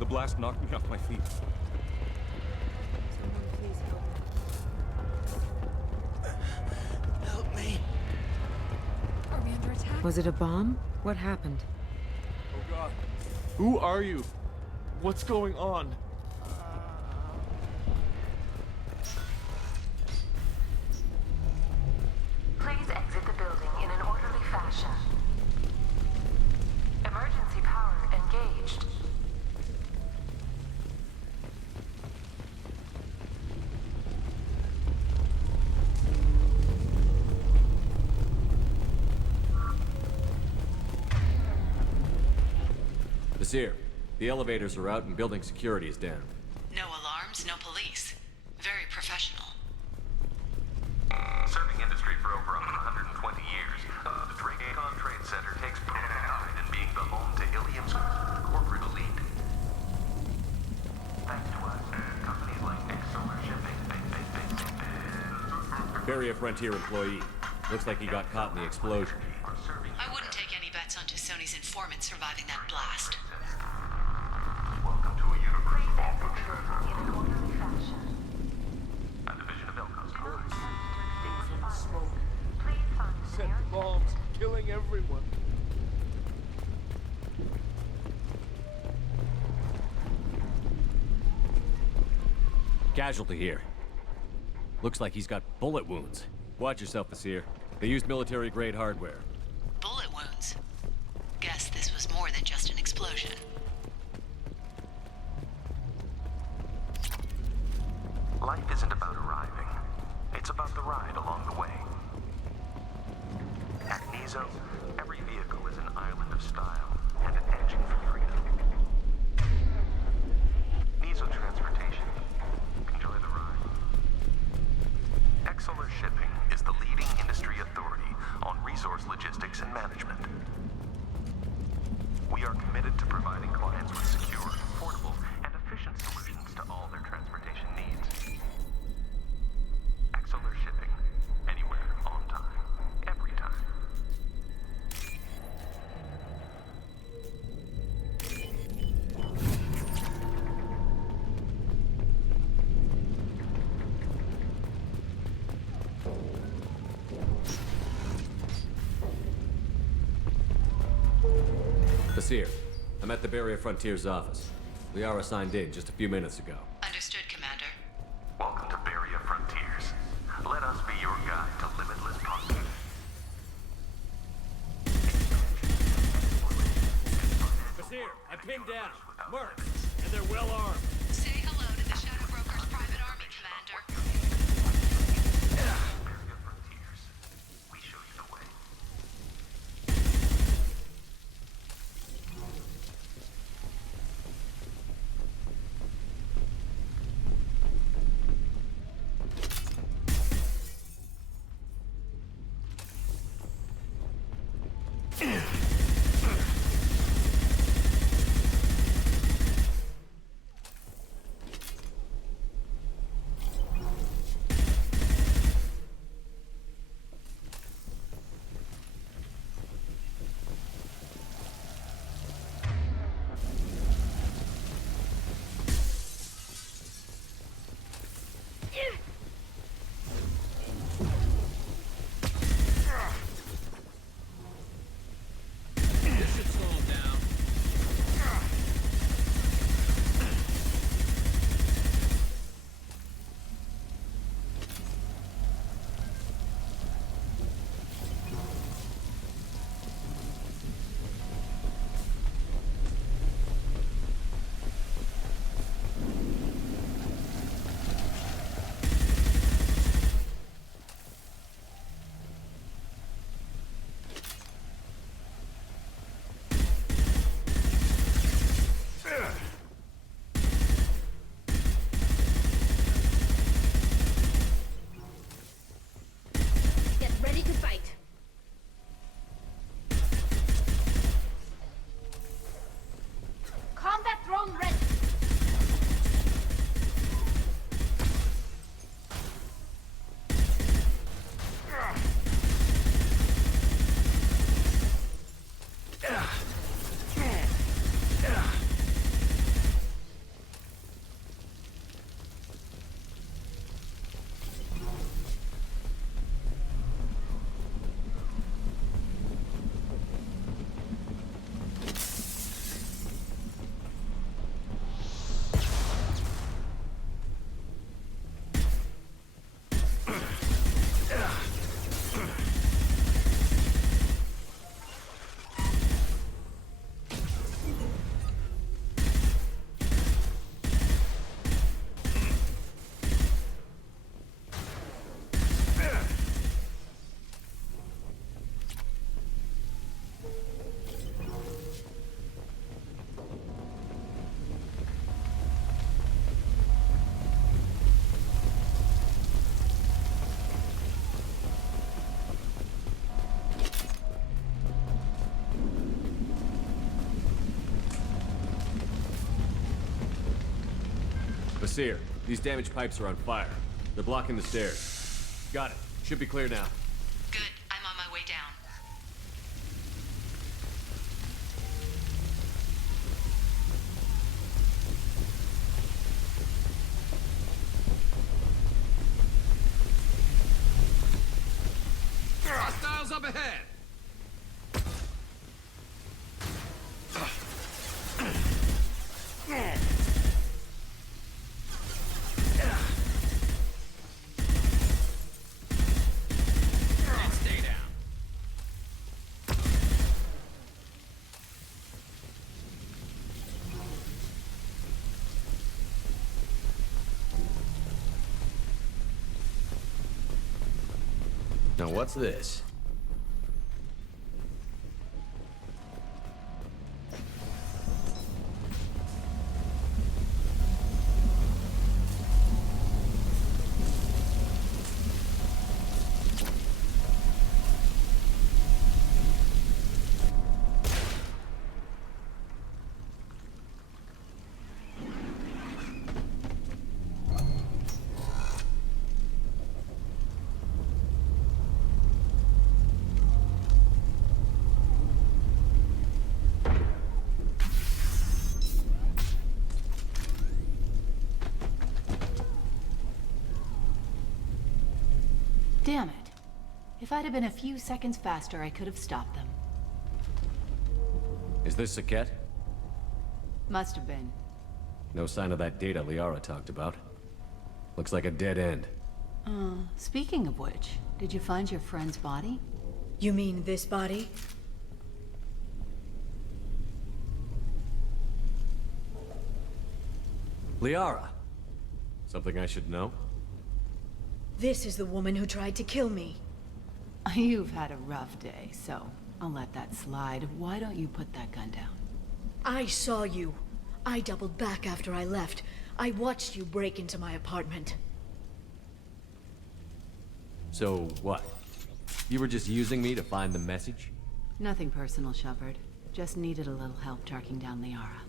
The blast knocked me off my feet. Someone please help. Help me. Are we under attack? Was it a bomb? What happened? Oh God. Who are you? What's going on? Please exit the building in an orderly fashion. Emergency power engaged. Nasir, the elevators are out and building security is down. No alarms, no police. Very professional. Serving industry for over 120 years, the Drake-Con Trade Center takes pride in being the home to Ilium's corporate elite. Thanks to us, companies like Solar Shipping. Barrier Frontier employee. Looks like he got caught in the explosion. I wouldn't take any bets on Tussoni's informant surviving that blast. Welcome to a universe Please exit the building in an orderly fashion. a division of Elco's. Smoke. Please find the Set nearest bombs, killing everyone. Casualty here. Looks like he's got bullet wounds. Watch yourself, Nasir. They used military-grade hardware. Bullet wounds. Guess this was more than just an explosion. Life isn't about arriving. It's about the ride along the way. At Nizo, every vehicle is an island of style and an engine for freedom. Nizo Transportation. Enjoy the ride. Exeler Shipping is the leading industry authority on resource logistics and management. We are committed to providing clients with secure, affordable, and efficient solutions to all their transportation needs. Exeler Shipping. Anywhere, on time, every time. Nasir, I'm at the Barrier Frontier's office. Liara signed in just a few minutes ago. Understood, Commander. Welcome to Barrier Frontiers. Let us be your guide to limitless possibility. Nasir, I'm pinned down. Marked. And they're well armed. Say hello to the Shadow Broker's private army, Commander. Barrier Frontiers. We show you the way. Basir, these damaged pipes are on fire. They're blocking the stairs. Got it. Should be clear now. Good. I'm on my way down. Hostiles up ahead! Stay down. Now what's this? Damn it. If I'd have been a few seconds faster, I could have stopped them. Is this Saket? Must have been. No sign of that data Liara talked about. Looks like a dead end. Speaking of which, did you find your friend's body? You mean this body? Liara! Something I should know? This is the woman who tried to kill me. You've had a rough day, so I'll let that slide. Why don't you put that gun down? I saw you. I doubled back after I left. I watched you break into my apartment. So, what? You were just using me to find the message? Nothing personal, Shepard. Just needed a little help tracking down Liara.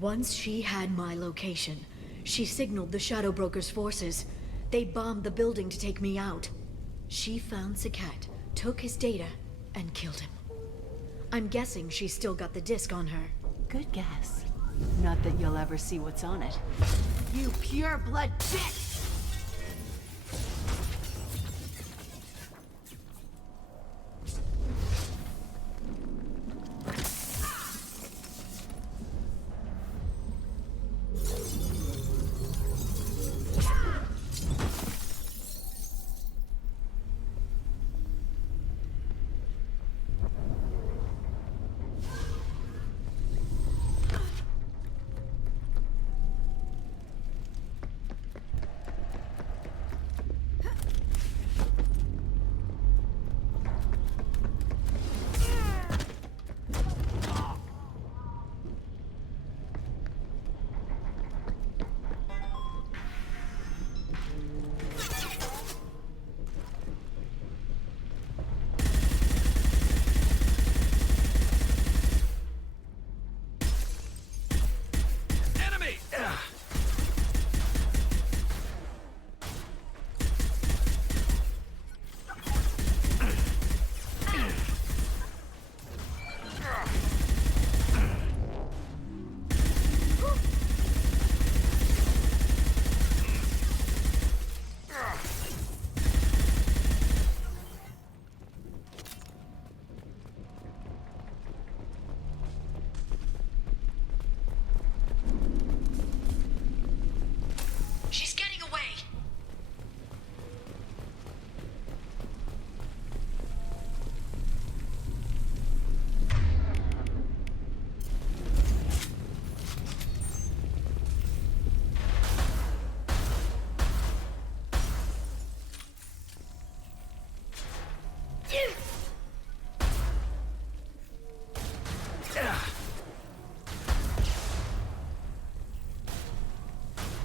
Once she had my location, she signaled the Shadow Broker's forces. They bombed the building to take me out. She found Saket, took his data, and killed him. I'm guessing she's still got the disc on her. Good guess. Not that you'll ever see what's on it. You pure-blood bitch!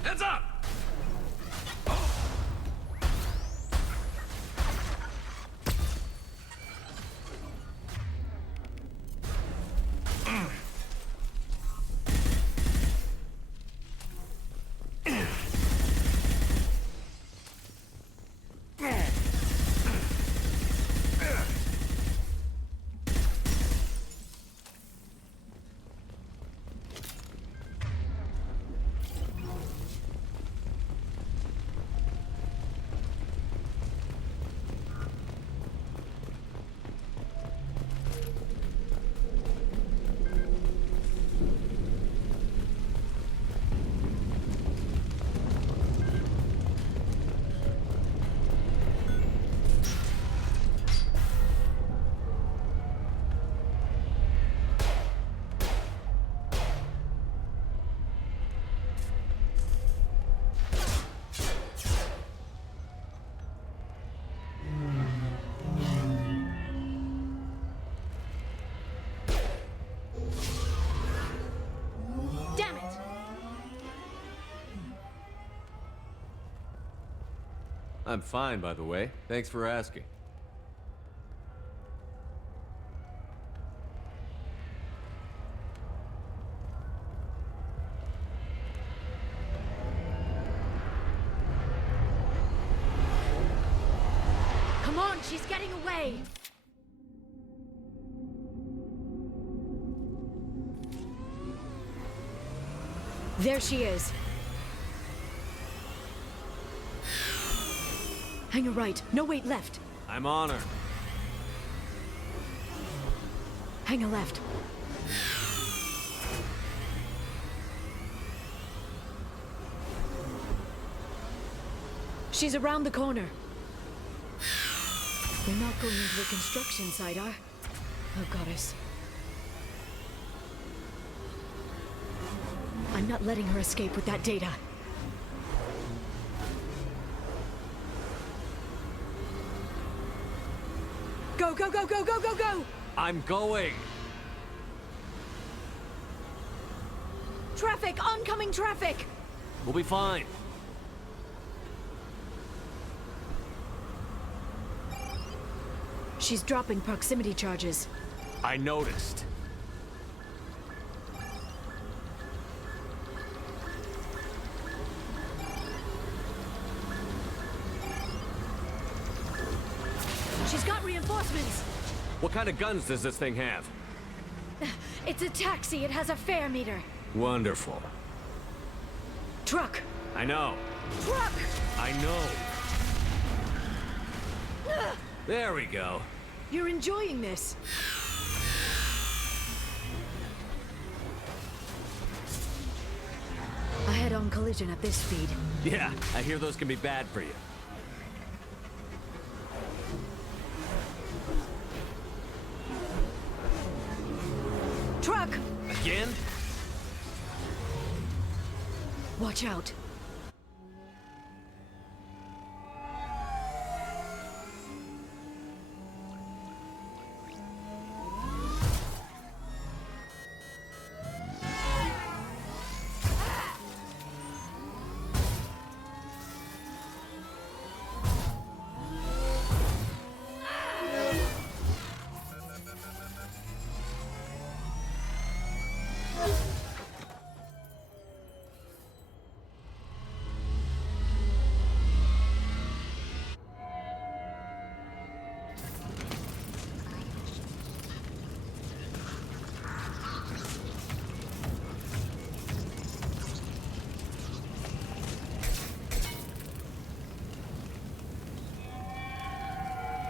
Heads up! I'm fine, by the way. Thanks for asking. Come on, she's getting away! There she is. Hang a right. No, wait, left. I'm on her. Hang a left. She's around the corner. We're not going into a construction site, are? Oh, goddess. I'm not letting her escape with that data. Go, go, go, go, go, go, go! I'm going! Traffic! Oncoming traffic! We'll be fine. She's dropping proximity charges. I noticed. She's got reinforcements! What kind of guns does this thing have? It's a taxi. It has a fare meter. Wonderful. Truck! I know. Truck! I know. There we go. You're enjoying this. A head-on collision at this speed. Yeah, I hear those can be bad for you. Truck! Again? Watch out.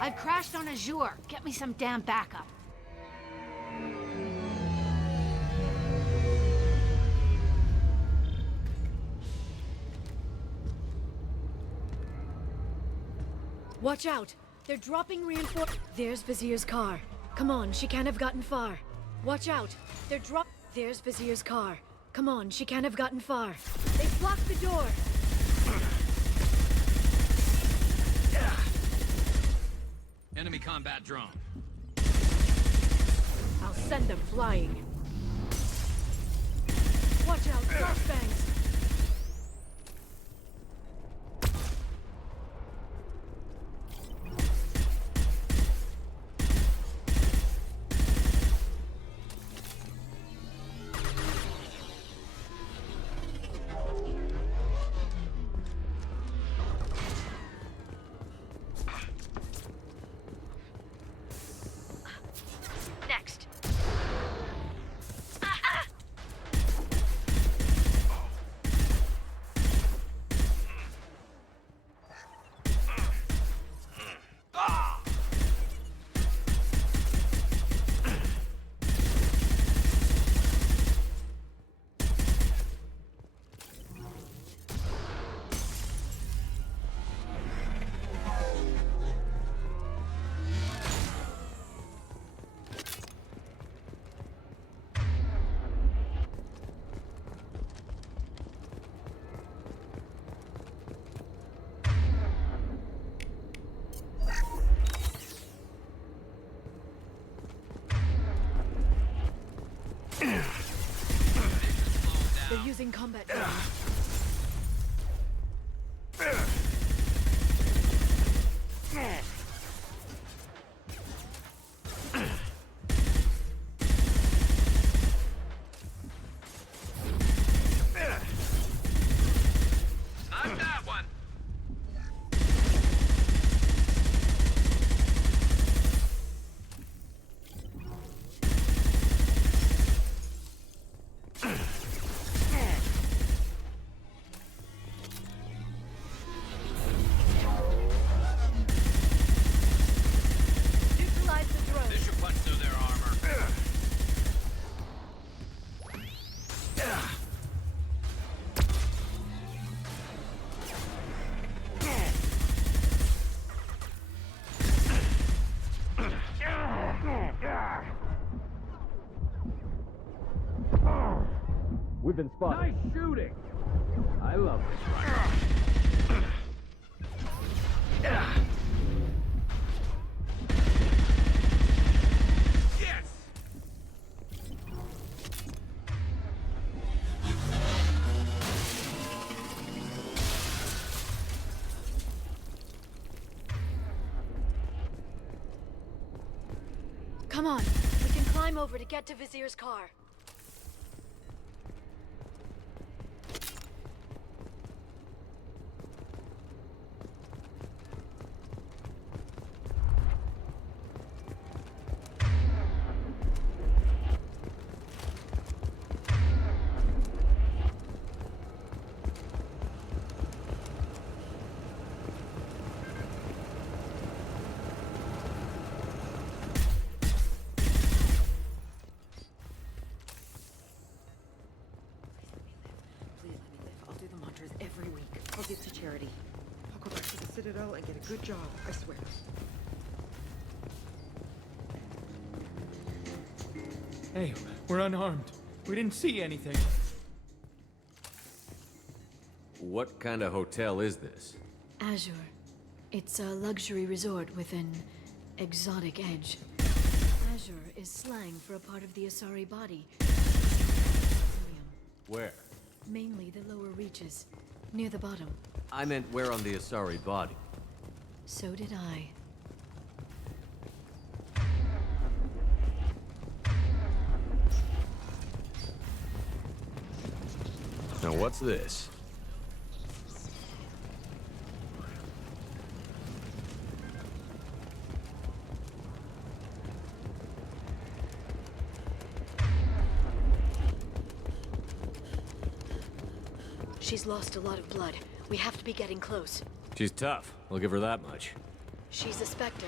I've crashed on Azure. Get me some damn backup. Watch out! They're dropping reinforce. There's Vizier's car. Come on, she can't have gotten far. Watch out! They're There's Vizier's car. Come on, she can't have gotten far. They blocked the door. Enemy combat drone. I'll send them flying. Watch out, flashbangs! Next. They're using combat drones. We've been spotted. Nice shooting! I love this. Yes! Come on, we can climb over to get to Vizier's car. I'll do the mantras every week. I'll give to charity. I'll go back to the Citadel and get a good job, I swear. Hey, we're unarmed. We didn't see anything. What kind of hotel is this? Azure. It's a luxury resort with an exotic edge. Azure is slang for a part of the Asari body. Where? Mainly the lower reaches, near the bottom. I meant where on the Asari body. So did I. Now what's this? She's lost a lot of blood. We have to be getting close. She's tough. I'll give her that much. She's a Spectre.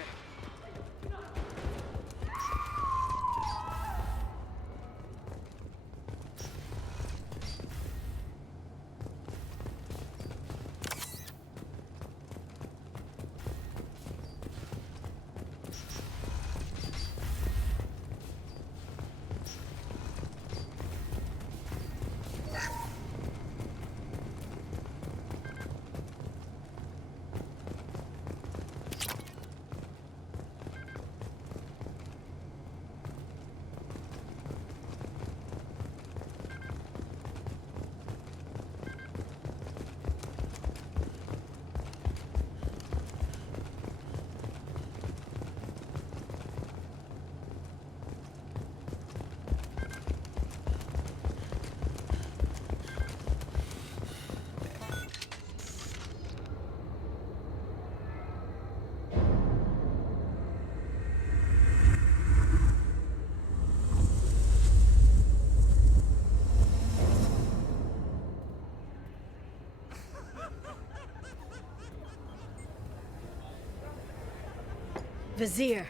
Vizier,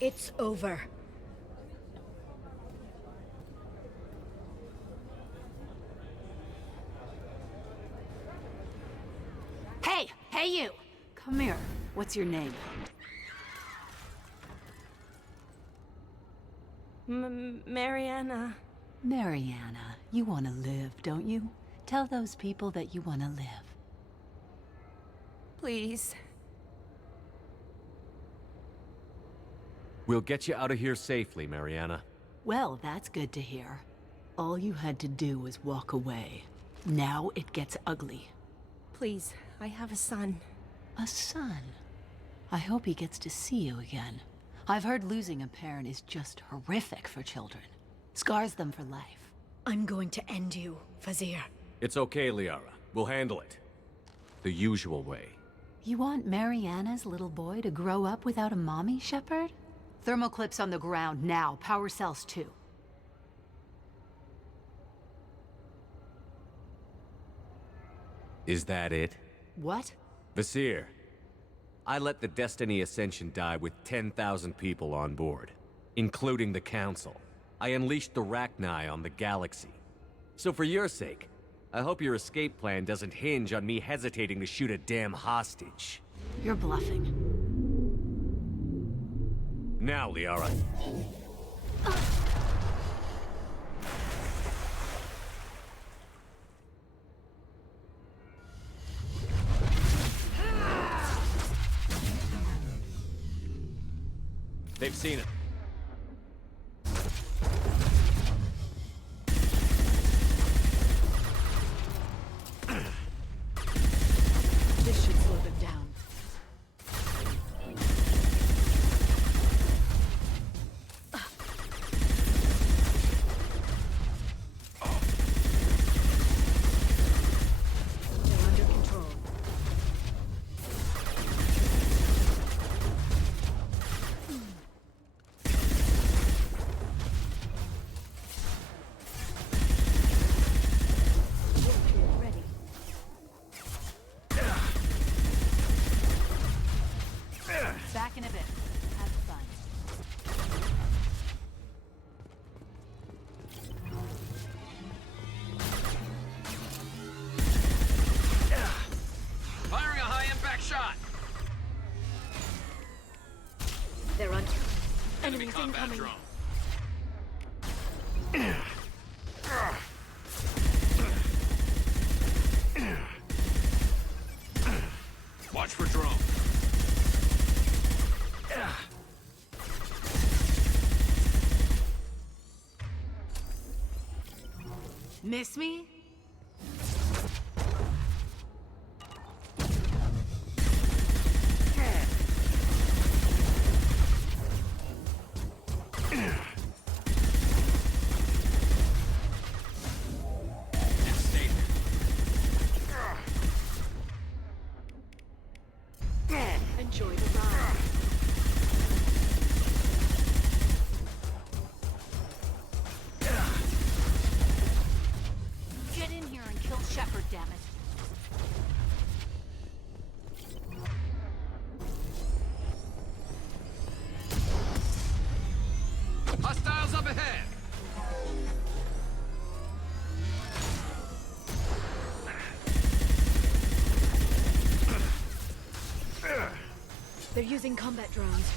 it's over. Hey you! Come here. What's your name? Mariana. Mariana, you want to live, don't you? Tell those people that you want to live. Please. We'll get you out of here safely, Mariana. Well, that's good to hear. All you had to do was walk away. Now it gets ugly. Please, I have a son. A son? I hope he gets to see you again. I've heard losing a parent is just horrific for children. Scars them for life. I'm going to end you, Vizier. It's okay, Liara. We'll handle it. The usual way. You want Mariana's little boy to grow up without a mommy, Shepard? Thermoclips on the ground now. Power cells too. Is that it? What? Vizier, I let the Destiny Ascension die with 10,000 people on board, including the Council. I unleashed the Rachni on the galaxy. So for your sake, I hope your escape plan doesn't hinge on me hesitating to shoot a damn hostage. You're bluffing. Now, Liara. they've seen it. This should slow them down. They're under control. Warfield ready. Back in a bit. Have fun. Firing a high-impact shot! They're under. Enemy Enemies combat incoming. drone. Watch for drone. Miss me? Enjoy the ride. Get in here and kill Shepard, damn it. Hostiles up ahead! They're using combat drones.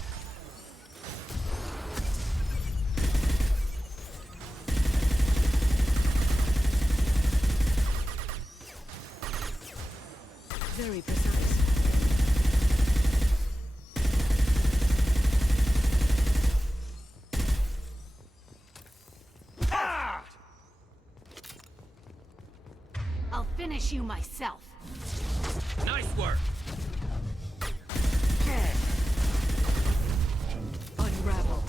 Very precise. I'll finish you myself. Nice work! Unravel.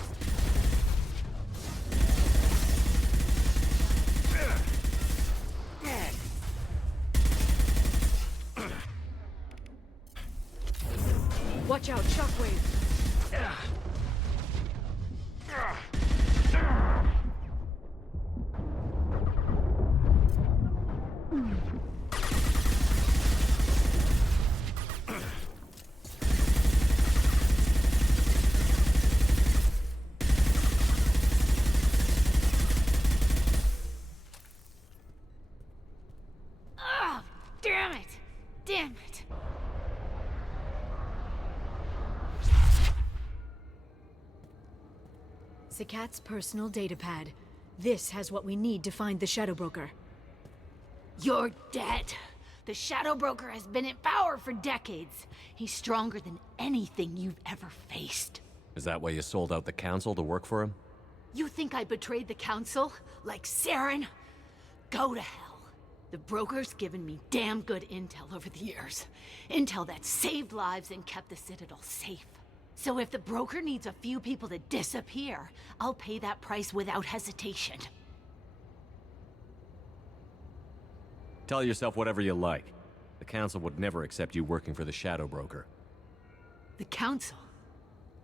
Watch out, shockwave. Ah, damn it! Damn it! Sakat's personal data pad. This has what we need to find the Shadow Broker. You're dead. The Shadow Broker has been in power for decades. He's stronger than anything you've ever faced. Is that why you sold out the council to work for him? You think I betrayed the Council? Like Saren? Go to hell. The Broker's given me damn good intel over the years. Intel that saved lives and kept the Citadel safe. So if the Broker needs a few people to disappear, I'll pay that price without hesitation. Tell yourself whatever you like. The council would never accept you working for the Shadow Broker. The Council?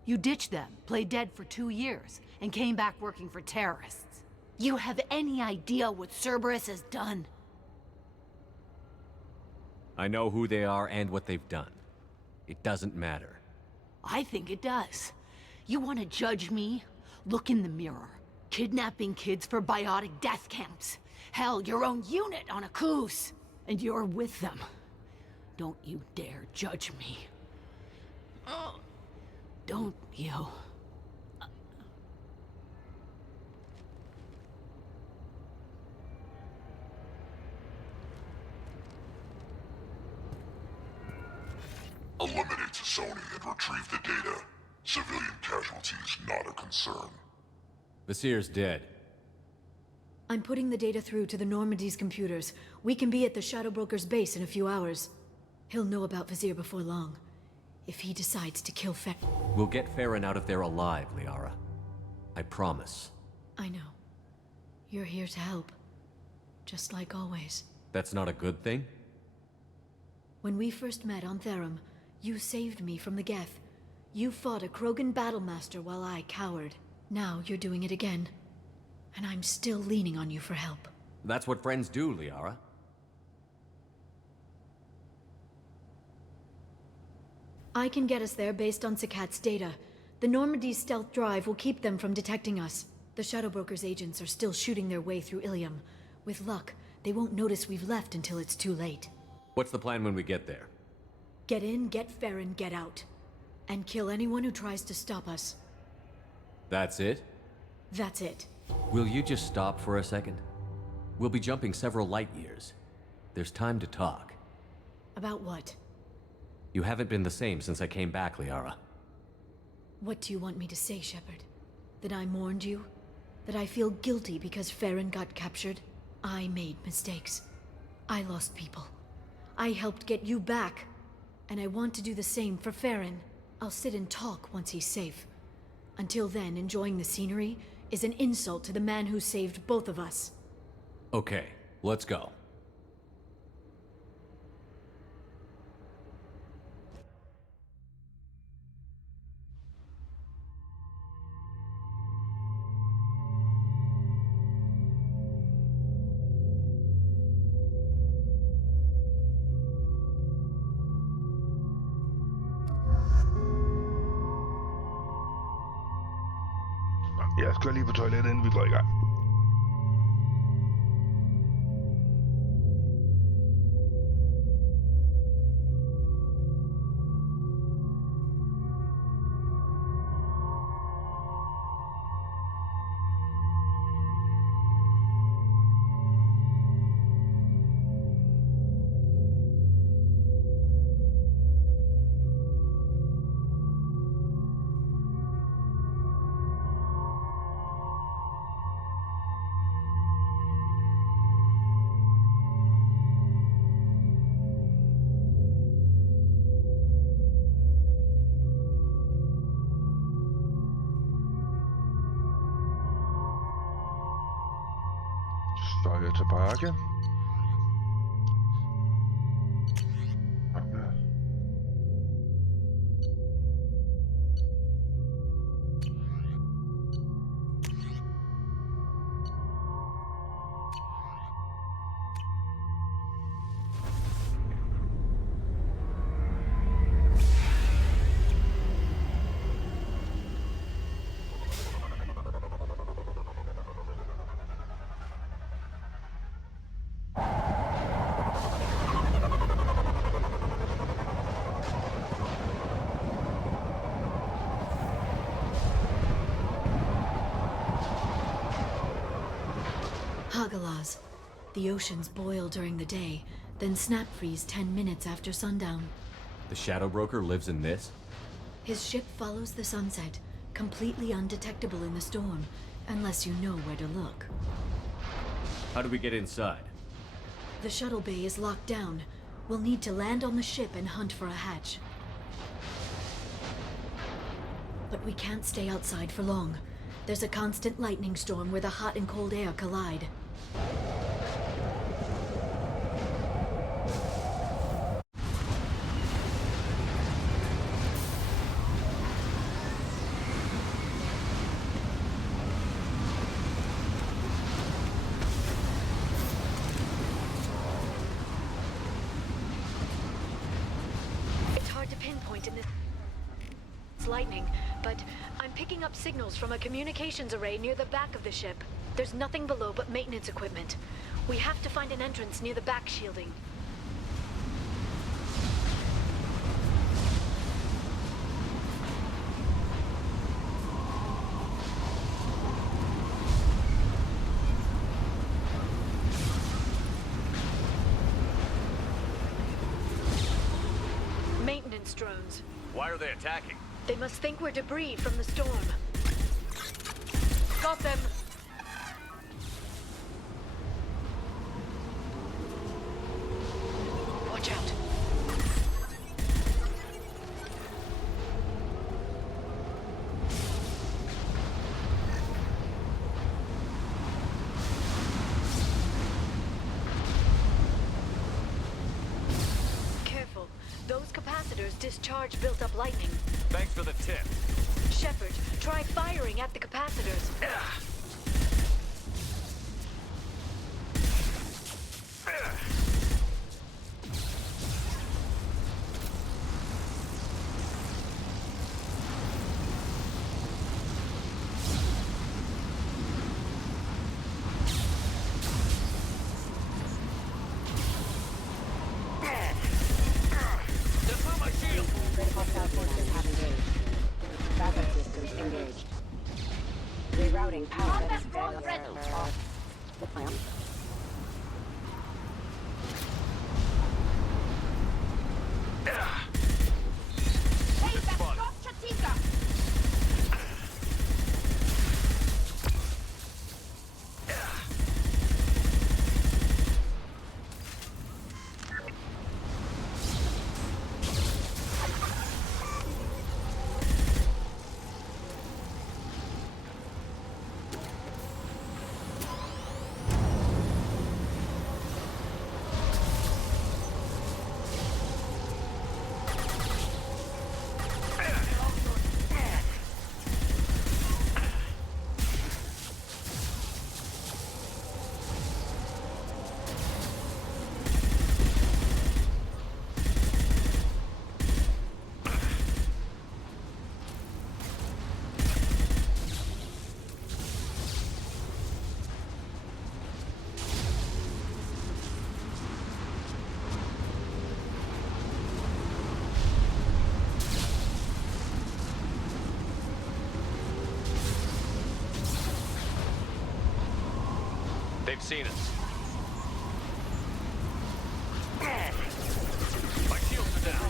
You ditched them, played dead for 2 years, and came back working for terrorists. You have any idea what Cerberus has done? I know who they are and what they've done. It doesn't matter. I think it does. You want to judge me? Look in the mirror. Kidnapping kids for biotic death camps. Hell, your own unit on a cruise. And you're with them. Don't you dare judge me. Don't you? Eliminate Sony and retrieve the data. Civilian casualties not a concern. Vasir's dead. I'm putting the data through to the Normandy's computers. We can be at the Shadow Broker's base in a few hours. He'll know about Vasir before long. If he decides to kill We'll get Farron out of there alive, Liara. I promise. I know. You're here to help. Just like always. That's not a good thing? When we first met on Therum, you saved me from the Geth. You fought a Krogan battlemaster while I cowered. Now you're doing it again. And I'm still leaning on you for help. That's what friends do, Liara. I can get us there based on Sakat's data. The Normandy's stealth drive will keep them from detecting us. The Shadow Broker's agents are still shooting their way through Ilium. With luck, they won't notice we've left until it's too late. What's the plan when we get there? Get in, get Farron, get out. And kill anyone who tries to stop us. That's it? That's it. Will you just stop for a second? We'll be jumping several light years. There's time to talk. About what? You haven't been the same since I came back, Liara. What do you want me to say, Shepard? That I mourned you? That I feel guilty because Farron got captured? I made mistakes. I lost people. I helped get you back. And I want to do the same for Farron. I'll sit and talk once he's safe. Until then, enjoying the scenery is an insult to the man who saved both of us. Okay, let's go. Jeg skal lige på toilettet, inden vi går i gang. Så er jeg tilbage. Hagalaz. The oceans boil during the day, then snap freeze 10 minutes after sundown. The Shadow Broker lives in this? His ship follows the sunset, completely undetectable in the storm, unless you know where to look. How do we get inside? The shuttle bay is locked down. We'll need to land on the ship and hunt for a hatch. But we can't stay outside for long. There's a constant lightning storm where the hot and cold air collide. It's hard to pinpoint in this lightning, but I'm picking up signals from a communications array near the back of the ship. There's nothing below but maintenance equipment. We have to find an entrance near the back shielding. Maintenance drones. Why are they attacking? They must think we're debris from the storm. Got them! Watch out. Careful. Those capacitors discharge built-up lightning. Thanks for the tip. Shepard, try firing at the capacitors. Rerouting power. They've seen us. My shields are down.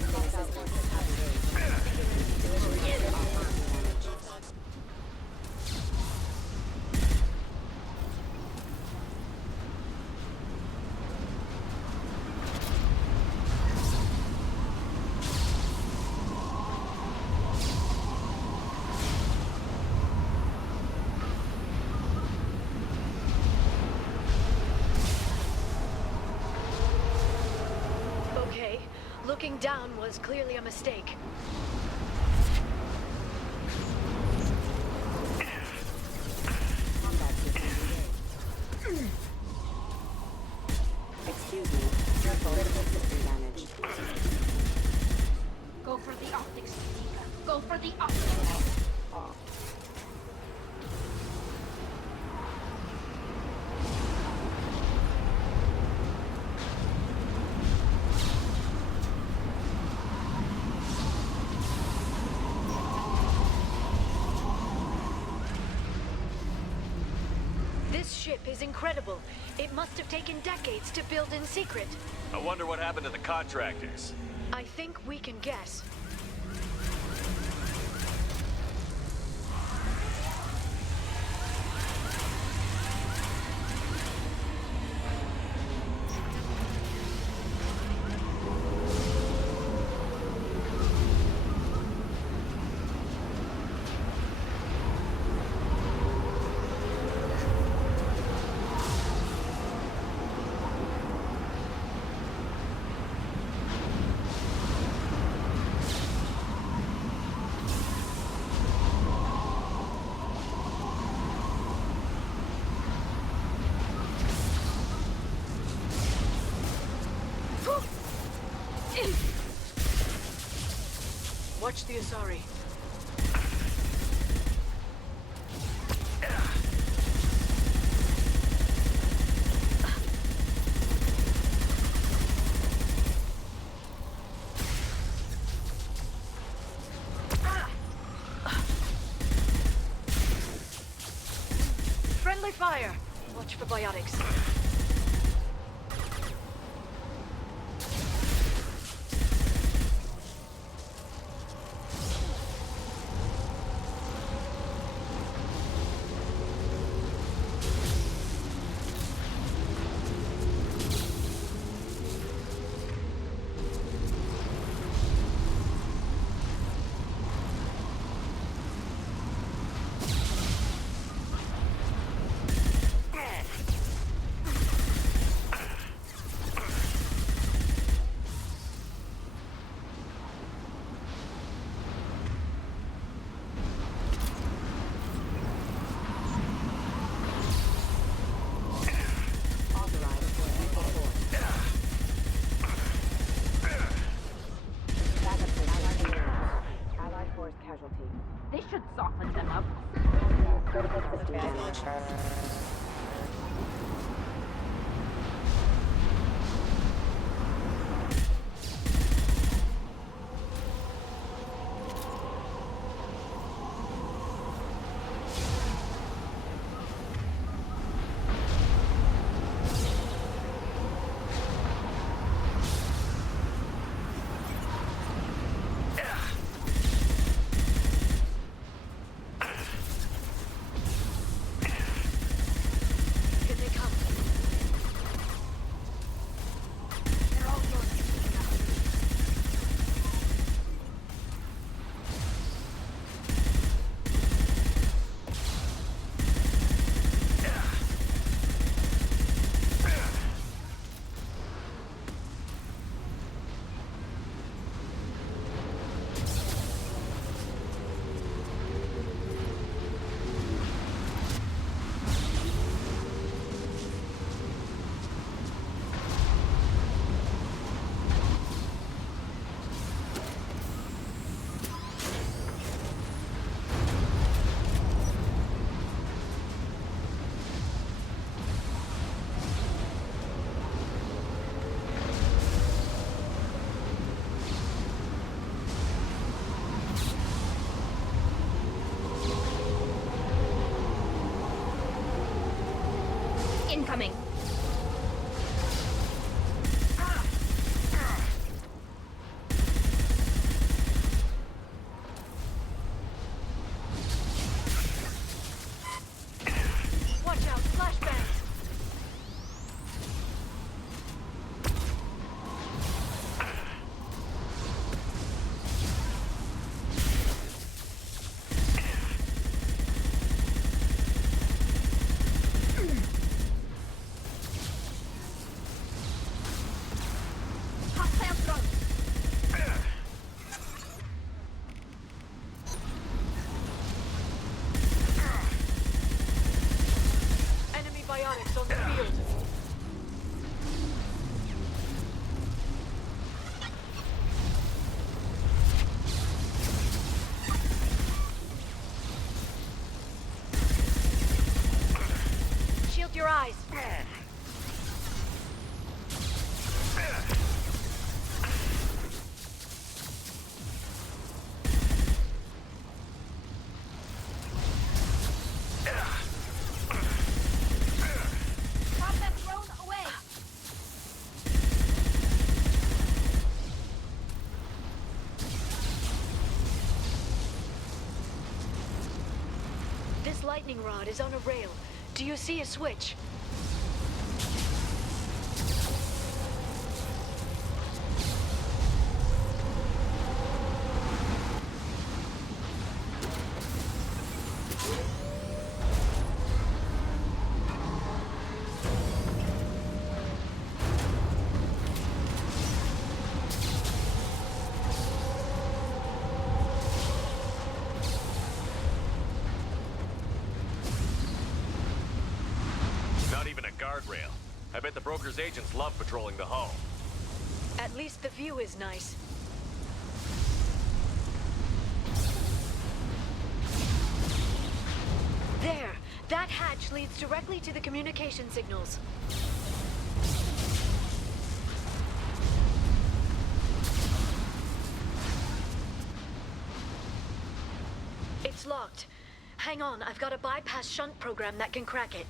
Okay, looking down was clearly a mistake. Excuse me. Careful. Critical system damage. Go for the optics, Tika. Go for the optics. This ship is incredible. It must have taken decades to build in secret. I wonder what happened to the contractors. I think we can guess. Watch the Asari. Friendly fire! Watch for biotics. 3 damage. Incoming. Watch out, flashbang! Hostile drone. Enemy biotics on the field. Shield your eyes. Pop that drone away. This lightning rod is on a rail. Do you see a switch? Not even a guardrail. I bet the broker's agents love patrolling the hull. At least the view is nice. There! That hatch leads directly to the communication signals. It's locked. Hang on, I've got a bypass shunt program that can crack it.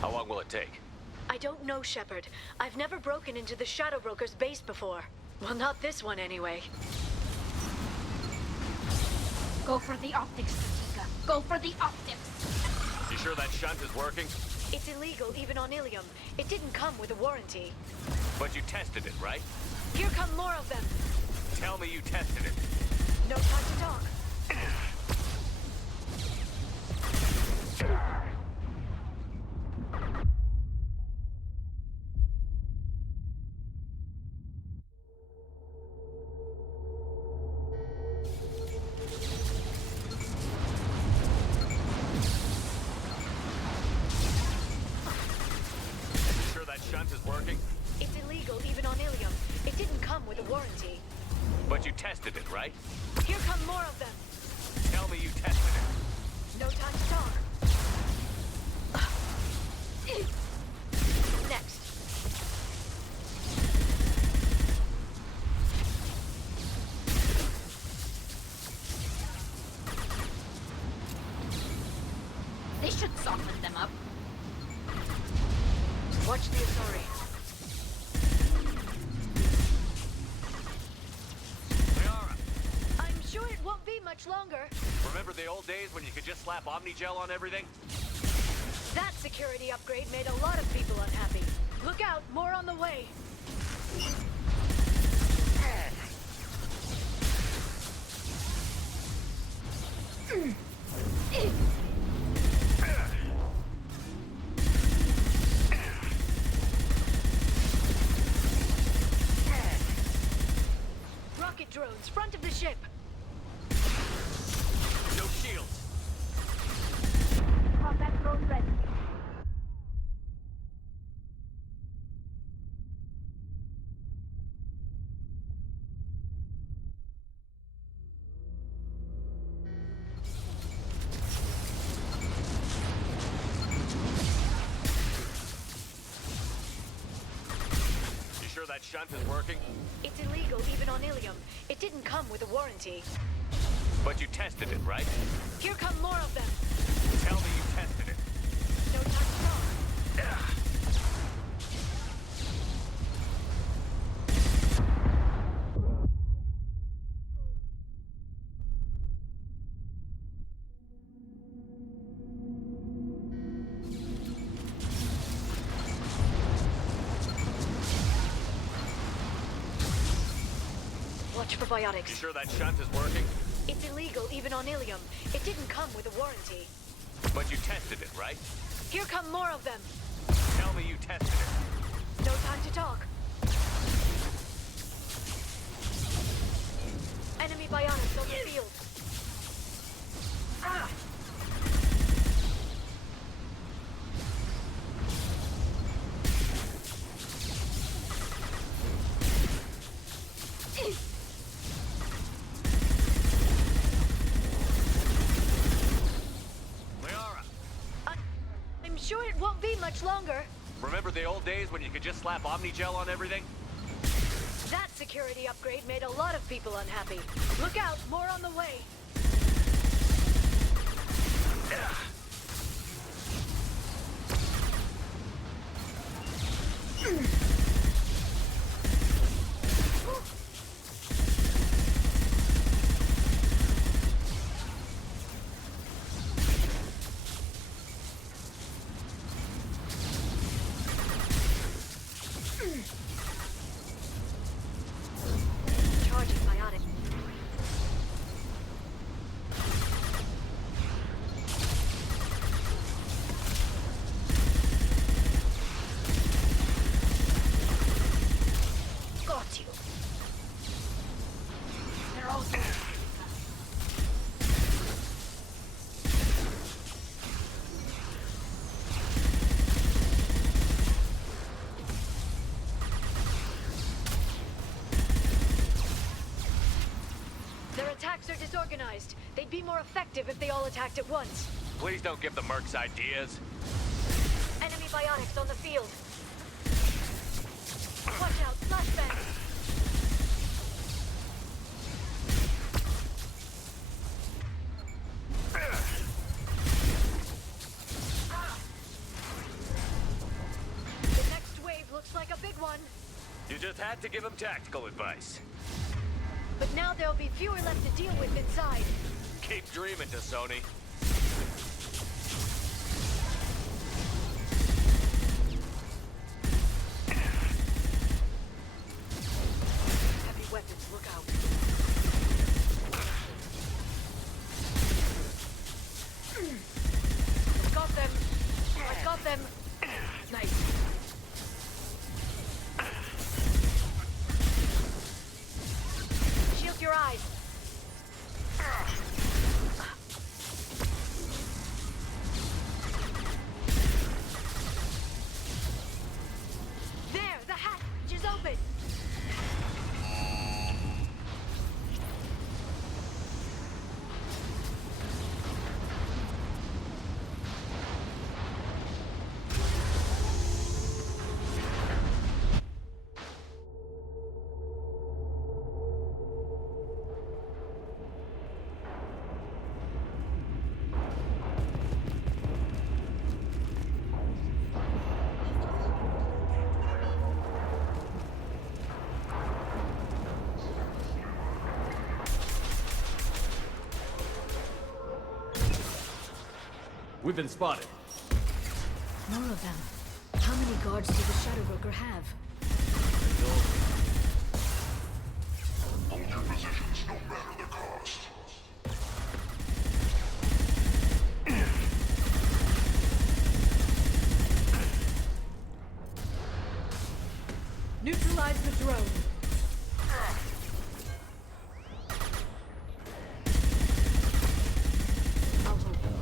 How long will it take? I don't know, Shepard. I've never broken into the Shadow Broker's base before. Well, not this one anyway. Go for the optics, Katika. Go for the optics. You sure that shunt is working? It's illegal even on Ilium. It didn't come with a warranty. But you tested it, right? Here come more of them. Tell me you tested it. No time to talk. Sure that shunt is working? It's illegal even on Ilium. It didn't come with a warranty. But you tested it, right? Here come more of them. Tell me you tested it. No time to talk. Next. They should soften them up. Watch the Asari. I'm sure it won't be much longer. Remember the old days when you could just slap Omnigel on everything? That security upgrade made a lot of people unhappy. Look out, more on the way. Rocket drones, front of the ship. No shields. Combat drone ready. You sure that shunt is working? It's illegal even on Ilium. It didn't come with a warranty. But you tested it, right? Here come more of them. Tell me you tested it. No time to talk. Watch for biotics. You sure that shunt is working? It's illegal even on Ilium. It didn't come with a warranty. But you tested it, right? Here come more of them. Tell me you tested it. No time to talk. Enemy biotics on the field. Ah! I'm sure it won't be much longer. Remember the old days when you could just slap Omnigel on everything? That security upgrade made a lot of people unhappy. Look out, more on the way. Charging biotic. Got you. They're all dead. Their attacks are disorganized. They'd be more effective if they all attacked at once. Please don't give the mercs ideas. Enemy biotics on the field. Watch out, flashbang. The next wave looks like a big one. You just had to give him tactical advice. But now there'll be fewer left to deal with inside. Keep dreaming, Sony. Heavy weapons, look out. Got them. I got them. Nice. Shield your eyes. We've been spotted. More of them. How many guards does the Shadow Broker have? Hold your positions no matter the cost. Neutralize the drone. I'll hold them.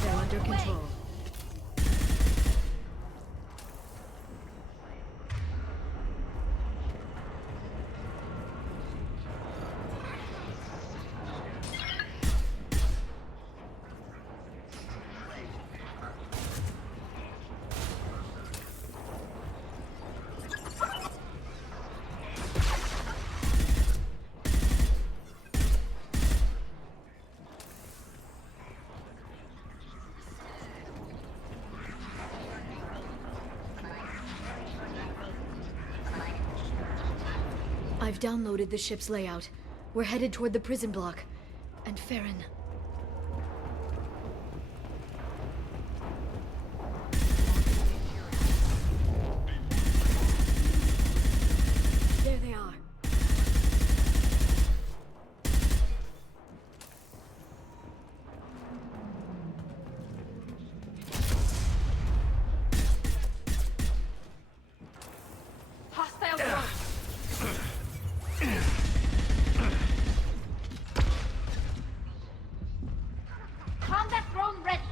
They're under control. I've downloaded the ship's layout. We're headed toward the prison block. And Farron. There they are. Hostile drone. Combat drone ready.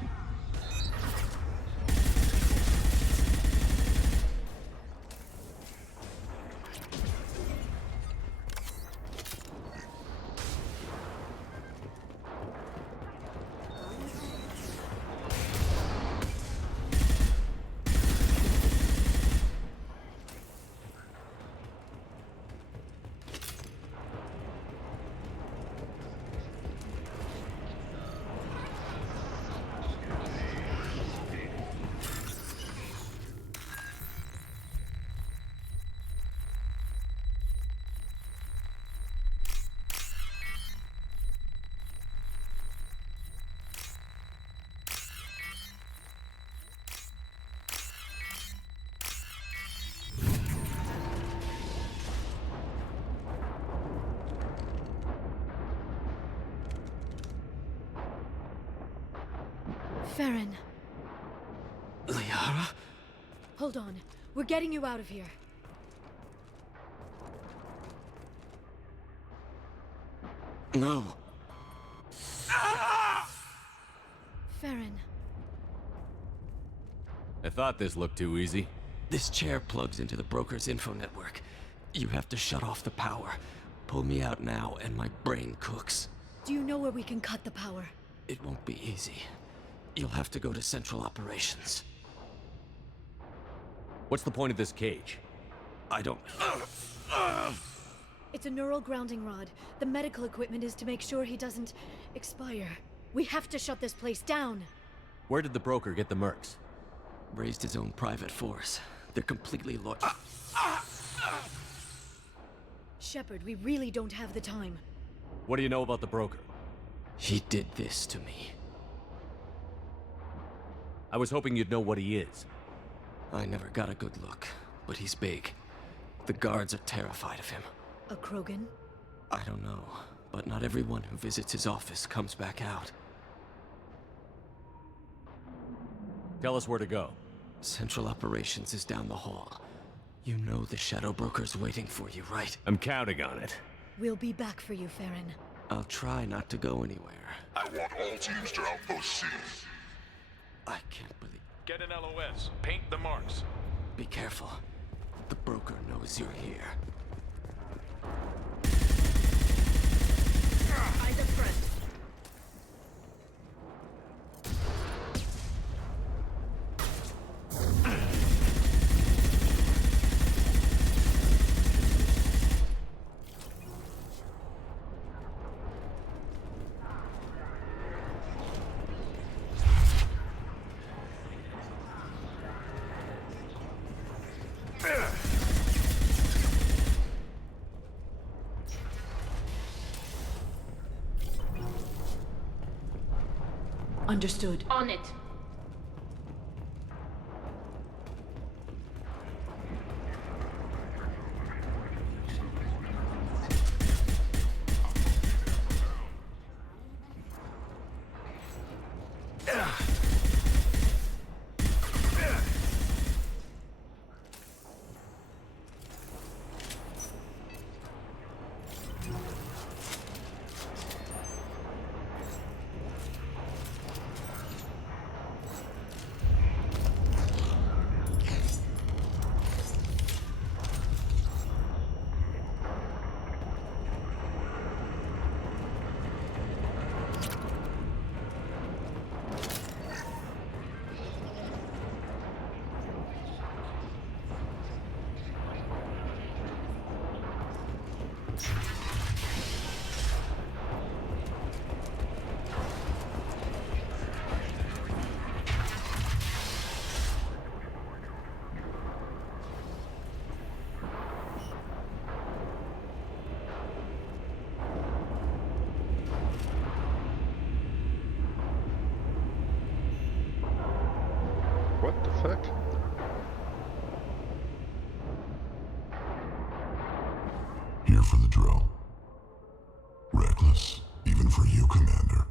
Farron. Liara? Hold on. We're getting you out of here. No. Farron. I thought this looked too easy. This chair plugs into the broker's info network. You have to shut off the power. Pull me out now and my brain cooks. Do you know where we can cut the power? It won't be easy. You'll have to go to Central Operations. What's the point of this cage? I don't... It's a neural grounding rod. The medical equipment is to make sure he doesn't expire. We have to shut this place down. Where did the broker get the mercs? Raised his own private force. They're completely Shepard, we really don't have the time. What do you know about the broker? He did this to me. I was hoping you'd know what he is. I never got a good look, but he's big. The guards are terrified of him. A Krogan? I don't know, but not everyone who visits his office comes back out. Tell us where to go. Central Operations is down the hall. You know the Shadow Broker's waiting for you, right? I'm counting on it. We'll be back for you, Farron. I'll try not to go anywhere. I want all teams to Outpost C. I can't believe... Get an LOS. Paint the marks. Be careful. The broker knows you're here. Eyes up front. Understood. On it. What the fuck? Here for the drill. Reckless, even for you, Commander.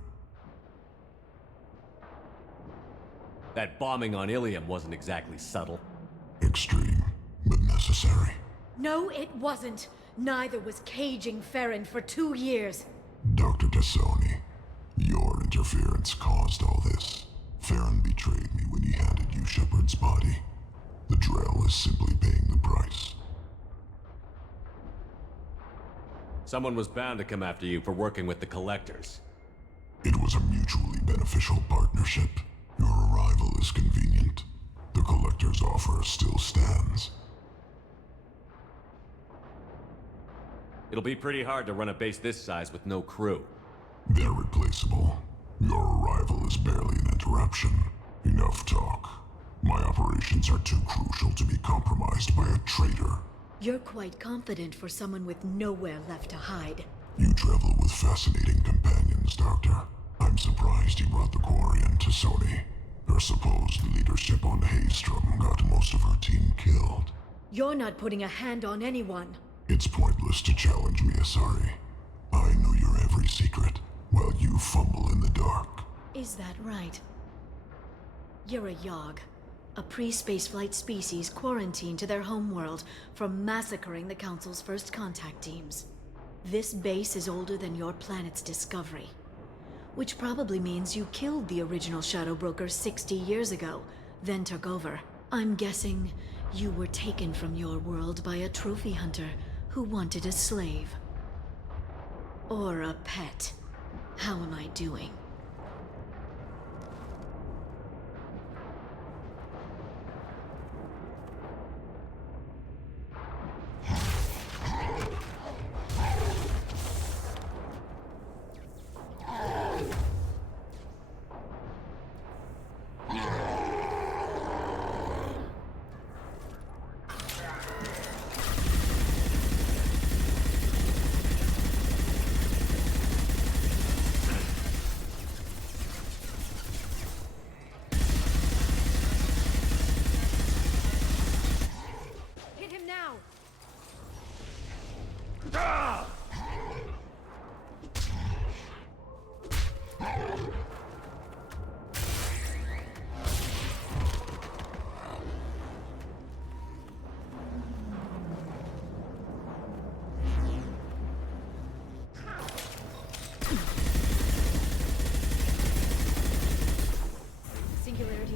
That bombing on Ilium wasn't exactly subtle. Extreme, but necessary. No, it wasn't. Neither was caging Farron for 2 years. Dr. Tassoni, your interference caused all this. Farron betrayed me when he handed you Shepard's body. The drill is simply paying the price. Someone was bound to come after you for working with the Collectors. It was a mutually beneficial partnership. Your arrival is convenient. The Collector's offer still stands. It'll be pretty hard to run a base this size with no crew. They're replaceable. Your arrival is barely an interruption. Enough talk. My operations are too crucial to be compromised by a traitor. You're quite confident for someone with nowhere left to hide. You travel with fascinating companions, Doctor. I'm surprised you brought the Quarian to Sony. Her supposed leadership on Haystrom got most of her team killed. You're not putting a hand on anyone. It's pointless to challenge me, Asari. I know your every secret, while you fumble in the dark. Is that right? You're a Yogg, a pre-spaceflight species quarantined to their homeworld from massacring the Council's first contact teams. This base is older than your planet's discovery, which probably means you killed the original Shadow Broker 60 years ago, then took over. I'm guessing you were taken from your world by a trophy hunter who wanted a slave. Or a pet. How am I doing?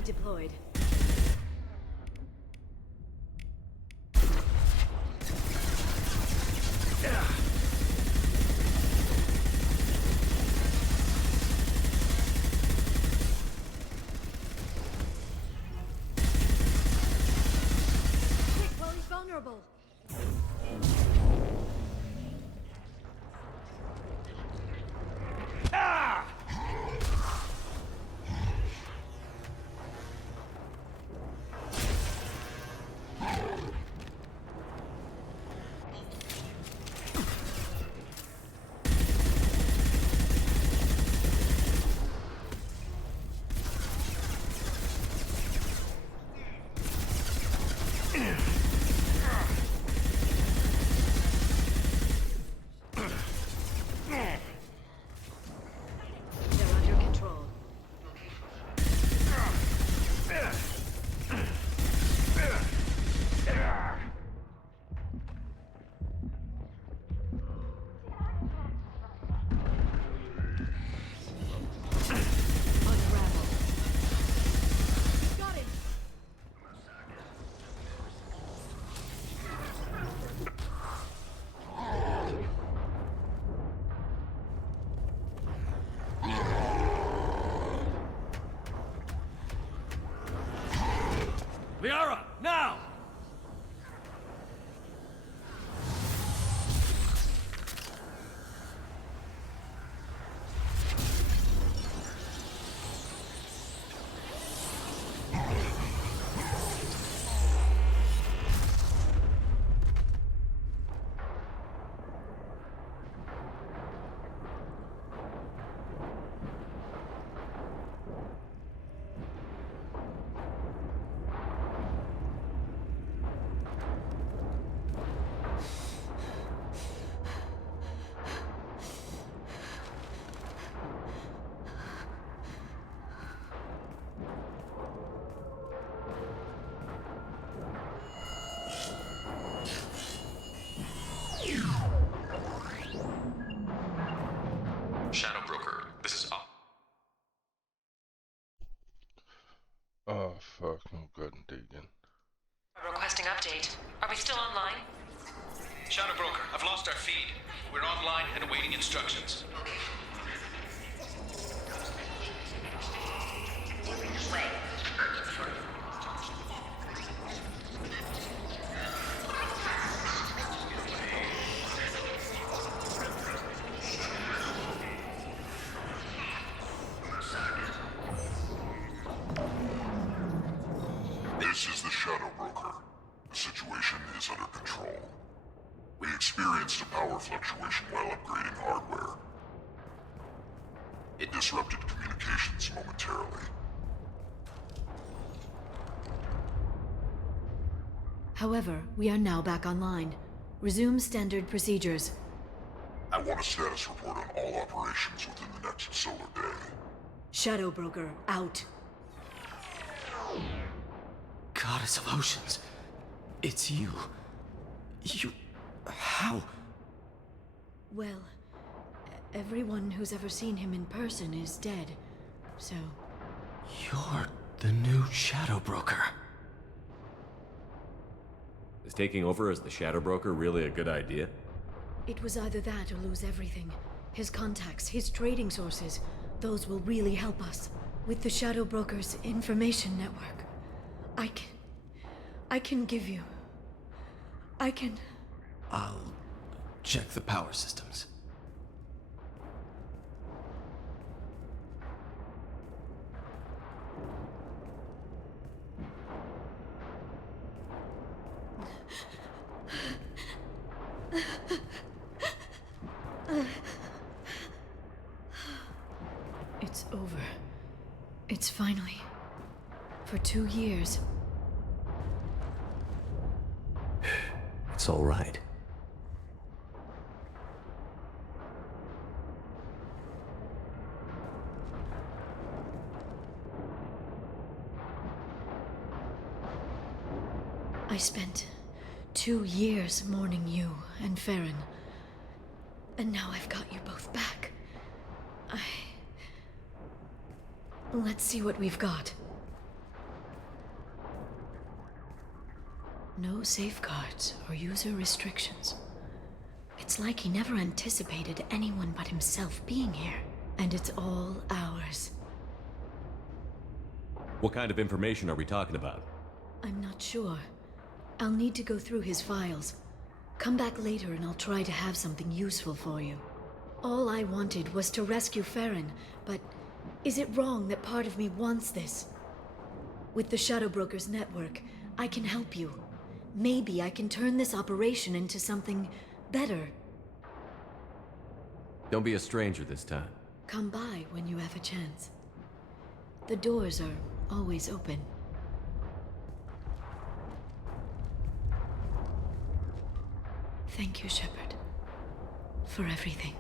deployed. Quick, while he's vulnerable. They're under control. Unravel. Got him. Liara, now! Shadow Broker, this is up. Oh fuck, no good digging. Requesting update. Are we still online? Shadow Broker, I've lost our feed. We're online and awaiting instructions. This is the Shadow Broker. The situation is under control. We experienced a power fluctuation while upgrading hardware. It disrupted communications momentarily. However, we are now back online. Resume standard procedures. I want a status report on all operations within the next solar day. Shadow Broker, out. Goddess of Oceans. It's you. You... How? Well, everyone who's ever seen him in person is dead, so... You're the new Shadow Broker. Is taking over as the Shadow Broker really a good idea? It was either that or lose everything. His contacts, his trading sources, those will really help us. With the Shadow Broker's information network, I can give you... I'll check the power systems. It's over. It's finally... For 2 years. It's all right. I spent 2 years mourning you and Farron. And now I've got you both back. Let's see what we've got. No safeguards or user restrictions. It's like he never anticipated anyone but himself being here. And it's all ours. What kind of information are we talking about? I'm not sure. I'll need to go through his files. Come back later and I'll try to have something useful for you. All I wanted was to rescue Farron, but is it wrong that part of me wants this? With the Shadow Brokers network, I can help you. Maybe I can turn this operation into something better. Don't be a stranger this time. Come by when you have a chance. The doors are always open. Thank you, Shepard, for everything.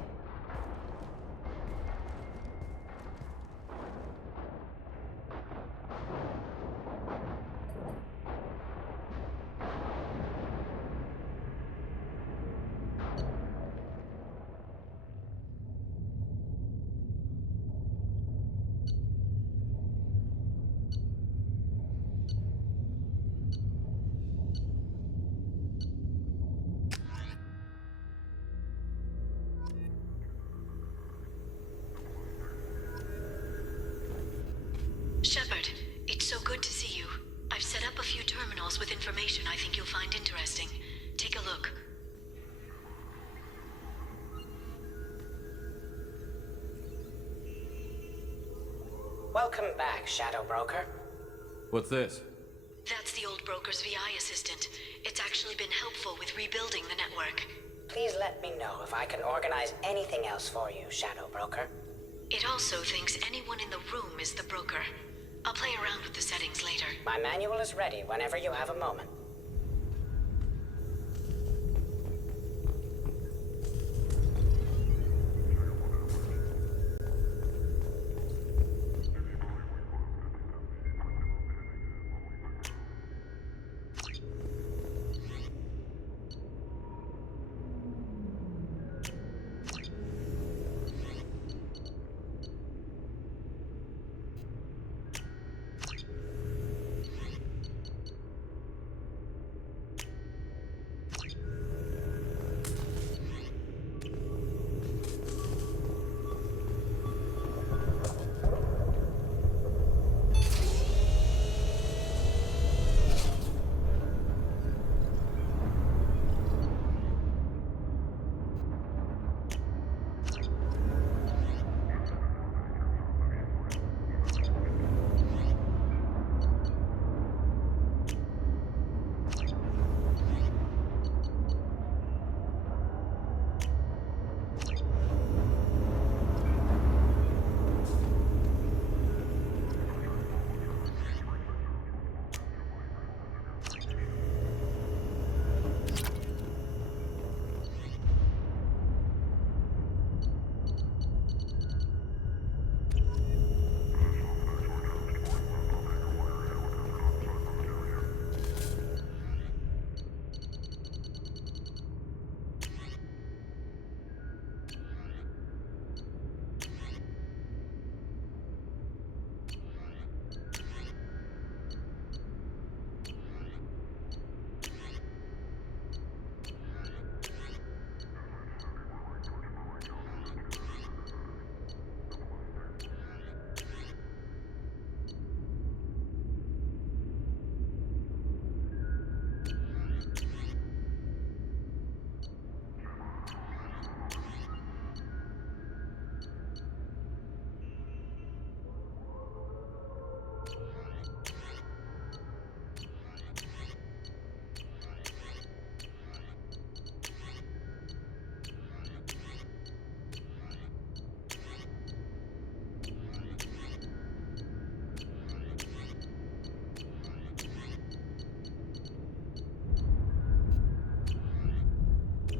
Shepard, it's so good to see you. I've set up a few terminals with information I think you'll find interesting. Take a look. Welcome back, Shadow Broker. What's this? That's the old broker's VI assistant. It's actually been helpful with rebuilding the network. Please let me know if I can organize anything else for you, Shadow Broker. It also thinks anyone in the room is the broker. I'll play around with the settings later. My manual is ready whenever you have a moment.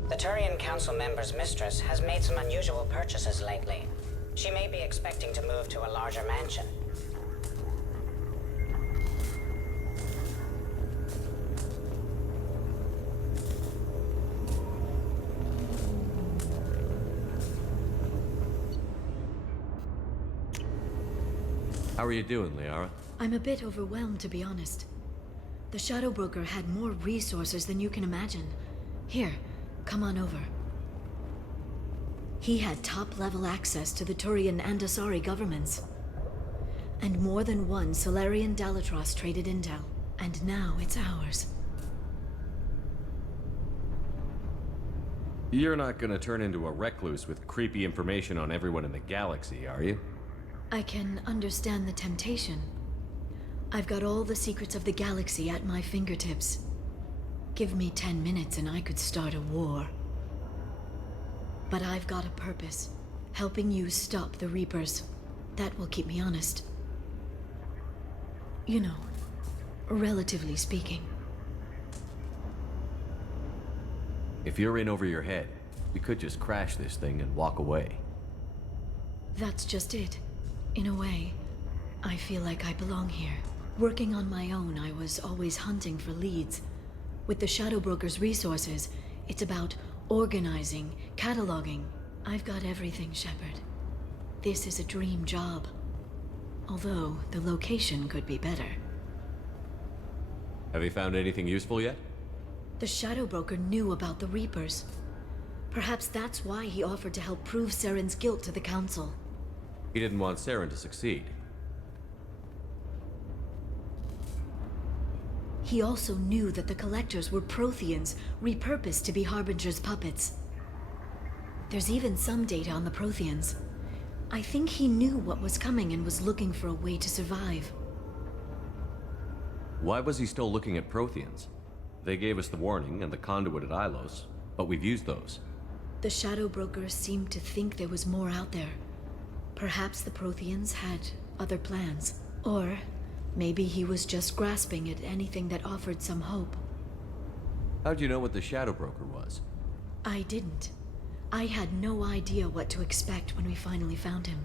The Turian Council member's mistress has made some unusual purchases lately. She may be expecting to move to a larger mansion. How are you doing, Liara? I'm a bit overwhelmed, to be honest. The Shadow Broker had more resources than you can imagine. Here, come on over. He had top-level access to the Turian and Asari governments. And more than one Solarian Dalatros traded intel. And now it's ours. You're not gonna turn into a recluse with creepy information on everyone in the galaxy, are you? I can understand the temptation. I've got all the secrets of the galaxy at my fingertips. Give me 10 minutes and I could start a war. But I've got a purpose. Helping you stop the Reapers. That will keep me honest. You know, relatively speaking. If you're in over your head, we could just crash this thing and walk away. That's just it. In a way, I feel like I belong here. Working on my own, I was always hunting for leads. With the Shadow Broker's resources, it's about organizing, cataloging. I've got everything, Shepard. This is a dream job. Although, the location could be better. Have you found anything useful yet? The Shadow Broker knew about the Reapers. Perhaps that's why he offered to help prove Saren's guilt to the Council. He didn't want Saren to succeed. He also knew that the Collectors were Protheans, repurposed to be Harbinger's puppets. There's even some data on the Protheans. I think he knew what was coming and was looking for a way to survive. Why was he still looking at Protheans? They gave us the warning and the conduit at Ilos, but we've used those. The Shadow Broker seemed to think there was more out there. Perhaps the Protheans had other plans. Or maybe he was just grasping at anything that offered some hope. How'd you know what the Shadow Broker was? I didn't. I had no idea what to expect when we finally found him.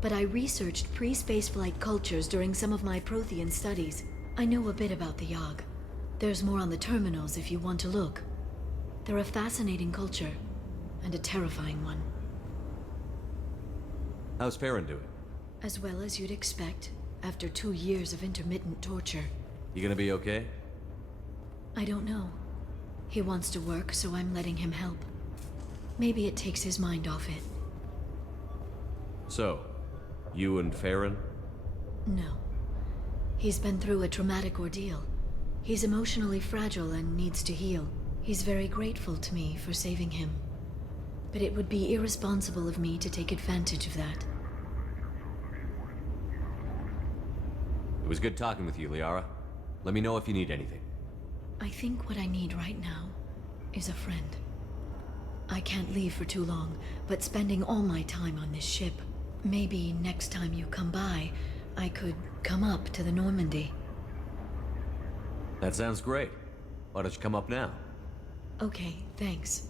But I researched pre-spaceflight cultures during some of my Prothean studies. I know a bit about the Yogg. There's more on the terminals if you want to look. They're a fascinating culture, and a terrifying one. How's Farron doing? As well as you'd expect, after 2 years of intermittent torture. You gonna be okay? I don't know. He wants to work, so I'm letting him help. Maybe it takes his mind off it. So, you and Farron? No. He's been through a traumatic ordeal. He's emotionally fragile and needs to heal. He's very grateful to me for saving him. But it would be irresponsible of me to take advantage of that. It was good talking with you, Liara. Let me know if you need anything. I think what I need right now is a friend. I can't leave for too long, but spending all my time on this ship. Maybe next time you come by, I could come up to the Normandy. That sounds great. Why don't you come up now? Okay, thanks.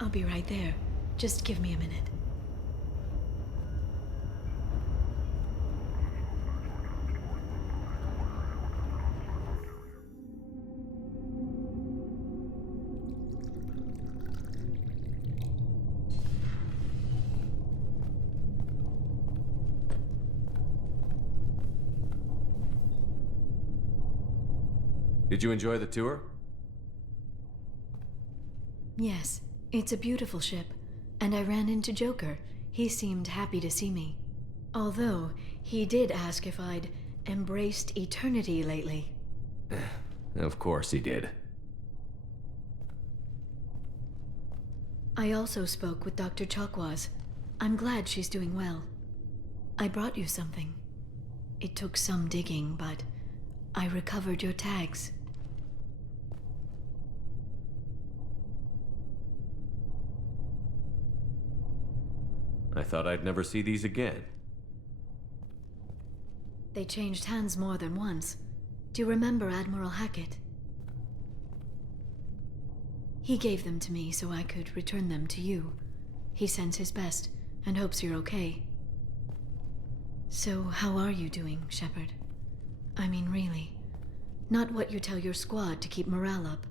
I'll be right there. Just give me a minute. Did you enjoy the tour? Yes, it's a beautiful ship. And I ran into Joker. He seemed happy to see me. Although, he did ask if I'd embraced eternity lately. Of course he did. I also spoke with Dr. Chakwas. I'm glad she's doing well. I brought you something. It took some digging, but I recovered your tags. I thought I'd never see these again. They changed hands more than once. Do you remember Admiral Hackett? He gave them to me so I could return them to you. He sends his best and hopes you're okay. So how are you doing, Shepard? I mean, really. Not what you tell your squad to keep morale up.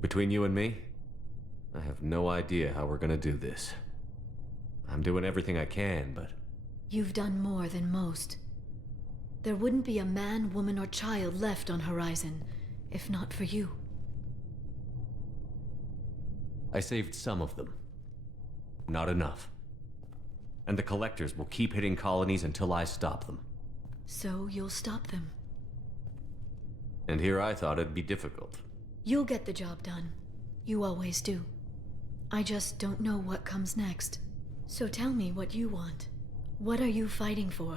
Between you and me, I have no idea how we're gonna do this. I'm doing everything I can, but You've done more than most. There wouldn't be a man, woman, or child left on Horizon, if not for you. I saved some of them. Not enough. And the collectors will keep hitting colonies until I stop them. So you'll stop them. And here I thought it'd be difficult. You'll get the job done. You always do. I just don't know what comes next. So tell me what you want. What are you fighting for?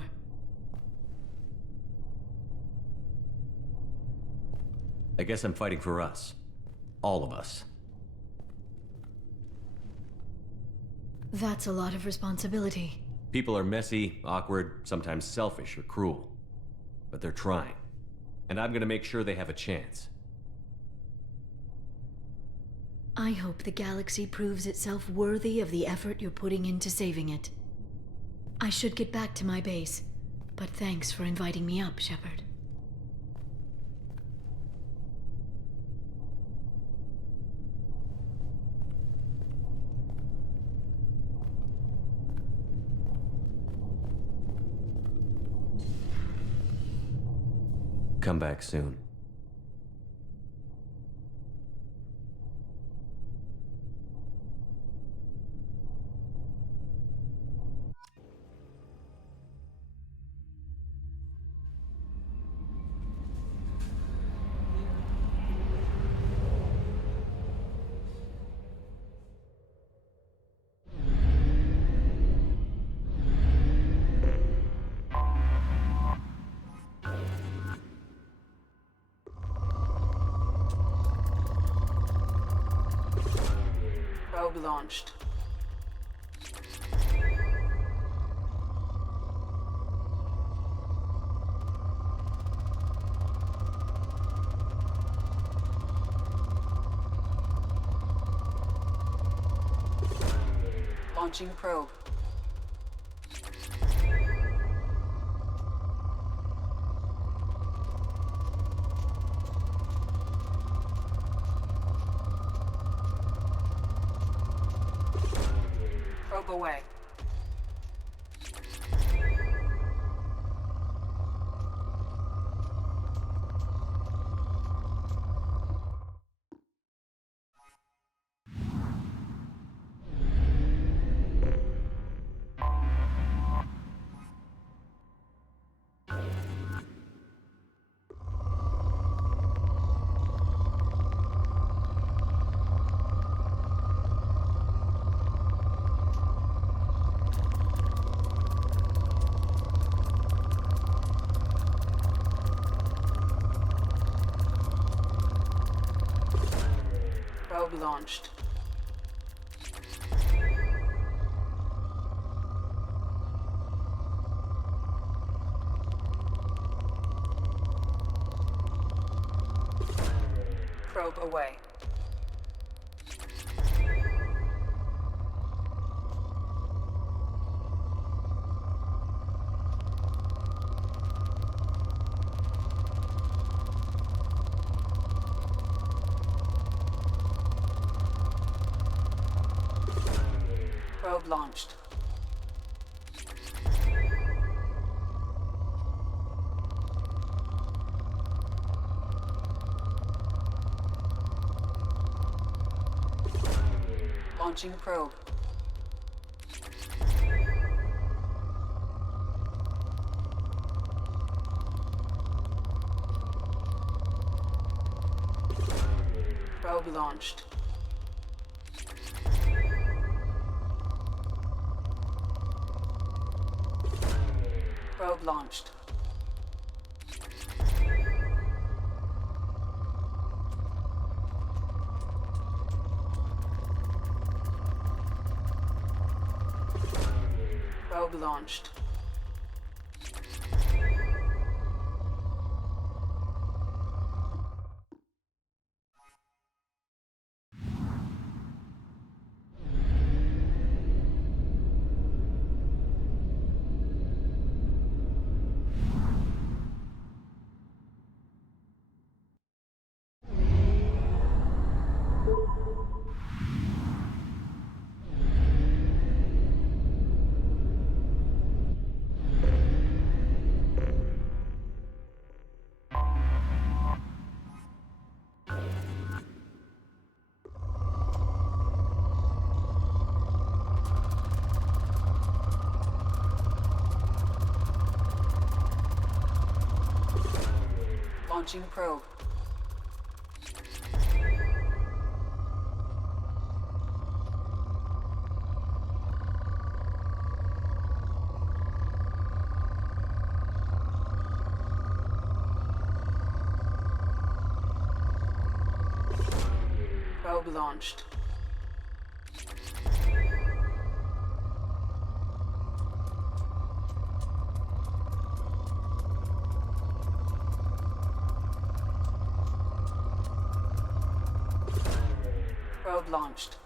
I guess I'm fighting for us. All of us. That's a lot of responsibility. People are messy, awkward, sometimes selfish or cruel. But they're trying. And I'm gonna make sure they have a chance. I hope the galaxy proves itself worthy of the effort you're putting into saving it. I should get back to my base, but thanks for inviting me up, Shepard. Come back soon. Probe launched. Launching probe. Probe away. Probe launched. Probe away. Probe launched. Launching probe. Probe launched. Probe launched. Probe launched. Launching probe. Probe launched. Probe launched.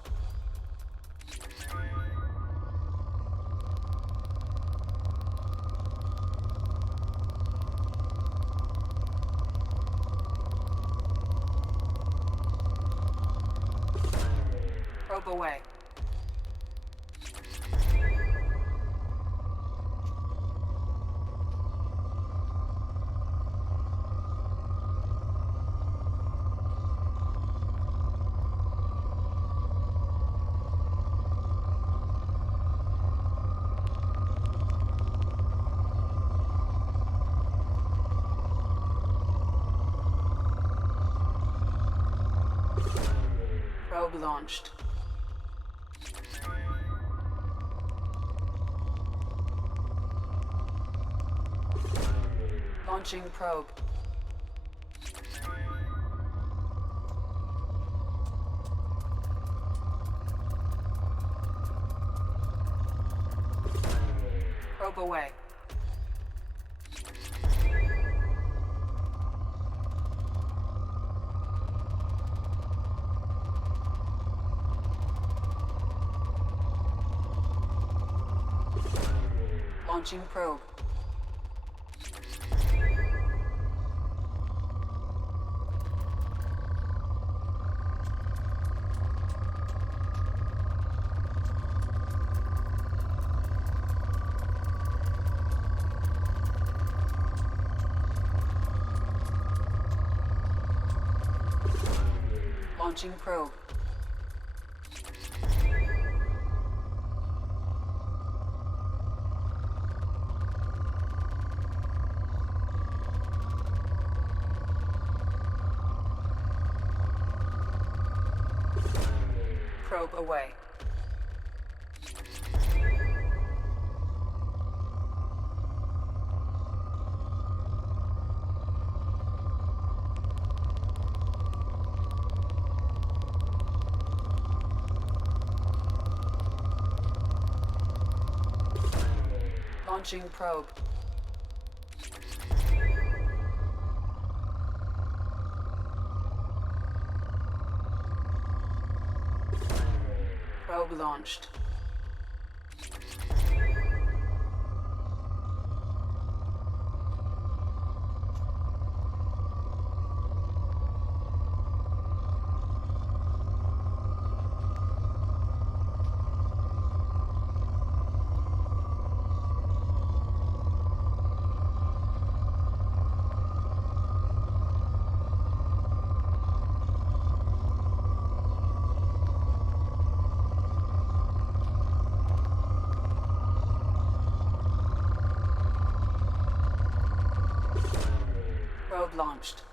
Probe away. Probe launched. Launching probe. Probe away. Launching probe. Launching probe. Probe away. Launching probe. Probe launched. Probe launched.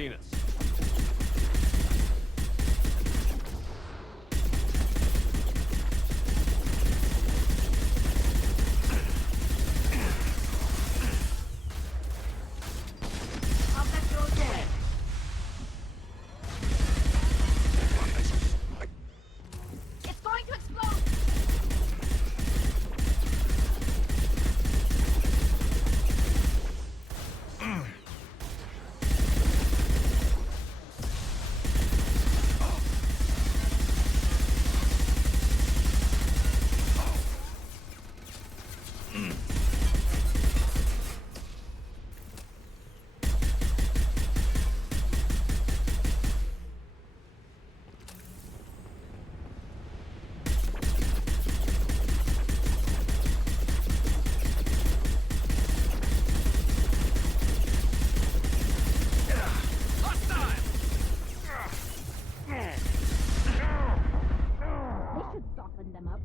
seen us. It's going to explode! Soften them up.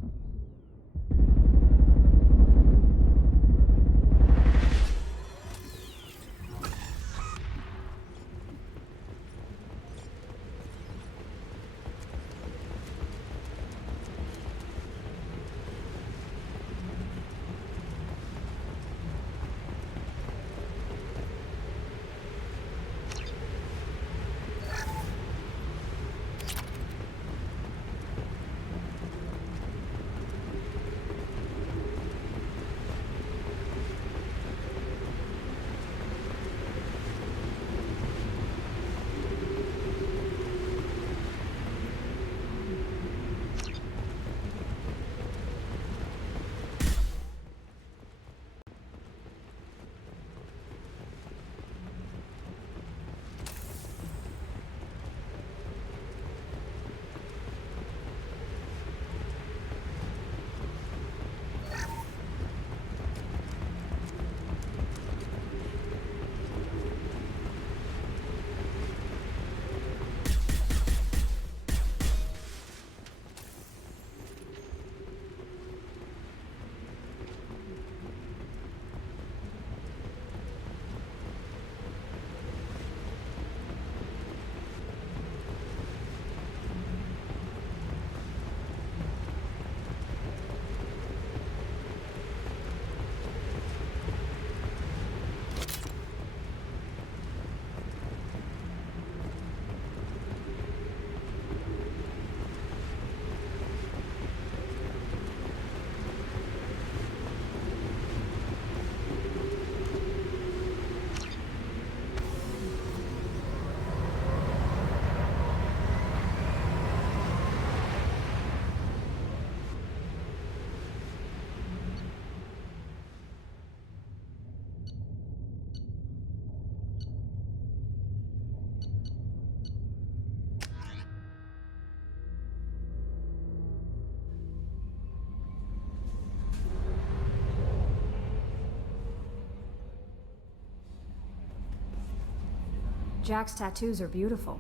Jack's tattoos are beautiful.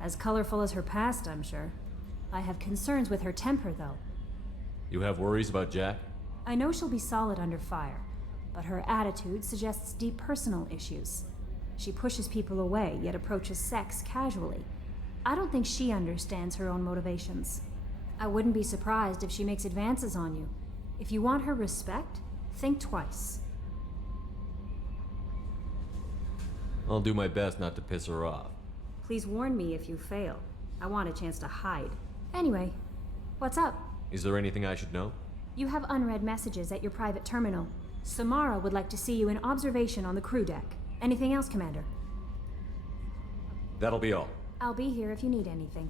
As colorful as her past, I'm sure. I have concerns with her temper, though. You have worries about Jack? I know she'll be solid under fire, but her attitude suggests deep personal issues. She pushes people away, yet approaches sex casually. I don't think she understands her own motivations. I wouldn't be surprised if she makes advances on you. If you want her respect, think twice. I'll do my best not to piss her off. Please warn me if you fail. I want a chance to hide. Anyway, what's up? Is there anything I should know? You have unread messages at your private terminal. Samara would like to see you in observation on the crew deck. Anything else, Commander? That'll be all. I'll be here if you need anything.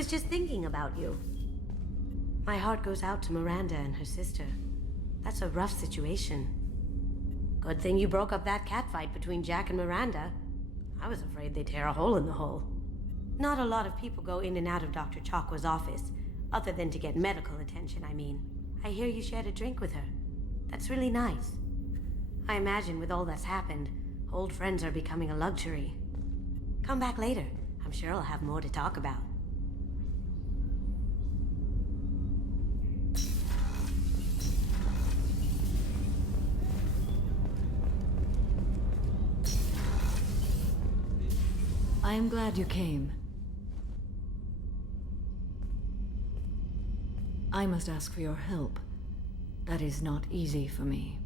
was just thinking about you. My heart goes out to Miranda and her sister. That's a rough situation. Good thing you broke up that catfight between Jack and Miranda. I was afraid they'd tear a hole in the hull. Not a lot of people go in and out of Dr. Chakwa's office, other than to get medical attention, I mean. I hear you shared a drink with her. That's really nice. I imagine with all that's happened, old friends are becoming a luxury. Come back later. I'm sure I'll have more to talk about. I am glad you came. I must ask for your help. That is not easy for me.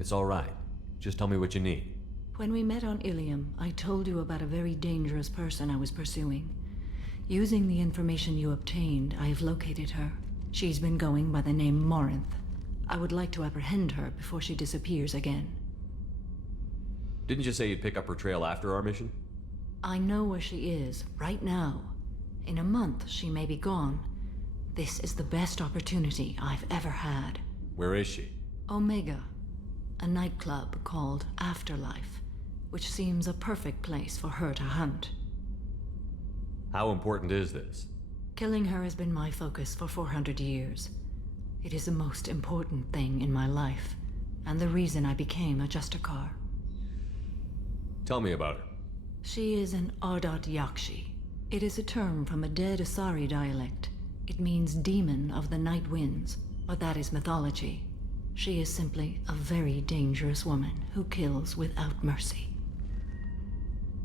It's all right. Just tell me what you need. When we met on Ilium, I told you about a very dangerous person I was pursuing. Using the information you obtained, I have located her. She's been going by the name Morinth. I would like to apprehend her before she disappears again. Didn't you say you'd pick up her trail after our mission? I know where she is, right now. In a month, she may be gone. This is the best opportunity I've ever had. Where is she? Omega, a nightclub called Afterlife, which seems a perfect place for her to hunt. How important is this? Killing her has been my focus for 400 years. It is the most important thing in my life, and the reason I became a Justicar. Tell me about her. She is an Ardat Yakshi. It is a term from a dead Asari dialect. It means demon of the night winds, but that is mythology. She is simply a very dangerous woman who kills without mercy.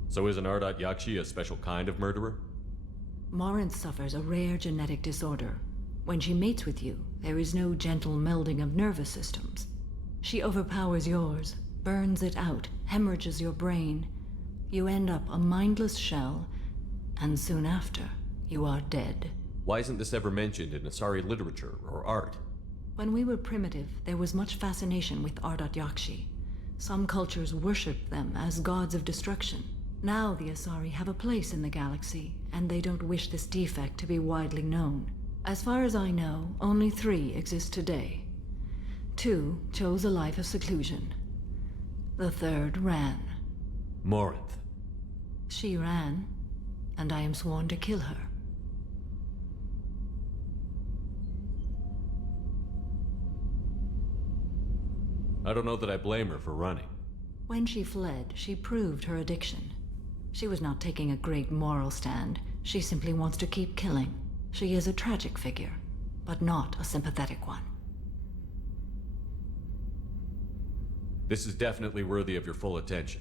So is an Ardat Yakshi a special kind of murderer? Morinth suffers a rare genetic disorder. When she mates with you, there is no gentle melding of nervous systems. She overpowers yours, burns it out, hemorrhages your brain. You end up a mindless shell, and soon after, you are dead. Why isn't this ever mentioned in Asari literature or art? When we were primitive, there was much fascination with Ardat Yakshi. Some cultures worshipped them as gods of destruction. Now the Asari have a place in the galaxy, and they don't wish this defect to be widely known. As far as I know, only 3 exist today. 2 chose a life of seclusion. The 3rd ran. Morinth. She ran, and I am sworn to kill her. I don't know that I blame her for running. When she fled, she proved her addiction. She was not taking a great moral stand. She simply wants to keep killing. She is a tragic figure, but not a sympathetic one. This is definitely worthy of your full attention.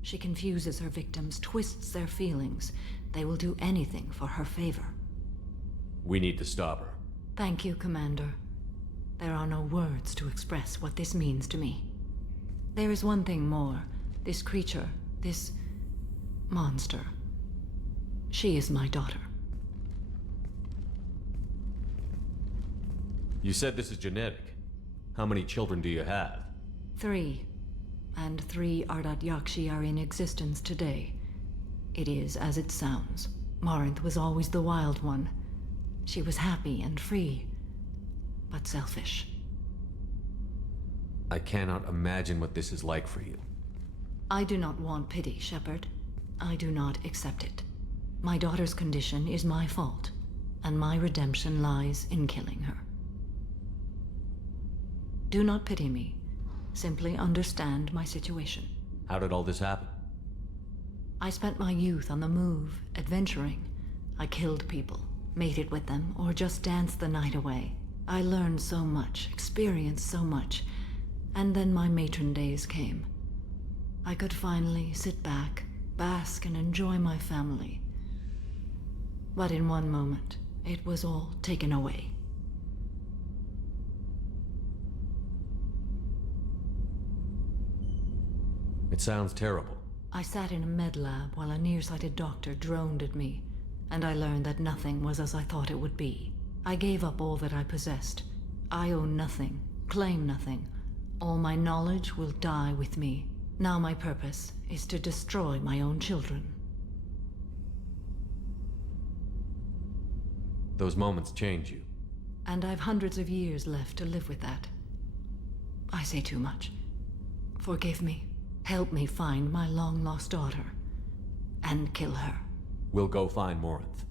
She confuses her victims, twists their feelings. They will do anything for her favor. We need to stop her. Thank you, Commander. There are no words to express what this means to me. There is one thing more. This creature, this monster. She is my daughter. You said this is genetic. How many children do you have? 3. And 3 Ardat Yakshi are in existence today. It is as it sounds. Morinth was always the wild one. She was happy and free, but selfish. I cannot imagine what this is like for you. I do not want pity, Shepard. I do not accept it. My daughter's condition is my fault, and my redemption lies in killing her. Do not pity me. Simply understand my situation. How did all this happen? I spent my youth on the move, adventuring. I killed people, mated with them, or just danced the night away. I learned so much, experienced so much, and then my matron days came. I could finally sit back, bask and enjoy my family. But in one moment, it was all taken away. It sounds terrible. I sat in a med lab while a nearsighted doctor droned at me, and I learned that nothing was as I thought it would be. I gave up all that I possessed. I own nothing, claim nothing. All my knowledge will die with me. Now my purpose is to destroy my own children. Those moments change you. And I've hundreds of years left to live with that. I say too much. Forgive me. Help me find my long-lost daughter. And kill her. We'll go find Morinth.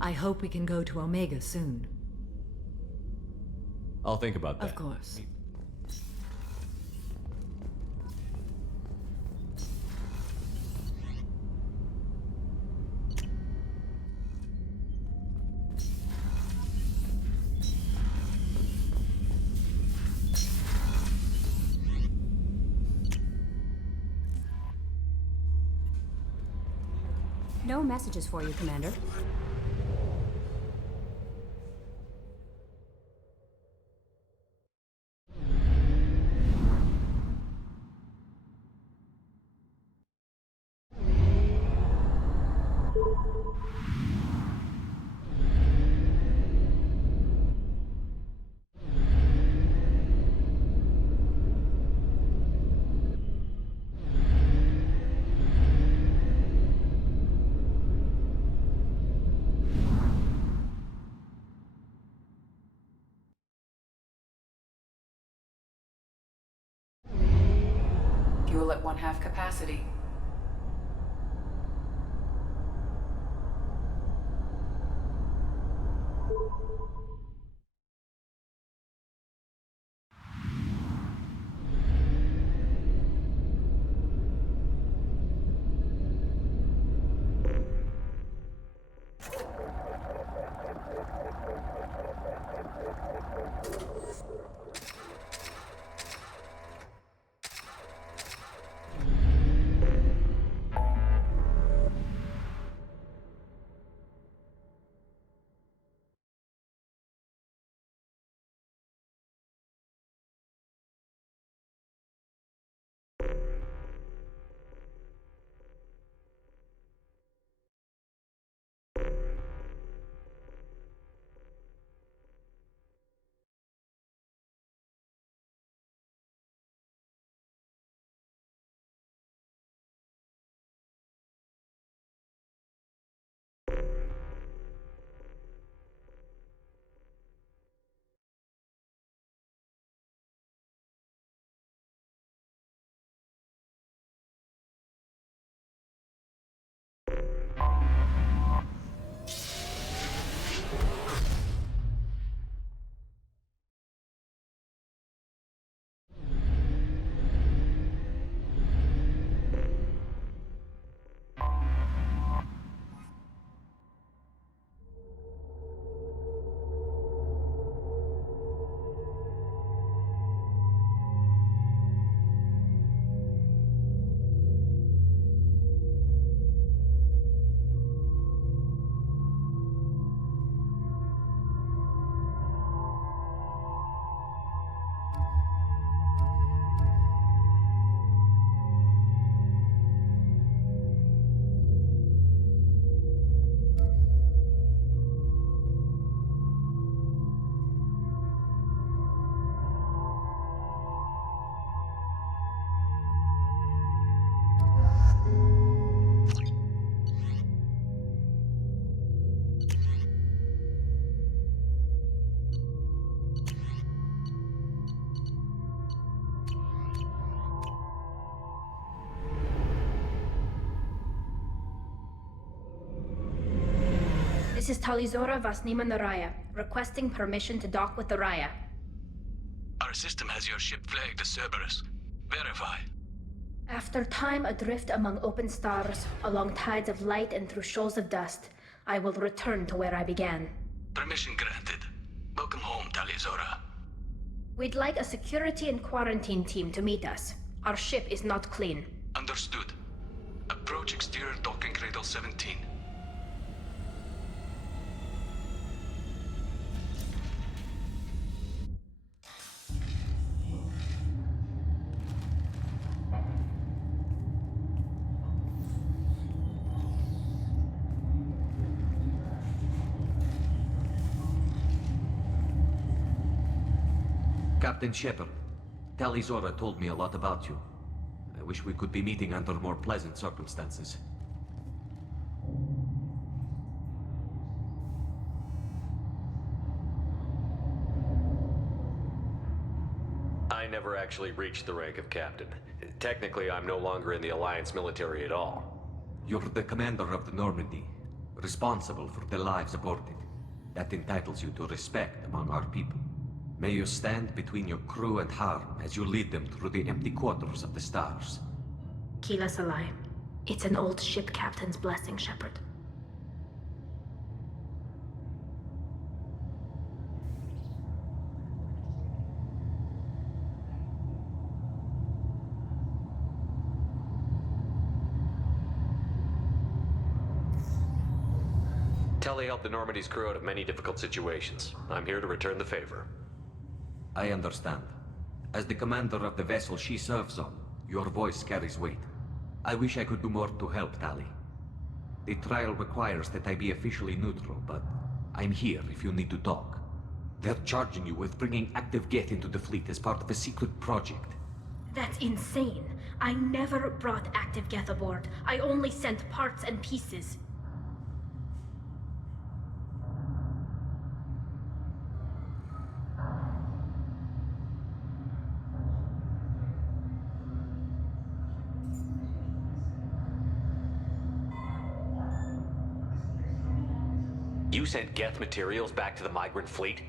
I hope we can go to Omega soon. I'll think about that. Of course. No messages for you, Commander. Fuel at 1/2 capacity. This is Talizora Vasnima Naraya, requesting permission to dock with the Raya. Our system has your ship flagged as Cerberus. Verify. After time adrift among open stars, along tides of light and through shoals of dust, I will return to where I began. Permission granted. Welcome home, Talizora. We'd like a security and quarantine team to meet us. Our ship is not clean. Understood. Approach exterior docking cradle 17. Captain Shepard, Talizora told me a lot about you. wish we could be meeting under more pleasant circumstances. I never actually reached the rank of captain. Technically, I'm no longer in the Alliance military at all. You're the commander of the Normandy, responsible for the lives aborted. That entitles you to respect among our people. May you stand between your crew and harm as you lead them through the empty quarters of the stars. Kila Salai. It's an old ship captain's blessing, Shepard. Telly helped the Normandy's crew out of many difficult situations. I'm here to return the favor. I understand. As the commander of the vessel she serves on, your voice carries weight. I wish I could do more to help, Tali. The trial requires that I be officially neutral, but I'm here if you need to talk. They're charging you with bringing active Geth into the fleet as part of a secret project. That's insane. I never brought active Geth aboard. I only sent parts and pieces. You sent Geth materials back to the migrant fleet?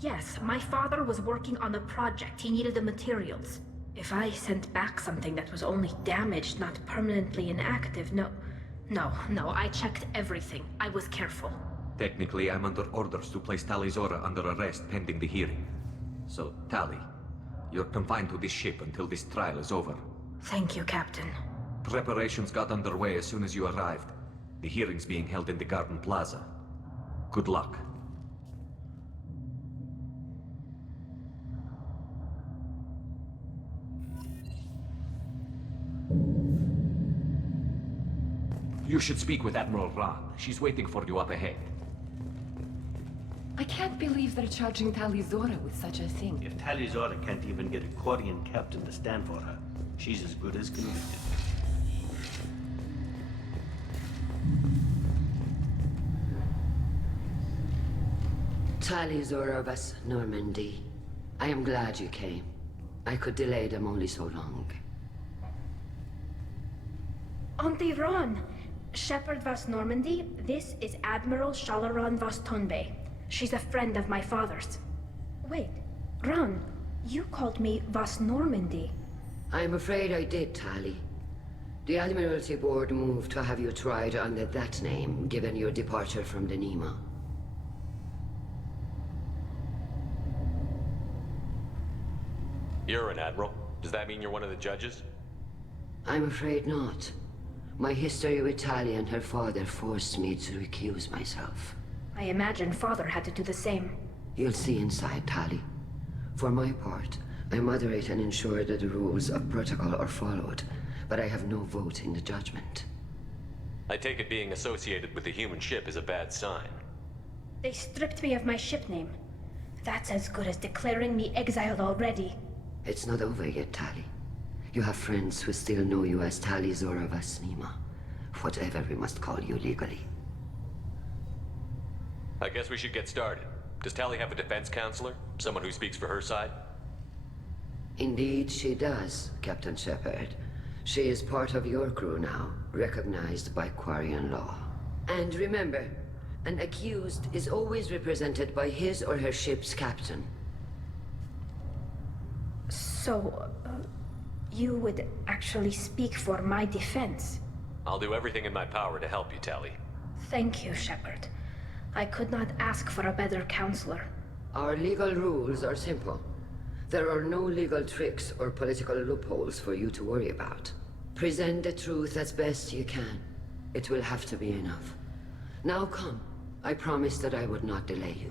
Yes, my father was working on a project. He needed the materials. If I sent back something that was only damaged, not permanently inactive, no, I checked everything. I was careful. Technically, I'm under orders to place Tali Zora under arrest pending the hearing. So, Tali, you're confined to this ship until this trial is over. Thank you, Captain. Preparations got underway as soon as you arrived. The hearing's being held in the Garden Plaza. Good luck. You should speak with Admiral Ran. She's waiting for you up ahead. I can't believe they're charging Tali Zora with such a thing. If Tali Zora can't even get a Quarian captain to stand for her, she's as good as convicted. Tali Zora of us, Normandy. I am glad you came. I could delay them only so long. Auntie Ron! Shepard Vas Normandy, this is Admiral Shalaran Vas Tonbe. She's a friend of my father's. Wait, Ron, you called me Vas Normandy. I'm afraid I did, Tali. The Admiralty Board moved to have you tried under that name, given your departure from the Nima. You're an admiral. Does that mean you're one of the judges? I'm afraid not. My history with Tali and her father forced me to recuse myself. I imagine father had to do the same. You'll see inside, Tali. For my part, I moderate and ensure that the rules of protocol are followed, but I have no vote in the judgment. I take it being associated with the human ship is a bad sign. They stripped me of my ship name. That's as good as declaring me exiled already. It's not over yet, Tali. You have friends who still know you as Tali Zora Vas Nima. Whatever we must call you legally. I guess we should get started. Does Tali have a defense counselor? Someone who speaks for her side? Indeed, she does, Captain Shepard. She is part of your crew now, recognized by Quarian law. And remember, an accused is always represented by his or her ship's captain. So, you would actually speak for my defense? I'll do everything in my power to help you, Tali. Thank you, Shepard. I could not ask for a better counselor. Our legal rules are simple. There are no legal tricks or political loopholes for you to worry about. Present the truth as best you can. It will have to be enough. Now come. I promised that I would not delay you.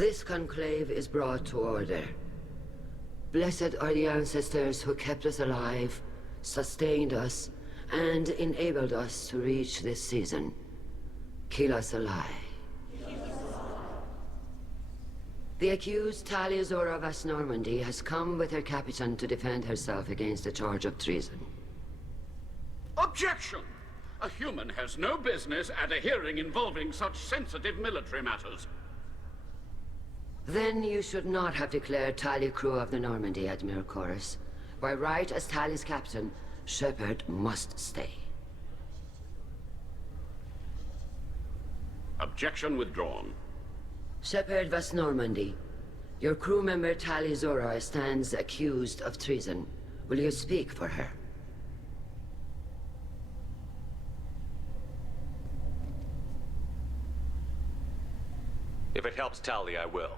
This conclave is brought to order. Blessed are the ancestors who kept us alive, sustained us, and enabled us to reach this season. Keep us alive. The accused Taliazora of Normandy has come with her captain to defend herself against a charge of treason. Objection! A human has no business at a hearing involving such sensitive military matters. Then you should not have declared Tali crew of the Normandy, Admiral Chorus. By right as Tali's captain, Shepard must stay. Objection withdrawn. Shepard was Normandy. Your crew member Tali Zora stands accused of treason. Will you speak for her? If it helps Tali, I will.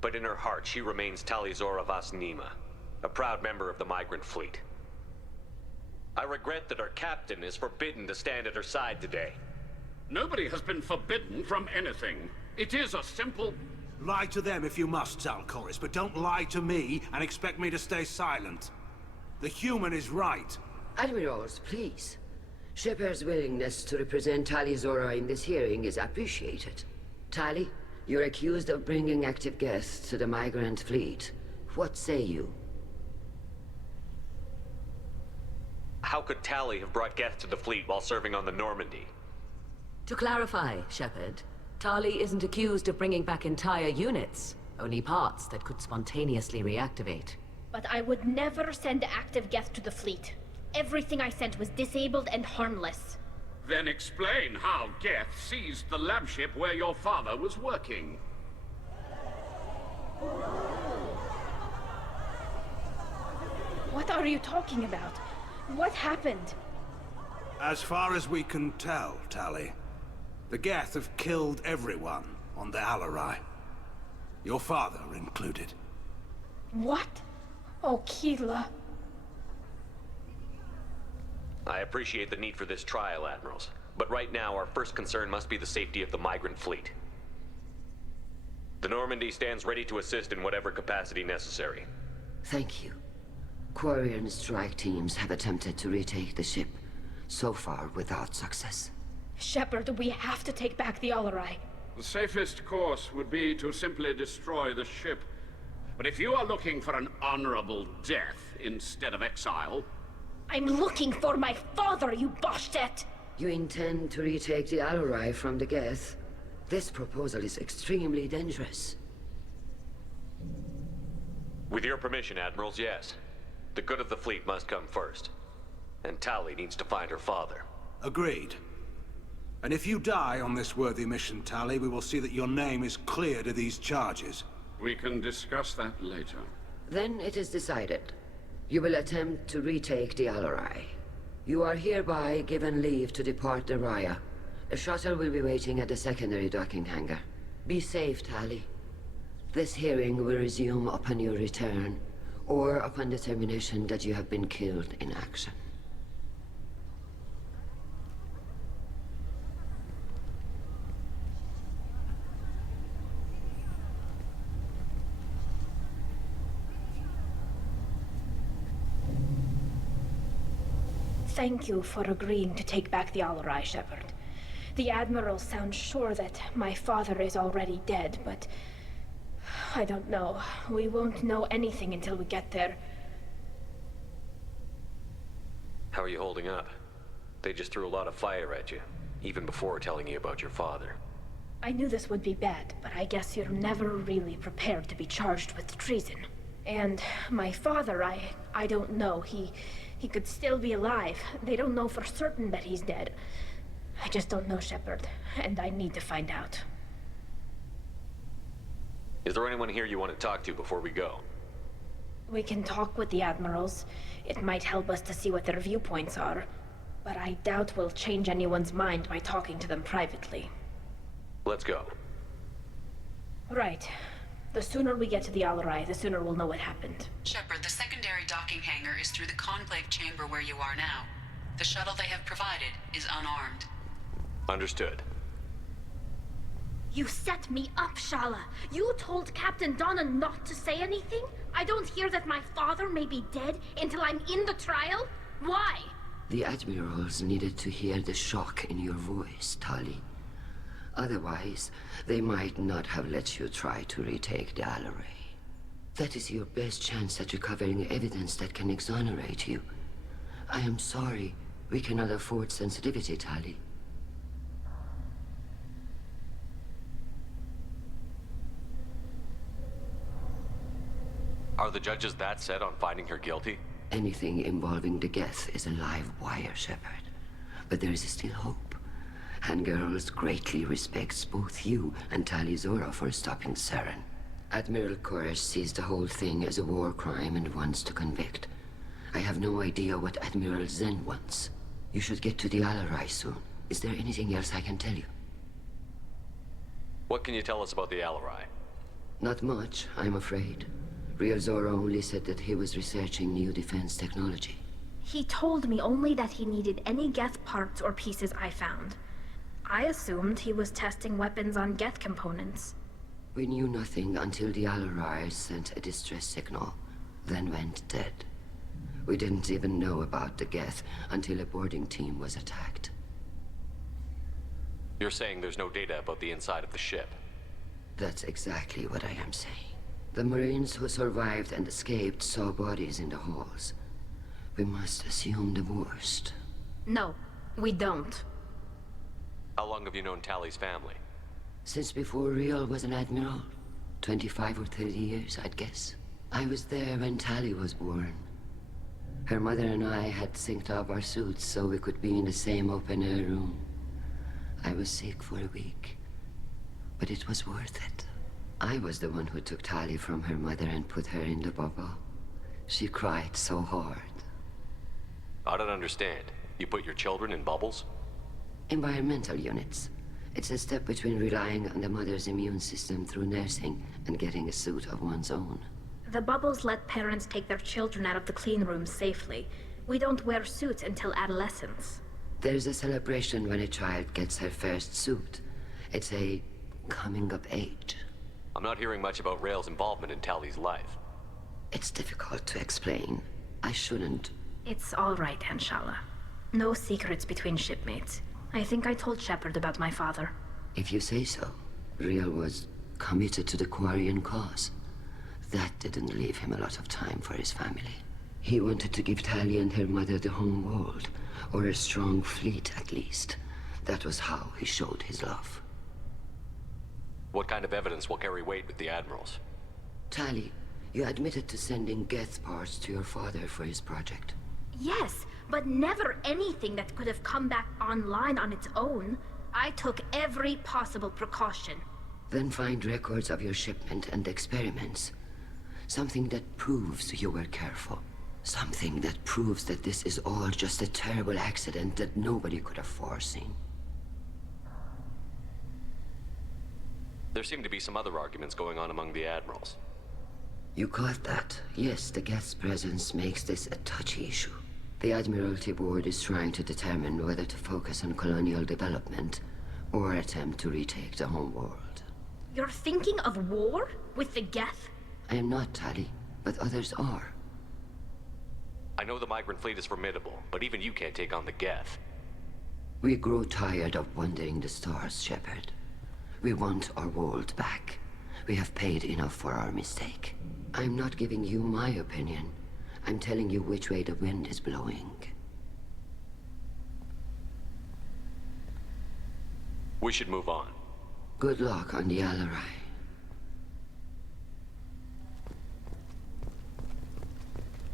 But in her heart, she remains Tali Zora Vas Nima, a proud member of the migrant fleet. I regret that our captain is forbidden to stand at her side today. Nobody has been forbidden from anything. It is a simple... Lie to them if you must, Zalcoris, but don't lie to me and expect me to stay silent. The human is right. Admirals, please. Shepard's willingness to represent Tali Zora in this hearing is appreciated. Tali, you're accused of bringing active guests to the migrant fleet. What say you? How could Tali have brought guests to the fleet while serving on the Normandy? To clarify, Shepard, Tali isn't accused of bringing back entire units, only parts that could spontaneously reactivate. But I would never send active guests to the fleet. Everything I sent was disabled and harmless. Then explain how Geth seized the lab ship where your father was working. What are you talking about? What happened? As far as we can tell, Tali, the Geth have killed everyone on the Alarai. Your father included. What? Oh, Keela. I appreciate the need for this trial, Admirals. But right now, our first concern must be the safety of the migrant fleet. The Normandy stands ready to assist in whatever capacity necessary. Thank you. Quarian strike teams have attempted to retake the ship, so far without success. Shepard, we have to take back the Alarai. The safest course would be to simply destroy the ship. But if you are looking for an honorable death instead of exile... I'm looking for my father, you Boshtet! You intend to retake the Alarai from the Geth? This proposal is extremely dangerous. With your permission, Admirals, yes. The good of the fleet must come first. And Tali needs to find her father. Agreed. And if you die on this worthy mission, Tali, we will see that your name is cleared of these charges. We can discuss that later. Then it is decided. You will attempt to retake the Alarai. You are hereby given leave to depart the Raya. A shuttle will be waiting at the secondary docking hangar. Be safe, Tali. This hearing will resume upon your return, or upon determination that you have been killed in action. Thank you for agreeing to take back the Alarai, Shepard. The Admiral sounds sure that my father is already dead, but... I don't know. We won't know anything until we get there. How are you holding up? They just threw a lot of fire at you, even before telling you about your father. I knew this would be bad, but I guess you're never really prepared to be charged with treason. And my father, I don't know. He could still be alive. They don't know for certain that he's dead. I just don't know, Shepard, and I need to find out. Is there anyone here you want to talk to before we go? We can talk with the Admirals. It might help us to see what their viewpoints are. But I doubt we'll change anyone's mind by talking to them privately. Let's go. Right. The sooner we get to the Alarai, the sooner we'll know what happened. Shepard, the secondary docking hangar is through the conclave chamber where you are now. The shuttle they have provided is unarmed. Understood. You set me up, Shala. You told Captain Donna not to say anything? I don't hear that my father may be dead until I'm in the trial? Why? The admirals needed to hear the shock in your voice, Tali. Otherwise, they might not have let you try to retake the Alaray. That is your best chance at recovering evidence that can exonerate you. I am sorry. We cannot afford sensitivity, Tali. Are the judges that set on finding her guilty? Anything involving the Geth is a live wire, Shepard. But there is still hope. Handgirls greatly respects both you and Tali Zora for stopping Saren. Admiral Koresh sees the whole thing as a war crime and wants to convict. I have no idea what Admiral Zen wants. You should get to the Alarai soon. Is there anything else I can tell you? What can you tell us about the Alarai? Not much, I'm afraid. Real Zora only said that he was researching new defense technology. He told me only that he needed any Geth parts or pieces I found. I assumed he was testing weapons on Geth components. We knew nothing until the Alarai sent a distress signal, then went dead. We didn't even know about the Geth until a boarding team was attacked. You're saying there's no data about the inside of the ship? That's exactly what I am saying. The Marines who survived and escaped saw bodies in the halls. We must assume the worst. No, we don't. How long have you known Tali's family? Since before Real was an admiral. 25 or 30 years, I'd guess. I was there when Tali was born. Her mother and I had synced up our suits so we could be in the same open-air room. I was sick for a week, but it was worth it. I was the one who took Tali from her mother and put her in the bubble. She cried so hard. I don't understand. You put your children in bubbles? Environmental units. It's a step between relying on the mother's immune system through nursing and getting a suit of one's own. The bubbles let parents take their children out of the clean rooms safely. We don't wear suits until adolescence. There's a celebration when a child gets her first suit. It's a coming of age. I'm not hearing much about Rail's involvement in Tali's life. It's difficult to explain. I shouldn't. It's all right, Anshala. No secrets between shipmates. I think I told Shepard about my father. If you say so. Real was committed to the Quarian cause. That didn't leave him a lot of time for his family. He wanted to give Tali and her mother the home world, or a strong fleet at least. That was how he showed his love. What kind of evidence will carry weight with the admirals? Tali, you admitted to sending Geth parts to your father for his project. Yes, but never anything that could have come back online on its own. I took every possible precaution. Then find records of your shipment and experiments. Something that proves you were careful. Something that proves that this is all just a terrible accident that nobody could have foreseen. There seem to be some other arguments going on among the admirals. You caught that? Yes, the Geth's presence makes this a touchy issue. The Admiralty Board is trying to determine whether to focus on colonial development or attempt to retake the home world. You're thinking of war? With the Geth? I am not, Tali, but others are. I know the migrant fleet is formidable, but even you can't take on the Geth. We grow tired of wandering the stars, Shepard. We want our world back. We have paid enough for our mistake. I'm not giving you my opinion. I'm telling you which way the wind is blowing. We should move on. Good luck on the Alarai.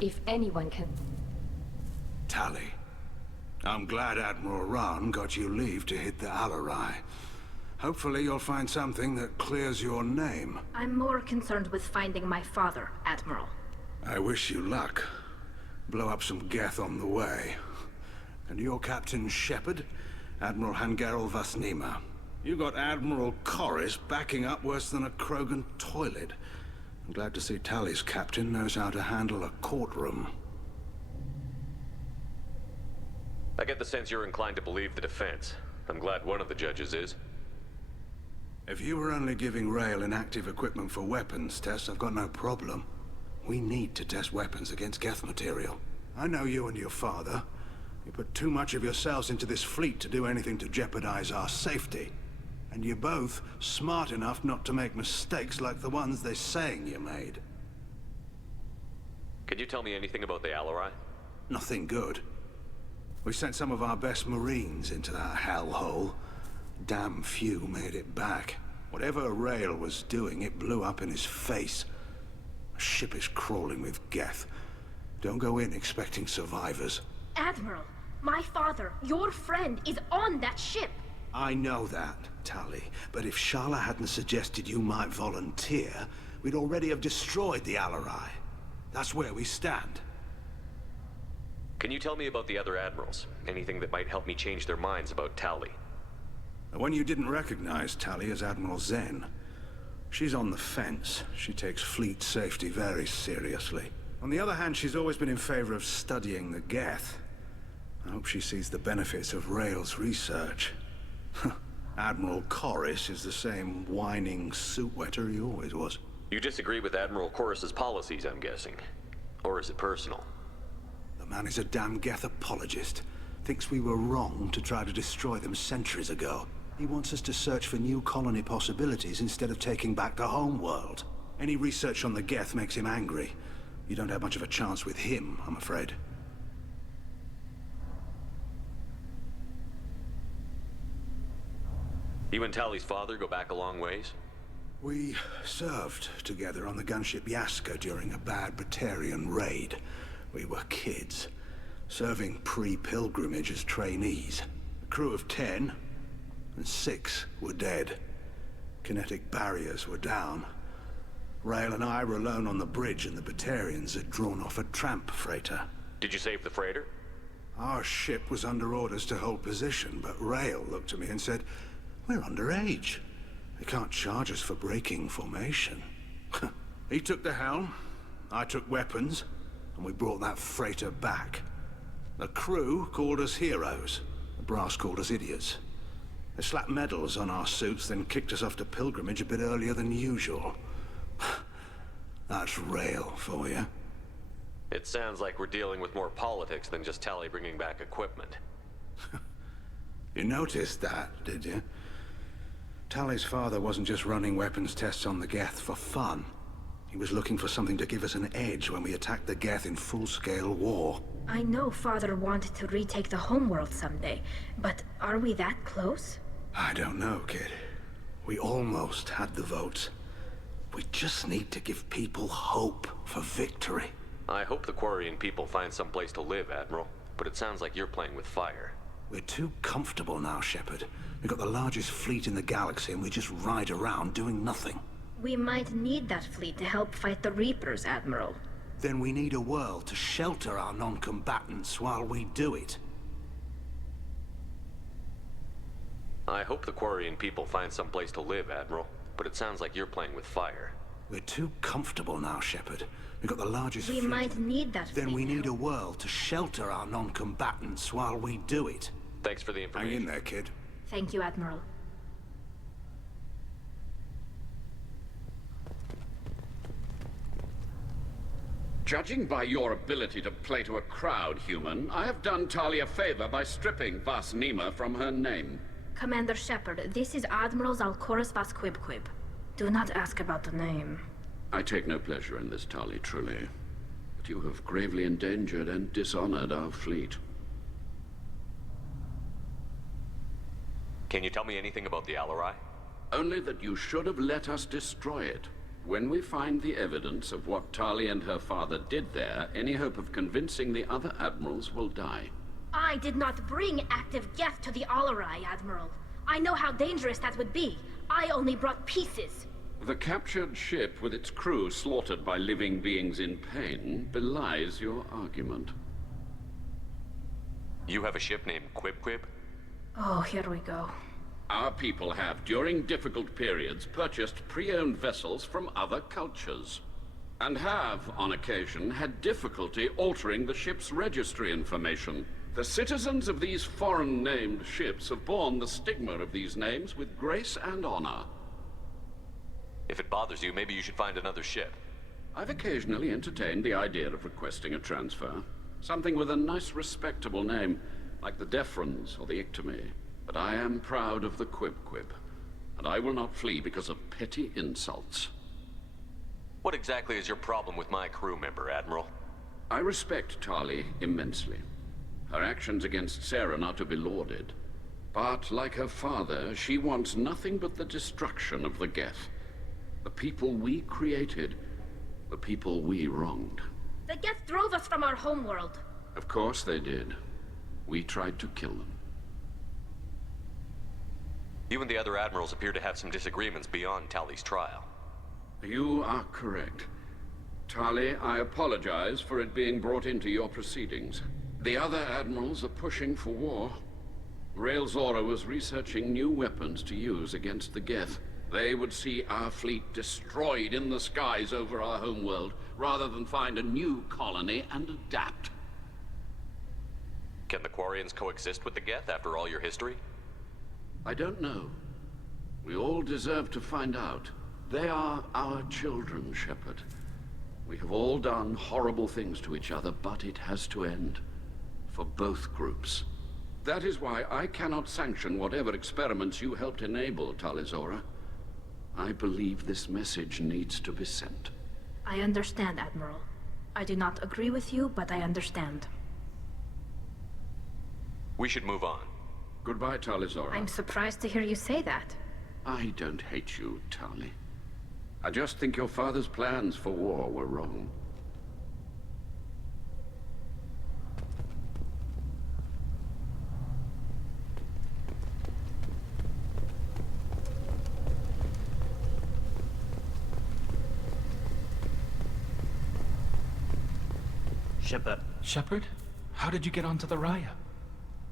If anyone can... Tali, I'm glad Admiral Rahn got you leave to hit the Alarai. Hopefully you'll find something that clears your name. I'm more concerned with finding my father, Admiral. I wish you luck. Blow up some Geth on the way. And your Captain Shepard, Admiral Hangarel Vasnima. You got Admiral Corris backing up worse than a Krogan toilet. I'm glad to see Tali's captain knows how to handle a courtroom. I get the sense you're inclined to believe the defense. I'm glad one of the judges is. If you were only giving Rail inactive equipment for weapons tests, I've got no problem. We need to test weapons against Geth material. I know you and your father. You put too much of yourselves into this fleet to do anything to jeopardize our safety. And you're both smart enough not to make mistakes like the ones they're saying you made. Can you tell me anything about the Alarai? Nothing good. We sent some of our best Marines into that hellhole. Damn few made it back. Whatever Rail was doing, it blew up in his face. The ship is crawling with Geth. Don't go in expecting survivors. Admiral, my father, your friend, is on that ship. I know that, Tali, but if Shala hadn't suggested you might volunteer, we'd already have destroyed the Alarai. That's where we stand. Can you tell me about the other admirals? Anything that might help me change their minds about Tali? The one you didn't recognize, Tali, is Admiral Zen. She's on the fence. She takes fleet safety very seriously. On the other hand, she's always been in favor of studying the Geth. I hope she sees the benefits of Rail's research. Admiral Corris is the same whining suit wetter he always was. You disagree with Admiral Corris's policies, I'm guessing. Or is it personal? The man is a damn Geth apologist. Thinks we were wrong to try to destroy them centuries ago. He wants us to search for new colony possibilities instead of taking back the homeworld. Any research on the Geth makes him angry. You don't have much of a chance with him, I'm afraid. You and Tali's father go back a long ways? We served together on the gunship Yaska during a bad Batarian raid. We were kids, serving pre-pilgrimage as trainees. A crew of 10, and 6 were dead. Kinetic barriers were down. Rail and I were alone on the bridge, and the Batarians had drawn off a tramp freighter. Did you save the freighter? Our ship was under orders to hold position, but Rail looked at me and said, "We're underage. They can't charge us for breaking formation." He took the helm, I took weapons, and we brought that freighter back. The crew called us heroes. The brass called us idiots. They slapped medals on our suits, then kicked us off to pilgrimage a bit earlier than usual. That's Rail for you. It sounds like we're dealing with more politics than just Tali bringing back equipment. You noticed that, did you? Tali's father wasn't just running weapons tests on the Geth for fun. He was looking for something to give us an edge when we attacked the Geth in full-scale war. I know Father wanted to retake the homeworld someday, but are we that close? I don't know, kid. We almost had the votes. We just need to give people hope for victory. I hope the Quarian people find some place to live, Admiral. But it sounds like you're playing with fire. We're too comfortable now, Shepard. We've got the largest fleet in the galaxy and we just ride around doing nothing. We might need that fleet to help fight the Reapers, Admiral. Then we need a world to shelter our non-combatants while we do it. I hope the Quarian people find some place to live, Admiral. But it sounds like you're playing with fire. We're too comfortable now, Shepard. We've got the largest fleet. We might need that fleet. Then we need a world to shelter our non-combatants while we do it. Thanks for the information. Hang in there, kid. Thank you, Admiral. Judging by your ability to play to a crowd, human, I have done Tali a favor by stripping Vas Nima from her name. Commander Shepard, this is Admiral Zalkoris Vas Quibquib. Do not ask about the name. I take no pleasure in this, Tali, truly. But you have gravely endangered and dishonored our fleet. Can you tell me anything about the Alarai? Only that you should have let us destroy it. When we find the evidence of what Tali and her father did there, any hope of convincing the other admirals will die. I did not bring active Geth to the Alarai, Admiral. I know how dangerous that would be. I only brought pieces. The captured ship with its crew slaughtered by living beings in pain belies your argument. You have a ship named Quib? Oh, here we go. Our people have, during difficult periods, purchased pre-owned vessels from other cultures. And have, on occasion, had difficulty altering the ship's registry information. The citizens of these foreign-named ships have borne the stigma of these names with grace and honor. If it bothers you, maybe you should find another ship. I've occasionally entertained the idea of requesting a transfer. Something with a nice, respectable name, like the Deferens or the Ictomy. But I am proud of the Quib-Quib, and I will not flee because of petty insults. What exactly is your problem with my crew member, Admiral? I respect Tali immensely. Her actions against Saren are to be lauded. But, like her father, she wants nothing but the destruction of the Geth. The people we created, the people we wronged. The Geth drove us from our homeworld. Of course they did. We tried to kill them. You and the other admirals appear to have some disagreements beyond Tali's trial. You are correct. Tali, I apologize for it being brought into your proceedings. The other admirals are pushing for war. Rael Zora was researching new weapons to use against the Geth. They would see our fleet destroyed in the skies over our homeworld, rather than find a new colony and adapt. Can the Quarians coexist with the Geth after all your history? I don't know. We all deserve to find out. They are our children, Shepard. We have all done horrible things to each other, but it has to end. For both groups. That is why I cannot sanction whatever experiments you helped enable, Talizora. I believe this message needs to be sent. I understand, Admiral. I do not agree with you, but I understand. We should move on. Goodbye, Talizora. I'm surprised to hear you say that. I don't hate you, Tali. I just think your father's plans for war were wrong. Shepard. Shepard? How did you get onto the Raya?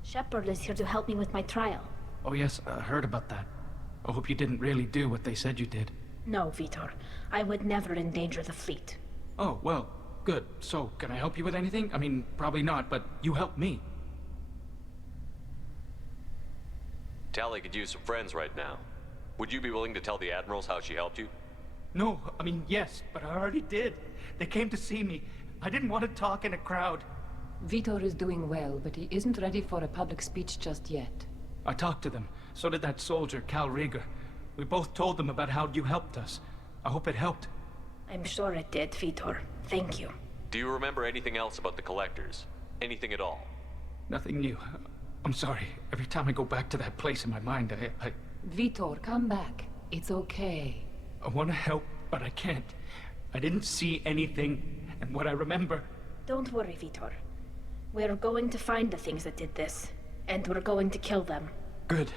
Shepard is here to help me with my trial. Oh yes, I heard about that. I hope you didn't really do what they said you did. No, Vitor. I would never endanger the fleet. Oh, well, good. So, can I help you with anything? I mean, probably not, but you helped me. Tali could use some friends right now. Would you be willing to tell the admirals how she helped you? No, I mean, yes, but I already did. They came to see me. I didn't want to talk in a crowd. Vitor is doing well, but he isn't ready for a public speech just yet. I talked to them. So did that soldier, Cal Rieger. We both told them about how you helped us. I hope it helped. I'm sure it did, Vitor. Thank you. Do you remember anything else about the Collectors? Anything at all? Nothing new. I'm sorry. Every time I go back to that place in my mind, I... Vitor, come back. It's okay. I want to help, but I can't. I didn't see anything, and what I remember... Don't worry, Vitor. We're going to find the things that did this, and we're going to kill them. Good.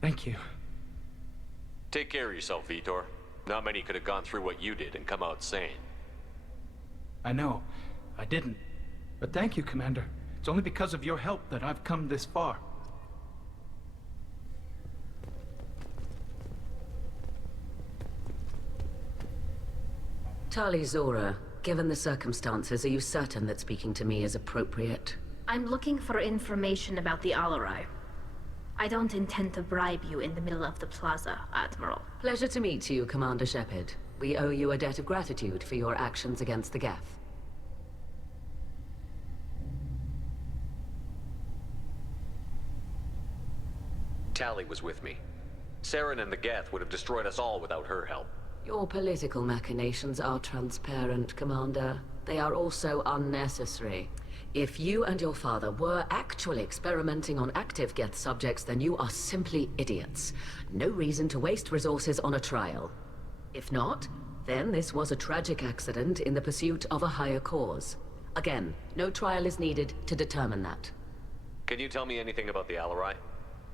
Thank you. Take care of yourself, Vitor. Not many could have gone through what you did and come out sane. I know. I didn't. But thank you, Commander. It's only because of your help that I've come this far. Tali Zora, given the circumstances, are you certain that speaking to me is appropriate? I'm looking for information about the Alarai. I don't intend to bribe you in the middle of the plaza, Admiral. Pleasure to meet you, Commander Shepard. We owe you a debt of gratitude for your actions against the Geth. Tali was with me. Saren and the Geth would have destroyed us all without her help. Your political machinations are transparent, Commander. They are also unnecessary. If you and your father were actually experimenting on active Geth subjects, then you are simply idiots. No reason to waste resources on a trial. If not, then this was a tragic accident in the pursuit of a higher cause. Again, no trial is needed to determine that. Can you tell me anything about the Alarai?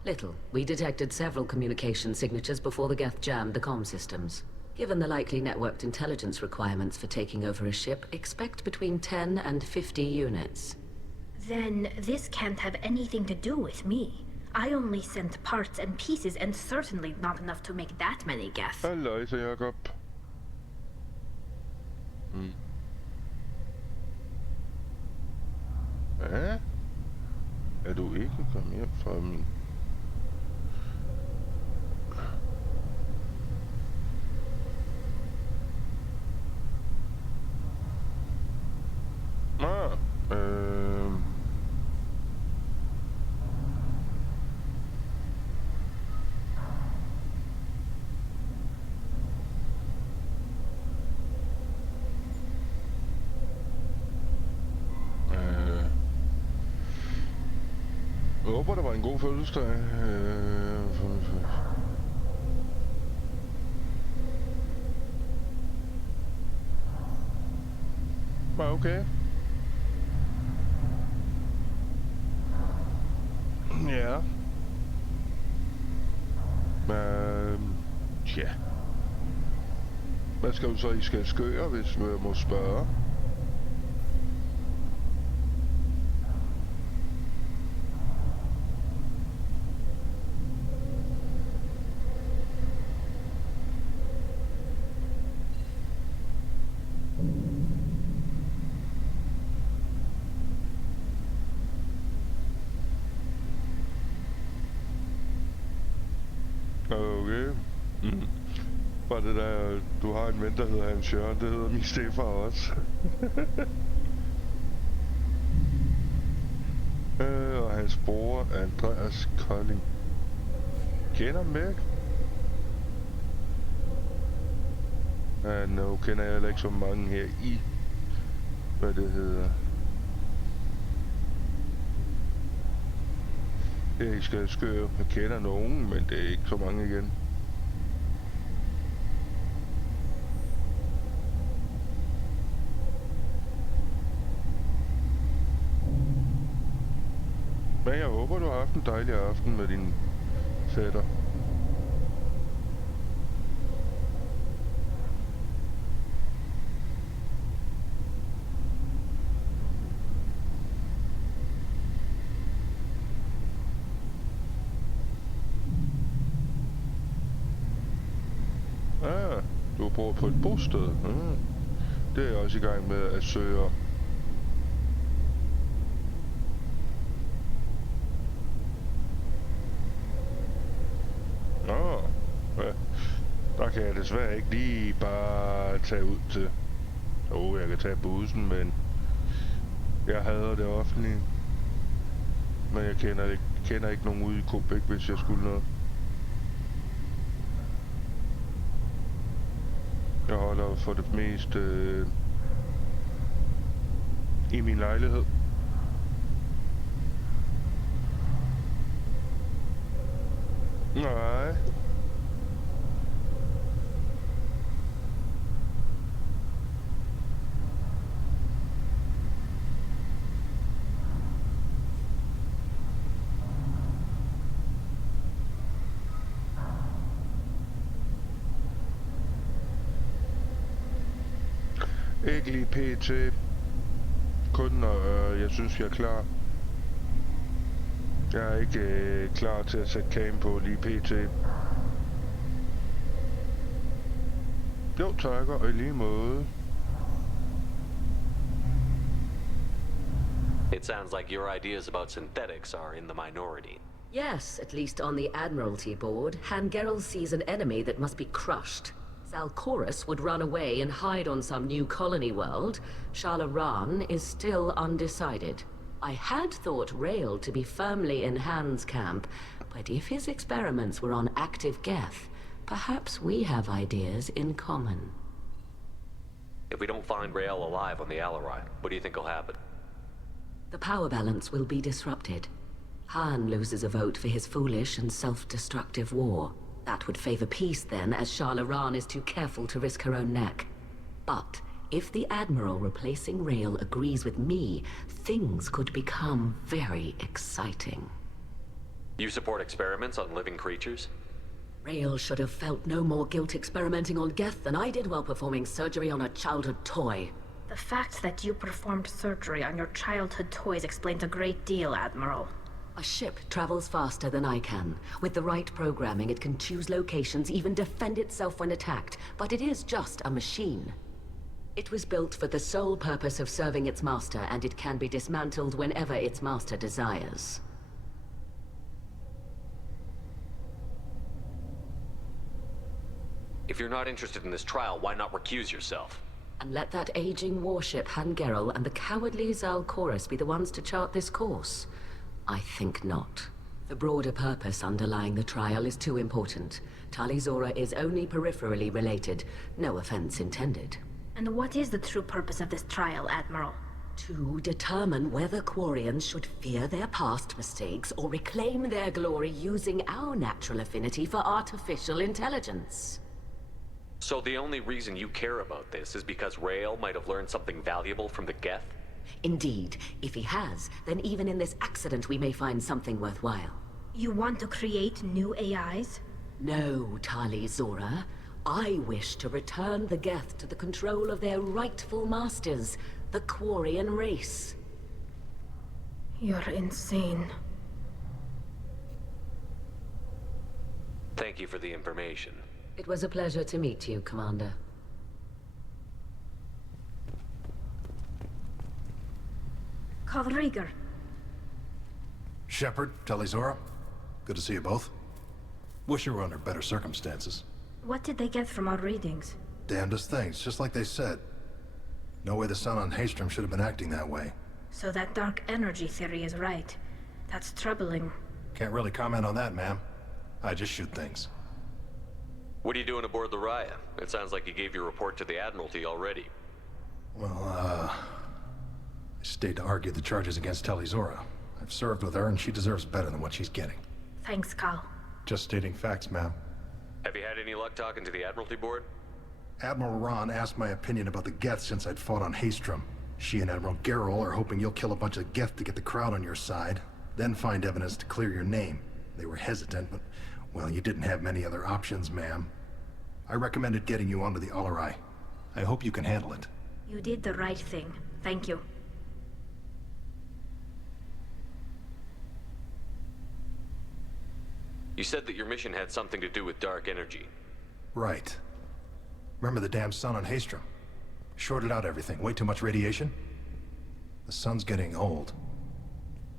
Little. We detected several communication signatures before the Geth jammed the comm systems. Given the likely networked intelligence requirements for taking over a ship, expect between 10 and 50 units. Then this can't have anything to do with me. I only sent parts and pieces, and certainly not enough to make that many Geth. Halløjsa, Jacob. Ja? Er du ikke kommet hjem fra min... håber, det var en god fødselsdag. Var okay. Ja. Ja. Hvad skal du så? I skal skøre, hvis vi må spørge. Okay. Var det der, du har en ven, der hedder Hans Jørgen, det hedder min stefar også. Og hans bror, Andreas Kolding. Kender ham ikke? Nu kender jeg heller ikke så mange her i, hvad det hedder. Jeg skal skøre. Jeg kender nogen, men det er ikke så mange igen. Men jeg håber, du har haft en dejlig aften med din fætter. Du bor på et bosted. Det er jeg også i gang med at søge. Ja. Der kan jeg desværre ikke lige bare tage ud til. Jeg kan tage bussen, men jeg hader det offentlige. Men jeg kender ikke nogen ude i Quebec, hvis jeg skulle noget. Jeg holder for det meste i min lejlighed. Nej. Ikke lige pt. Kun når jeg synes, jeg er klar. Jeg er ikke klar til at sætte cam på lige pt. Jo, takker, og i lige måde. It sounds like your ideas about synthetics are in the minority. Yes, at least on the Admiralty board, Hangerel sees an enemy that must be crushed. Zalcorus would run away and hide on some new colony world. Shalaran is still undecided. I had thought Rael to be firmly in Han's camp, but if his experiments were on active Geth, perhaps we have ideas in common. If we don't find Rael alive on the Alarai, what do you think will happen? The power balance will be disrupted. Han loses a vote for his foolish and self-destructive war. That would favor peace then, as Shalaran is too careful to risk her own neck. But if the Admiral replacing Rael agrees with me, things could become very exciting. You support experiments on living creatures? Rael should have felt no more guilt experimenting on Geth than I did while performing surgery on a childhood toy. The fact that you performed surgery on your childhood toys explains a great deal, Admiral. A ship travels faster than I can. With the right programming, it can choose locations, even defend itself when attacked. But it is just a machine. It was built for the sole purpose of serving its master, and it can be dismantled whenever its master desires. If you're not interested in this trial, why not recuse yourself? And let that aging warship Hangerel and the cowardly Zalcorus be the ones to chart this course? I think not. The broader purpose underlying the trial is too important. Talizora is only peripherally related. No offense intended. And what is the true purpose of this trial, Admiral? To determine whether Quarians should fear their past mistakes or reclaim their glory using our natural affinity for artificial intelligence. So the only reason you care about this is because Rael might have learned something valuable from the Geth? Indeed, if he has, then even in this accident we may find something worthwhile. You want to create new AIs? No, Tali Zora. I wish to return the Geth to the control of their rightful masters, the Quarian race. You're insane. Thank you for the information. It was a pleasure to meet you, Commander. Rieger. Shepard, Talizora. Good to see you both. Wish you were under better circumstances. What did they get from our readings? Damnedest things, just like they said. No way the sun on Haystrom should have been acting that way. So that dark energy theory is right. That's troubling. Can't really comment on that, ma'am. I just shoot things. What are you doing aboard the Raya? It sounds like you gave your report to the Admiralty already. Well, I stayed to argue the charges against Talizora. I've served with her, and she deserves better than what she's getting. Thanks, Cal. Just stating facts, ma'am. Have you had any luck talking to the Admiralty Board? Admiral Ron asked my opinion about the Geth since I'd fought on Haystrom. She and Admiral Gerrel are hoping you'll kill a bunch of Geth to get the crowd on your side, then find evidence to clear your name. They were hesitant, but, well, you didn't have many other options, ma'am. I recommended getting you onto the Alarai. I hope you can handle it. You did the right thing. Thank you. You said that your mission had something to do with dark energy. Right. Remember the damn sun on Haystrom? Shorted out everything. Way too much radiation? The sun's getting old.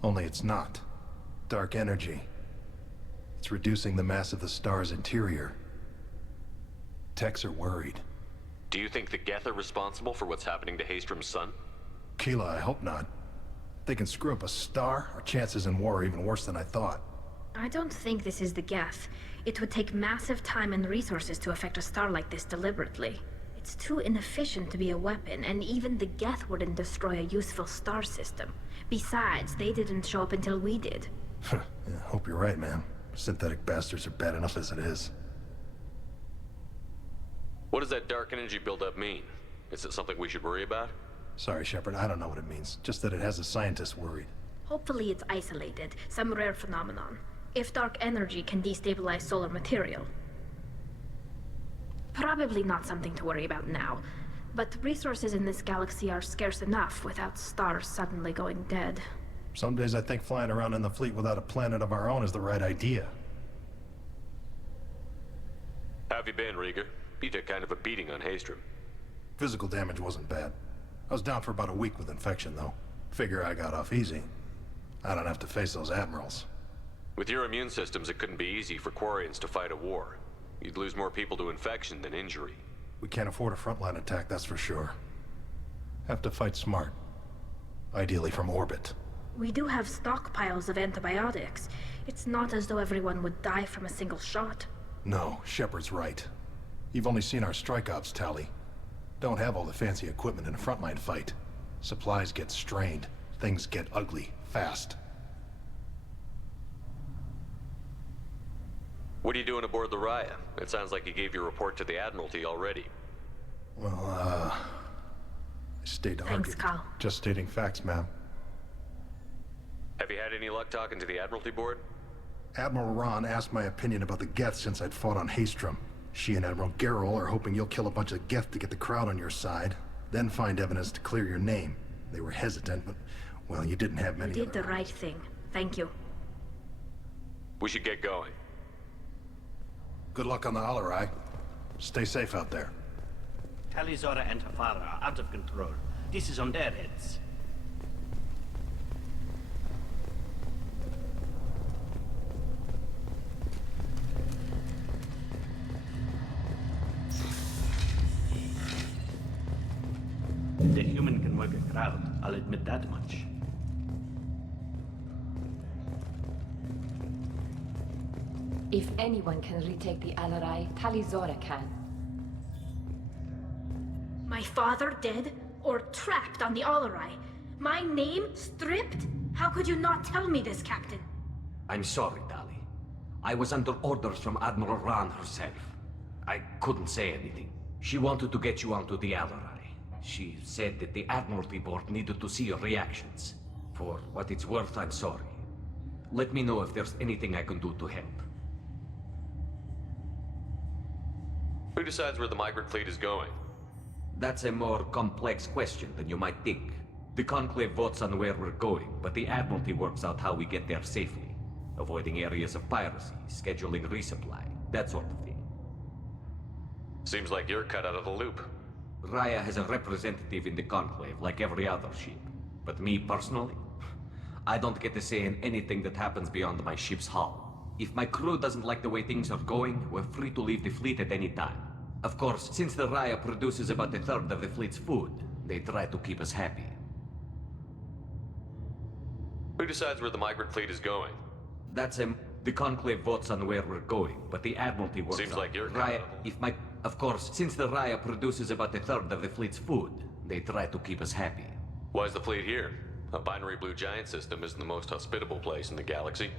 Only it's not. Dark energy. It's reducing the mass of the star's interior. Techs are worried. Do you think the Geth are responsible for what's happening to Haystrom's sun? Keela, I hope not. If they can screw up a star, our chances in war are even worse than I thought. I don't think this is the Geth. It would take massive time and resources to affect a star like this deliberately. It's too inefficient to be a weapon, and even the Geth wouldn't destroy a useful star system. Besides, they didn't show up until we did. Yeah, hope you're right, man. Synthetic bastards are bad enough as it is. What does that dark energy buildup mean? Is it something we should worry about? Sorry, Shepard, I don't know what it means. Just that it has the scientists worried. Hopefully it's isolated, some rare phenomenon. If dark energy can destabilize solar material. Probably not something to worry about now, but resources in this galaxy are scarce enough without stars suddenly going dead. Some days I think flying around in the fleet without a planet of our own is the right idea. How have you been, Rieger? You took kind of a beating on Haystrom. Physical damage wasn't bad. I was down for about a week with infection, though. Figure I got off easy. I don't have to face those admirals. With your immune systems, it couldn't be easy for Quarians to fight a war. You'd lose more people to infection than injury. We can't afford a frontline attack, that's for sure. Have to fight smart. Ideally from orbit. We do have stockpiles of antibiotics. It's not as though everyone would die from a single shot. No, Shepard's right. You've only seen our strike ops tally. Don't have all the fancy equipment in a frontline fight. Supplies get strained. Things get ugly, fast. What are you doing aboard the Raya? It sounds like you gave your report to the Admiralty already. Well, I stayed to argue. Thanks, Cal. Just stating facts, ma'am. Have you had any luck talking to the Admiralty Board? Admiral Ron asked my opinion about the Geth since I'd fought on Haystrom. She and Admiral Gerrel are hoping you'll kill a bunch of Geth to get the crowd on your side, then find evidence to clear your name. They were hesitant, but, well, you didn't have many You did the right thing. Thank you. We should get going. Good luck on the Alarai. Stay safe out there. Talizora and her father are out of control. This is on their heads. The human can work a crowd, I'll admit that much. If anyone can retake the Alarai, Talizora can. My father dead? Or trapped on the Alarai? My name stripped? How could you not tell me this, Captain? I'm sorry, Tali. I was under orders from Admiral Ran herself. I couldn't say anything. She wanted to get you onto the Alarai. She said that the Admiralty Board needed to see your reactions. For what it's worth, I'm sorry. Let me know if there's anything I can do to help. Who decides where the migrant fleet is going? That's a more complex question than you might think. The Conclave votes on where we're going, but the Admiralty works out how we get there safely. Avoiding areas of piracy, scheduling resupply, that sort of thing. Seems like you're cut out of the loop. Raya has a representative in the Conclave, like every other ship. But me personally, I don't get to say in anything that happens beyond my ship's hull. If my crew doesn't like the way things are going, we're free to leave the fleet at any time. Of course, since the Raya produces about a third of the fleet's food, they try to keep us happy. Who decides where the migrant fleet is going? That's the Conclave votes on where we're going, but the Admiralty works Seems out. like you're Raya, Of course, since the Raya produces about a third of the fleet's food, they try to keep us happy. Why is the fleet here? A binary blue giant system isn't the most hospitable place in the galaxy.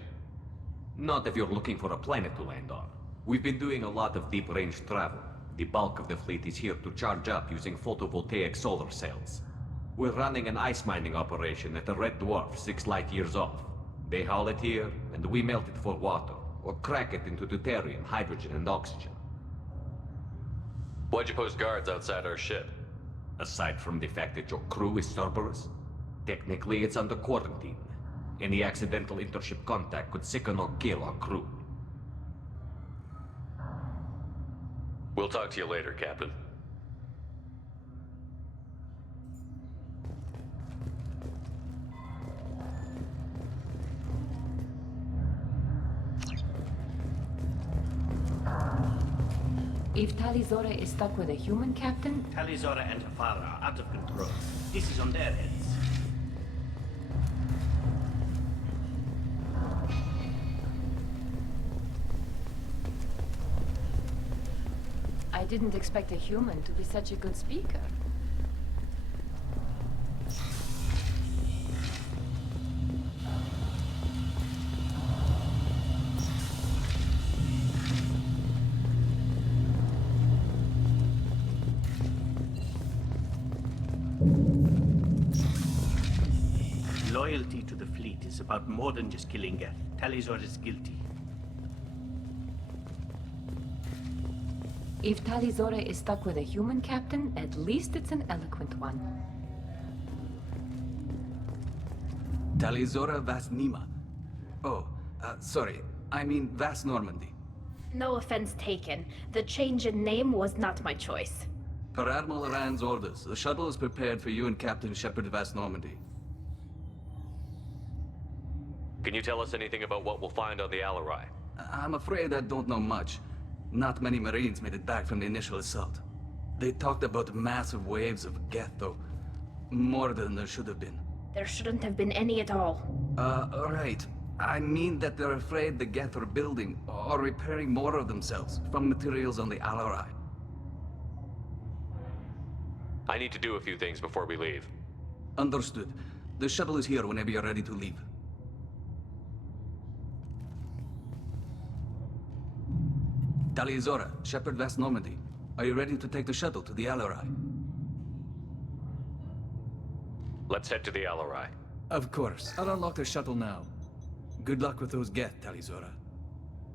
Not if you're looking for a planet to land on. We've been doing a lot of deep-range travel. The bulk of the fleet is here to charge up using photovoltaic solar cells. We're running an ice mining operation at the Red Dwarf 6 light years off. They haul it here, and we melt it for water, or crack it into deuterium, hydrogen, and oxygen. Why'd you post guards outside our ship? Aside from the fact that your crew is Cerberus, technically it's under quarantine. Any accidental intership contact could sicken or kill our crew. We'll talk to you later, Captain. If Talizora is stuck with a human captain... Talizora and her father are out of control. This is on their heads. I didn't expect a human to be such a good speaker. Loyalty to the fleet is about more than just killing Geth. Talizor is guilty. If Talizora is stuck with a human captain, at least it's an eloquent one. Talizora Vas Nima. Oh, sorry. I mean Vas Normandy. No offense taken. The change in name was not my choice. Per Admiral Rand's orders, the shuttle is prepared for you and Captain Shepard Vas Normandy. Can you tell us anything about what we'll find on the Alarai? I'm afraid I don't know much. Not many Marines made it back from the initial assault. They talked about massive waves of Geth, though. More than there should have been. There shouldn't have been any at all. Right. I mean that they're afraid the Geth are building or repairing more of themselves from materials on the Alarai. I need to do a few things before we leave. Understood. The shuttle is here whenever you're ready to leave. Talizora, Shepard Vas Normandy. Are you ready to take the shuttle to the Alarai? Let's head to the Alarai. Of course. I'll unlock the shuttle now. Good luck with those Geth, Talizora.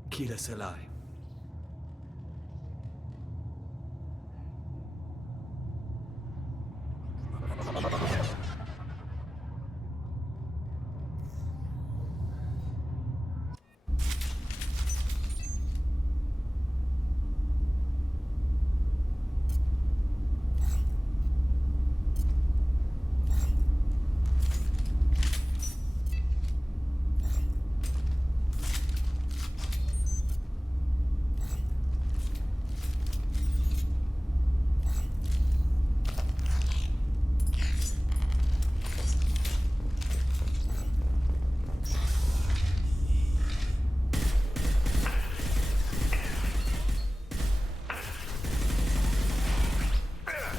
Kila Selai.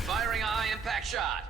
Firing a high-impact shot.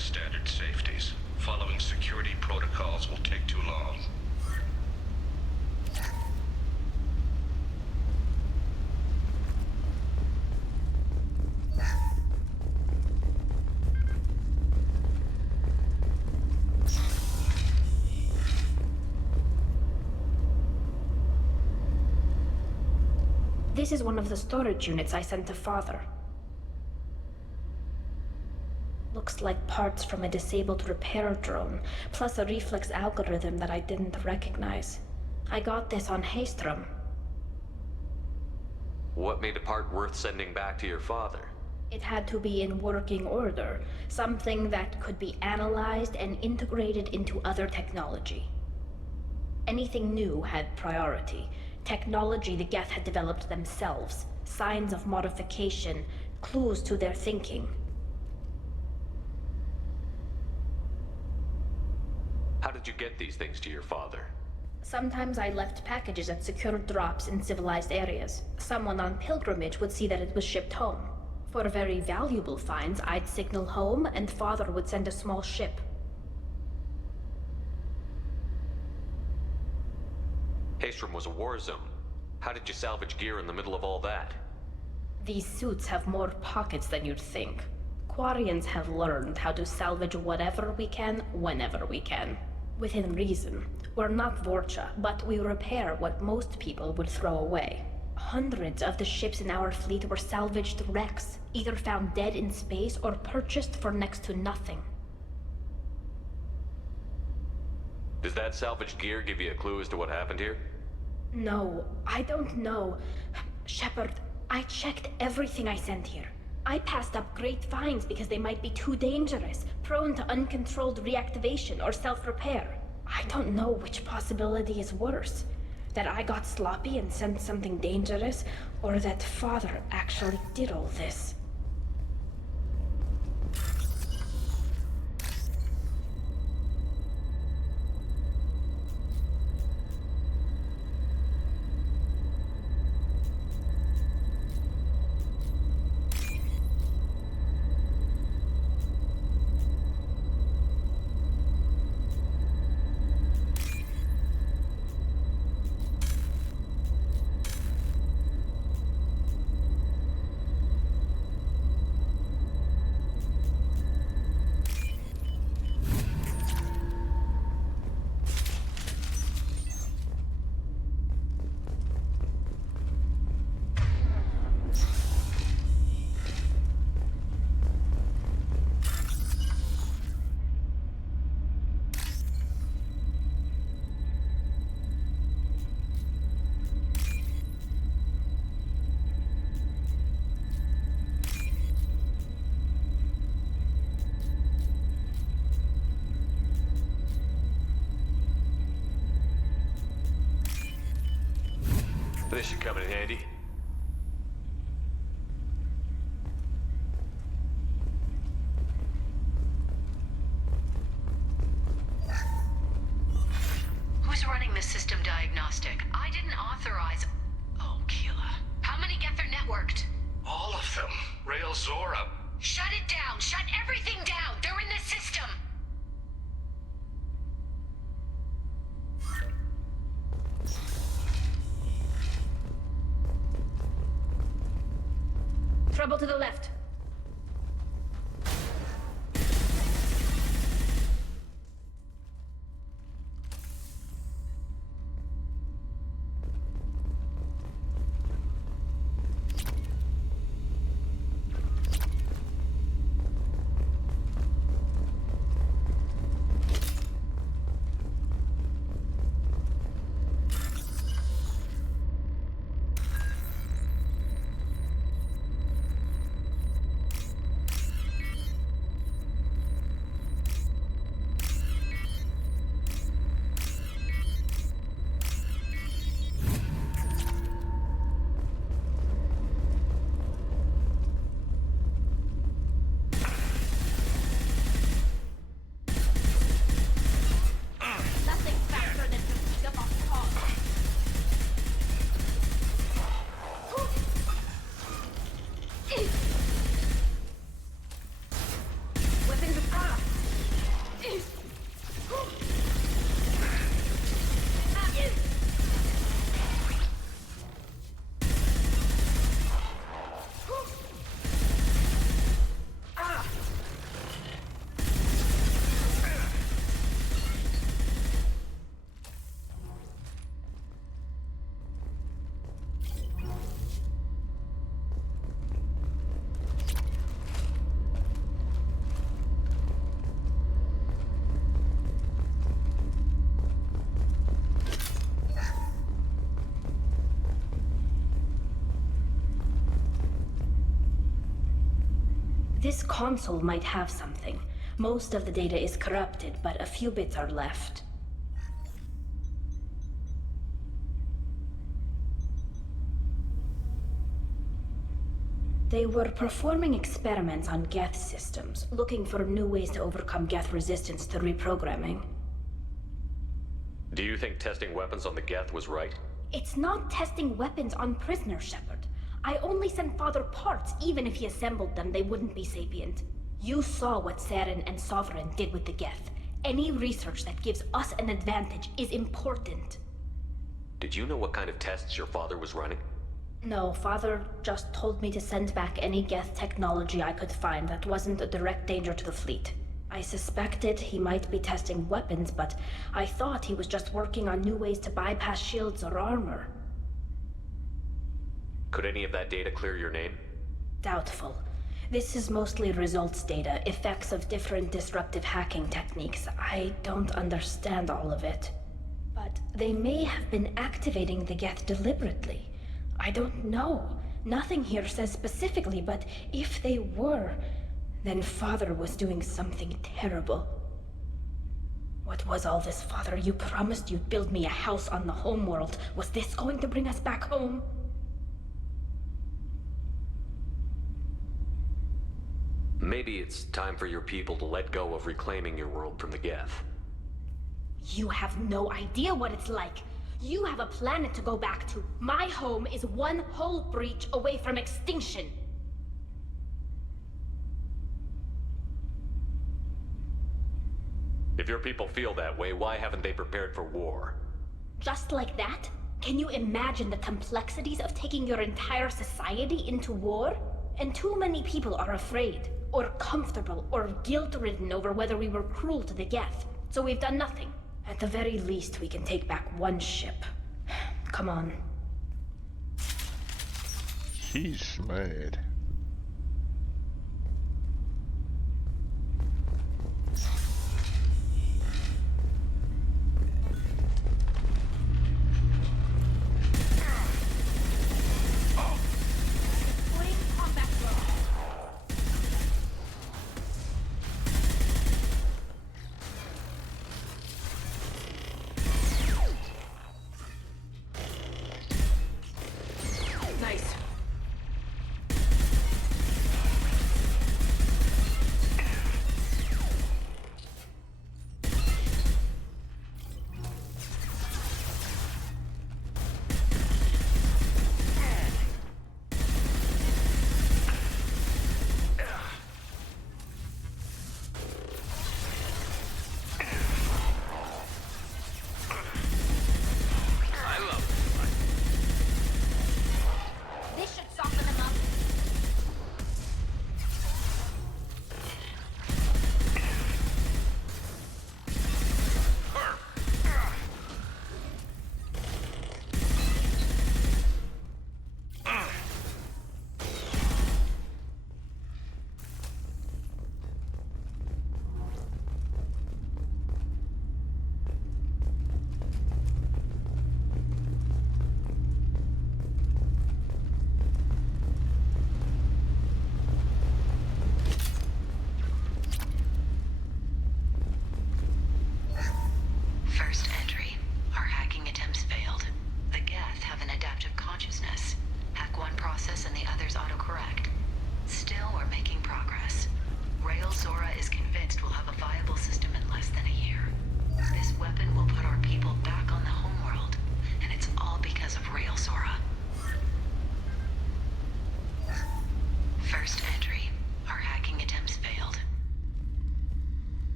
past standard safeties. Following security protocols will take too long. This is one of the storage units I sent to Father. Looks like parts from a disabled repair drone, plus a reflex algorithm that I didn't recognize. I got this on Haystrom. What made a part worth sending back to your father? It had to be in working order, something that could be analyzed and integrated into other technology. Anything new had priority. Technology the Geth had developed themselves, signs of modification, clues to their thinking. How did you get these things to your father? Sometimes I left packages at secured drops in civilized areas. Someone on pilgrimage would see that it was shipped home. For very valuable finds, I'd signal home and Father would send a small ship. Haystrom was a war zone. How did you salvage gear in the middle of all that? These suits have more pockets than you'd think. Quarians have learned how to salvage whatever we can, whenever we can. Within reason. We're not Vorcha, but we repair what most people would throw away. Hundreds of the ships in our fleet were salvaged wrecks, either found dead in space or purchased for next to nothing. Does that salvaged gear give you a clue as to what happened here? No, I don't know. Shepard, I checked everything I sent here. I passed up great finds because they might be too dangerous, prone to uncontrolled reactivation or self-repair. I don't know which possibility is worse. That I got sloppy and sent something dangerous, or that Father actually did all this. This should come in handy. Who's running the system diagnostic? I didn't authorize... Oh, Keela. How many Geth are networked? All of them. Rail Zora. Shut it down! Shut everything down! They're in the system! Trouble to the left. This console might have something. Most of the data is corrupted, but a few bits are left. They were performing experiments on Geth systems, looking for new ways to overcome Geth resistance to reprogramming. Do you think testing weapons on the Geth was right? It's not testing weapons on prisoners, Shepard. I only sent Father parts. Even if he assembled them, they wouldn't be sapient. You saw what Saren and Sovereign did with the Geth. Any research that gives us an advantage is important. Did you know what kind of tests your father was running? No, Father just told me to send back any Geth technology I could find that wasn't a direct danger to the fleet. I suspected he might be testing weapons, but I thought he was just working on new ways to bypass shields or armor. Could any of that data clear your name? Doubtful. This is mostly results data, effects of different disruptive hacking techniques. I don't understand all of it. But they may have been activating the Geth deliberately. I don't know. Nothing here says specifically, but if they were, then Father was doing something terrible. What was all this, Father? You promised you'd build me a house on the homeworld. Was this going to bring us back home? Maybe it's time for your people to let go of reclaiming your world from the Geth. You have no idea what it's like. You have a planet to go back to. My home is one hull breach away from extinction. If your people feel that way, why haven't they prepared for war? Just like that? Can you imagine the complexities of taking your entire society into war? And too many people are afraid, or comfortable, or guilt-ridden over whether we were cruel to the Geth. So we've done nothing. At the very least, we can take back one ship. Come on. He's mad.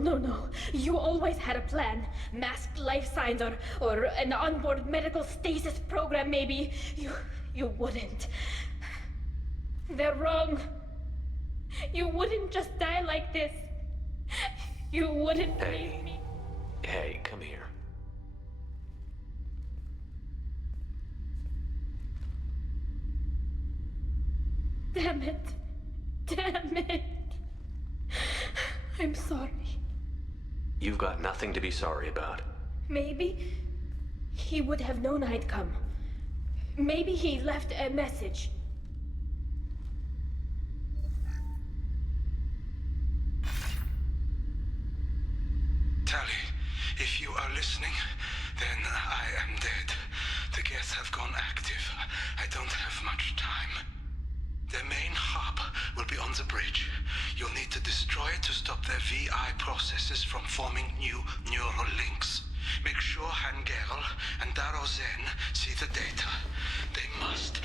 No. You always had a plan. Masked life signs or an onboard medical stasis program, maybe. You wouldn't. They're wrong. You wouldn't just die like this. You wouldn't leave me. Hey, come here. Damn it. I'm sorry. You've got nothing to be sorry about. Maybe he would have known I'd come. Maybe he left a message. Tally, if you are listening, then I am dead. The Geth have gone active. I don't have much time. Their main hub will be on the bridge. You'll need to destroy it to stop their VI processes from forming new neural links. Make sure Hangerel and Darozen see the data. They must.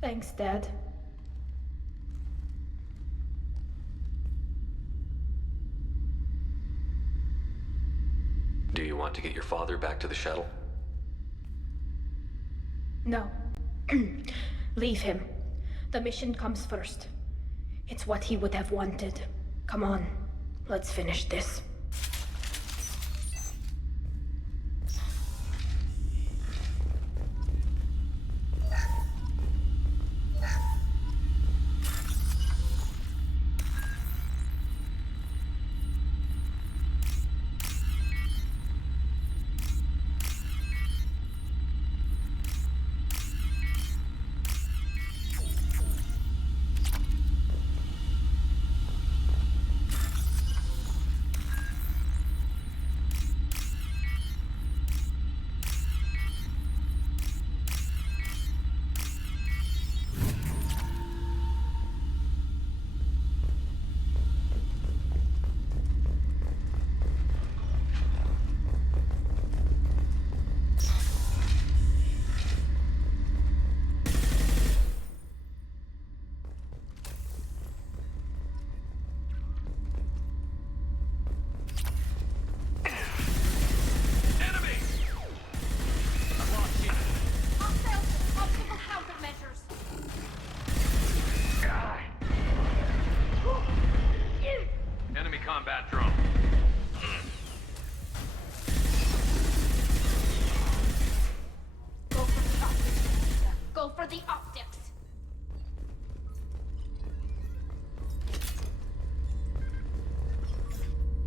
Thanks, Dad. Do you want to get your father back to the shuttle? No. Leave him. The mission comes first. It's what he would have wanted. Come on, let's finish this.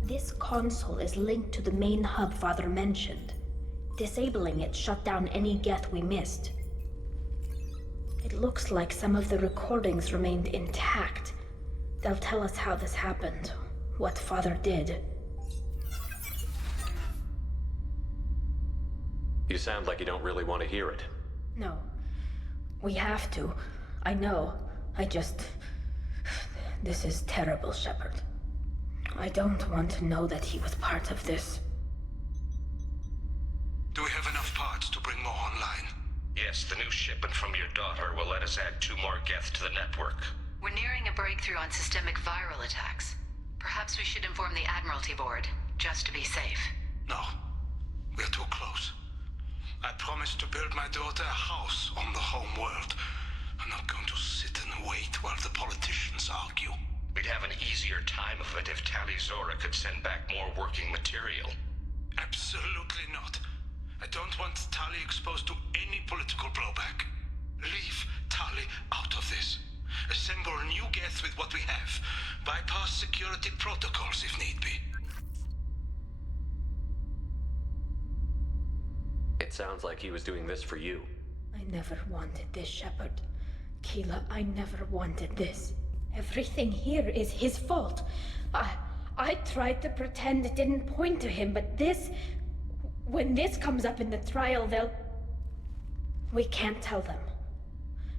This console is linked to the main hub Father mentioned. Disabling it shut down any Geth we missed. It looks like some of the recordings remained intact. They'll tell us how this happened, what Father did. You sound like you don't really want to hear it. No. We have to. I know. This is terrible, Shepard. I don't want to know that he was part of this. Do we have enough parts to bring more online? Yes, the new shipment from your daughter will let us add 2 more Geth to the network. We're nearing a breakthrough on systemic viral attacks. Perhaps we should inform the Admiralty Board, just to be safe. No. We're too close. I promised to build my daughter a house on the home world. I'm not going to sit and wait while the politicians argue. We'd have an easier time of it if Tali Zora could send back more working material. Absolutely not. I don't want Tali exposed to any political blowback. Leave Tali out of this. Assemble new Geth with what we have. Bypass security protocols if need be. It sounds like he was doing this for you. I never wanted this, Shepard. Keela, I never wanted this. Everything here is his fault. I tried to pretend it didn't point to him, but this... When this comes up in the trial, they'll... We can't tell them.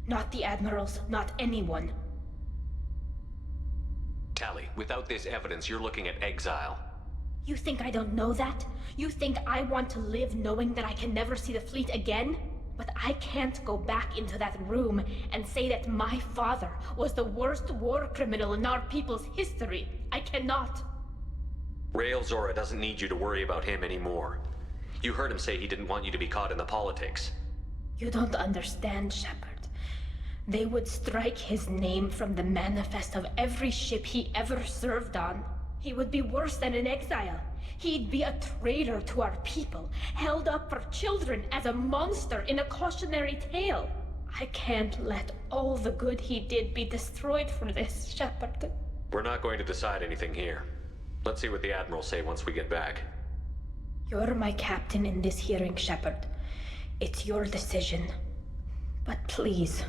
Not the Admirals, not anyone. Tali, without this evidence, you're looking at exile. You think I don't know that? You think I want to live knowing that I can never see the fleet again? But I can't go back into that room and say that my father was the worst war criminal in our people's history. I cannot. Rael Zora doesn't need you to worry about him anymore. You heard him say he didn't want you to be caught in the politics. You don't understand, Shepard. They would strike his name from the manifest of every ship he ever served on. He would be worse than an exile. He'd be a traitor to our people, held up for children as a monster in a cautionary tale. I can't let all the good he did be destroyed for this, Shepard. We're not going to decide anything here. Let's see what the Admirals say once we get back. You're my captain in this hearing, Shepard. It's your decision. But please,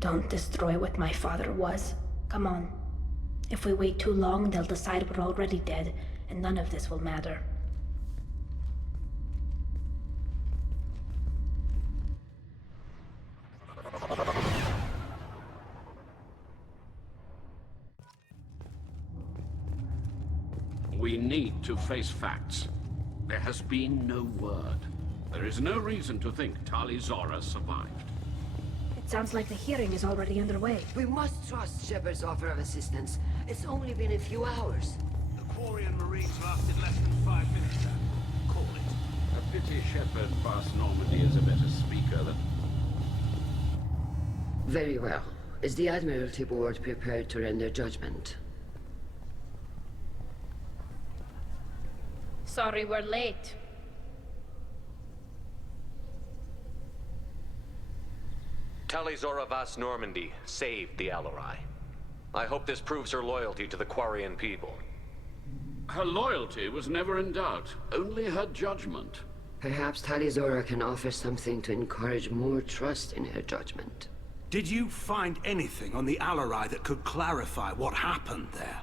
don't destroy what my father was. Come on. If we wait too long, they'll decide we're already dead, and none of this will matter. We need to face facts. There has been no word. There is no reason to think Tali Zora survived. It sounds like the hearing is already underway. We must trust Shepard's offer of assistance. It's only been a few hours. The Quarian Marines lasted less than 5 minutes, then. Call it. A pity Shepard Vast Normandy is a better speaker than... Very well. Is the Admiralty Board prepared to render judgment? Sorry we're late. Tali Zora Vast Normandy saved the Alarai. I hope this proves her loyalty to the Quarian people. Her loyalty was never in doubt, only her judgment. Perhaps Tali Zora can offer something to encourage more trust in her judgment. Did you find anything on the Alarai that could clarify what happened there?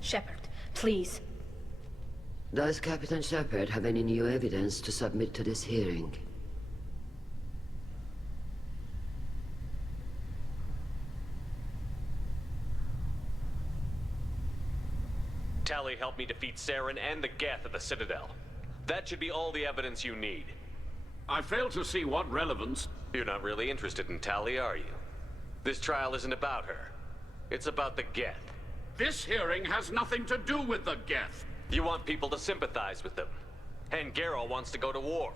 Shepard, please. Does Captain Shepard have any new evidence to submit to this hearing? Tali helped me defeat Saren and the Geth at the Citadel. That should be all the evidence you need. I fail to see what relevance... You're not really interested in Tali, are you? This trial isn't about her. It's about the Geth. This hearing has nothing to do with the Geth. You want people to sympathize with them. And Geralt wants to go to war.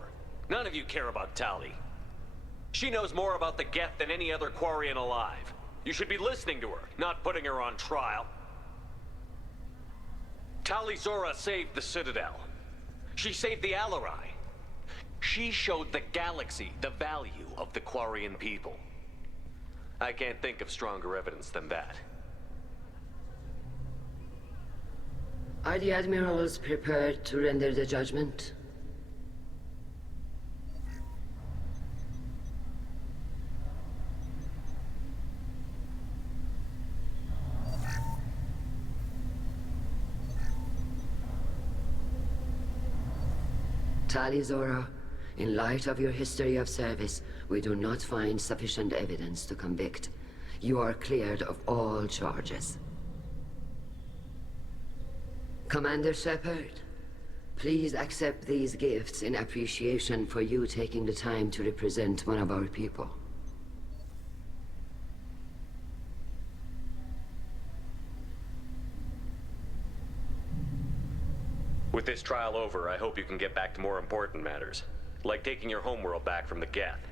None of you care about Tali. She knows more about the Geth than any other Quarian alive. You should be listening to her, not putting her on trial. Tali Zora saved the Citadel. She saved the Alarai. She showed the galaxy the value of the Quarian people. I can't think of stronger evidence than that. Are the admirals prepared to render the judgment? Tali Zora, in light of your history of service, we do not find sufficient evidence to convict. You are cleared of all charges. Commander Shepard, please accept these gifts in appreciation for you taking the time to represent one of our people. With this trial over, I hope you can get back to more important matters, like taking your homeworld back from the Geth.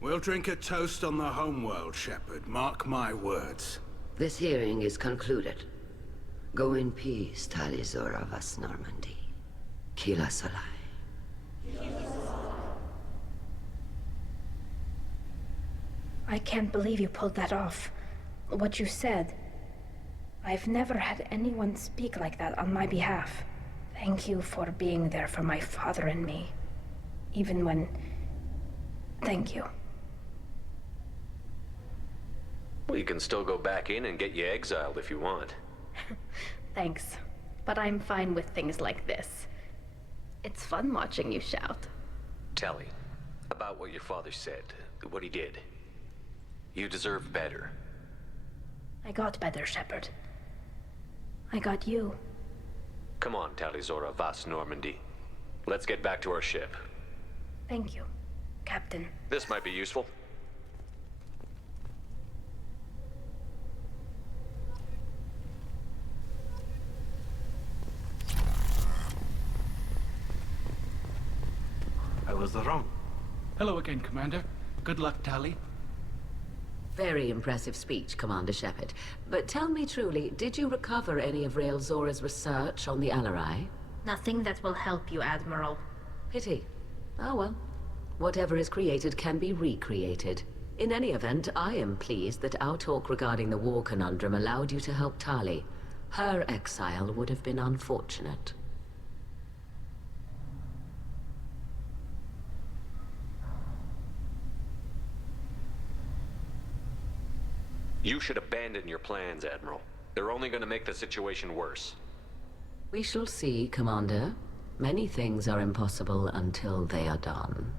We'll drink a toast on the homeworld, Shepard. Mark my words. This hearing is concluded. Go in peace, Tali Zora Vast Normandy. Kila Salai. I can't believe you pulled that off. What you said. I've never had anyone speak like that on my behalf. Thank you for being there for my father and me. Even when... Thank you. Well, you can still go back in and get you exiled if you want. Thanks. But I'm fine with things like this. It's fun watching you shout. Tali, about what your father said, what he did. You deserve better. I got better, Shepard. I got you. Come on, Tali Zora Vast Normandy. Let's get back to our ship. Thank you, Captain. This might be useful. I was wrong. Hello again, Commander. Good luck, Tali. Very impressive speech, Commander Shepard. But tell me truly, did you recover any of Rael Zora's research on the Alarai? Nothing that will help you, Admiral. Pity. Oh well. Whatever is created can be recreated. In any event, I am pleased that our talk regarding the war conundrum allowed you to help Tali. Her exile would have been unfortunate. You should abandon your plans, Admiral. They're only going to make the situation worse. We shall see, Commander. Many things are impossible until they are done.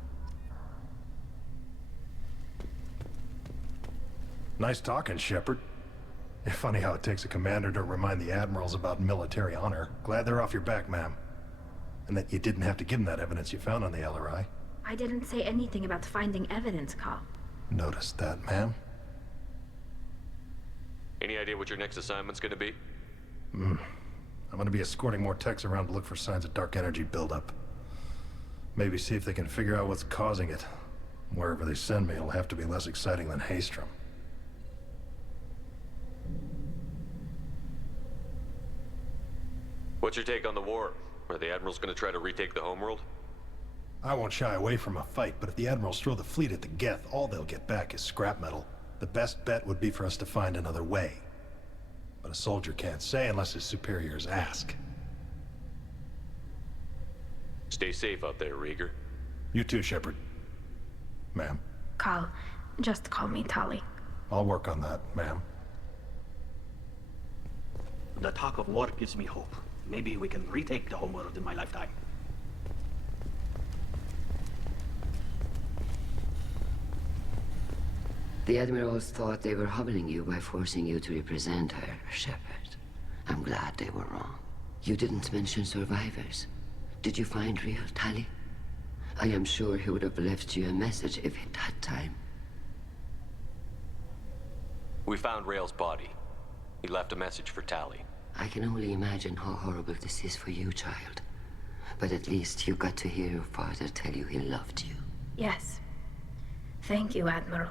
Nice talking, Shepard. Funny how it takes a commander to remind the admirals about military honor. Glad they're off your back, ma'am. And that you didn't have to give them that evidence you found on the LRI. I didn't say anything about finding evidence, Carl. Noticed that, ma'am. Any idea what your next assignment's gonna be? I'm gonna be escorting more techs around to look for signs of dark energy buildup. Maybe see if they can figure out what's causing it. Wherever they send me, it'll have to be less exciting than Haystrom. What's your take on the war? Are the Admirals gonna try to retake the homeworld? I won't shy away from a fight, but if the Admirals throw the fleet at the Geth, all they'll get back is scrap metal. The best bet would be for us to find another way. But a soldier can't say unless his superiors ask. Stay safe out there, Rieger. You too, Shepard. Ma'am. Carl, just call me Tali. I'll work on that, ma'am. The talk of war gives me hope. Maybe we can retake the homeworld in my lifetime. The Admirals thought they were humbling you by forcing you to represent her, Shepard. I'm glad they were wrong. You didn't mention survivors. Did you find real Tali? I am sure he would have left you a message if he'd had time. We found Rael's body. He left a message for Tali. I can only imagine how horrible this is for you, child. But at least you got to hear your father tell you he loved you. Yes. Thank you, Admiral.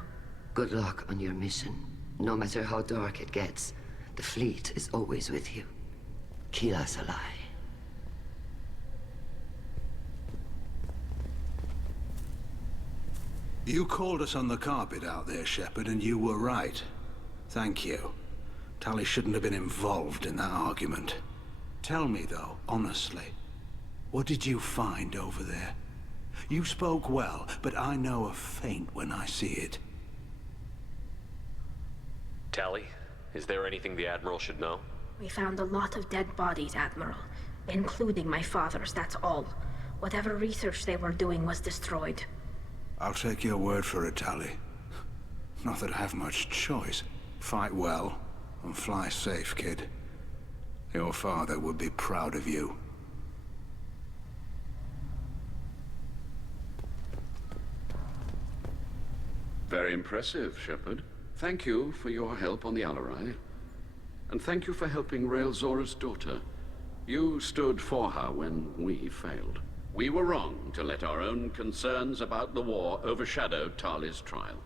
Good luck on your mission. No matter how dark it gets, the fleet is always with you. Kila Salai. You called us on the carpet out there, Shepard, and you were right. Thank you. Tali shouldn't have been involved in that argument. Tell me, though, honestly, what did you find over there? You spoke well, but I know a feint when I see it. Tali, is there anything the Admiral should know? We found a lot of dead bodies, Admiral. Including my father's, that's all. Whatever research they were doing was destroyed. I'll take your word for it, Tali. Not that I have much choice. Fight well, and fly safe, kid. Your father would be proud of you. Very impressive, Shepard. Thank you for your help on the Alarai. And thank you for helping Rael Zora's daughter. You stood for her when we failed. We were wrong to let our own concerns about the war overshadow Tali's trial.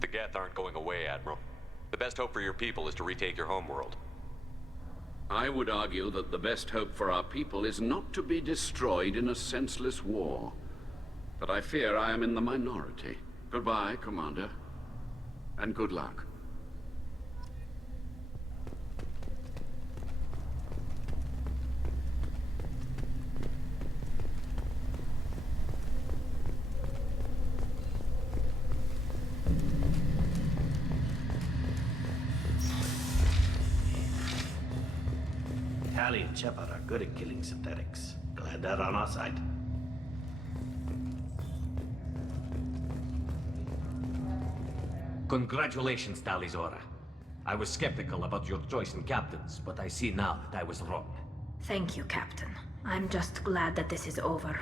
The Geth aren't going away, Admiral. The best hope for your people is to retake your homeworld. I would argue that the best hope for our people is not to be destroyed in a senseless war. But I fear I am in the minority. Goodbye, Commander. And good luck. Tali and Shepard are good at killing synthetics. Glad they're on our side. Congratulations, Talizora. I was skeptical about your choice in captains, but I see now that I was wrong. Thank you, Captain. I'm just glad that this is over.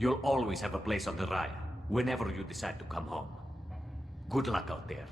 You'll always have a place on the Raya, whenever you decide to come home. Good luck out there.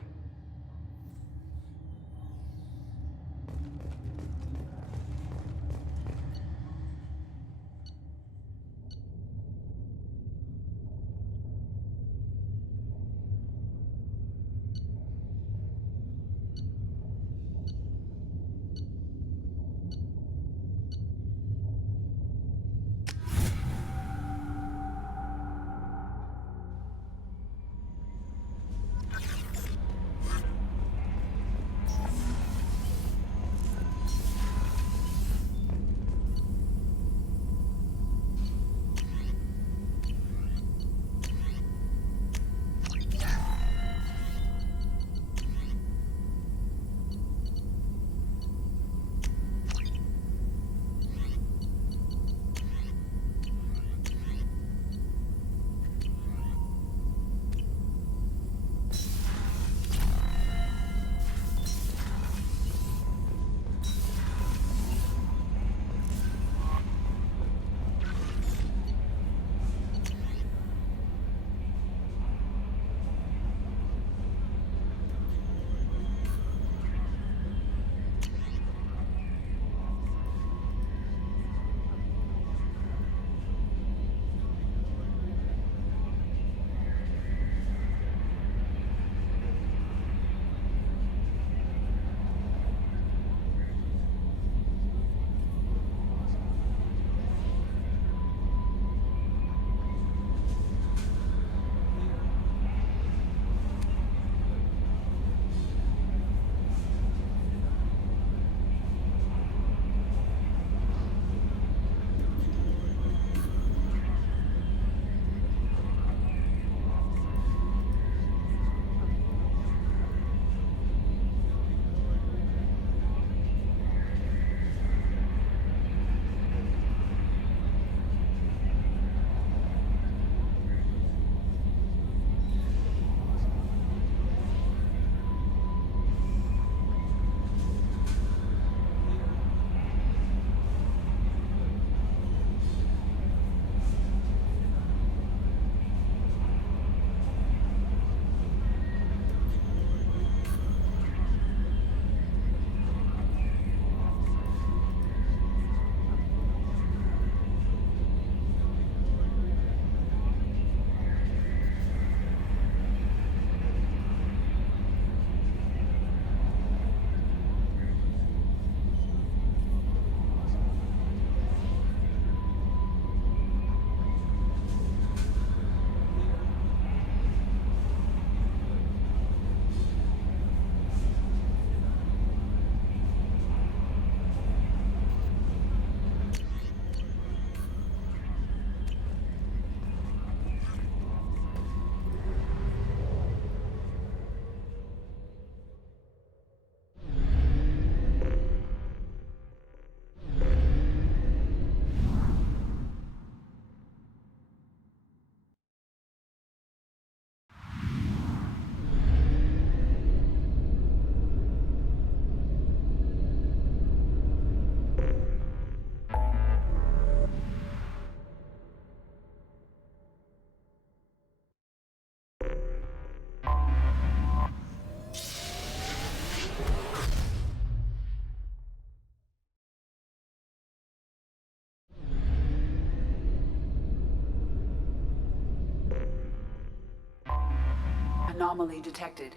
Anomaly detected.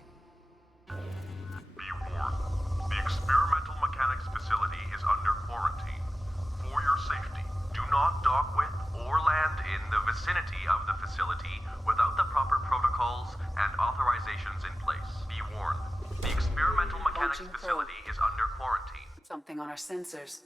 Be warned. The experimental mechanics facility is under quarantine. For your safety, do not dock with or land in the vicinity of the facility without the proper protocols and authorizations in place. Be warned. The experimental mechanics facility is under quarantine. Something on our sensors.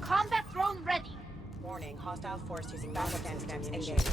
Combat drone ready. Warning, hostile force using backup anti-steps engaged.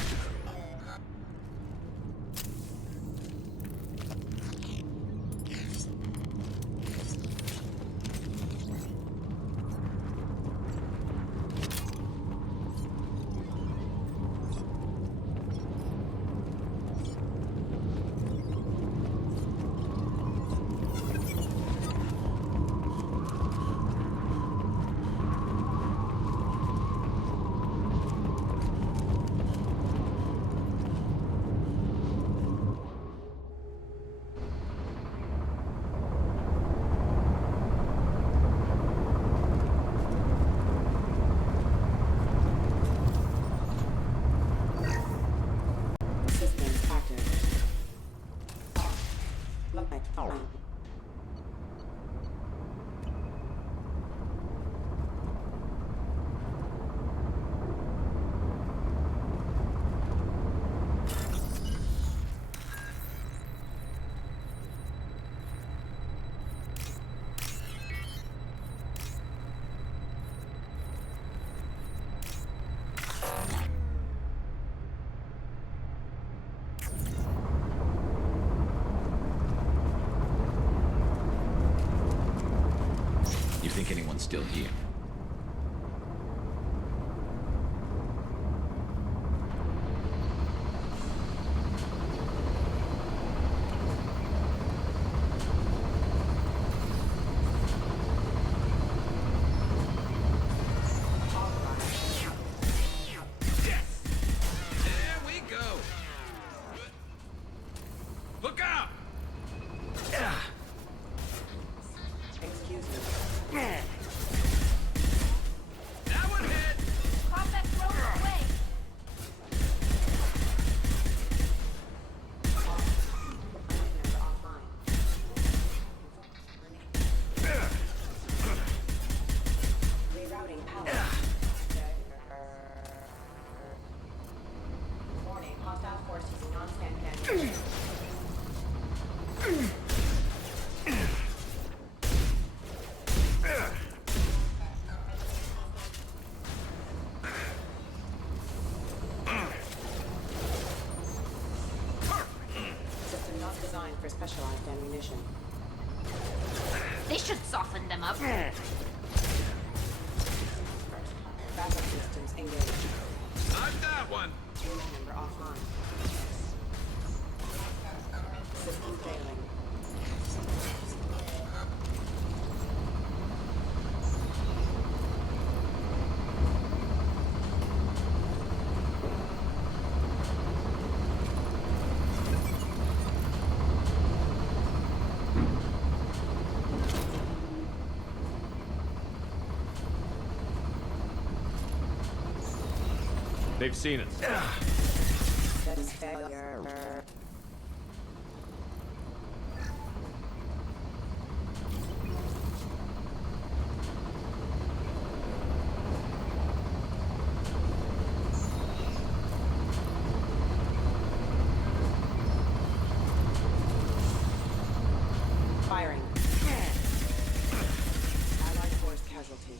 You think anyone's still here? For specialized ammunition. This should soften them up. Backup systems engaged. I've got one! Member offline. System failing. They've seen us. That is failure. Firing. Allied force casualty.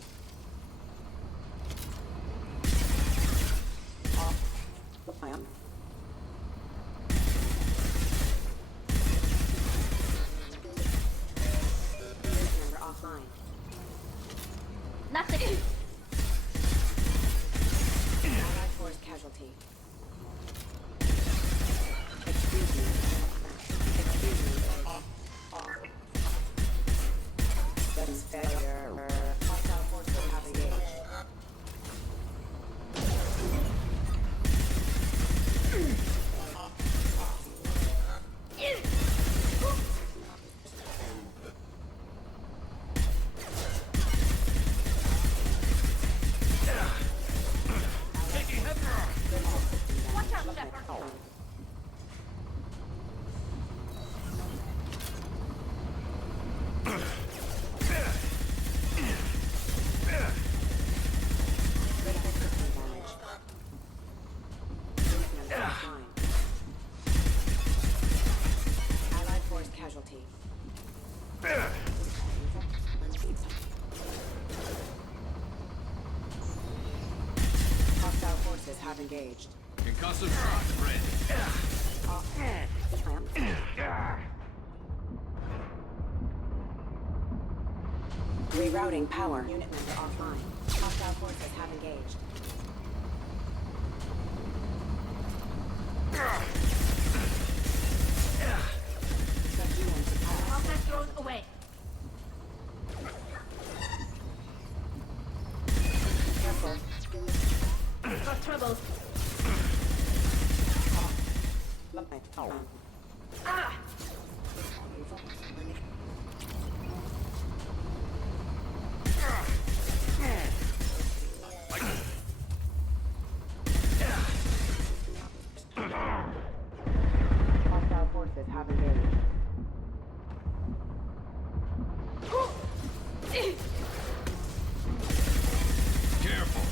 Offline. Member offline. Nothing. Allied force casualty. Excuse me. Excuse me. That is failure. Hostile forces have engaged. Watch out, Shepard. Critical system damage. Member offline. Allied force casualty. Hostile forces have engaged. Concussive shock ready. Rerouting power. Unit member offline. Hostile forces have engaged. Subduing to power. Contact thrown away. Careful. Got trouble. Ah! Hostile forces have engaged. Careful.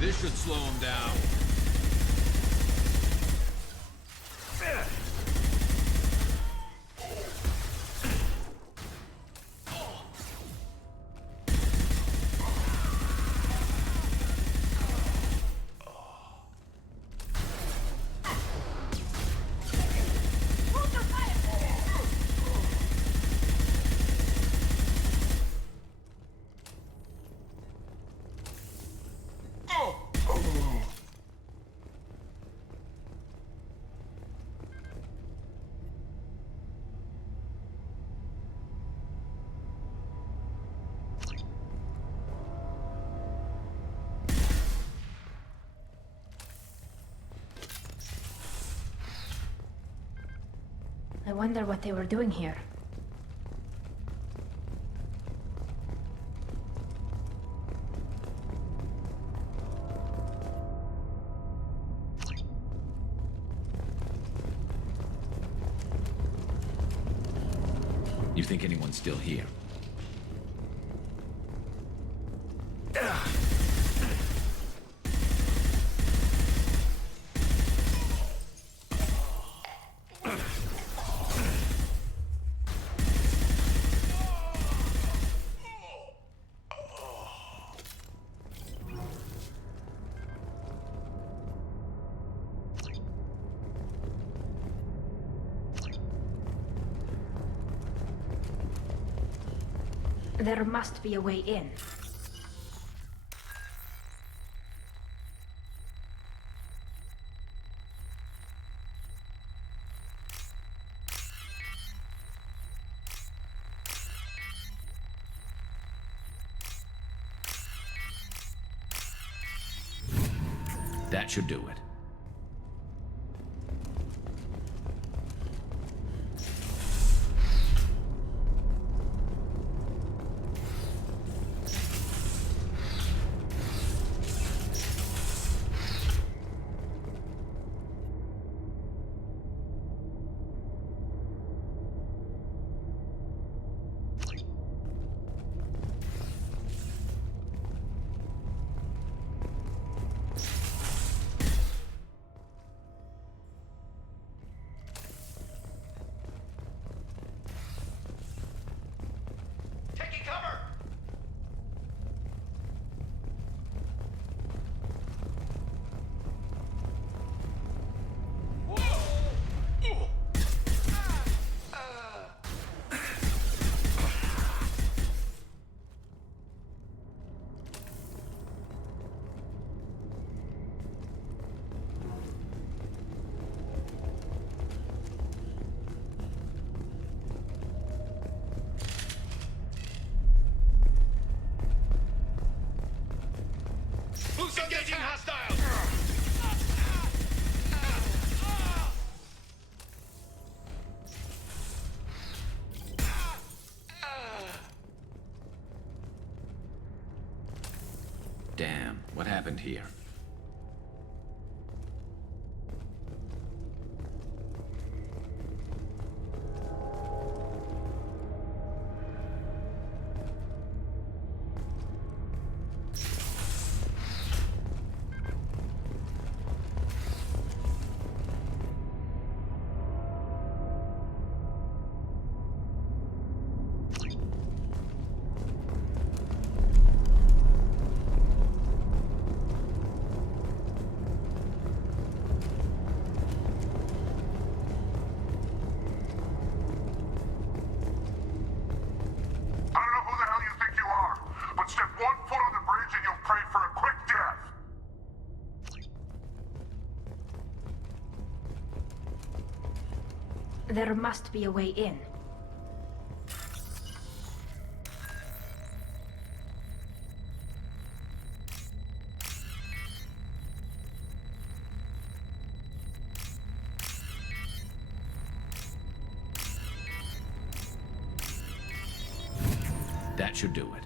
This should slow him down. I wonder what they were doing here. You think anyone's still here? There must be a way in. That should do it. Engaging hostiles! Damn, what happened here? There must be a way in. That should do it.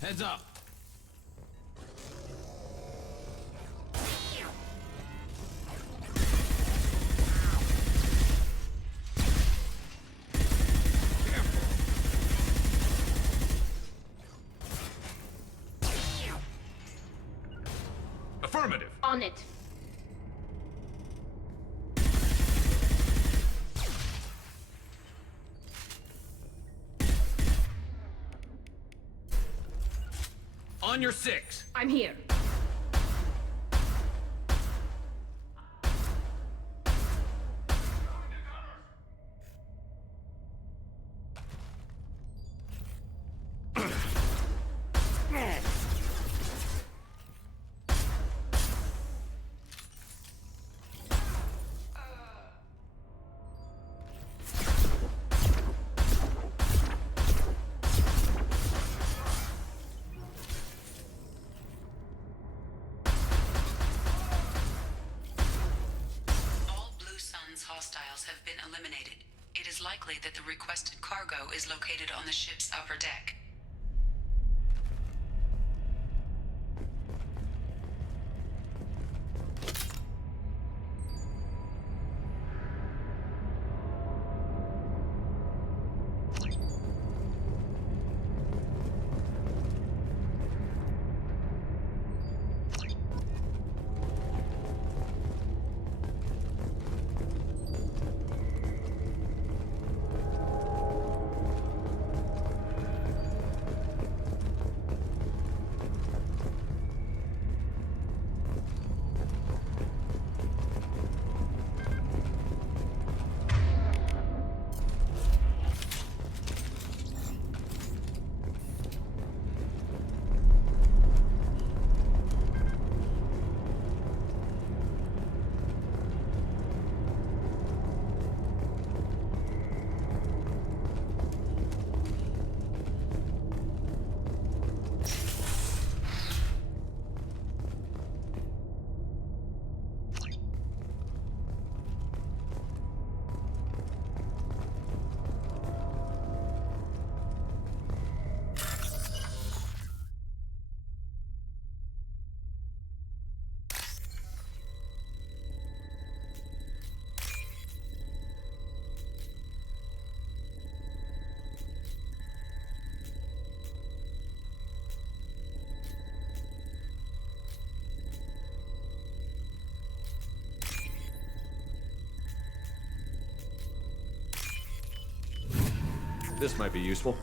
Heads up! Affirmative! On it. On your 6! I'm here. Hostiles have been eliminated. It is likely that the requested cargo is located on the ship's upper deck. This might be useful.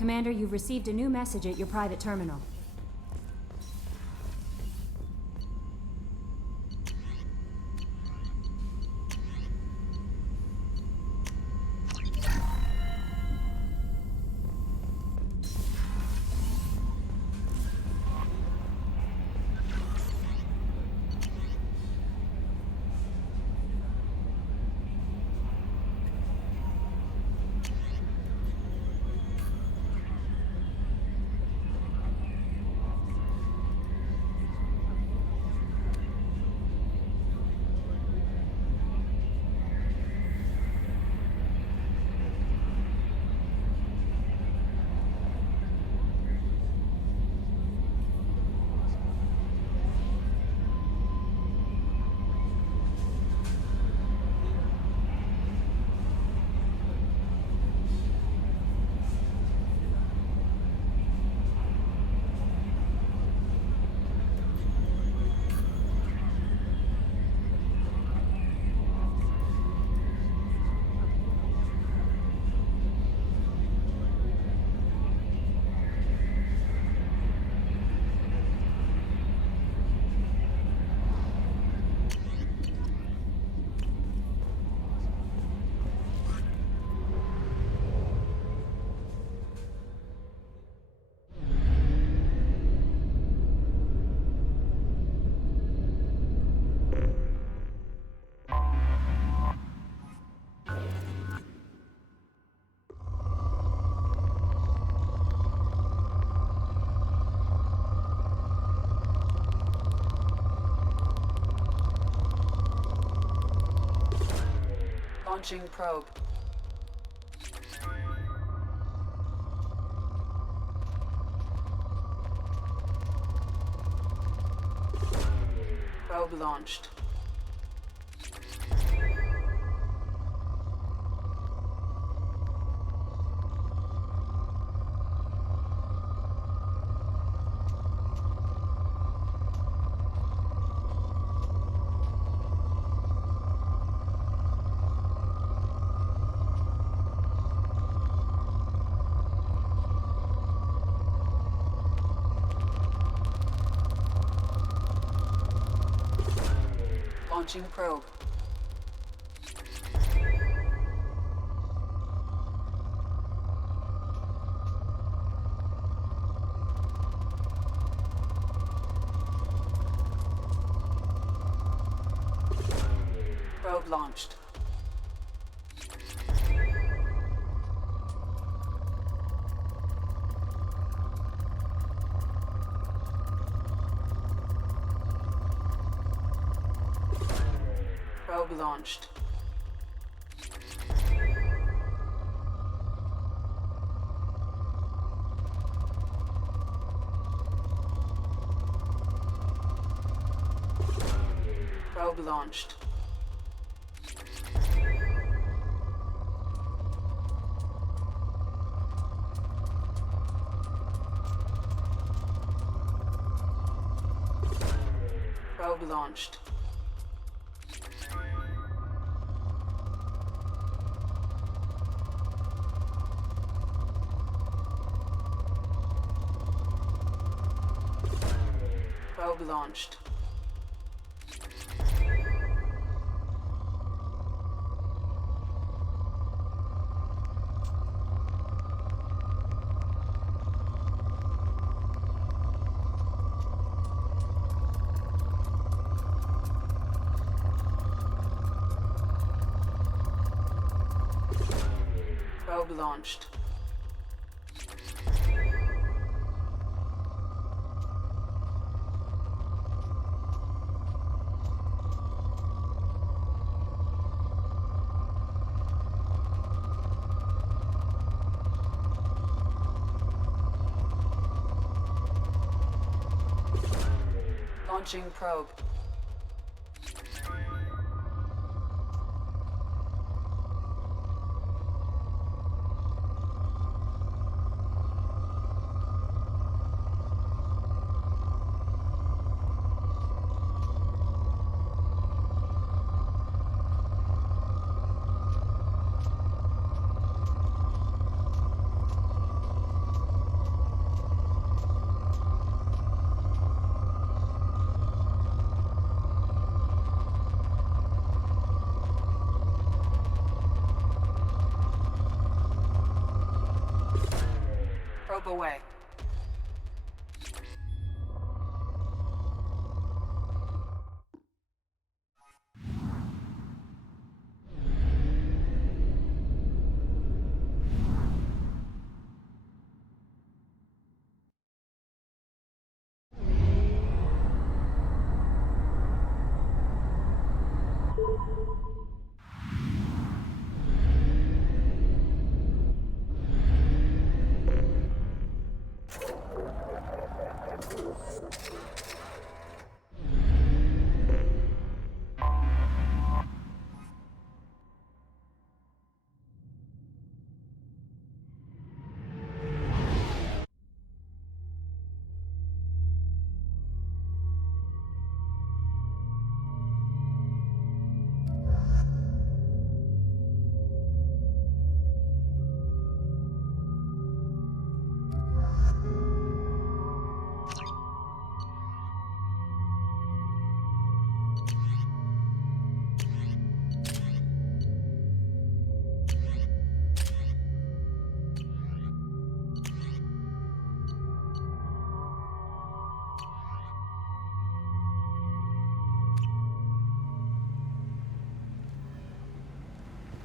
Commander, you've received a new message at your private terminal. Launching probe. Probe launched. Launching probe. Probe launched. Probe launched. Probe launched. Probe launched. Probe launched. Probe launched. Launching probe. Probe away.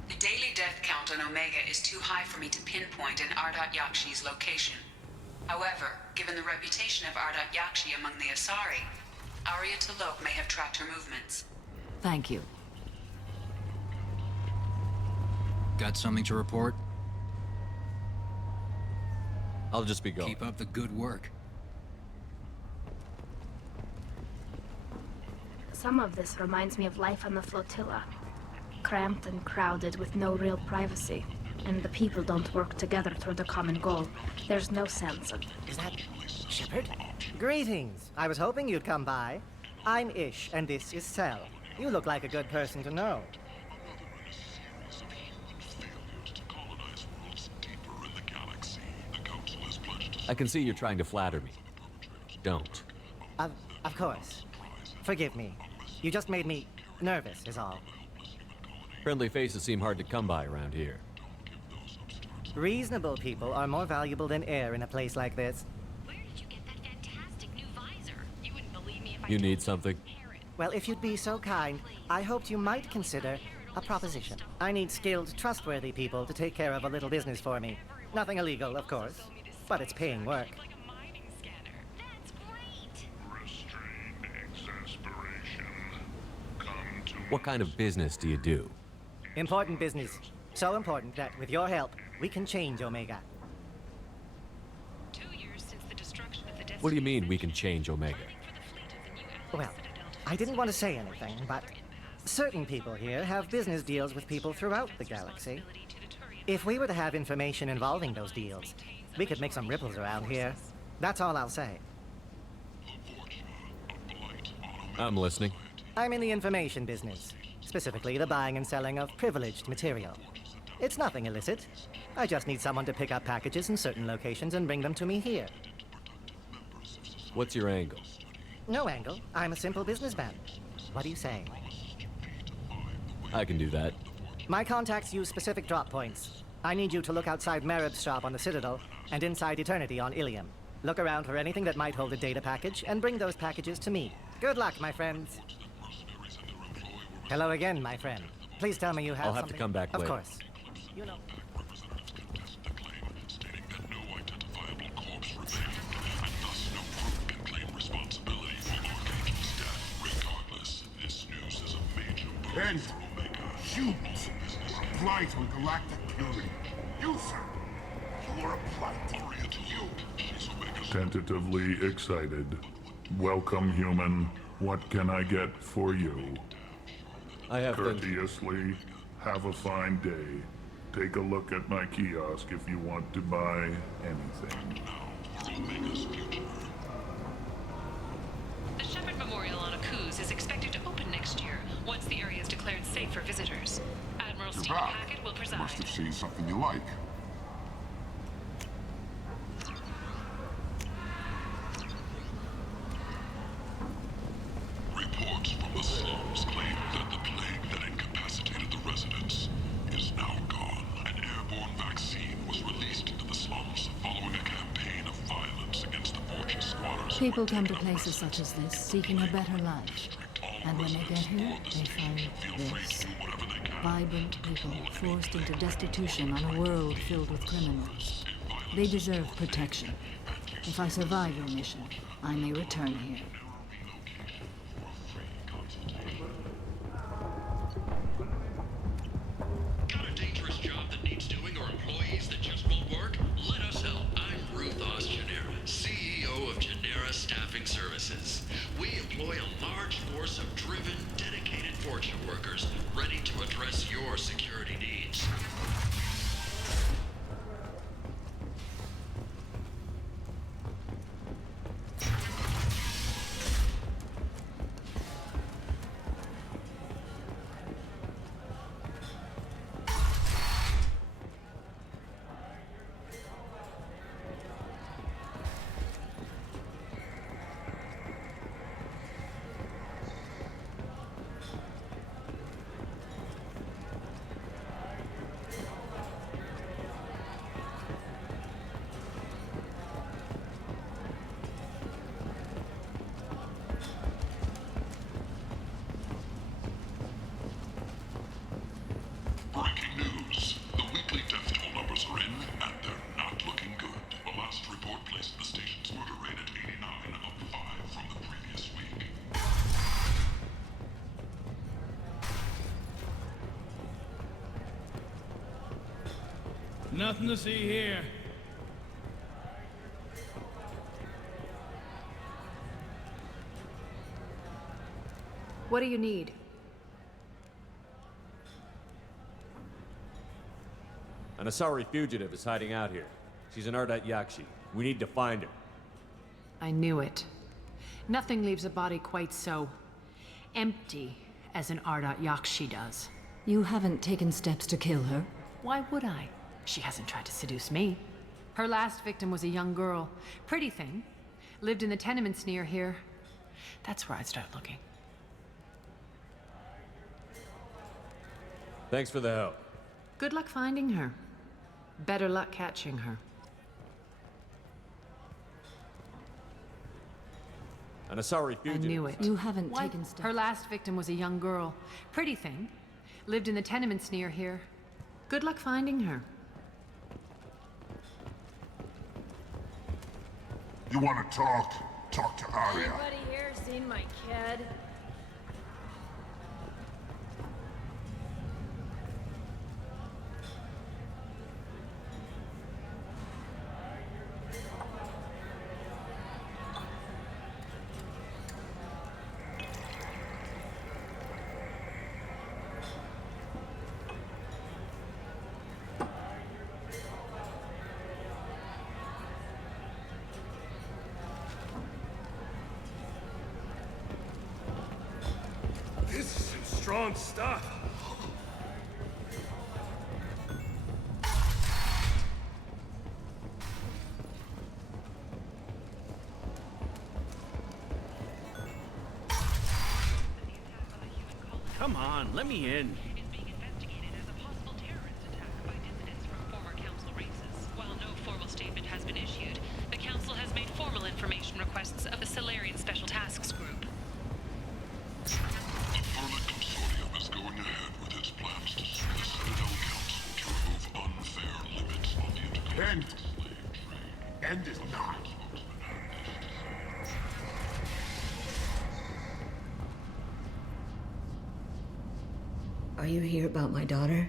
The daily death count on Omega is too high for me to pinpoint an Ardat Yakshi's location. However, given the reputation of Ardat Yakshi among the Asari, Arya T'Loak may have tracked her movements. Thank you. Got something to report? I'll just be going. Keep up the good work. Some of this reminds me of life on the flotilla. Cramped and crowded with no real privacy. And the people don't work together toward a common goal. There's no sense of... Is that Shepard? Greetings. I was hoping you'd come by. I'm Ish, and this is Cell. You look like a good person to know. I can see you're trying to flatter me. Don't. Of course. Forgive me. You just made me nervous, is all. Friendly faces seem hard to come by around here. Reasonable people are more valuable than air in a place like this. Where did you get that fantastic new visor? You wouldn't believe me if I You told need something? Well, if you'd be so kind, I hoped you might consider a proposition. I need skilled, trustworthy people to take care of a little business for me. Nothing illegal, of course, but it's paying work. What kind of business do you do? Important business. So important that, with your help, we can change Omega. 2 years since the destruction of the What do you mean we can change Omega? Well, I didn't want to say anything, but certain people here have business deals with people throughout the galaxy. If we were to have information involving those deals, we could make some ripples around here. That's all I'll say. I'm listening. I'm in the information business, specifically the buying and selling of privileged material. It's nothing illicit. I just need someone to pick up packages in certain locations and bring them to me here. What's your angle? No angle. I'm a simple businessman. What do you say? I can do that. My contacts use specific drop points. I need you to look outside Merib's shop on the Citadel and inside Eternity on Ilium. Look around for anything that might hold a data package and bring those packages to me. Good luck, my friends. Hello again, my friend. Please tell me you have I'll have something... to come back Of later. course. You know... Then, shoot! A blight on galactic purity. You, sir! You are a blight. Tentatively excited. Welcome, human. What can I get for you? I have Courteously, have a fine day. Take a look at my kiosk if you want to buy anything. The Shepard Memorial on Akuz is expected to open next year, once the area is declared safe for visitors. Admiral You're Steve back. Hackett will preside. Must have seen something you like. Reports from the slums claim that the plague that incapacitated the residents is now gone. An airborne vaccine was released into the slums following a campaign People come to places such as this seeking a better life. And when they get here, they find this. Vibrant people forced into destitution on a world filled with criminals. They deserve protection. If I survive your mission, I may return here. Got a dangerous job that needs doing or employees that just won't work? Let us help. I'm Ruth Genera, CEO of Genera Staffing Services. We employ a large force of driven, dedicated fortune workers ready to address your security needs. Breaking news. The weekly death toll numbers are in, and they're not looking good. The last report placed the station's murder rate at 89, up 5 from the previous week. Nothing to see here. What do you need? An Asari fugitive is hiding out here. She's an Ardat Yakshi. We need to find her. I knew it. Nothing leaves a body quite so empty as an Ardat Yakshi does. You haven't taken steps to kill her? Why would I? She hasn't tried to seduce me. Her last victim was a young girl. Pretty thing. Lived in the tenements near here. That's where I'd start looking. Thanks for the help. Good luck finding her. Better luck catching her. An Asari fugitive. I knew it. You haven't taken steps. Her last victim was a young girl. Pretty thing. Lived in the tenements near here. Good luck finding her. You want to talk? Talk to Arya. Anybody here seen my kid? This is some strong stuff. Come on, let me in. While no formal statement has been issued, the Council has made formal information requests of the Solarian Special Tasks Group. The Vermin Consortium is going ahead with its plans to solicit an L Council to remove unfair limits on the intergalactic slave trade. End is not. Are you here about my daughter?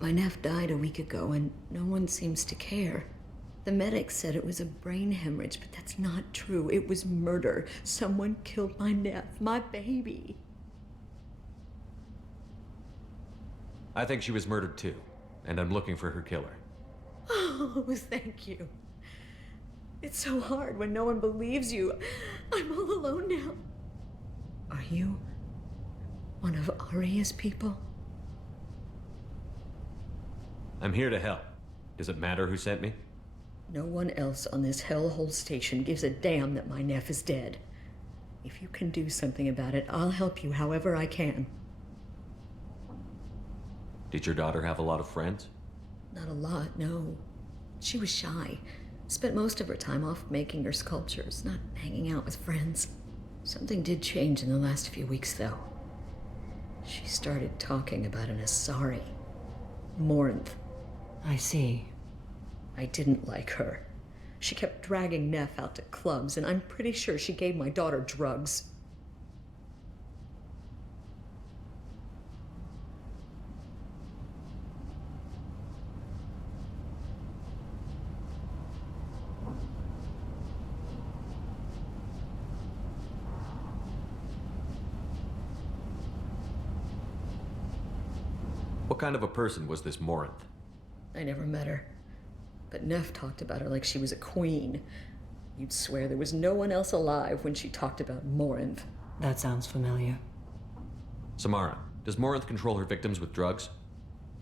My nephew died a week ago and no one seems to care. The medics said it was a brain hemorrhage, but that's not true. It was murder. Someone killed my nephew, my baby. I think she was murdered too, and I'm looking for her killer. Oh, thank you. It's so hard when no one believes you. I'm all alone now. Are you one of Arya's people? I'm here to help. Does it matter who sent me? No one else on this hellhole station gives a damn that my nephew is dead. If you can do something about it, I'll help you however I can. Did your daughter have a lot of friends? Not a lot, no. She was shy. Spent most of her time off making her sculptures, not hanging out with friends. Something did change in the last few weeks, though. She started talking about an Asari. Morinth. I see. I didn't like her. She kept dragging Neff out to clubs, and I'm pretty sure she gave my daughter drugs. What kind of a person was this Morinth? I never met her. But Neff talked about her like she was a queen. You'd swear there was no one else alive when she talked about Morinth. That sounds familiar. Samara, does Morinth control her victims with drugs?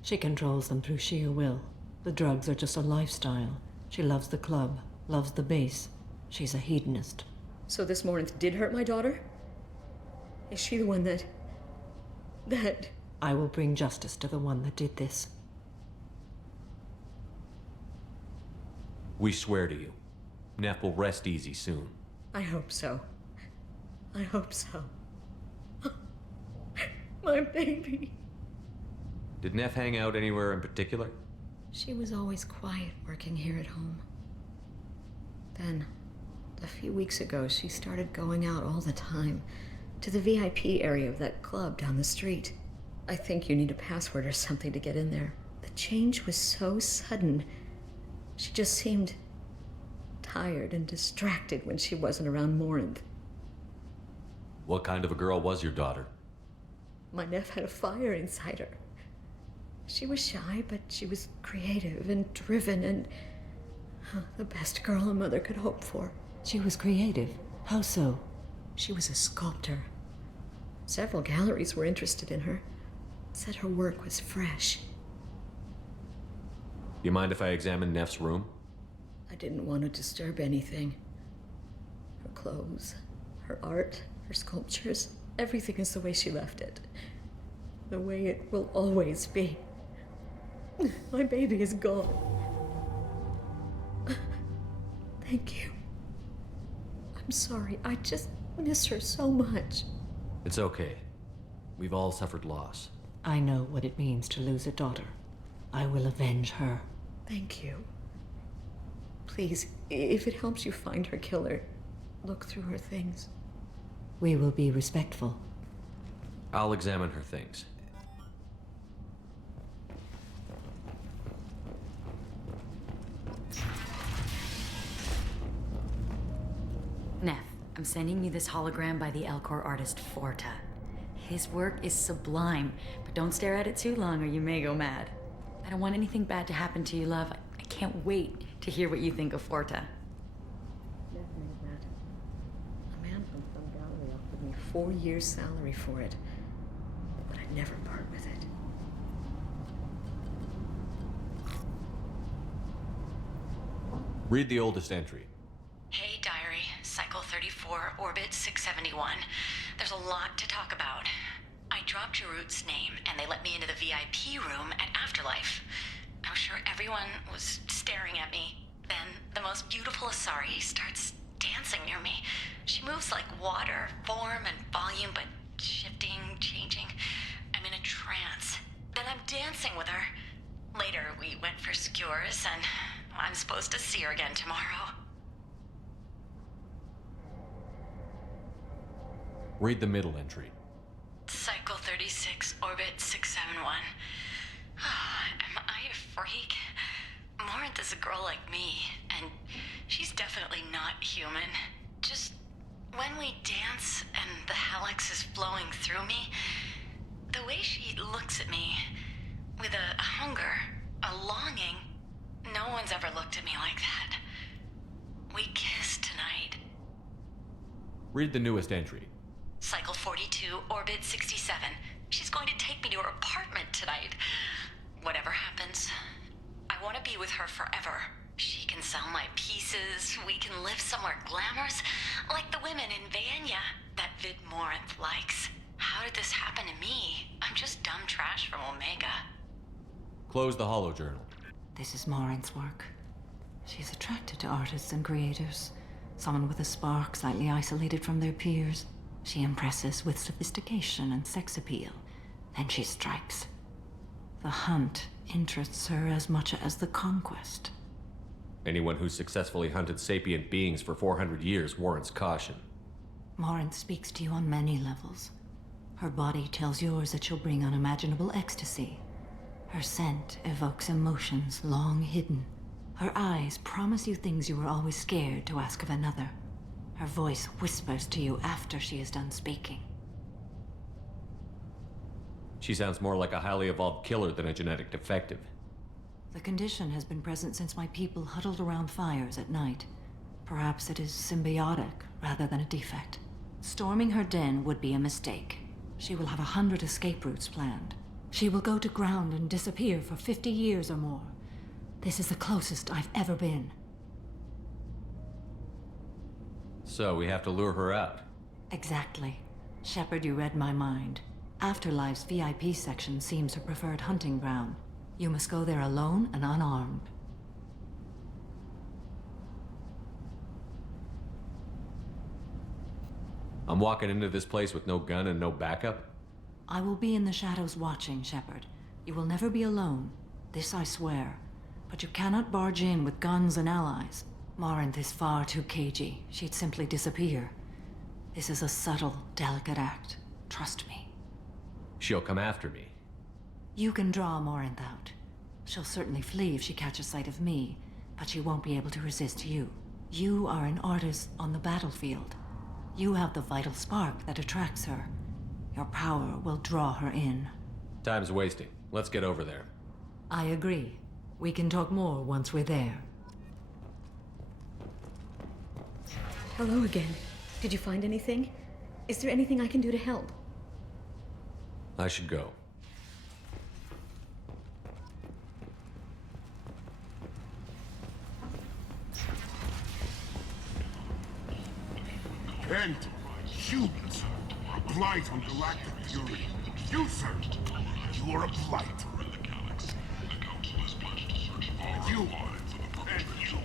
She controls them through sheer will. The drugs are just a lifestyle. She loves the club, loves the base. She's a hedonist. So this Morinth did hurt my daughter? Is she the one that... I will bring justice to the one that did this. We swear to you. Neff will rest easy soon. I hope so. I hope so. My baby. Did Neff hang out anywhere in particular? She was always quiet working here at home. Then, a few weeks ago, she started going out all the time to the VIP area of that club down the street. I think you need a password or something to get in there. The change was so sudden. She just seemed tired and distracted when she wasn't around Morinth. What kind of a girl was your daughter? My Neff had a fire inside her. She was shy, but she was creative and driven and the best girl a mother could hope for. She was creative? How so? She was a sculptor. Several galleries were interested in her. Said her work was fresh. You mind if I examine Neff's room? I didn't want to disturb anything. Her clothes, her art, her sculptures, everything is the way she left it. The way it will always be. My baby is gone. Thank you. I'm sorry, I just miss her so much. It's okay. We've all suffered loss. I know what it means to lose a daughter. I will avenge her. Thank you. Please, if it helps you find her killer, look through her things. We will be respectful. I'll examine her things. Neff, I'm sending you this hologram by the Elcor artist Forta. His work is sublime, but don't stare at it too long or you may go mad. I don't want anything bad to happen to you, love. I can't wait to hear what you think of Forta. Neff made that. A man from some gallery offered me 4 years' salary for it, but I'd never part with it. Read the oldest entry. Hey, diary. Cycle 34, orbit 671. There's a lot to talk about. I dropped your root's name, and they let me into the VIP room at Afterlife. I'm sure everyone was staring at me. Then, the most beautiful Asari starts dancing near me. She moves like water, form and volume, but shifting, changing. I'm in a trance. Then I'm dancing with her. Later, we went for skewers, and I'm supposed to see her again tomorrow. Read the middle entry. Cycle 36, orbit 671. Am I a freak? Morinth is a girl like me, and she's definitely not human. Just when we dance and the helix is flowing through me, the way she looks at me, with a hunger, a longing, no one's ever looked at me like that. We kissed tonight. Read the newest entry. Cycle 42, orbit 67. She's going to take me to her apartment tonight. Whatever happens, I want to be with her forever. She can sell my pieces. We can live somewhere glamorous, like the women in Vanya that Vid Morinth likes. How did this happen to me? I'm just dumb trash from Omega. Close the holojournal. This is Morinth's work. She's attracted to artists and creators. Someone with a spark, slightly isolated from their peers. She impresses with sophistication and sex appeal. Then she strikes. The hunt interests her as much as the conquest. Anyone who's successfully hunted sapient beings for 400 years warrants caution. Morinth speaks to you on many levels. Her body tells yours that she'll bring unimaginable ecstasy. Her scent evokes emotions long hidden. Her eyes promise you things you were always scared to ask of another. Her voice whispers to you after she is done speaking. She sounds more like a highly evolved killer than a genetic defective. The condition has been present since my people huddled around fires at night. Perhaps it is symbiotic rather than a defect. Storming her den would be a mistake. She will have 100 escape routes planned. She will go to ground and disappear for 50 years or more. This is the closest I've ever been. So we have to lure her out. Exactly. Shepard, you read my mind. Afterlife's VIP section seems her preferred hunting ground. You must go there alone and unarmed. I'm walking into this place with no gun and no backup? I will be in the shadows watching, Shepard. You will never be alone. This I swear. But you cannot barge in with guns and allies. Morinth is far too cagey. She'd simply disappear. This is a subtle, delicate act. Trust me. She'll come after me. You can draw Morinth out. She'll certainly flee if she catches sight of me, but she won't be able to resist you. You are an artist on the battlefield. You have the vital spark that attracts her. Your power will draw her in. Time's wasting. Let's get over there. I agree. We can talk more once we're there. Hello again. Did you find anything? Is there anything I can do to help? I should go. Repent! Humans! A blight on galactic purity. You, sir! You are a blight. You are. And you.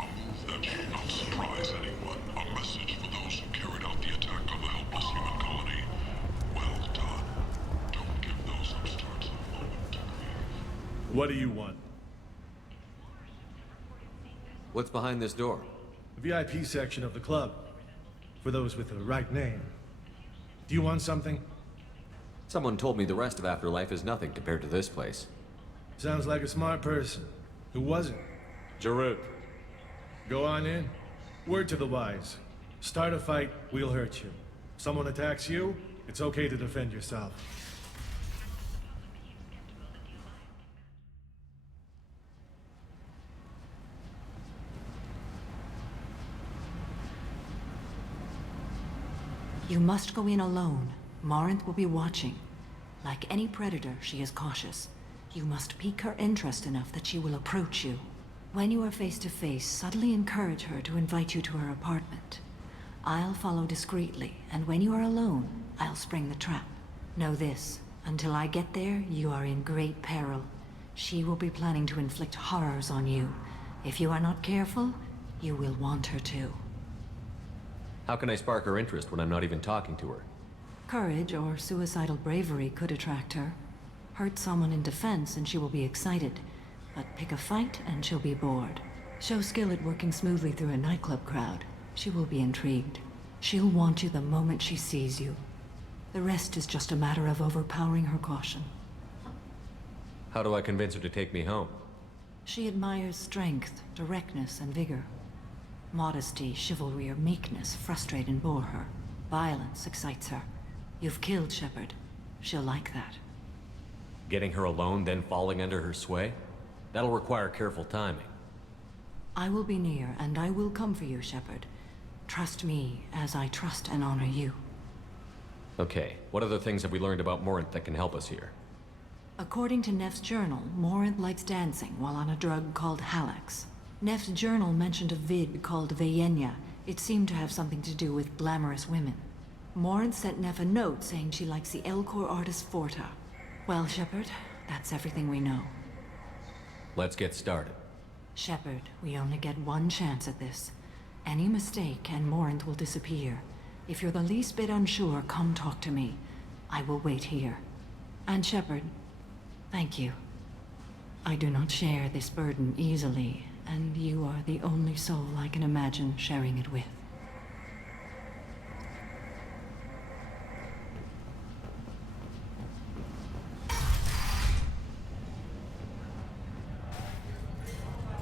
A move that should not surprise anyone. A message for those who carried out the attack on the helpless human colony. Well done. Don't give those upstarts a moment to grieve. What do you want? What's behind this door? The VIP section of the club. For those with the right name. Do you want something? Someone told me the rest of Afterlife is nothing compared to this place. Sounds like a smart person. Who was it? Jarut. Go on in. Word to the wise. Start a fight, we'll hurt you. Someone attacks you, it's okay to defend yourself. You must go in alone. Morinth will be watching. Like any predator, she is cautious. You must pique her interest enough that she will approach you. When you are face to face, subtly encourage her to invite you to her apartment. I'll follow discreetly, and when you are alone, I'll spring the trap. Know this, until I get there, you are in great peril. She will be planning to inflict horrors on you. If you are not careful, you will want her to. How can I spark her interest when I'm not even talking to her? Courage or suicidal bravery could attract her. Hurt someone in defense and she will be excited. But pick a fight and she'll be bored. Show skill at working smoothly through a nightclub crowd. She will be intrigued. She'll want you the moment she sees you. The rest is just a matter of overpowering her caution. How do I convince her to take me home? She admires strength, directness, and vigor. Modesty, chivalry, or meekness frustrate and bore her. Violence excites her. You've killed Shepard. She'll like that. Getting her alone, then falling under her sway? That'll require careful timing. I will be near, and I will come for you, Shepard. Trust me, as I trust and honor you. Okay, what other things have we learned about Morinth that can help us here? According to Neff's journal, Morinth likes dancing while on a drug called Halax. Neff's journal mentioned a vid called Veyenya. It seemed to have something to do with glamorous women. Morinth sent Neff a note saying she likes the Elcor artist Forta. Well, Shepard, that's everything we know. Let's get started. Shepard, we only get one chance at this. Any mistake and Morant will disappear. If you're the least bit unsure, come talk to me. I will wait here. And Shepard, thank you. I do not share this burden easily, and you are the only soul I can imagine sharing it with.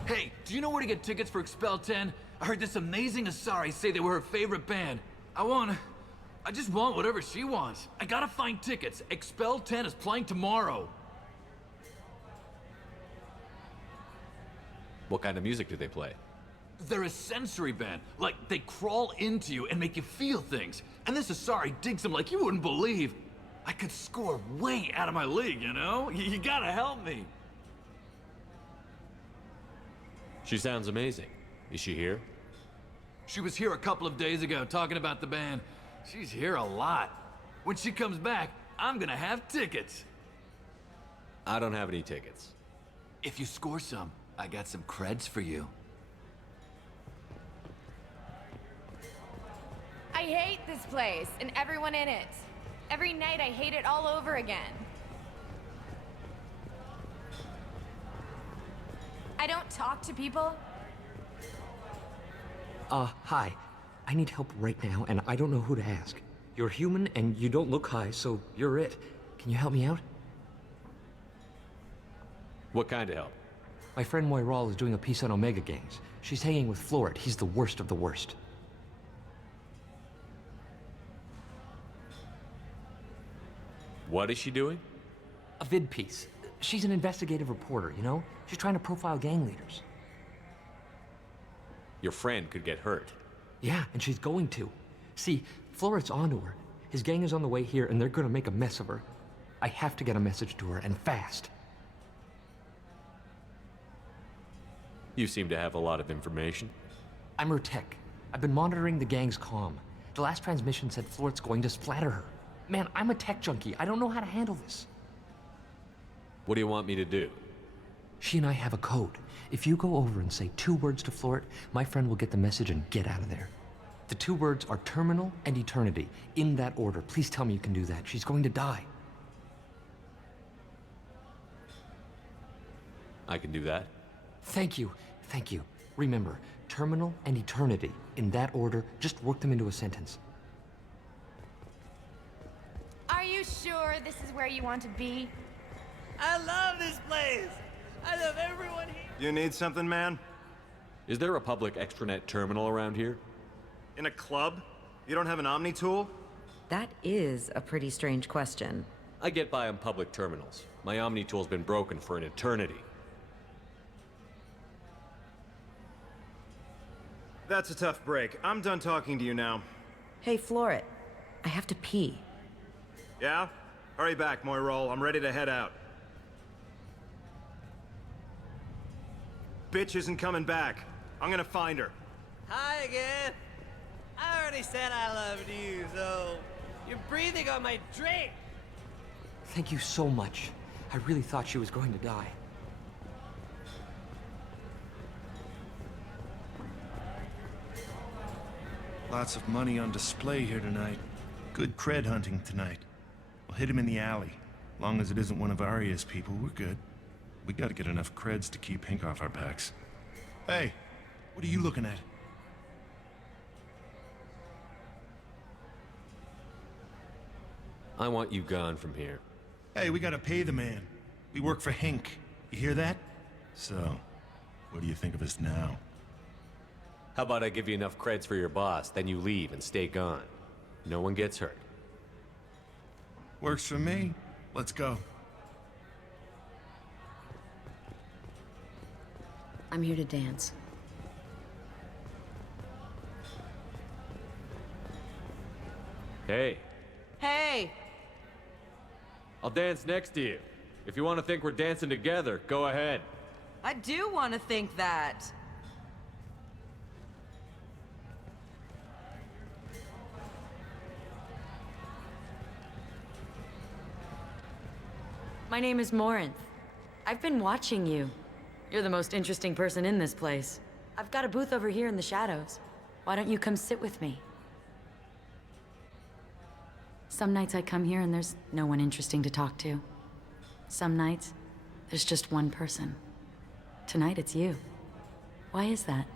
Hey, do you know where to get tickets for Expel 10? I heard this amazing Asari say they were her favorite band. I just want whatever she wants. I gotta find tickets. Expel 10 is playing tomorrow. What kind of music do they play? They're a sensory band. Like, they crawl into you and make you feel things. And this Asari digs them like you wouldn't believe. I could score way out of my league, you know? You gotta help me. She sounds amazing. Is she here? She was here a couple of days ago talking about the band. She's here a lot. When she comes back, I'm gonna have tickets. I don't have any tickets. If you score some, I got some creds for you. I hate this place and everyone in it. Every night I hate it all over again. I don't talk to people. Hi. I need help right now, and I don't know who to ask. You're human, and you don't look high, so you're it. Can you help me out? What kind of help? My friend Moiral is doing a piece on Omega gangs. She's hanging with Florid. He's the worst of the worst. What is she doing? A vid piece. She's an investigative reporter, you know? She's trying to profile gang leaders. Your friend could get hurt. Yeah, and she's going to. See, Florid's onto her. His gang is on the way here, and they're gonna make a mess of her. I have to get a message to her, and fast. You seem to have a lot of information. I'm her tech. I've been monitoring the gang's comm. The last transmission said Florid's going to splatter her. Man, I'm a tech junkie. I don't know how to handle this. What do you want me to do? She and I have a code. If you go over and say 2 words to Florid, my friend will get the message and get out of there. The 2 words are terminal and eternity. In that order. Please tell me you can do that. She's going to die. I can do that. Thank you. Thank you. Remember, terminal and eternity. In that order, just work them into a sentence. Are you sure this is where you want to be? I love this place. I love everyone here. You need something, man? Is there a public extranet terminal around here? In a club? You don't have an Omni tool? That is a pretty strange question. I get by on public terminals. My Omni tool's been broken for an eternity. That's a tough break. I'm done talking to you now. Hey, Florid. I have to pee. Yeah? Hurry back, Moiral. I'm ready to head out. Bitch isn't coming back. I'm gonna find her. Hi again. I already said I loved you, so you're breathing on my drink. Thank you so much. I really thought she was going to die. Lots of money on display here tonight. Good cred hunting tonight. We'll hit him in the alley. Long as it isn't one of Arya's people, we're good. We gotta get enough creds to keep Pink off our backs. Hey, what are you looking at? I want you gone from here. Hey, we gotta pay the man. We work for Hink. You hear that? So, what do you think of us now? How about I give you enough creds for your boss, then you leave and stay gone. No one gets hurt. Works for me. Let's go. I'm here to dance. Hey, Hey! I'll dance next to you. If you want to think we're dancing together, go ahead. I do want to think that. My name is Morinth. I've been watching you. You're the most interesting person in this place. I've got a booth over here in the shadows. Why don't you come sit with me? Some nights I come here and there's no one interesting to talk to. Some nights, there's just one person. Tonight it's you. Why is that?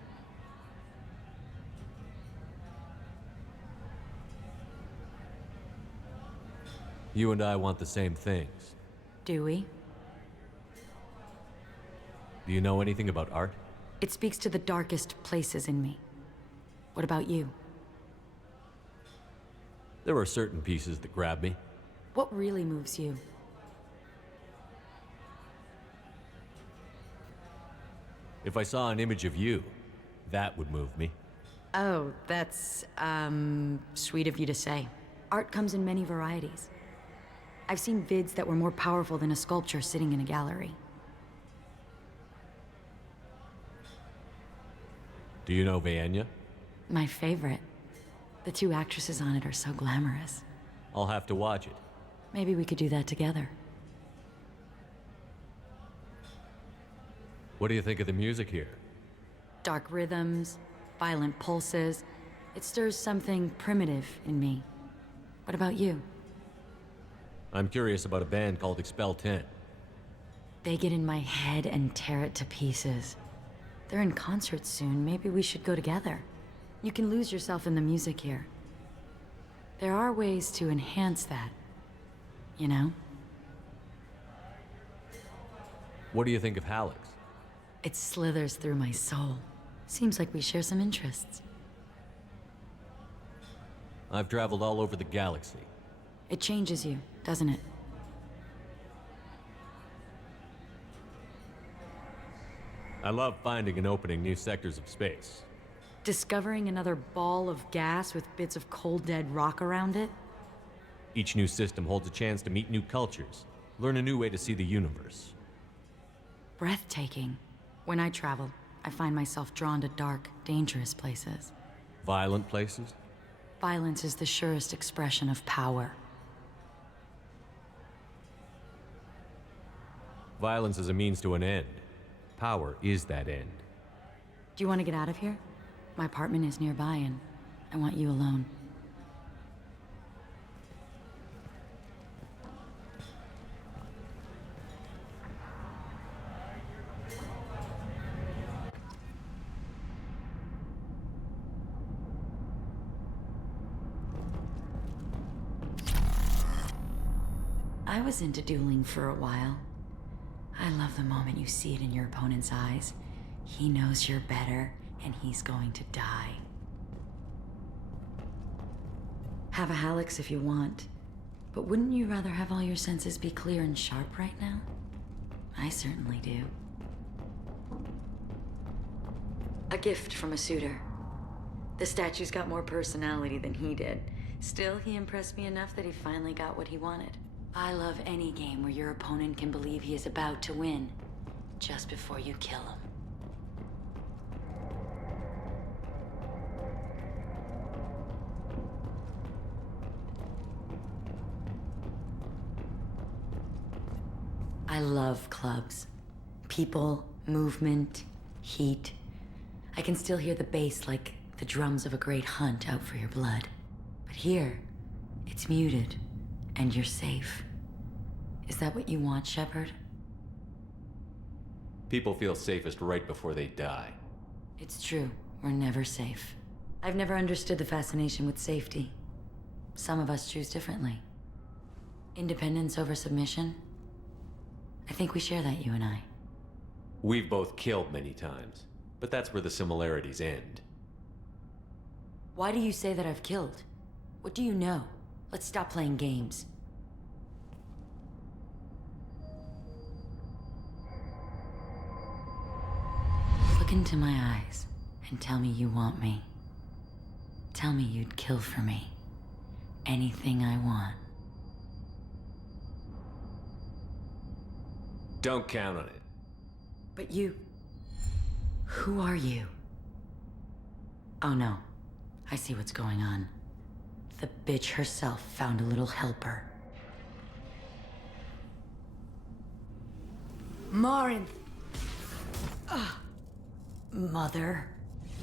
You and I want the same things. Do we? Do you know anything about art? It speaks to the darkest places in me. What about you? There are certain pieces that grab me. What really moves you? If I saw an image of you, that would move me. Oh, that's, sweet of you to say. Art comes in many varieties. I've seen vids that were more powerful than a sculpture sitting in a gallery. Do you know Vienna? My favorite. The two actresses on it are so glamorous. I'll have to watch it. Maybe we could do that together. What do you think of the music here? Dark rhythms, violent pulses. It stirs something primitive in me. What about you? I'm curious about a band called Expel 10. They get in my head and tear it to pieces. They're in concert soon. Maybe we should go together. You can lose yourself in the music here. There are ways to enhance that, you know? What do you think of Hallex? It slithers through my soul. Seems like we share some interests. I've traveled all over the galaxy. It changes you, doesn't it? I love finding and opening new sectors of space. Discovering another ball of gas with bits of cold dead rock around it? Each new system holds a chance to meet new cultures, learn a new way to see the universe. Breathtaking. When I travel, I find myself drawn to dark, dangerous places. Violent places? Violence is the surest expression of power. Violence is a means to an end. Power is that end. Do you want to get out of here? My apartment is nearby and I want you alone. I was into dueling for a while. I love the moment you see it in your opponent's eyes. He knows you're better, and he's going to die. Have a Hallex if you want, but wouldn't you rather have all your senses be clear and sharp right now? I certainly do. A gift from a suitor. The statue's got more personality than he did. Still, he impressed me enough that he finally got what he wanted. I love any game where your opponent can believe he is about to win, just before you kill him. I love clubs. People, movement, heat. I can still hear the bass like the drums of a great hunt out for your blood. But here, it's muted, and you're safe. Is that what you want, Shepard? People feel safest right before they die. It's true. We're never safe. I've never understood the fascination with safety. Some of us choose differently. Independence over submission? I think we share that, you and I. We've both killed many times, but that's where the similarities end. Why do you say that I've killed? What do you know? Let's stop playing games. Look into my eyes and tell me you want me. Tell me you'd kill for me. Anything I want. Don't count on it. But you... Who are you? Oh no. I see what's going on. The bitch herself found a little helper. Morinth. Mother.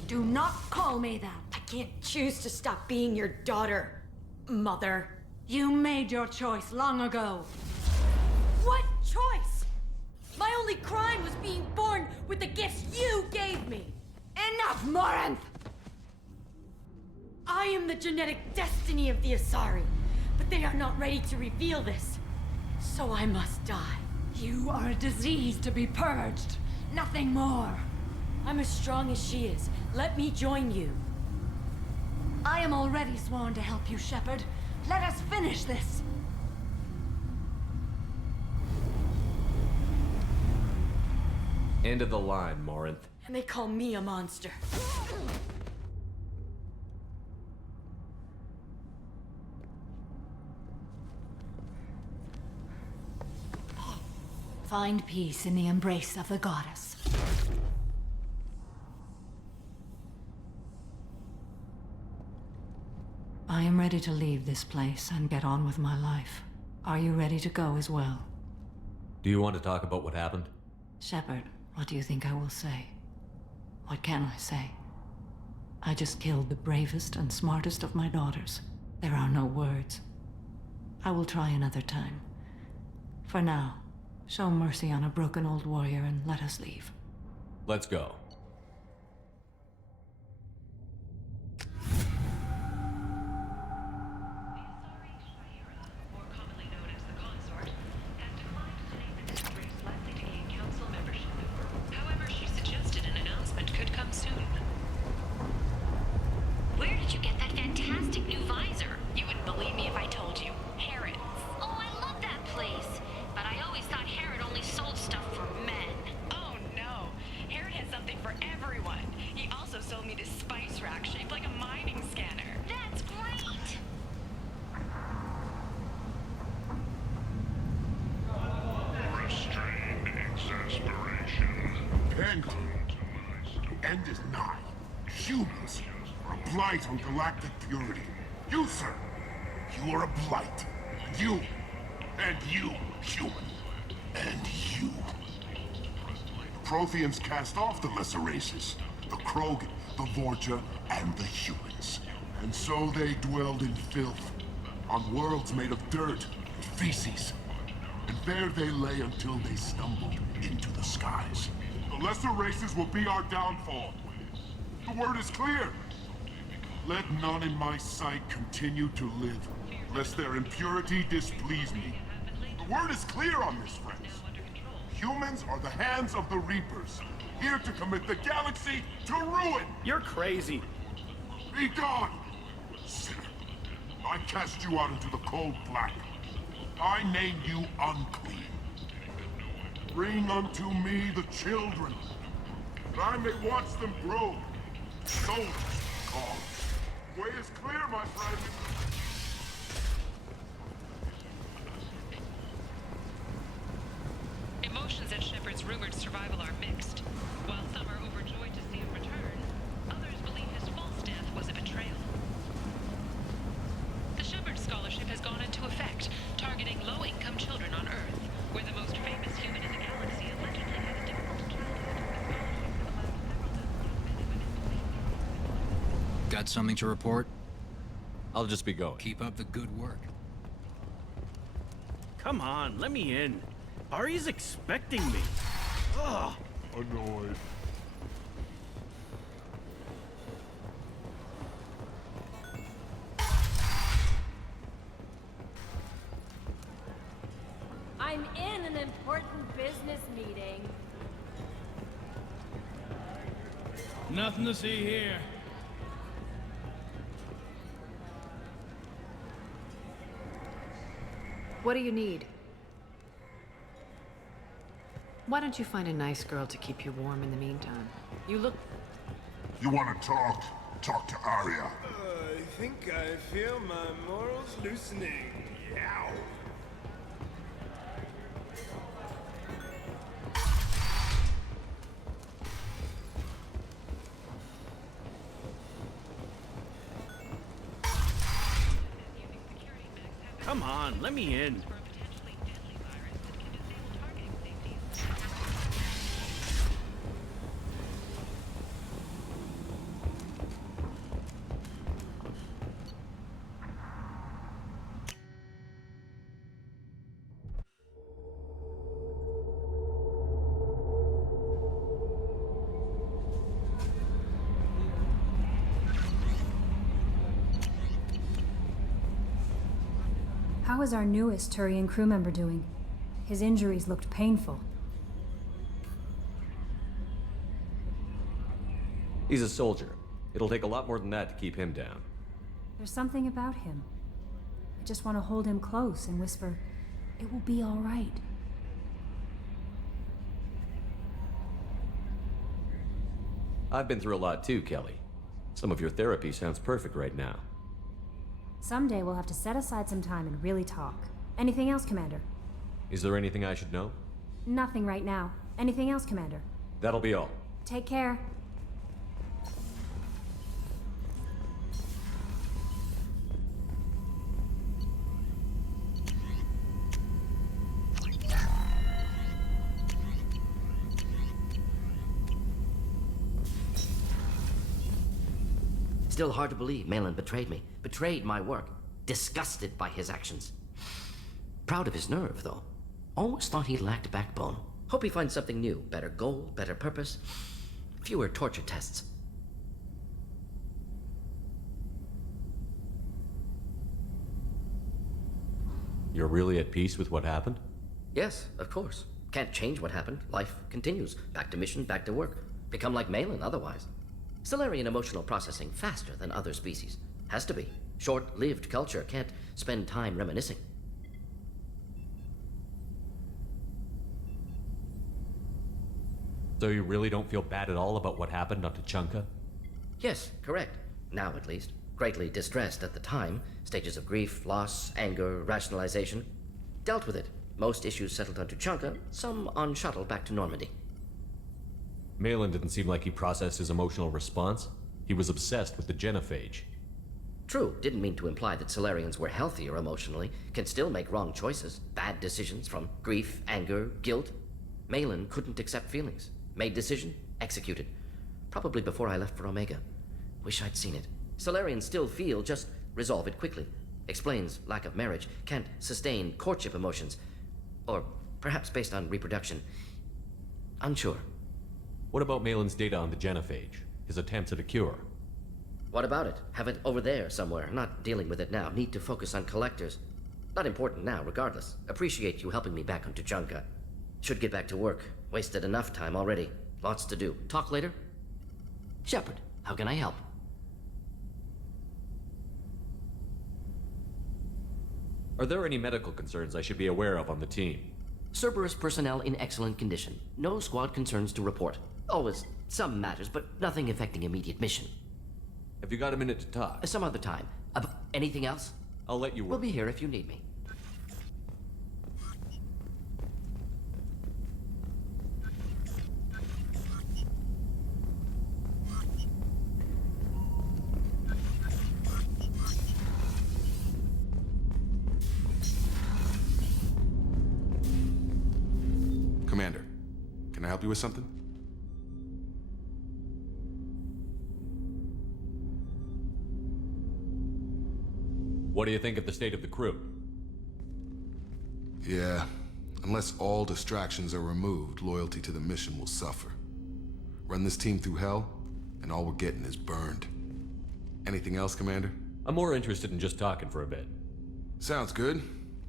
Do not call me that. I can't choose to stop being your daughter, Mother. You made your choice long ago. What choice? My only crime was being born with the gifts you gave me. Enough, Morinth! I am the genetic destiny of the Asari, but they are not ready to reveal this. So I must die. You are a disease to be purged. Nothing more. I'm as strong as she is. Let me join you. I am already sworn to help you, Shepard. Let us finish this. End of the line, Morinth. And they call me a monster. Find peace in the embrace of the goddess. I am ready to leave this place and get on with my life. Are you ready to go as well? Do you want to talk about what happened? Shepard, what do you think I will say? What can I say? I just killed the bravest and smartest of my daughters. There are no words. I will try another time. For now, show mercy on a broken old warrior and let us leave. Let's go. Where did you get that fantastic new visor? You wouldn't believe me if I told you. Harrods. Oh, I love that place. But I always thought Harrod only sold stuff for men. Oh, no. Harrod has something for everyone. He also sold me this spice rack shaped like a mining scanner. That's great. Restrained exasperation. Penguin. The end is nigh. Humans are a blight on galactic purity. You, sir, you are a blight. You, and you, human. And you. The Protheans cast off the lesser races. The Krogan, the Vorcha, and the humans. And so they dwelled in filth. On worlds made of dirt and feces. And there they lay until they stumbled into the skies. The lesser races will be our downfall. The word is clear. Let none in my sight continue to live, lest their impurity displease me. The word is clear on this, friends. Humans are the hands of the Reapers, here to commit the galaxy to ruin! You're crazy. Be gone! Sinner, I cast you out into the cold black. I name you unclean. Bring unto me the children, that I may watch them grow. Soldiers call. Way is clear, my friend. Emotions at Shepard's rumored survival are mixed. While some are overjoyed to see him return, others believe his false death was a betrayal. The Shepard Scholarship has gone into effect, targeting low-income children on Earth, where the most famous human in the galaxy allegedly had a difficult childhood. Got something to report? I'll just be going. Keep up the good work. Come on, let me in. Ari's expecting me. Ugh. Annoyed. I'm in an important business meeting. Nothing to see here. What do you need? Why don't you find a nice girl to keep you warm in the meantime? You look... You want to talk? Talk to Arya. I think I feel my morals loosening. Yow. Come on, let me in. How is our newest Turian crew member doing? His injuries looked painful. He's a soldier. It'll take a lot more than that to keep him down. There's something about him. I just want to hold him close and whisper, "It will be all right." I've been through a lot too, Kelly. Some of your therapy sounds perfect right now. Someday we'll have to set aside some time and really talk. Anything else, Commander? Is there anything I should know? Nothing right now. Anything else, Commander? That'll be all. Take care. Still hard to believe Malin betrayed me. Betrayed my work. Disgusted by his actions. Proud of his nerve, though. Always thought he lacked backbone. Hope he finds something new. Better goal, better purpose. Fewer torture tests. You're really at peace with what happened? Yes, of course. Can't change what happened. Life continues. Back to mission, back to work. Become like Malin otherwise. Solarian emotional processing faster than other species. Has to be. Short-lived culture can't spend time reminiscing. So you really don't feel bad at all about what happened on Tuchanka? Yes, correct. Now at least. Greatly distressed at the time. Stages of grief, loss, anger, rationalization. Dealt with it. Most issues settled on Tuchanka, some on shuttle back to Normandy. Malin didn't seem like he processed his emotional response. He was obsessed with the genophage. True, didn't mean to imply that Solarians were healthier emotionally, can still make wrong choices, bad decisions from grief, anger, guilt. Malin couldn't accept feelings. Made decision, executed. Probably before I left for Omega. Wish I'd seen it. Solarians still feel, just resolve it quickly. Explains lack of marriage, can't sustain courtship emotions. Or perhaps based on reproduction. Unsure. What about Malin's data on the genophage? His attempts at a cure? What about it? Have it over there somewhere. Not dealing with it now. Need to focus on collectors. Not important now, regardless. Appreciate you helping me back on Tuchanka. Should get back to work. Wasted enough time already. Lots to do. Talk later? Shepard, how can I help? Are there any medical concerns I should be aware of on the team? Cerberus personnel in excellent condition. No squad concerns to report. Always some matters, but nothing affecting immediate mission. Have you got a minute to talk? Some other time. Anything else? I'll let you work. We'll be here if you need me. Commander, can I help you with something? What do you think of the state of the crew? Yeah, unless all distractions are removed, loyalty to the mission will suffer. Run this team through hell, and all we're getting is burned. Anything else, Commander? I'm more interested in just talking for a bit. Sounds good.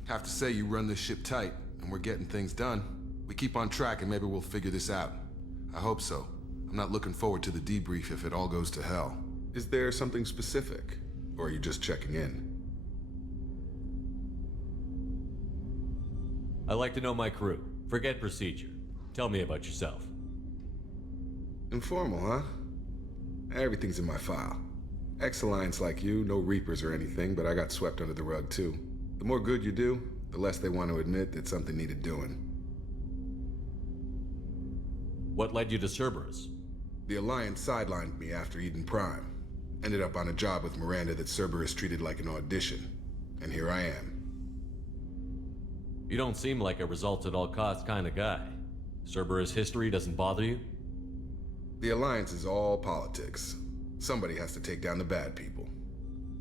Have to say you run this ship tight, and we're getting things done. We keep on track and maybe we'll figure this out. I hope so. I'm not looking forward to the debrief if it all goes to hell. Is there something specific? Or are you just checking in? I like to know my crew. Forget procedure. Tell me about yourself. Informal, huh? Everything's in my file. Ex-Alliance like you, no Reapers or anything, but I got swept under the rug too. The more good you do, the less they want to admit that something needed doing. What led you to Cerberus? The Alliance sidelined me after Eden Prime. Ended up on a job with Miranda that Cerberus treated like an audition. And here I am. You don't seem like a results-at-all-costs kind of guy. Cerberus history doesn't bother you? The Alliance is all politics. Somebody has to take down the bad people.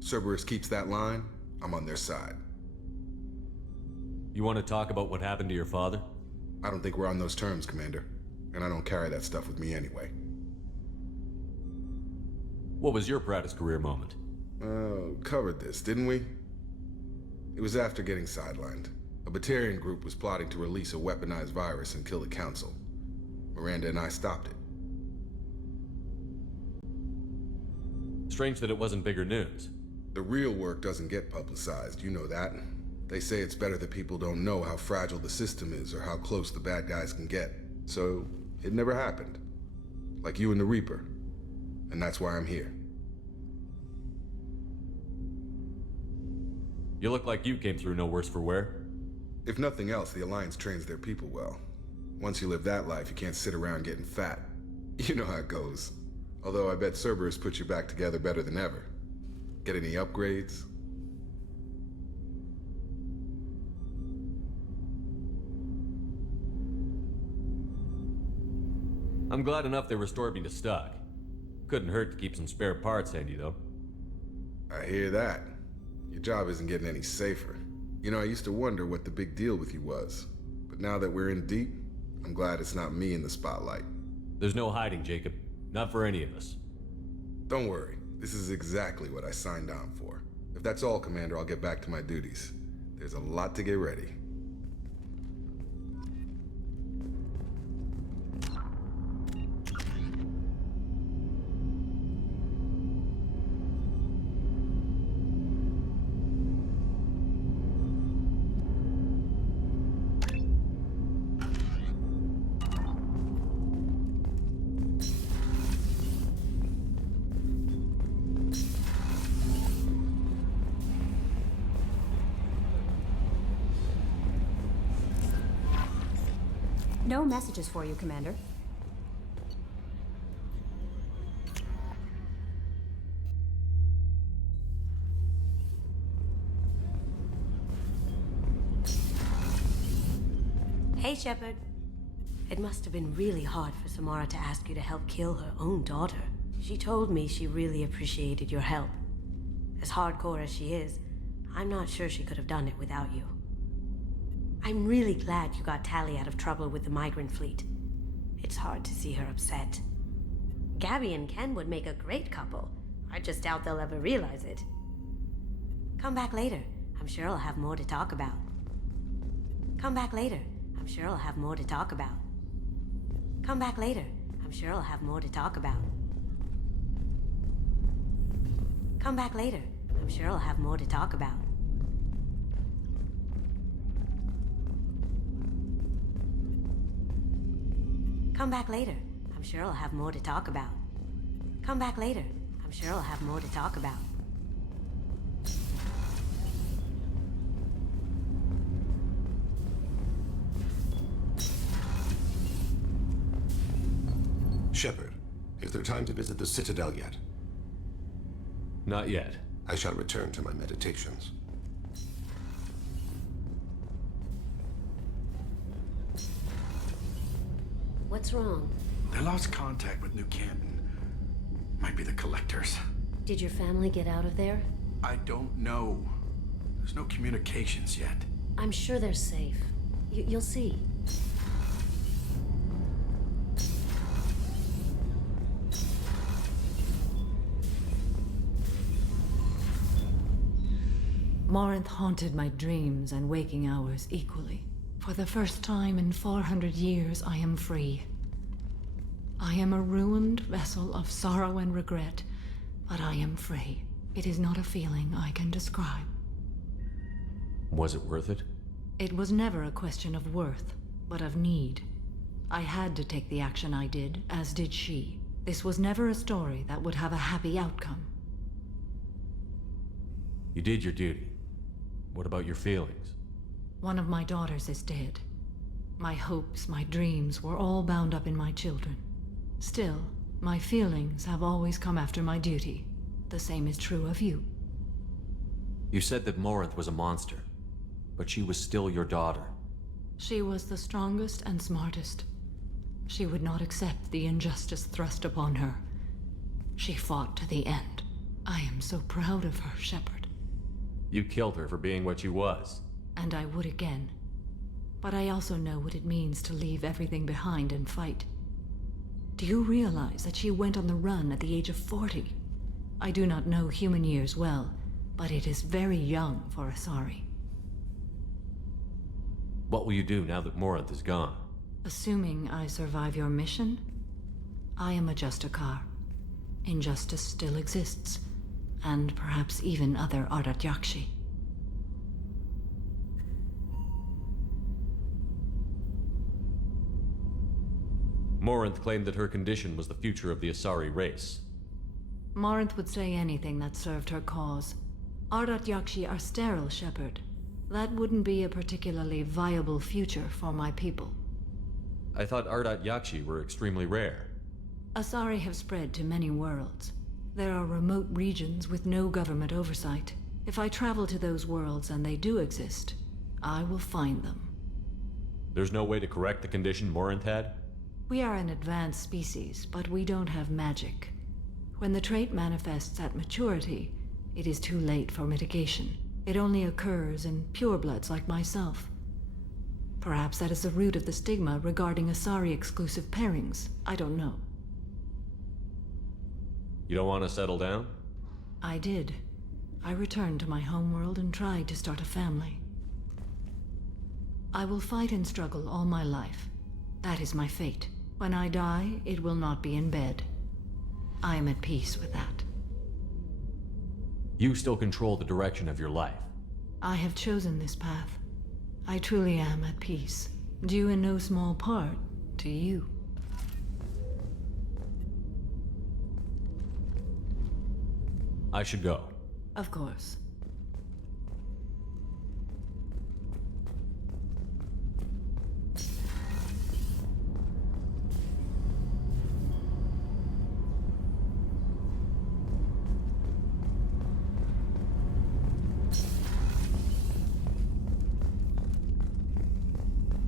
Cerberus keeps that line, I'm on their side. You want to talk about what happened to your father? I don't think we're on those terms, Commander. And I don't carry that stuff with me anyway. What was your proudest career moment? Covered this, didn't we? It was after getting sidelined. A Batarian group was plotting to release a weaponized virus and kill the Council. Miranda and I stopped it. Strange that it wasn't bigger news. The real work doesn't get publicized, you know that. They say it's better that people don't know how fragile the system is or how close the bad guys can get. So, it never happened. Like you and the Reaper. And that's why I'm here. You look like you came through no worse for wear. If nothing else, the Alliance trains their people well. Once you live that life, you can't sit around getting fat. You know how it goes. Although I bet Cerberus put you back together better than ever. Get any upgrades? I'm glad enough they restored me to stock. Couldn't hurt to keep some spare parts handy, though. I hear that. Your job isn't getting any safer. You know, I used to wonder what the big deal with you was. But now that we're in deep, I'm glad it's not me in the spotlight. There's no hiding, Jacob. Not for any of us. Don't worry. This is exactly what I signed on for. If that's all, Commander, I'll get back to my duties. There's a lot to get ready. No messages for you, Commander. Hey, Shepard. It must have been really hard for Samara to ask you to help kill her own daughter. She told me she really appreciated your help. As hardcore as she is, I'm not sure she could have done it without you. I'm really glad you got Tally out of trouble with the migrant fleet. It's hard to see her upset. Gabby and Ken would make a great couple. I just doubt they'll ever realize it. Come back later. I'm sure I'll have more to talk about. Come back later. I'm sure I'll have more to talk about. Come back later. I'm sure I'll have more to talk about. Come back later. I'm sure I'll have more to talk about. Come back later. I'm sure I'll have more to talk about. Come back later. I'm sure I'll have more to talk about. Shepard, is there time to visit the Citadel yet? Not yet. I shall return to my meditations. What's wrong? They lost contact with New Canton. Might be the Collectors. Did your family get out of there? I don't know. There's no communications yet. I'm sure they're safe. You'll see. Morinth haunted my dreams and waking hours equally. For the first time in 400 years, I am free. I am a ruined vessel of sorrow and regret, but I am free. It is not a feeling I can describe. Was it worth it? It was never a question of worth, but of need. I had to take the action I did, as did she. This was never a story that would have a happy outcome. You did your duty. What about your feelings? One of my daughters is dead. My hopes, my dreams were all bound up in my children. Still, my feelings have always come after my duty. The same is true of you. You said that Morinth was a monster, but she was still your daughter. She was the strongest and smartest. She would not accept the injustice thrust upon her. She fought to the end. I am so proud of her, Shepard. You killed her for being what she was. And I would again. But I also know what it means to leave everything behind and fight. Do you realize that she went on the run at the age of 40? I do not know human years well, but it is very young for Asari. What will you do now that Morinth is gone? Assuming I survive your mission, I am a Justikar. Injustice still exists, and perhaps even other Ardat Yakshi. Morinth claimed that her condition was the future of the Asari race. Morinth would say anything that served her cause. Ardat Yakshi are sterile, Shepard. That wouldn't be a particularly viable future for my people. I thought Ardat Yakshi were extremely rare. Asari have spread to many worlds. There are remote regions with no government oversight. If I travel to those worlds and they do exist, I will find them. There's no way to correct the condition Morinth had? We are an advanced species, but we don't have magic. When the trait manifests at maturity, it is too late for mitigation. It only occurs in purebloods like myself. Perhaps that is the root of the stigma regarding Asari-exclusive pairings. I don't know. You don't want to settle down? I did. I returned to my homeworld and tried to start a family. I will fight and struggle all my life. That is my fate. When I die, it will not be in bed. I am at peace with that. You still control the direction of your life. I have chosen this path. I truly am at peace, due in no small part to you. I should go. Of course.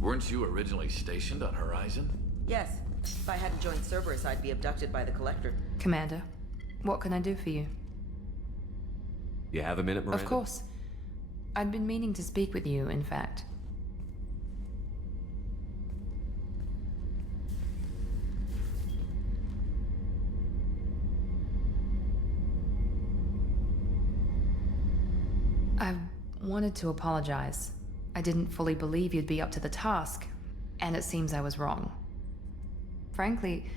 Weren't you originally stationed on Horizon? Yes. If I hadn't joined Cerberus, I'd be abducted by the Collector. Commander, what can I do for you? You have a minute, Miranda? Of course. I'd been meaning to speak with you, in fact. I wanted to apologize. I didn't fully believe you'd be up to the task, and it seems I was wrong. Frankly,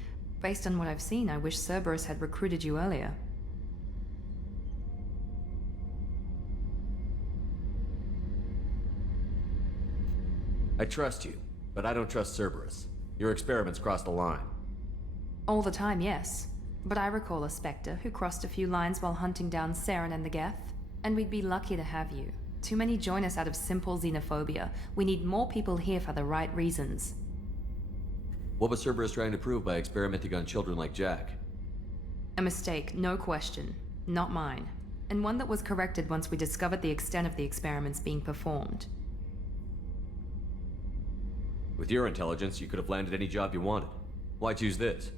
based on what I've seen, I wish Cerberus had recruited you earlier. I trust you, but I don't trust Cerberus. Your experiments crossed the line. All the time, yes. But I recall a Spectre who crossed a few lines while hunting down Saren and the Geth, and we'd be lucky to have you. Too many join us out of simple xenophobia. We need more people here for the right reasons. What was Cerberus trying to prove by experimenting on children like Jack? A mistake, no question. Not mine. And one that was corrected once we discovered the extent of the experiments being performed. With your intelligence, you could have landed any job you wanted. Why choose this?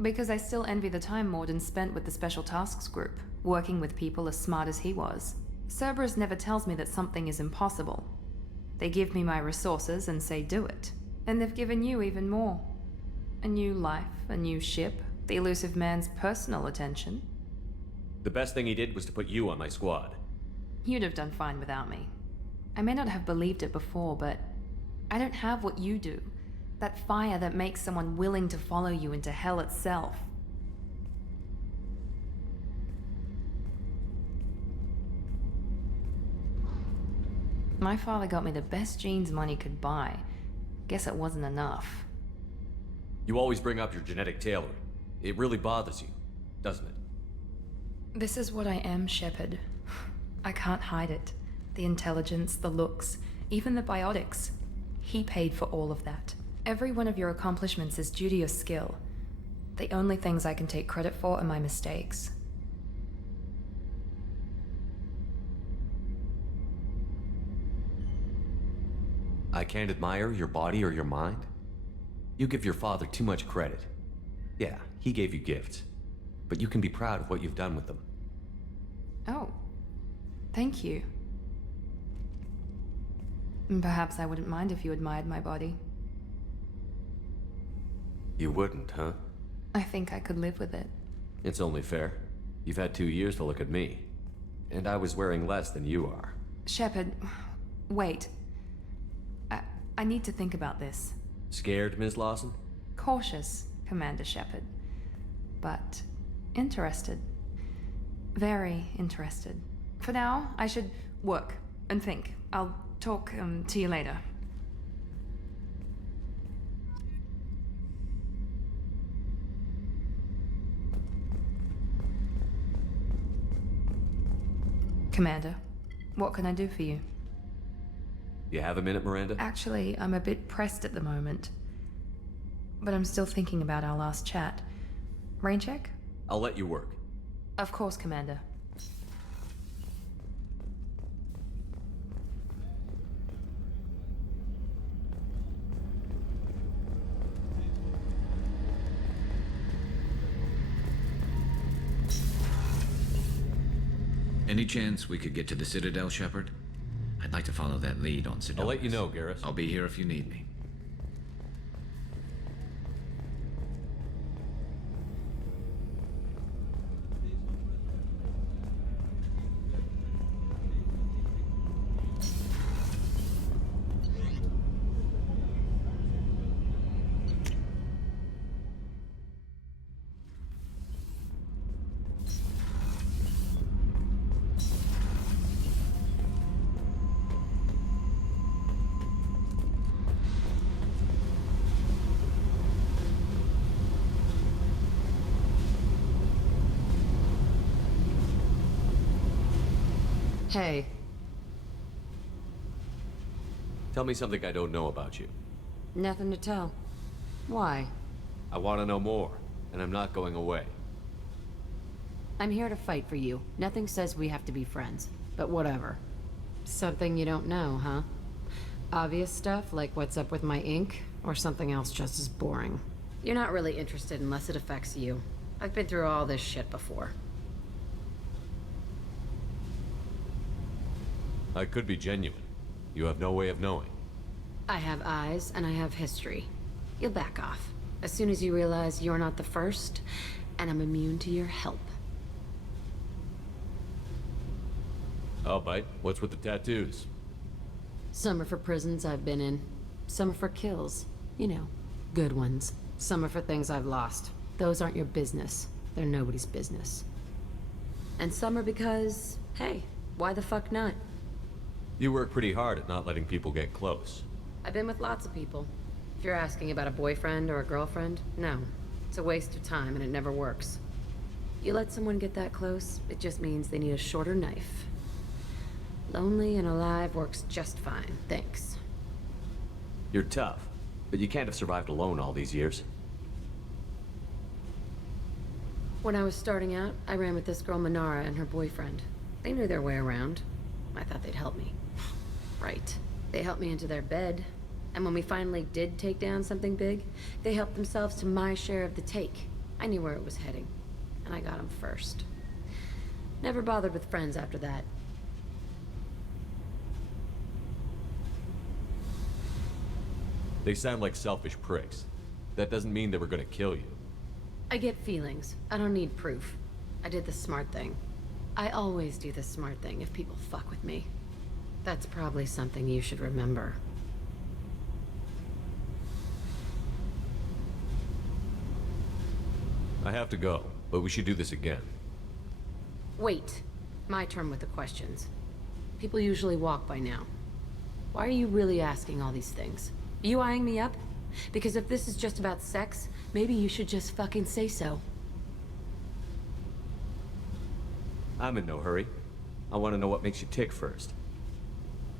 Because I still envy the time Morden spent with the Special Tasks Group, working with people as smart as he was. Cerberus never tells me that something is impossible. They give me my resources and say do it. And they've given you even more. A new life, a new ship, the elusive man's personal attention. The best thing he did was to put you on my squad. You'd have done fine without me. I may not have believed it before, but I don't have what you do. That fire that makes someone willing to follow you into hell itself. My father got me the best genes money could buy. Guess it wasn't enough. You always bring up your genetic tailoring. It really bothers you, doesn't it? This is what I am, Shepard. I can't hide it. The intelligence, the looks, even the biotics. He paid for all of that. Every one of your accomplishments is due to your skill. The only things I can take credit for are my mistakes. I can't admire your body or your mind? You give your father too much credit. Yeah, he gave you gifts. But you can be proud of what you've done with them. Oh. Thank you. Perhaps I wouldn't mind if you admired my body. You wouldn't, huh? I think I could live with it. It's only fair. You've had 2 years to look at me. And I was wearing less than you are. Shepard, wait. I need to think about this. Scared, Ms. Lawson? Cautious, Commander Shepard. But interested. Very interested. For now, I should work and think. I'll talk to you later. Commander, what can I do for you? You have a minute, Miranda? Actually, I'm a bit pressed at the moment. But I'm still thinking about our last chat. Rain check? I'll let you work. Of course, Commander. Any chance we could get to the Citadel, Shepard? I'd like to follow that lead on Sedonis. I'll let you know, Garrus. I'll be here if you need me. Hey. Tell me something I don't know about you. Nothing to tell. Why? I want to know more, and I'm not going away. I'm here to fight for you. Nothing says we have to be friends, but whatever. Something you don't know, huh? Obvious stuff, like what's up with my ink, or something else just as boring. You're not really interested unless it affects you. I've been through all this shit before. I could be genuine. You have no way of knowing. I have eyes, and I have history. You'll back off. As soon as you realize you're not the first, and I'm immune to your help. I'll bite. What's with the tattoos? Some are for prisons I've been in. Some are for kills. You know, good ones. Some are for things I've lost. Those aren't your business. They're nobody's business. And some are because, hey, why the fuck not? You work pretty hard at not letting people get close. I've been with lots of people. If you're asking about a boyfriend or a girlfriend, no. It's a waste of time and it never works. You let someone get that close, it just means they need a shorter knife. Lonely and alive works just fine, thanks. You're tough, but you can't have survived alone all these years. When I was starting out, I ran with this girl Manara and her boyfriend. They knew their way around. I thought they'd help me. Right. They helped me into their bed. And when we finally did take down something big, they helped themselves to my share of the take. I knew where it was heading. And I got them first. Never bothered with friends after that. They sound like selfish pricks. That doesn't mean they were gonna kill you. I get feelings. I don't need proof. I did the smart thing. I always do the smart thing if people fuck with me. That's probably something you should remember. I have to go, but we should do this again. Wait. My turn with the questions. People usually walk by now. Why are you really asking all these things? Are you eyeing me up? Because if this is just about sex, maybe you should just fucking say so. I'm in no hurry. I want to know what makes you tick first.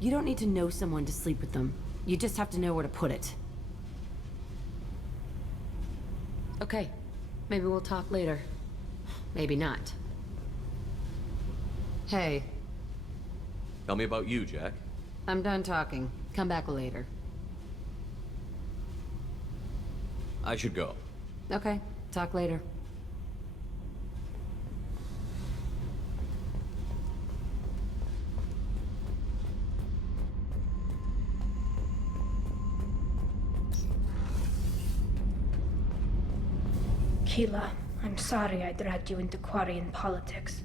You don't need to know someone to sleep with them. You just have to know where to put it. Okay. Maybe we'll talk later. Maybe not. Hey. Tell me about you, Jack. I'm done talking. Come back later. I should go. Okay. Talk later. Keela, I'm sorry I dragged you into Quarian politics.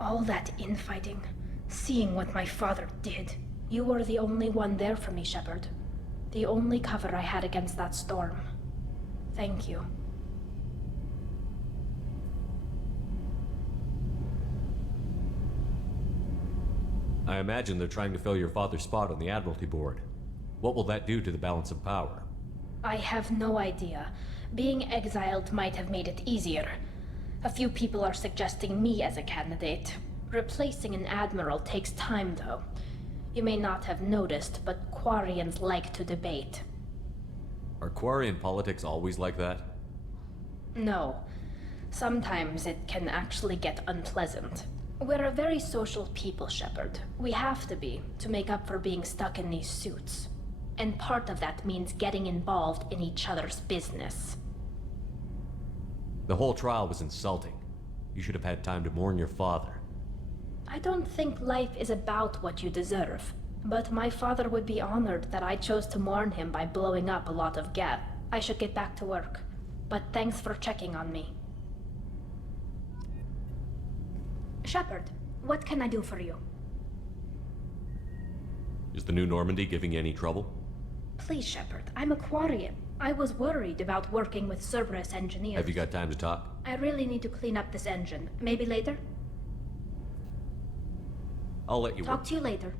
All that infighting, seeing what my father did. You were the only one there for me, Shepard. The only cover I had against that storm. Thank you. I imagine they're trying to fill your father's spot on the Admiralty Board. What will that do to the balance of power? I have no idea. Being exiled might have made it easier. A few people are suggesting me as a candidate. Replacing an admiral takes time, though. You may not have noticed, but Quarians like to debate. Are Quarian politics always like that? No. Sometimes it can actually get unpleasant. We're a very social people, Shepard. We have to be, to make up for being stuck in these suits. And part of that means getting involved in each other's business. The whole trial was insulting. You should have had time to mourn your father. I don't think life is about what you deserve. But my father would be honored that I chose to mourn him by blowing up a lot of gas. I should get back to work. But thanks for checking on me. Shepard, what can I do for you? Is the new Normandy giving you any trouble? Please, Shepard, I'm a Quarian. I was worried about working with Cerberus engineers. Have you got time to talk? I really need to clean up this engine. Maybe later? I'll let you Talk to you later.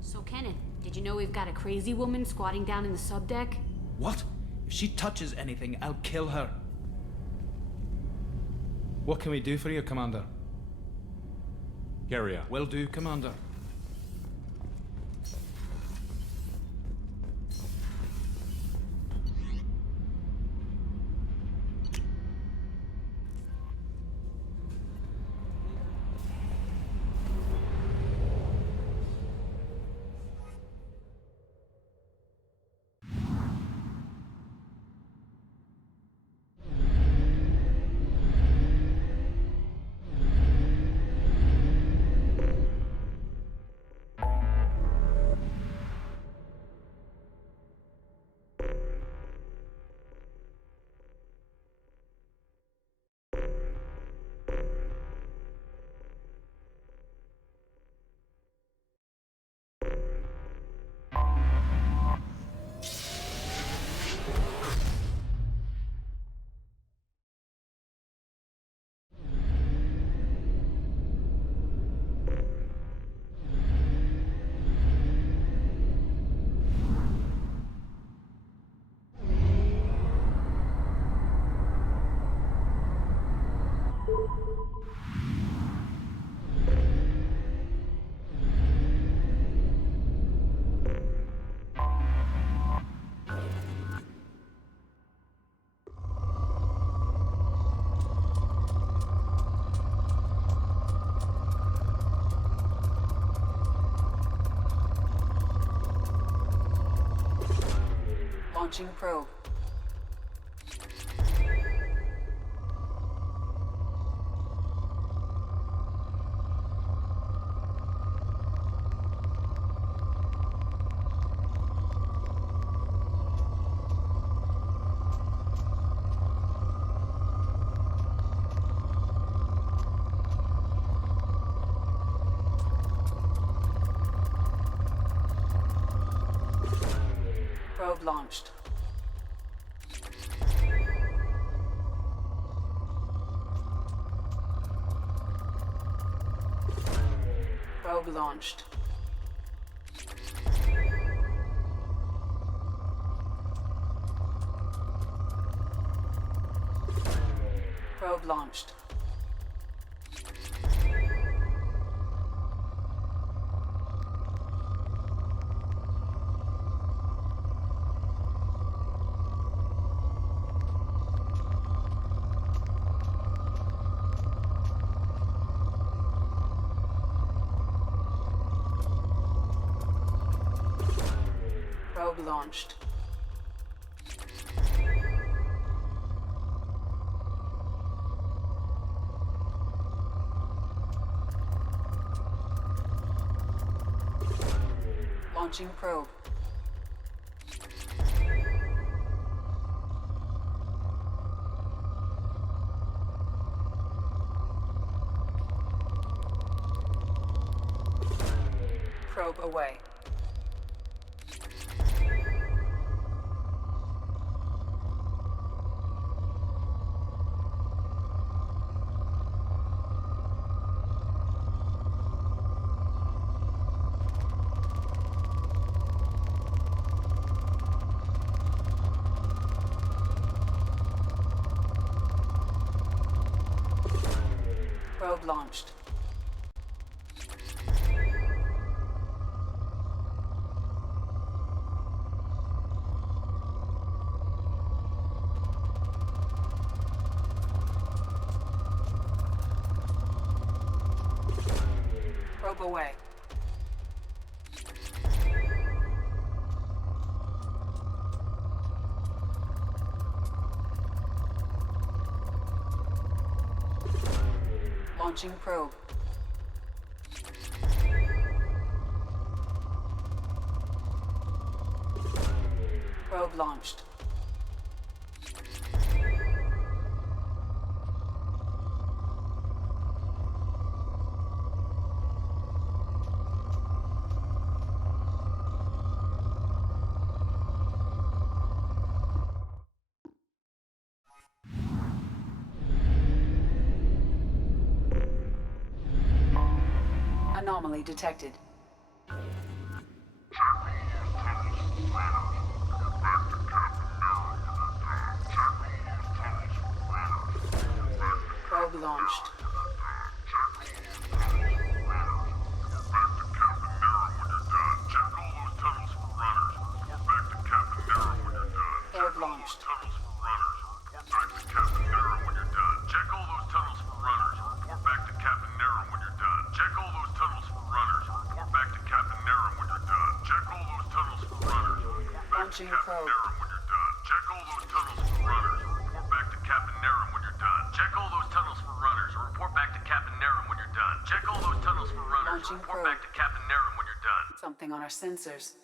So, Kenneth, did you know we've got a crazy woman squatting down in the subdeck? What? If she touches anything, I'll kill her. What can we do for you, Commander? Carry on. Will do, Commander. Launching probe. Probe launched. Probe launched. Probe launched. Probe launched. Launching probe. Probe away. Probe launched. Probe away. Launching probe. Probe launched. Anomaly detected. Probe launched. Probe launched. Launching probe. Check all those tunnels for runners. Report back to Captain Naren when you're done. Check all those tunnels for runners. Report back to Captain Naren when you're done. Check all those tunnels for runners. Launching Report probe. back to Captain Naren when you're done. Something on our sensors.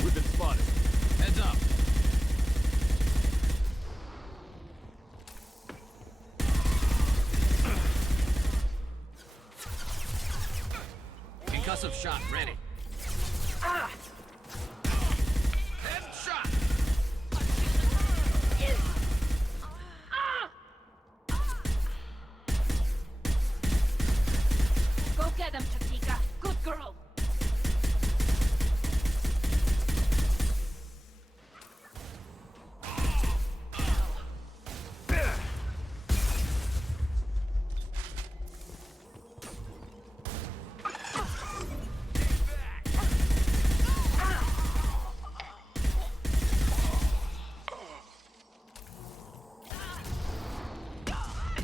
We've been spotted. Heads up. Concussive shot ready. Ah! Headshot. Go get him, Tatika. Good girl.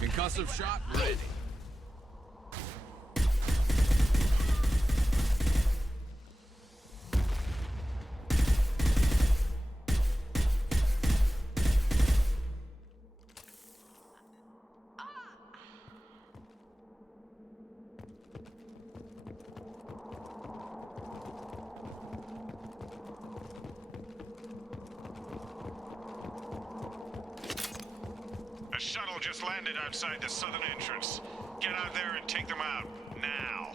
Concussive shot ready. A shuttle just landed outside the southern entrance. Get out there and take them out, now.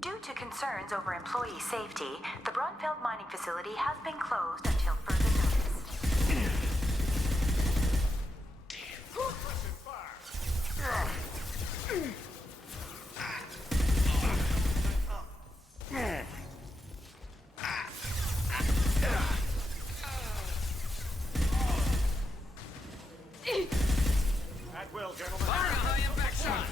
Due to concerns over employee safety, the Brunfeld mining facility has been closed until further notice. At will, gentlemen. Fire a high impact shot.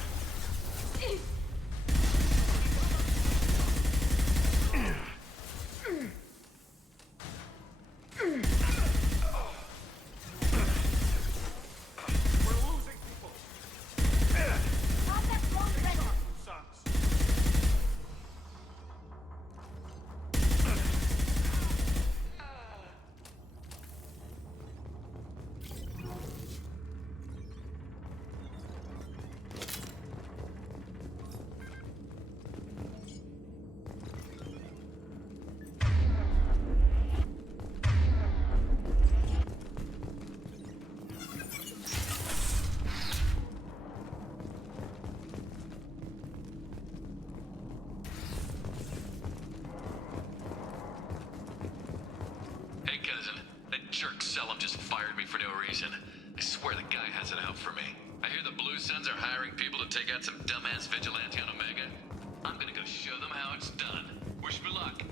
fired me for no reason. I swear the guy has it out for me. I hear the Blue Suns are hiring people to take out some dumbass vigilante on Omega. I'm gonna go show them how it's done. Wish me luck.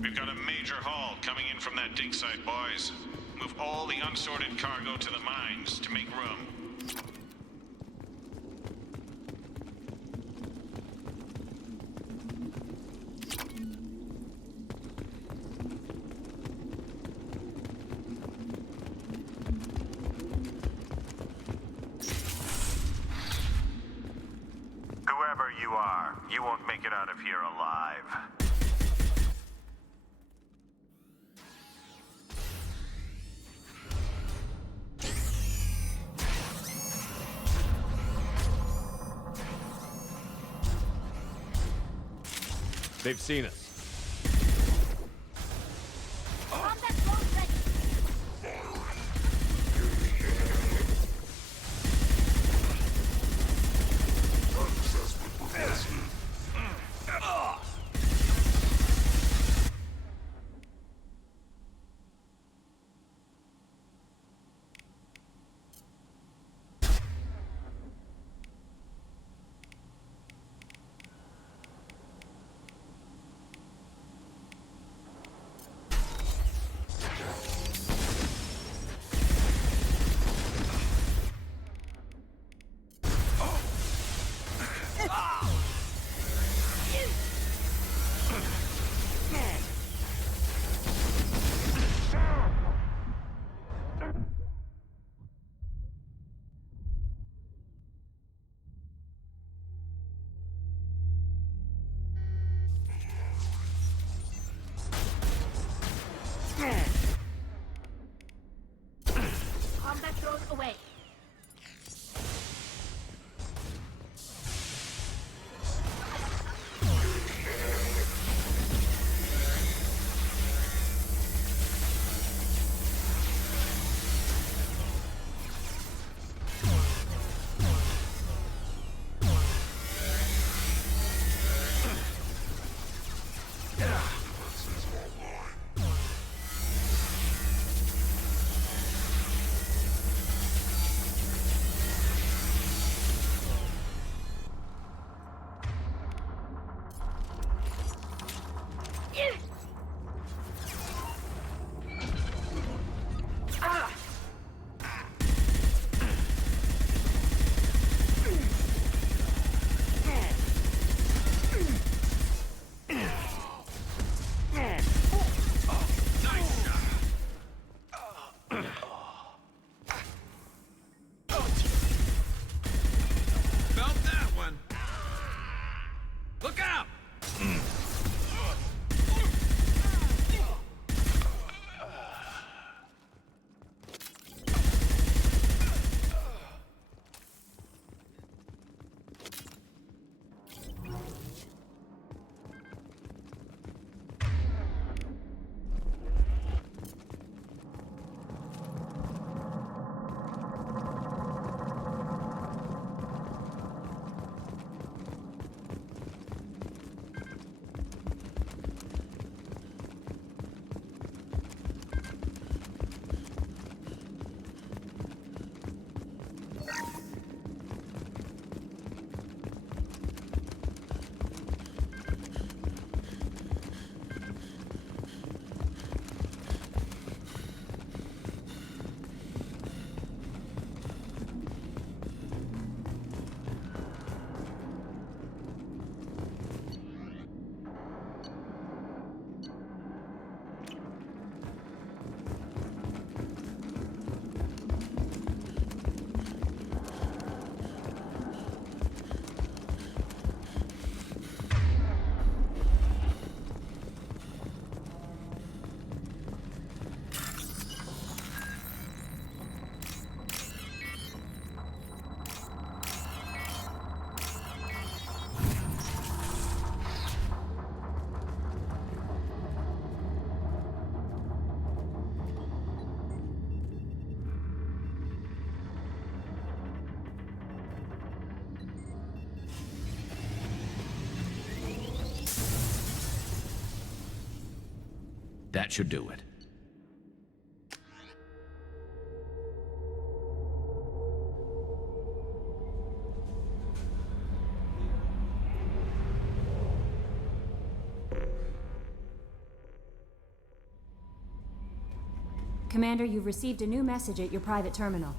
We've got a major haul coming in from that dig site, boys. Move all the unsorted cargo to the mines to make room. Whoever you are, you won't make it out of here alive. They've seen us. That should do it. Commander, you've received a new message at your private terminal.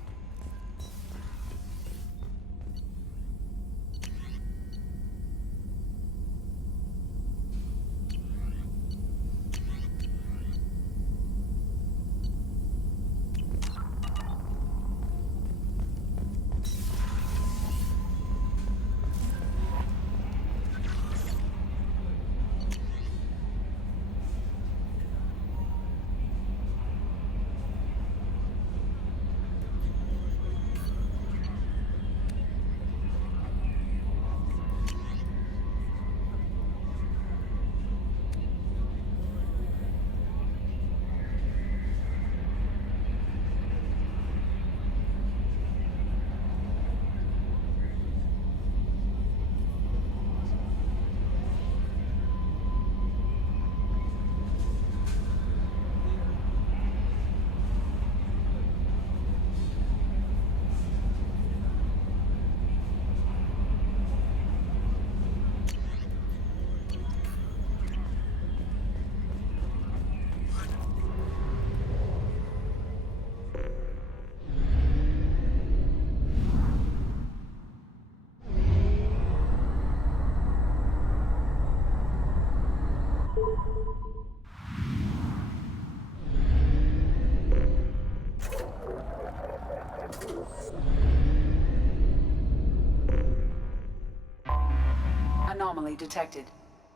Anomaly detected.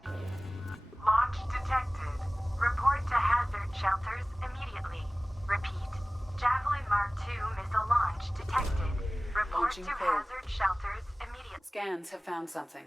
Launch detected. Report to hazard shelters immediately. Repeat. Javelin Mark II missile launch detected. Report Launching to probe. hazard shelters immediately. Scans have found something.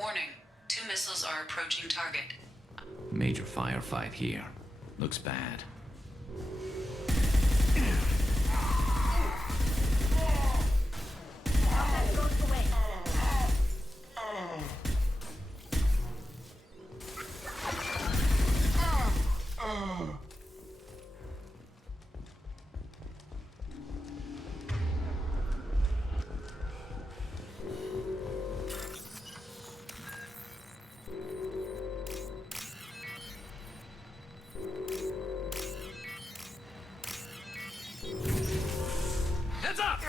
Warning. 2 missiles are approaching target. Major firefight here. Looks bad. Heads up!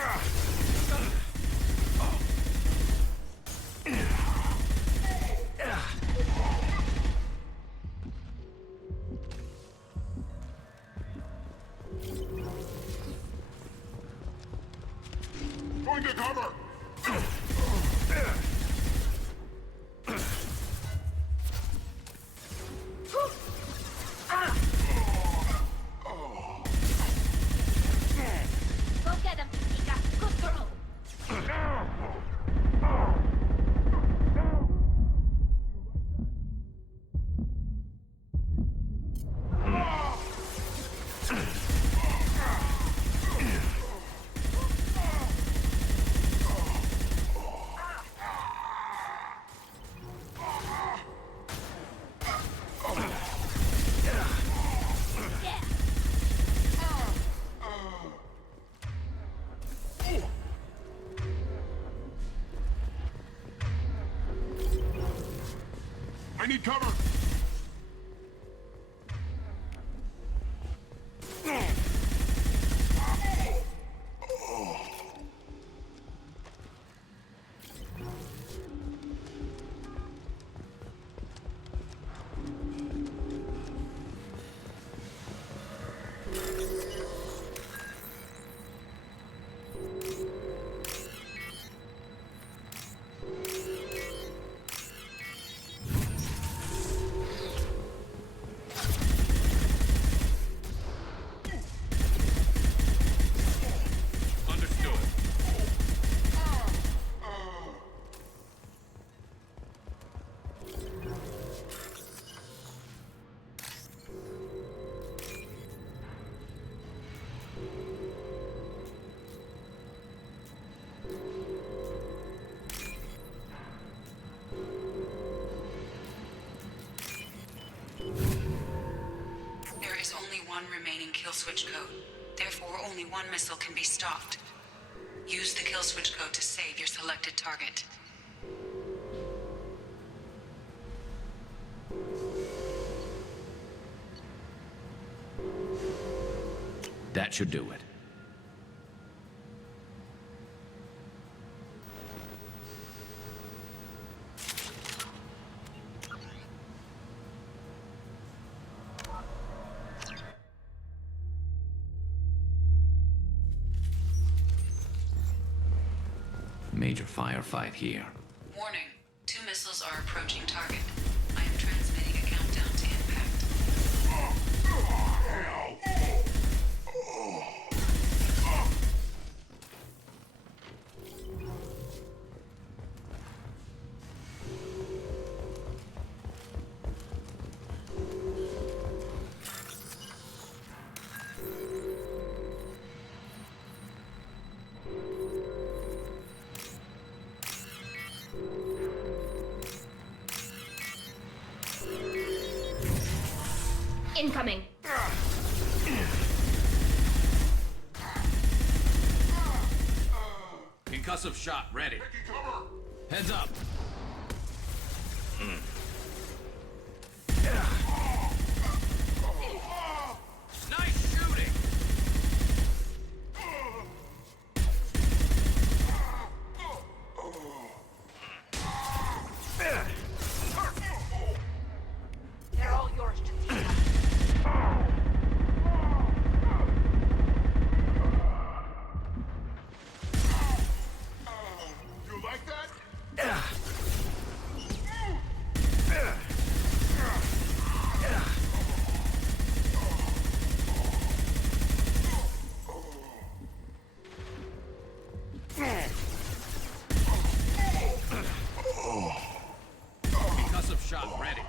Going to cover! Go get him, Tika. Good girl. I need cover! one remaining kill switch code. Therefore, only one missile can be stopped. Use the kill switch code to save your selected target. That should do it. Major firefight here. Warning. 2 missiles are approaching target. I am transmitting a countdown to impact. Incoming. Concussive shot ready. Heads up. Nice shooting. They're all yours to take. You like that? Concussive shot ready.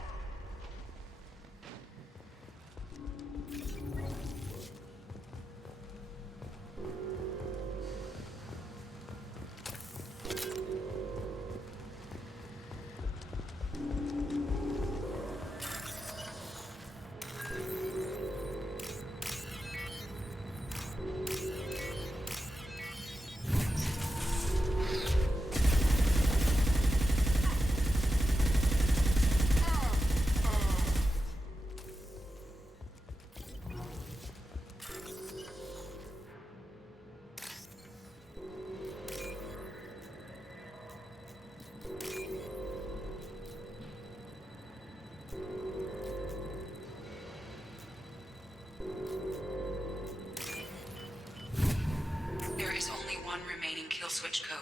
There is only one remaining kill switch code.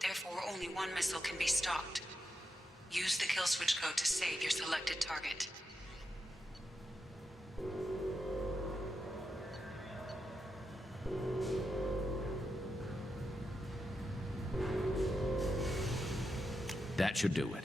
Therefore, only one missile can be stopped. Use the kill switch code to save your selected target. That should do it.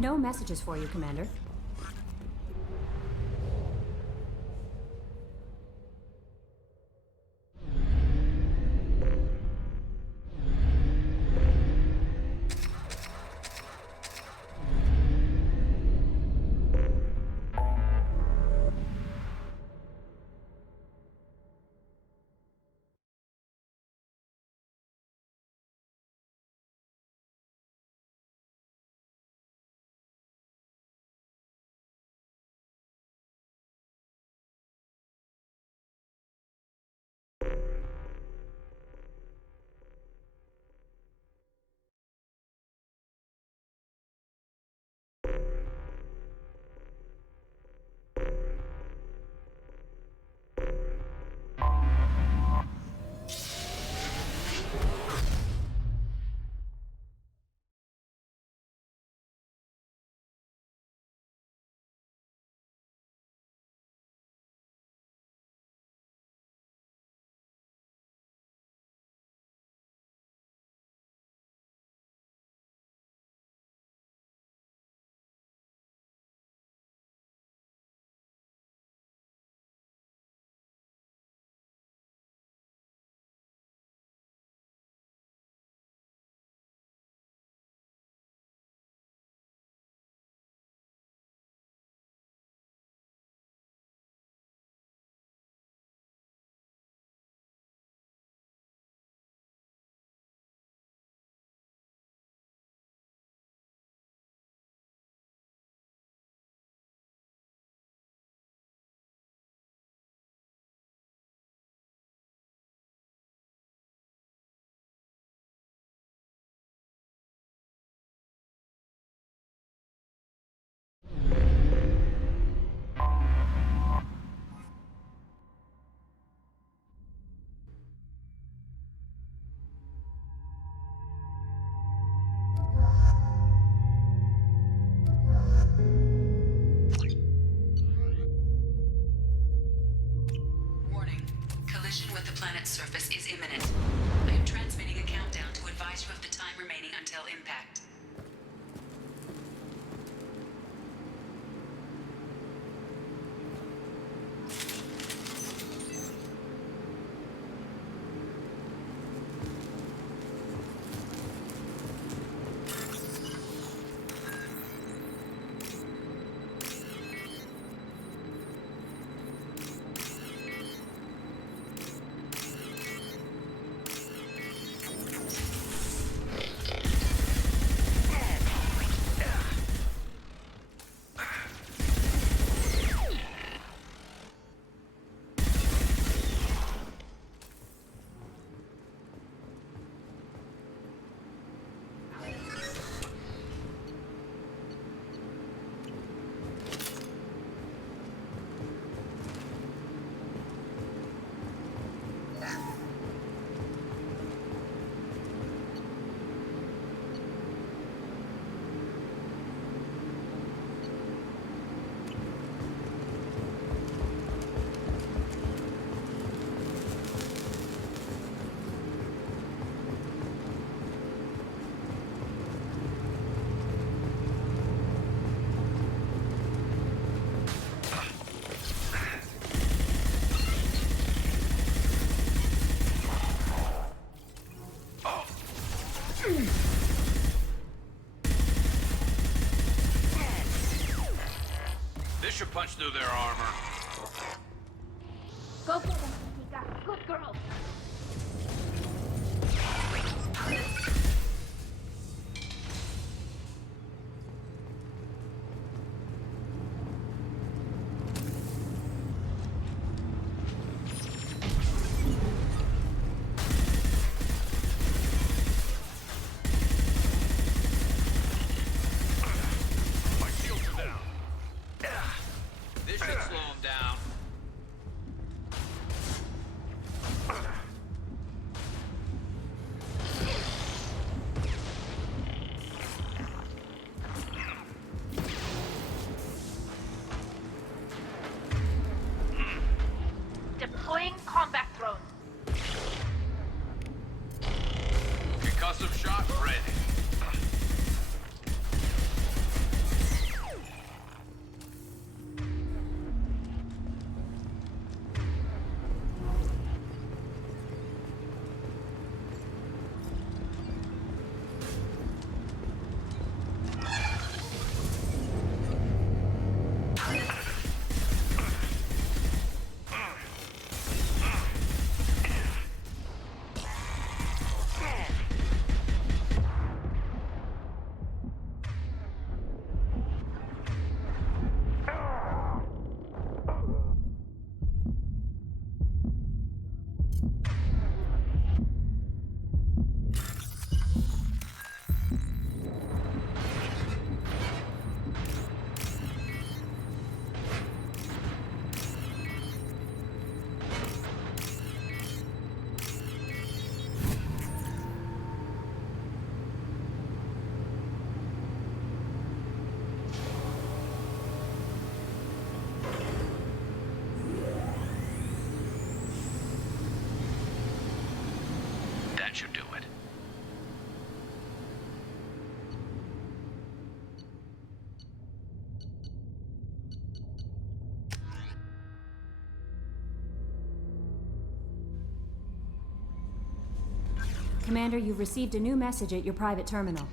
No messages for you, Commander. surface is imminent. I am transmitting a countdown to advise you of the time remaining until impact. This should punch through their armor. Go for them, Tika. Good girl. My shields are down. This should slow them down. Deploying combat drone. Concussive shot ready. That should do it. Commander, you've received a new message at your private terminal.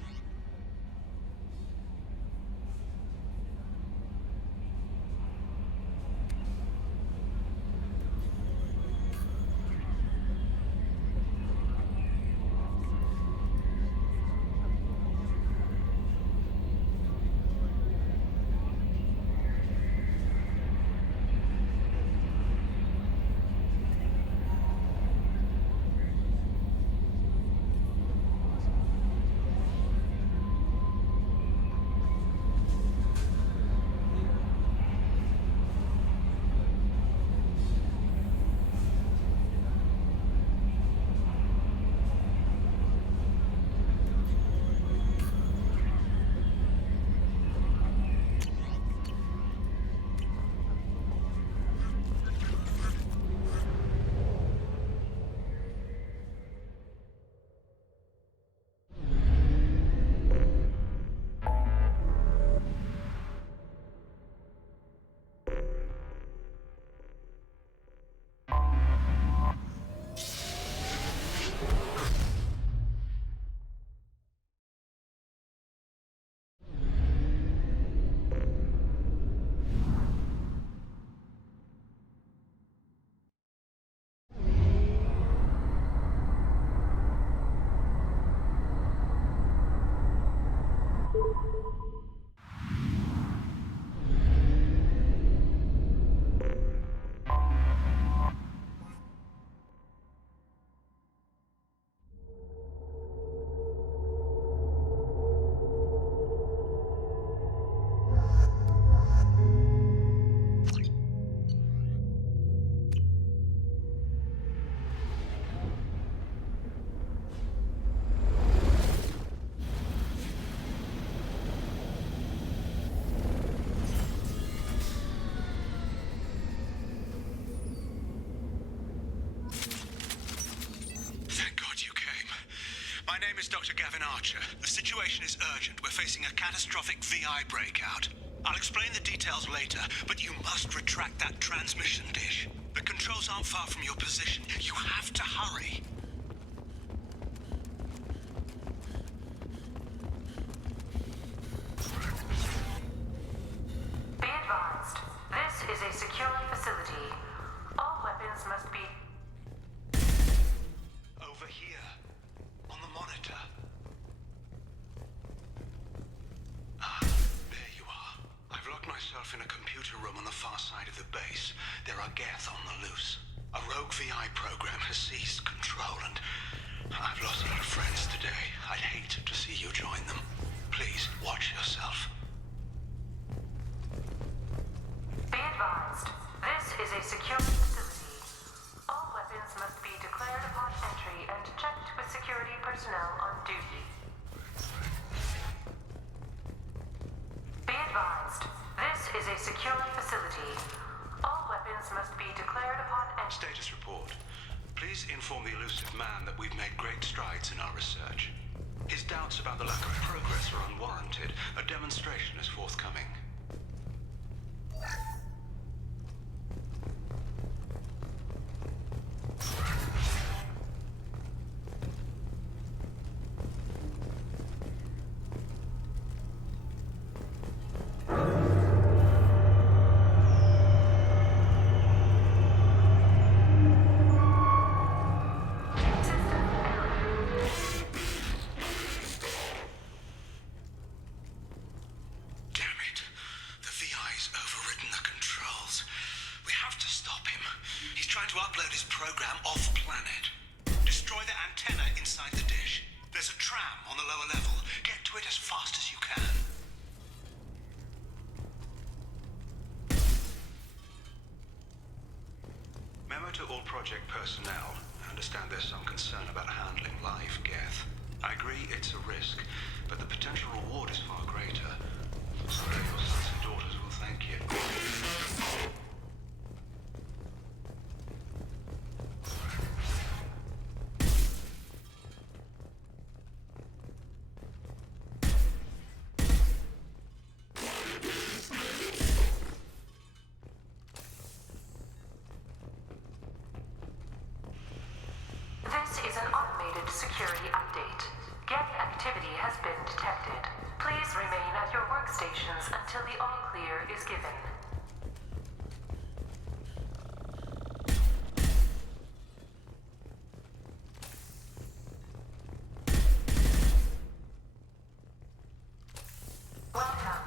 My name is Dr. Gavin Archer. The situation is urgent. We're facing a catastrophic VI breakout. I'll explain the details later, but you must retract that transmission dish. The controls aren't far from your position. You have to hurry. Be advised, this is a secure facility. All weapons must be... Over here. On the monitor. Ah, there you are. I've locked myself in a computer room on the far side of the base. There are Geth on the loose. A rogue VI program has seized control and I've lost a lot of friends today. I'd hate to see you join them. Please, watch yourself. Be advised, this is a secure facility. All weapons must be declared upon entry and checked with security personnel on duty. Be advised, this is a secure facility. All weapons must be declared upon entry. Status report. Please inform the elusive man that we've made great strides in our research. His doubts about the lack of progress are unwarranted. A demonstration is forthcoming. Memo to all project personnel. I understand there's some concern about handling live Geth. I agree it's a risk, but the potential reward is far greater. Someday your sons and daughters will thank you. This is an automated security update. Geth activity has been detected. Please remain at your workstations until the all-clear is given. Welcome.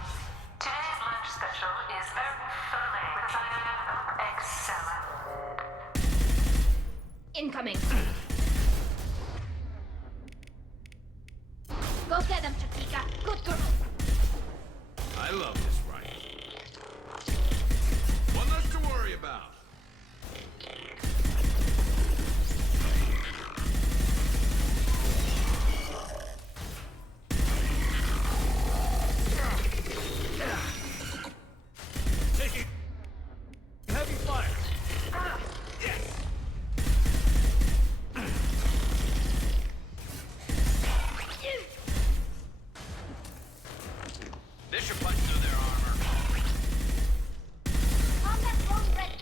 Today's lunch special is urban filet with egg salad. Incoming. Go get them, Chiquita. Good girl. I love this rifle. One less to worry about. Taking heavy fire. Yes. This should punch through their armor. Combat drone ready.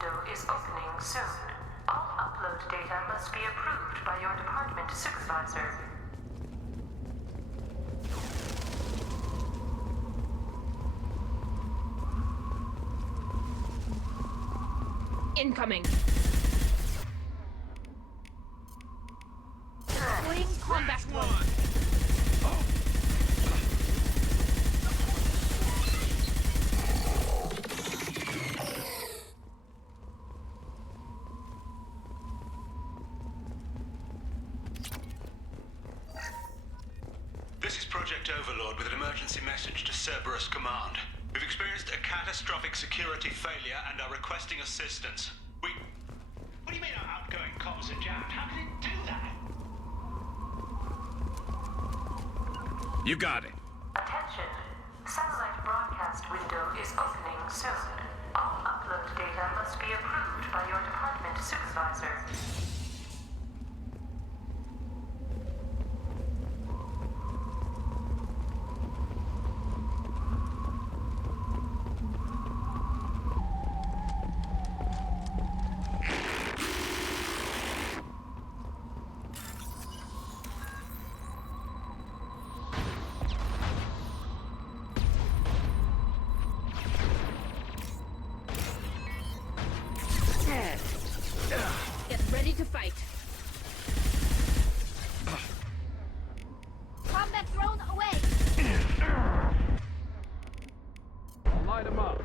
window is opening soon. All upload data must be approved by your department supervisor. Incoming. Deploying combat drone. This is Project Overlord with an emergency message to Cerberus Command. We've experienced a catastrophic security failure and are requesting assistance. What do you mean our outgoing comms are jammed? How can it do that? You got it. Attention. Satellite broadcast window is opening soon. All upload data must be approved by your department supervisor. Get ready to fight. Combat drone away. I'll light him up.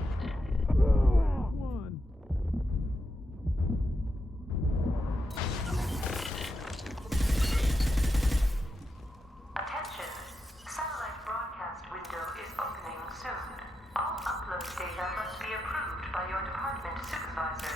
One. Attention. Satellite broadcast window is opening soon. All upload data must be approved by your department supervisor.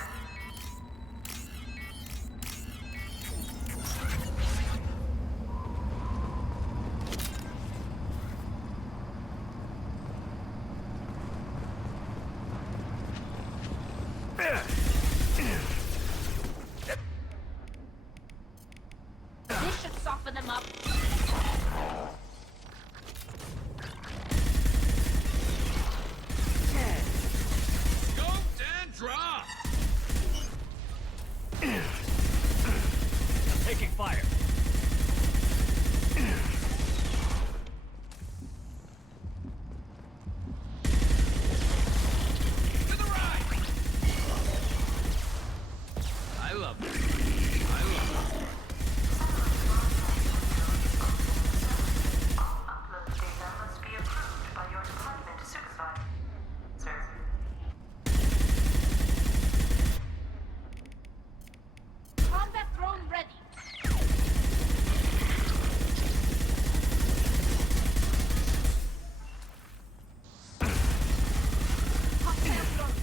This should soften them up. Scoped and drop. I'm taking fire. To the right. I love it. I love it. All upload data must be approved by your department supervisor. Combat drone ready. Hostile drone.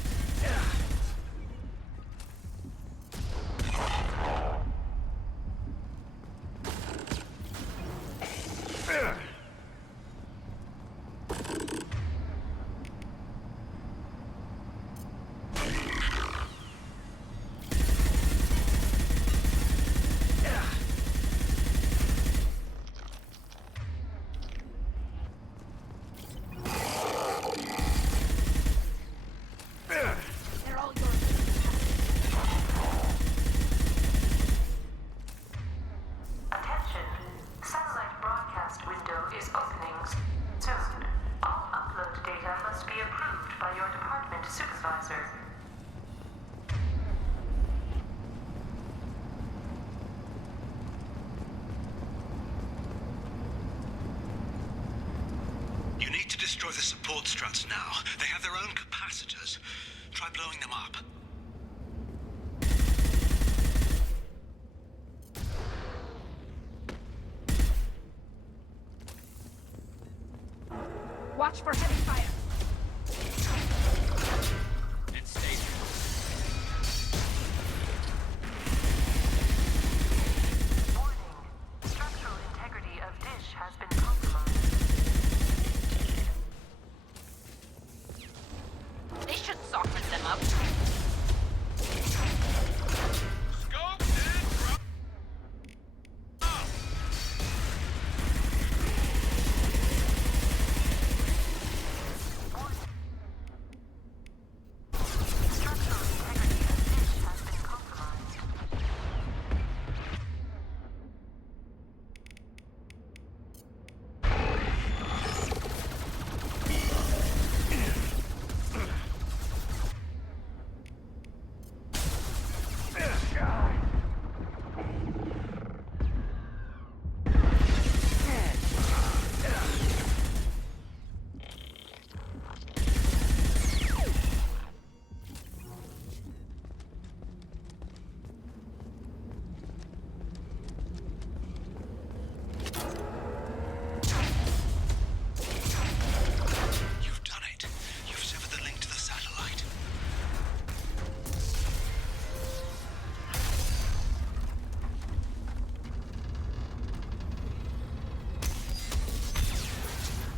They're all yours. Attention. Satellite broadcast window is opening soon. All upload data must be approved by your department supervisor. You need to destroy the support struts now. They have their own capacitors. Try blowing them up. Watch for heavy fire. And stay there. Warning. Structural integrity of dish has been compromised. This should soften them up. Scoped and drop.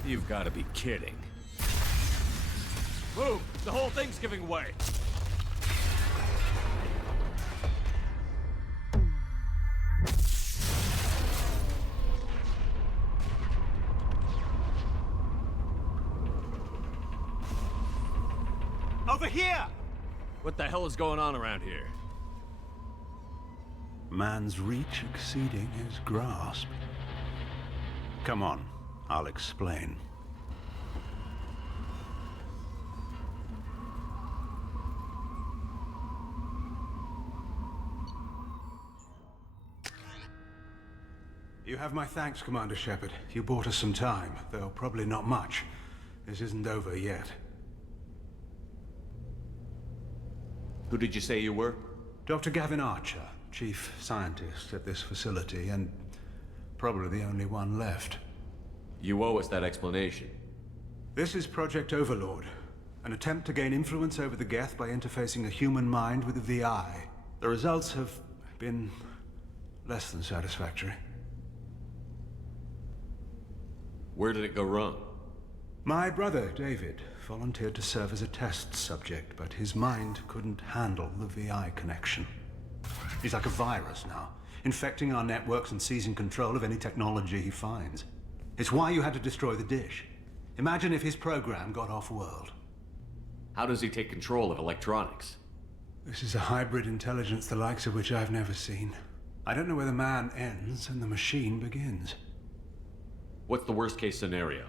You've got to be kidding. Move! The whole thing's giving way! Over here! What the hell is going on around here? Man's reach exceeding his grasp. Come on, I'll explain. You have my thanks, Commander Shepard. You bought us some time, though probably not much. This isn't over yet. Who did you say you were? Dr. Gavin Archer, chief scientist at this facility, and probably the only one left. You owe us that explanation. This is Project Overlord, an attempt to gain influence over the Geth by interfacing a human mind with a VI. The results have been less than satisfactory. Where did it go wrong? My brother, David, volunteered to serve as a test subject, but his mind couldn't handle the VI connection. He's like a virus now, infecting our networks and seizing control of any technology he finds. It's why you had to destroy the dish. Imagine if his program got off-world. How does he take control of electronics? This is a hybrid intelligence the likes of which I've never seen. I don't know where the man ends and the machine begins. What's the worst-case scenario?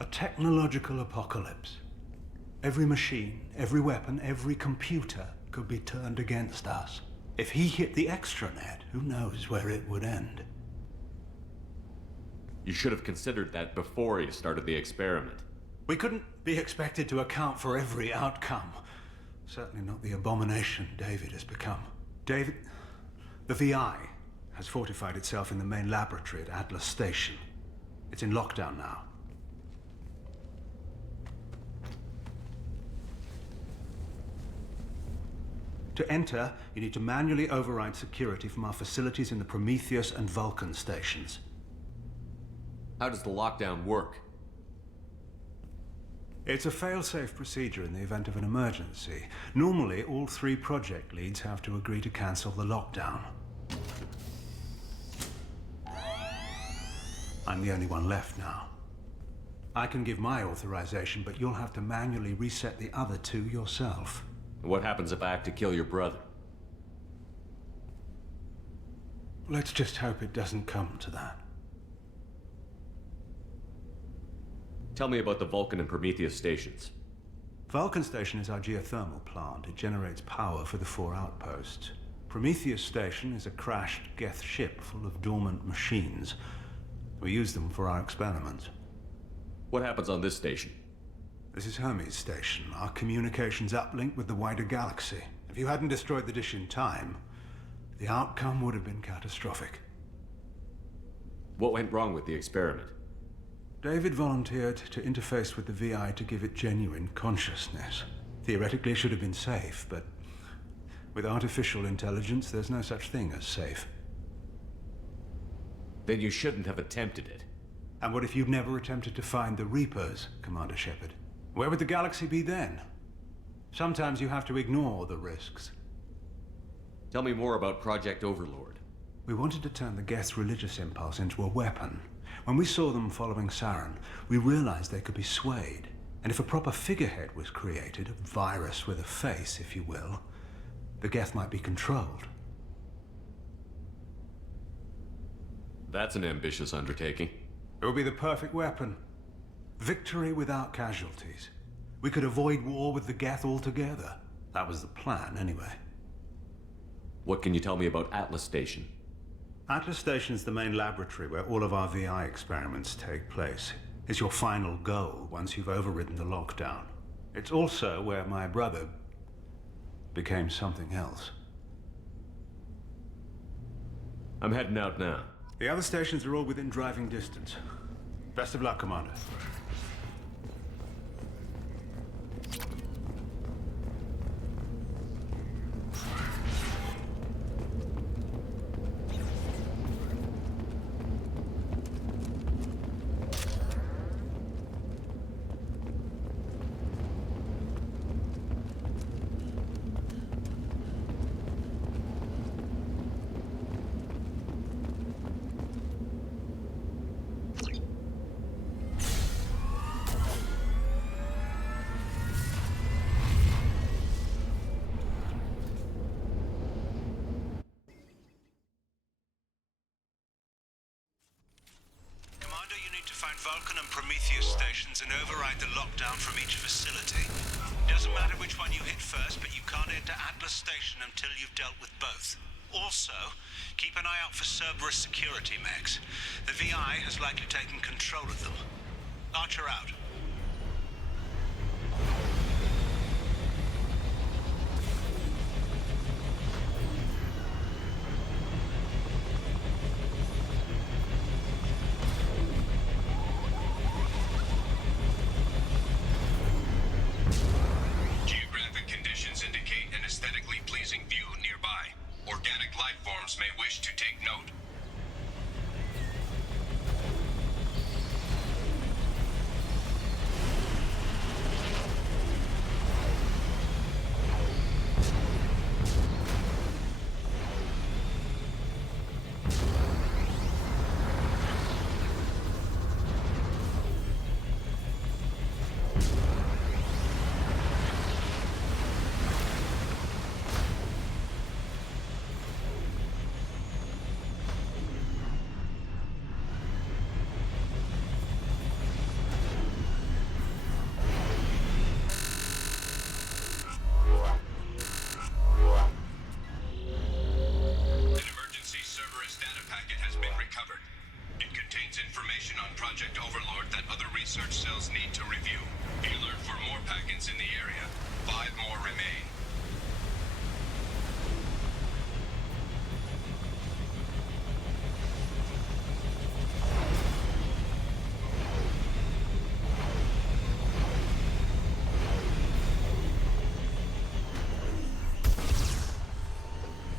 A technological apocalypse. Every machine, every weapon, every computer could be turned against us. If he hit the extranet, who knows where it would end? You should have considered that before you started the experiment. We couldn't be expected to account for every outcome. Certainly not the abomination David has become. David... The VI has fortified itself in the main laboratory at Atlas Station. It's in lockdown now. To enter, you need to manually override security from our facilities in the Prometheus and Vulcan stations. How does the lockdown work? It's a fail-safe procedure in the event of an emergency. Normally, all 3 project leads have to agree to cancel the lockdown. I'm the only one left now. I can give my authorization, but you'll have to manually reset the other 2 yourself. What happens if I have to kill your brother? Let's just hope it doesn't come to that. Tell me about the Vulcan and Prometheus stations. Vulcan Station is our geothermal plant. It generates power for the 4 outposts. Prometheus Station is a crashed Geth ship full of dormant machines. We use them for our experiments. What happens on this station? This is Hermes Station, our communications uplink with the wider galaxy. If you hadn't destroyed the dish in time, the outcome would have been catastrophic. What went wrong with the experiment? David volunteered to interface with the VI to give it genuine consciousness. Theoretically, it should have been safe, but with artificial intelligence, there's no such thing as safe. Then you shouldn't have attempted it. And what if you'd never attempted to find the Reapers, Commander Shepard? Where would the galaxy be then? Sometimes you have to ignore the risks. Tell me more about Project Overlord. We wanted to turn the Geth's religious impulse into a weapon. When we saw them following Saren, we realized they could be swayed. And if a proper figurehead was created, a virus with a face, if you will, the Geth might be controlled. That's an ambitious undertaking. It would be the perfect weapon. Victory without casualties. We could avoid war with the Geth altogether. That was the plan, anyway. What can you tell me about Atlas Station? Atlas Station is the main laboratory where all of our VI experiments take place. It's your final goal once you've overridden the lockdown. It's also where my brother became something else. I'm heading out now. The other stations are all within driving distance. Best of luck, Commander. Prometheus stations and override the lockdown from each facility. Doesn't matter which one you hit first, but you can't enter Atlas Station until you've dealt with both. Also, keep an eye out for Cerberus security mechs. The VI has likely taken control of them. Archer out. Geographic conditions indicate an aesthetically pleasing view nearby. Organic life forms may wish to take note. Research cells need to review. Be alert for more packets in the area. 5 more remain.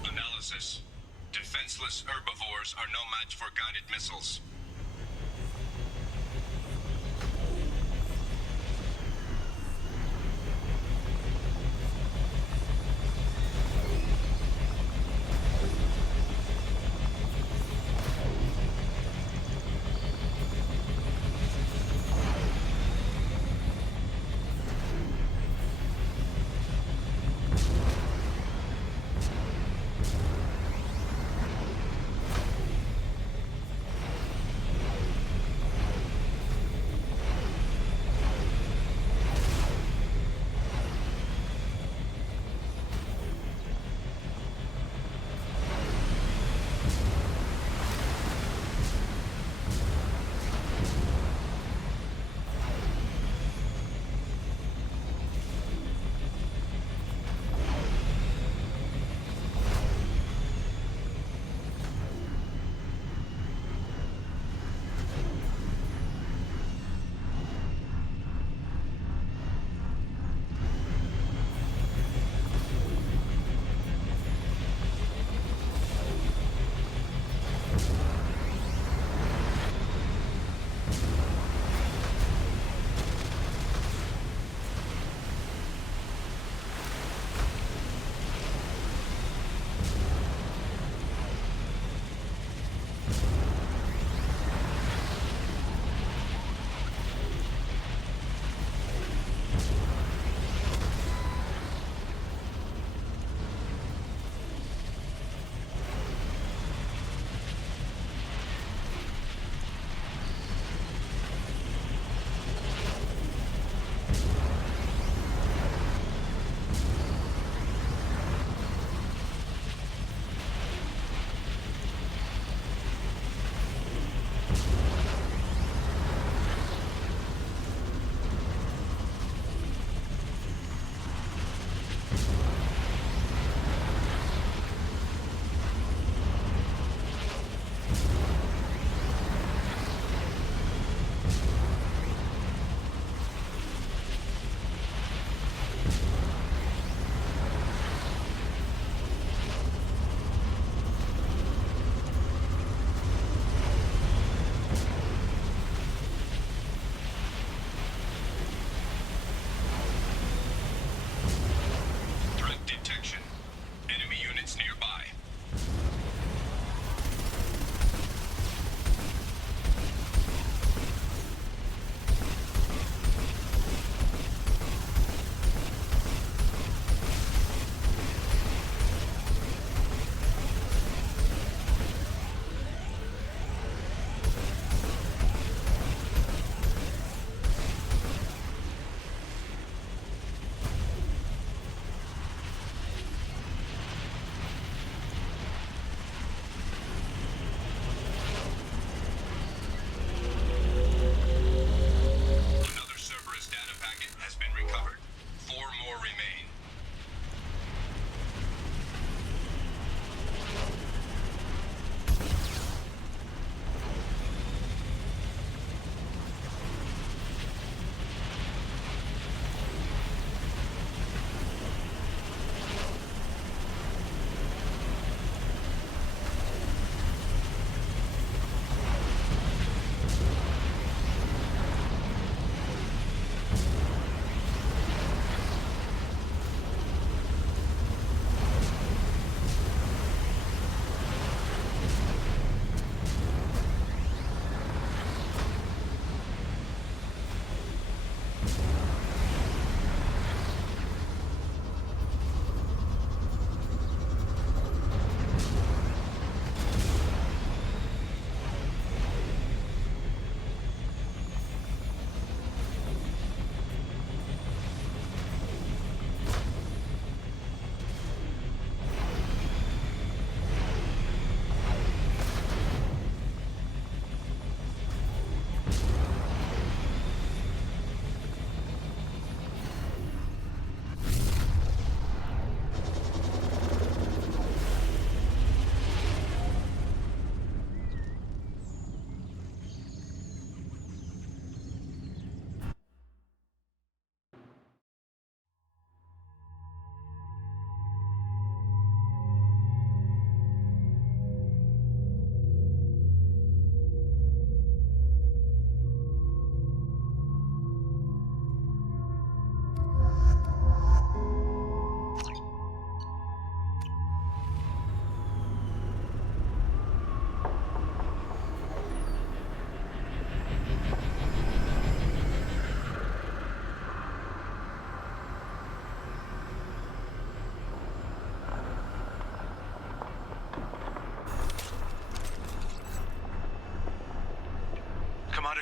Analysis. Defenseless herbivores are no match for guided missiles.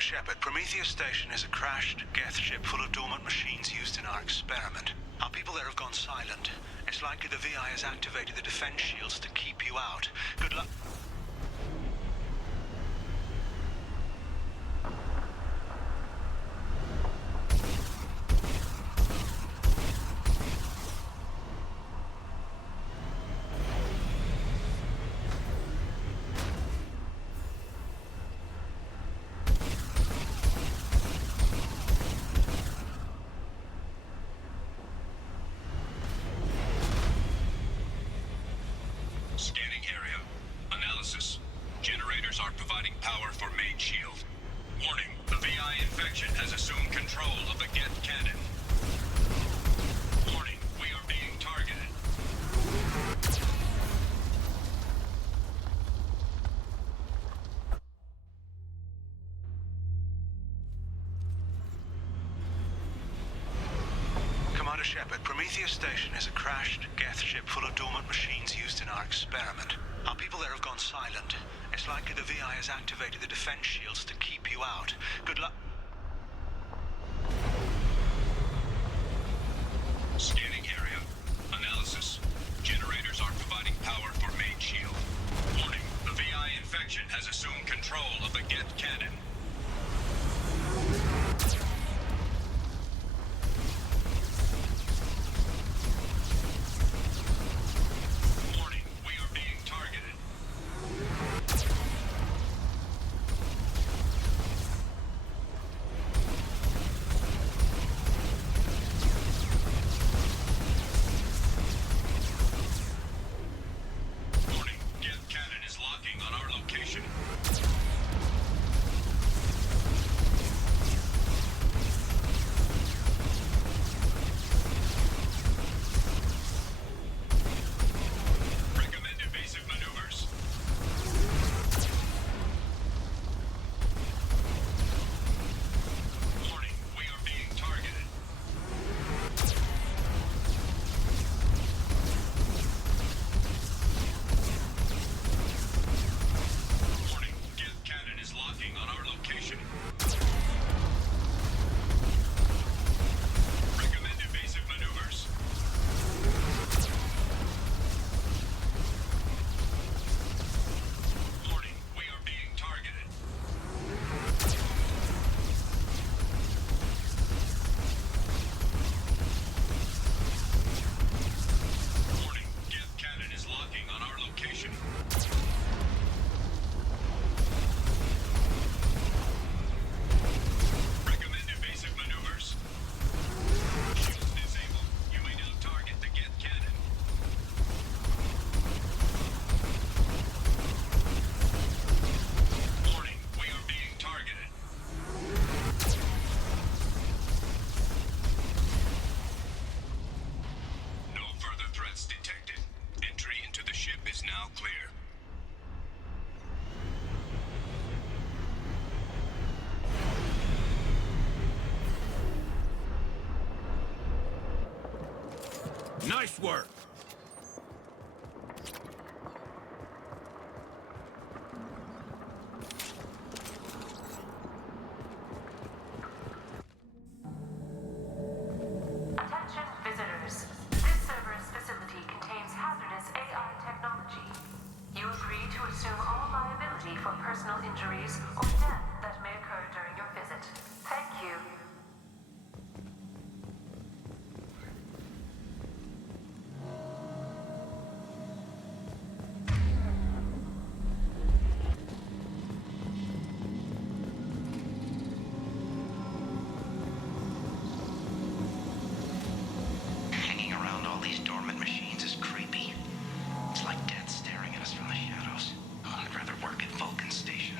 Shepard, Prometheus Station is a crashed Geth ship full of dormant machines used in our experiment. Our people there have gone silent. It's likely the VI has activated the defense shields to keep you out. Good luck. Scanning area. Analysis. Generators are providing power for main shield. Warning, the VI infection has assumed control of the Geth cannon. Warning, we are being targeted. Commander Shepard, Prometheus Station is a crashed Geth ship full of dormant machines used in our experiment. Our people there have gone silent. It's likely the VI has activated the defense shields to keep you out. Good luck. Scanning area. Analysis. Generators are providing power for main shield. Warning, the VI infection has assumed control of the Geth cannon. Warning, we are being targeted. Warning, Geth cannon is locking on our location. Recommend evasive maneuvers. Warning, we are being targeted. Warning, Geth cannon is locking on our location. Recommend evasive maneuvers. Warning, we are being targeted. Warning, Geth cannon is locking on our location. Recommend evasive maneuvers. Shields disabled. You may now target the Geth cannon. Warning, we are being targeted. No further threats detected. Entry into the ship is now clear. Nice work! Attention visitors. This server's facility contains hazardous AI technology. You agree to assume all liability for personal injuries or death that may occur during your visit. Thank you. Hanging around all these dormant machines is creepy. It's like death staring at us from the shadows. I'd rather work at Vulcan Station.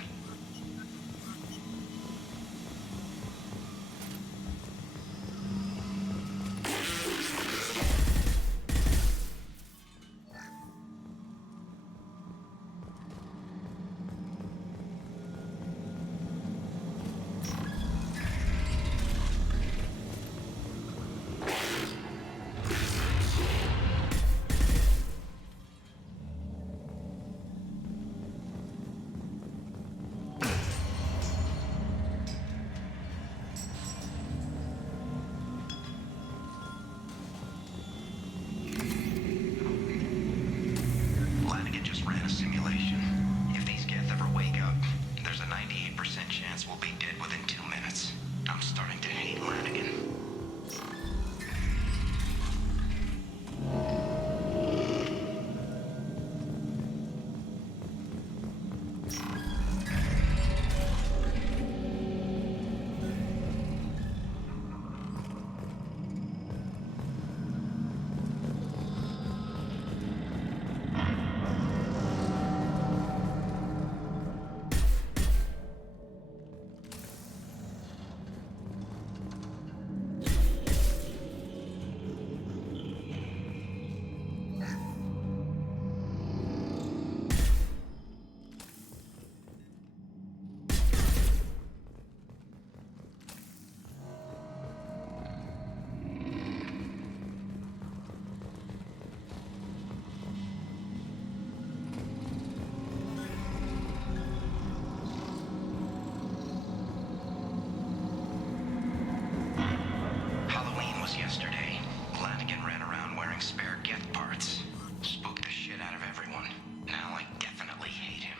98% chance we'll be dead within 2 minutes. I'm starting to hate Lanigan. Yesterday, Lanigan ran around wearing spare Geth parts. Spooked the shit out of everyone. Now I definitely hate him.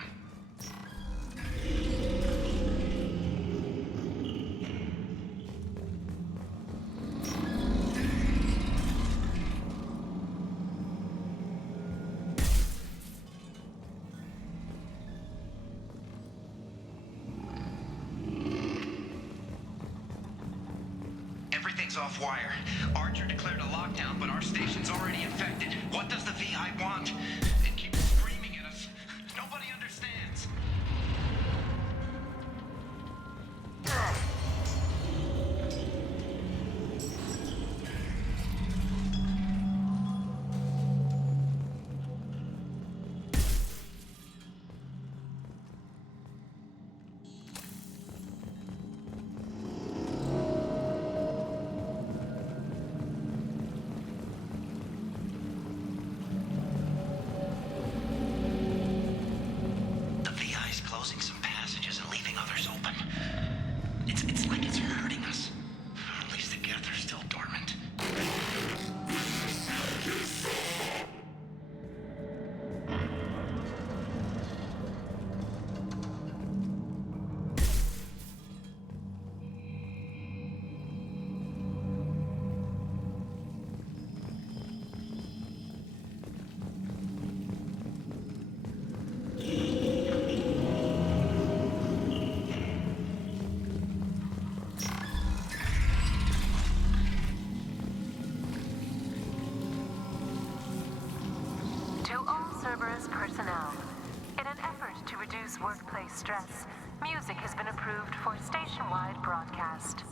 Everything's off wire. Archer declared a lockdown, but our station's already infected. What does the VI want? It keeps screaming at us. Nobody understands. Closing some passages and leaving others open. It's like it's hurting us. At least the Geth are still dormant. Cerberus personnel. In an effort to reduce workplace stress, music has been approved for station-wide broadcast.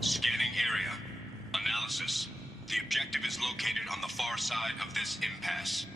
Scanning area. Analysis. The objective is located on the far side of this impasse.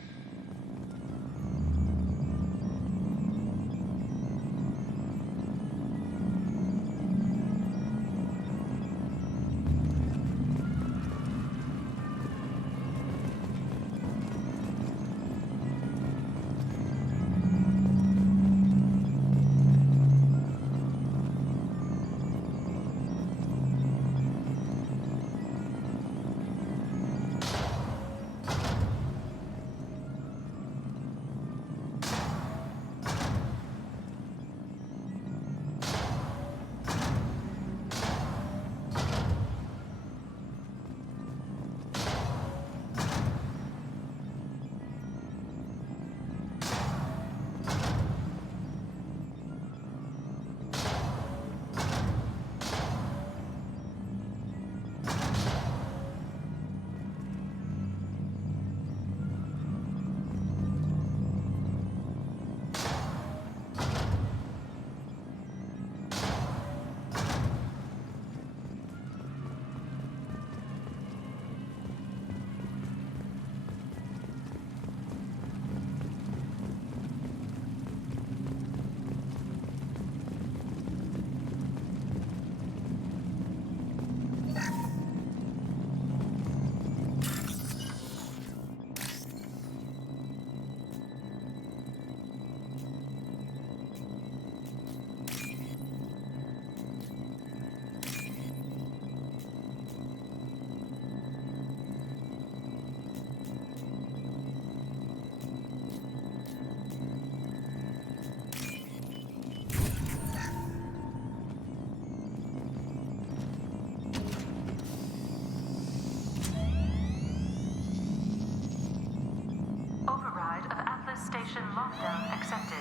lockdown accepted.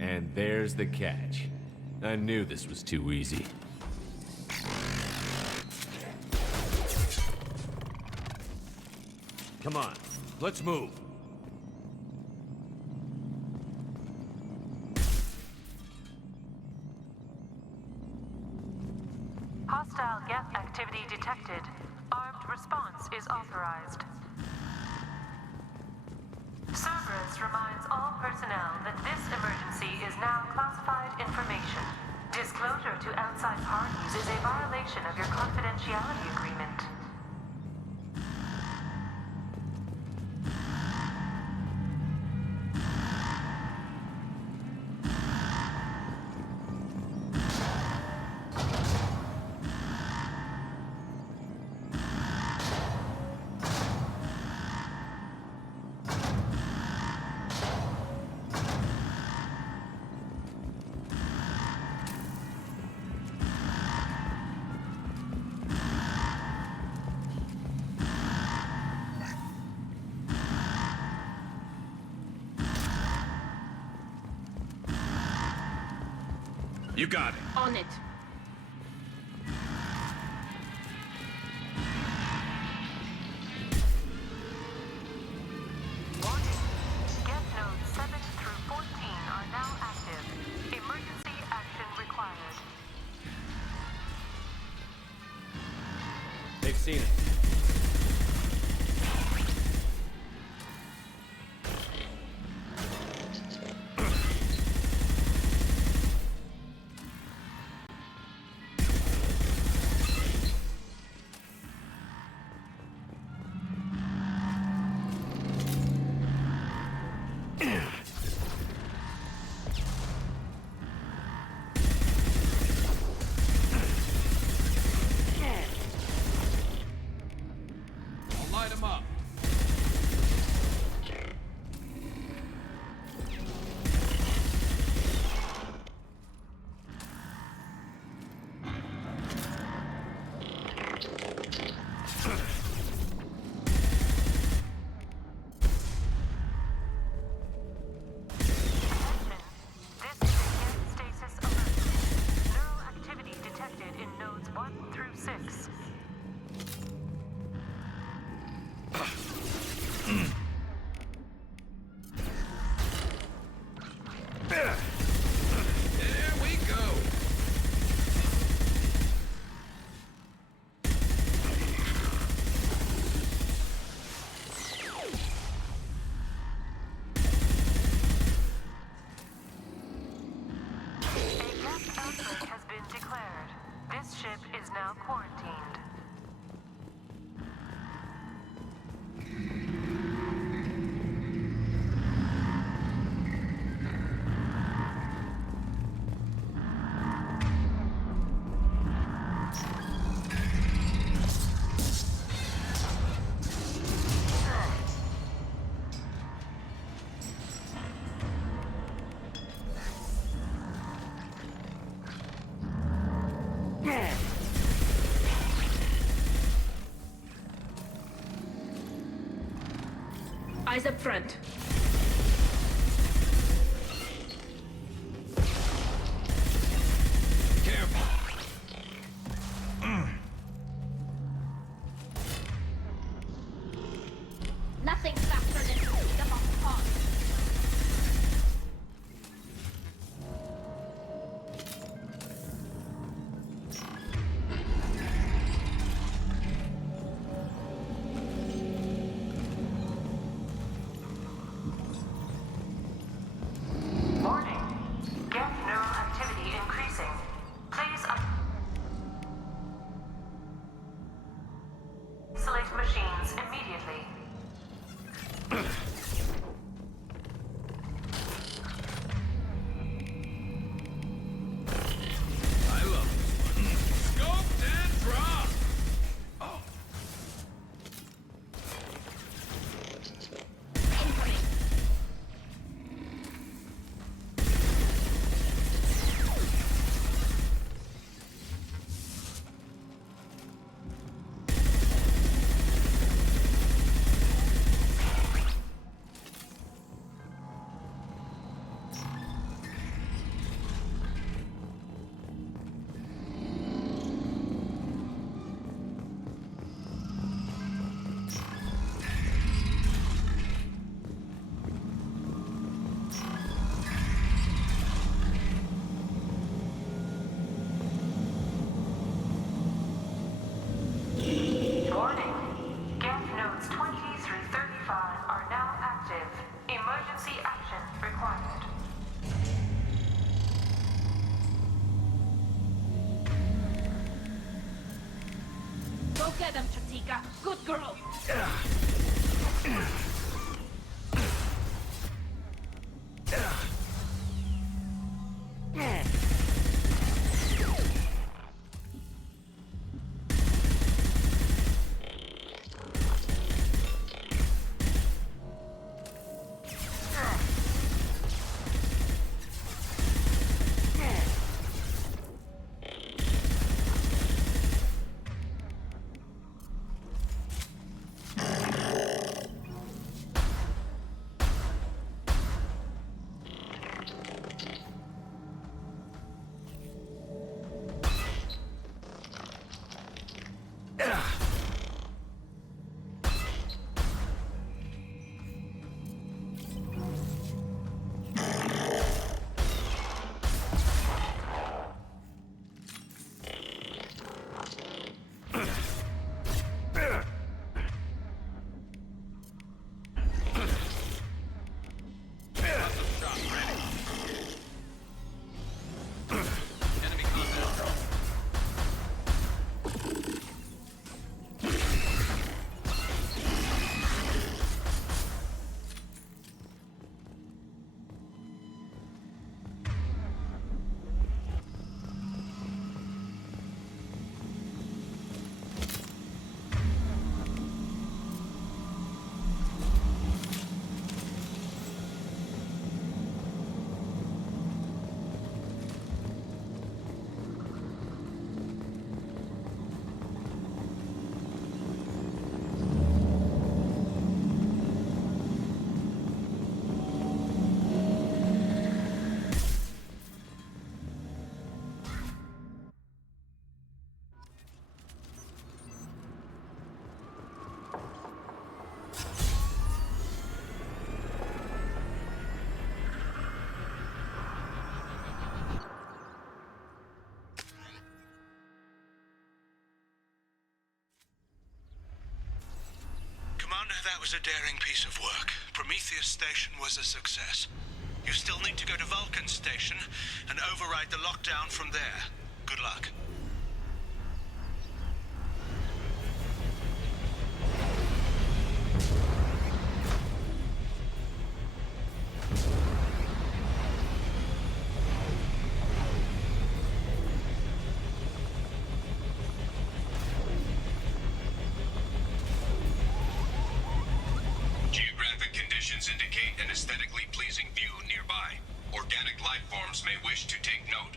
And there's the catch. I knew this was too easy. Come on, let's move. Hostile geth activity detected. Armed response is authorized. Cerberus reminds all personnel that this emergency is now classified information. Disclosure to outside parties is a violation of your confidentiality agreement. You got it. On it. Warning. Geth nodes 7 through 14 are now active. Emergency action required. They've seen it. Light him up. This is a Geth stasis alert. Neural activity detected in nodes 1 through 6. There we go. A Geth outbreak has been declared. This ship is now quarantined. Eyes up front. Nothing faster than freedom of thought. required. Go get him, Chatika. Good girl. Commander, that was a daring piece of work. Prometheus Station was a success. You still need to go to Vulcan Station and override the lockdown from there. Good luck. Geographic conditions indicate an aesthetically pleasing view nearby. Organic life forms may wish to take note.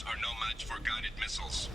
Cerberus are no match for guided missiles.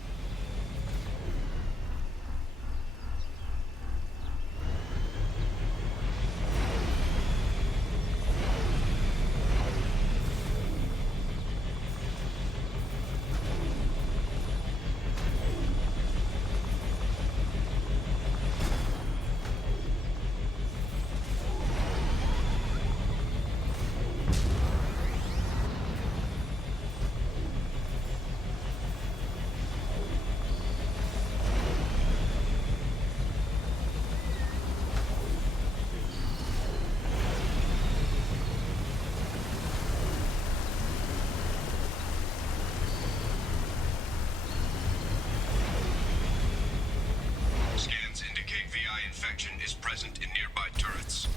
Scans indicate VI infection is present in nearby turrets.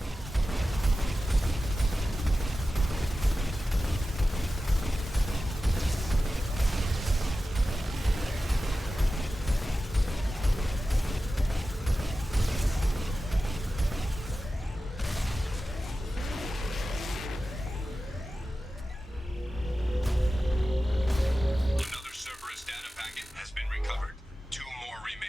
Another Cerberus data packet has been recovered. 2 more remain.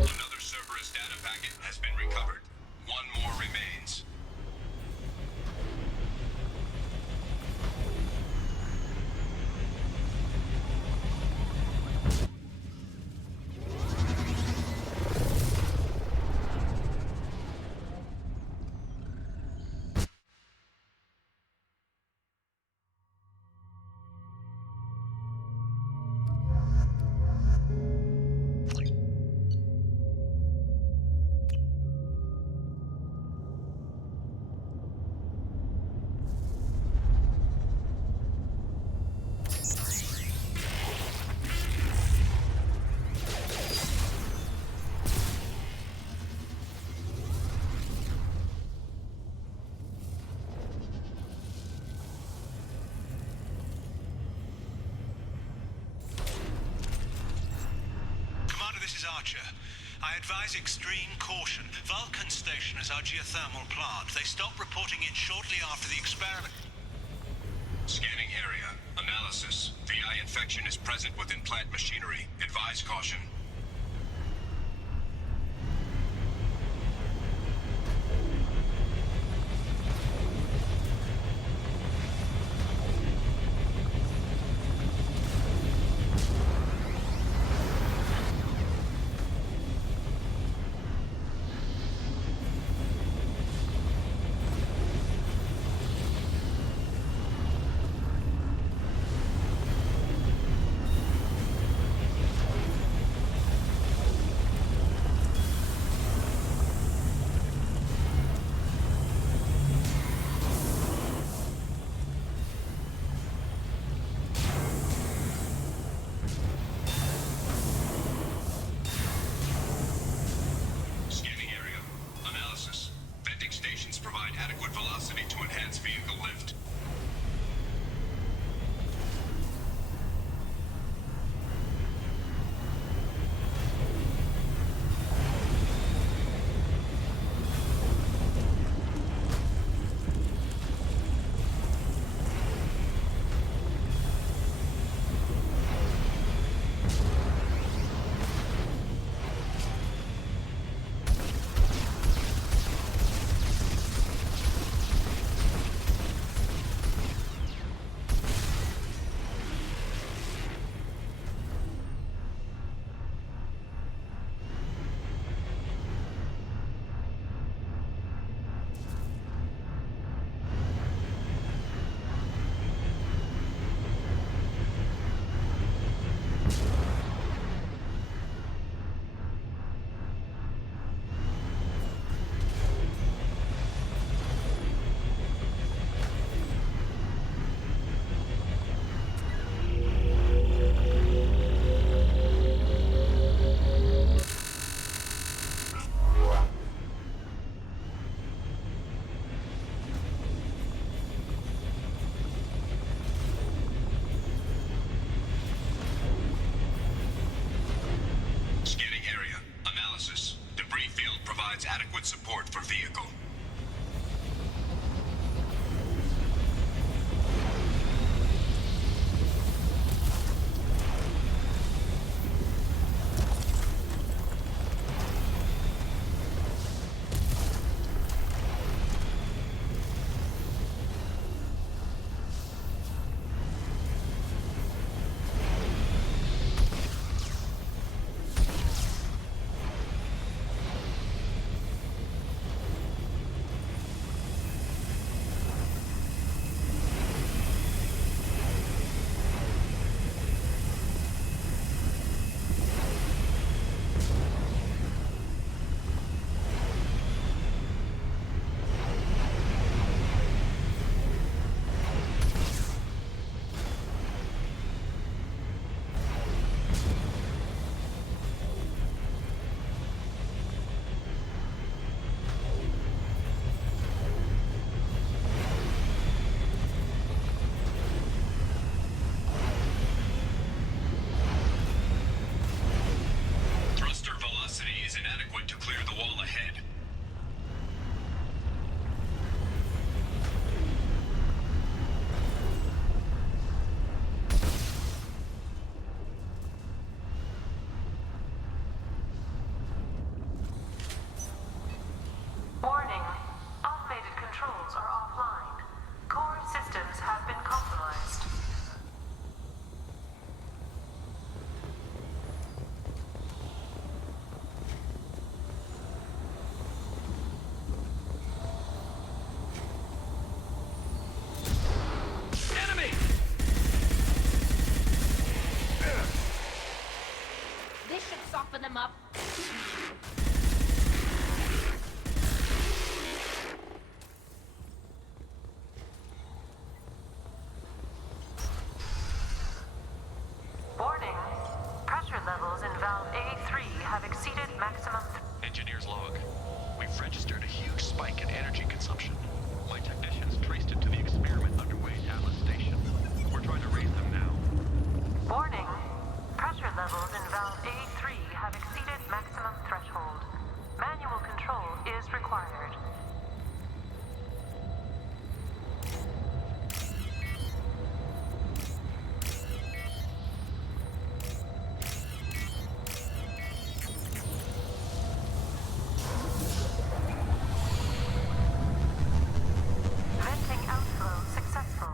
Another Cerberus data packet has been recovered. 1 more remains. Commander, this is Archer. I advise extreme caution. Vulcan Station is our geothermal plant. They stopped reporting in shortly after the experiment. Scanning area. Analysis. VI infection is present within plant machinery. Advise caution. provides adequate support for vehicle. Warning. Automated controls are offline. Core systems have been compromised. Enemy! This should soften them up. Warning. Pressure levels in valve A3 have exceeded maximum. Engineer's log. We've registered a huge spike in energy consumption. My technicians traced it to the experiment underway at Atlas Station. We're trying to raise them now. Warning. Pressure levels in valve A3 have exceeded maximum threshold. Manual control is required. Venting outflow successful.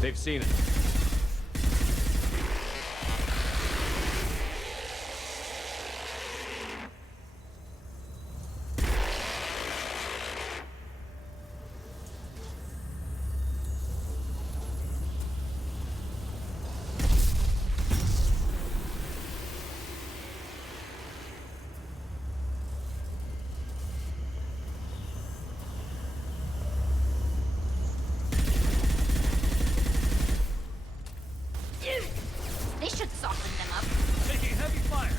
They've seen it. They should soften them up. Taking heavy fire.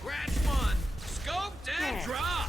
Scratch one. Scoped and drop.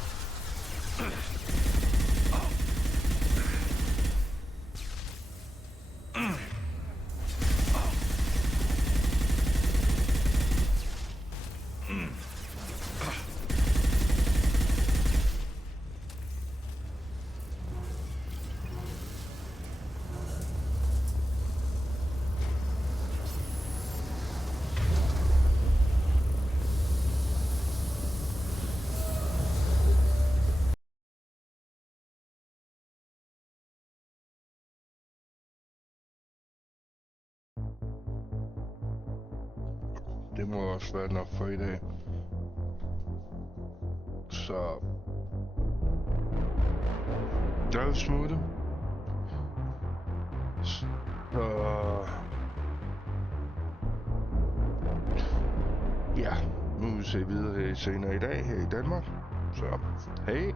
Det må også være nok for i dag. Så jeg er jo smuttet. Så ja, nu vil vi se videre her senere i dag her i Danmark. Så hej.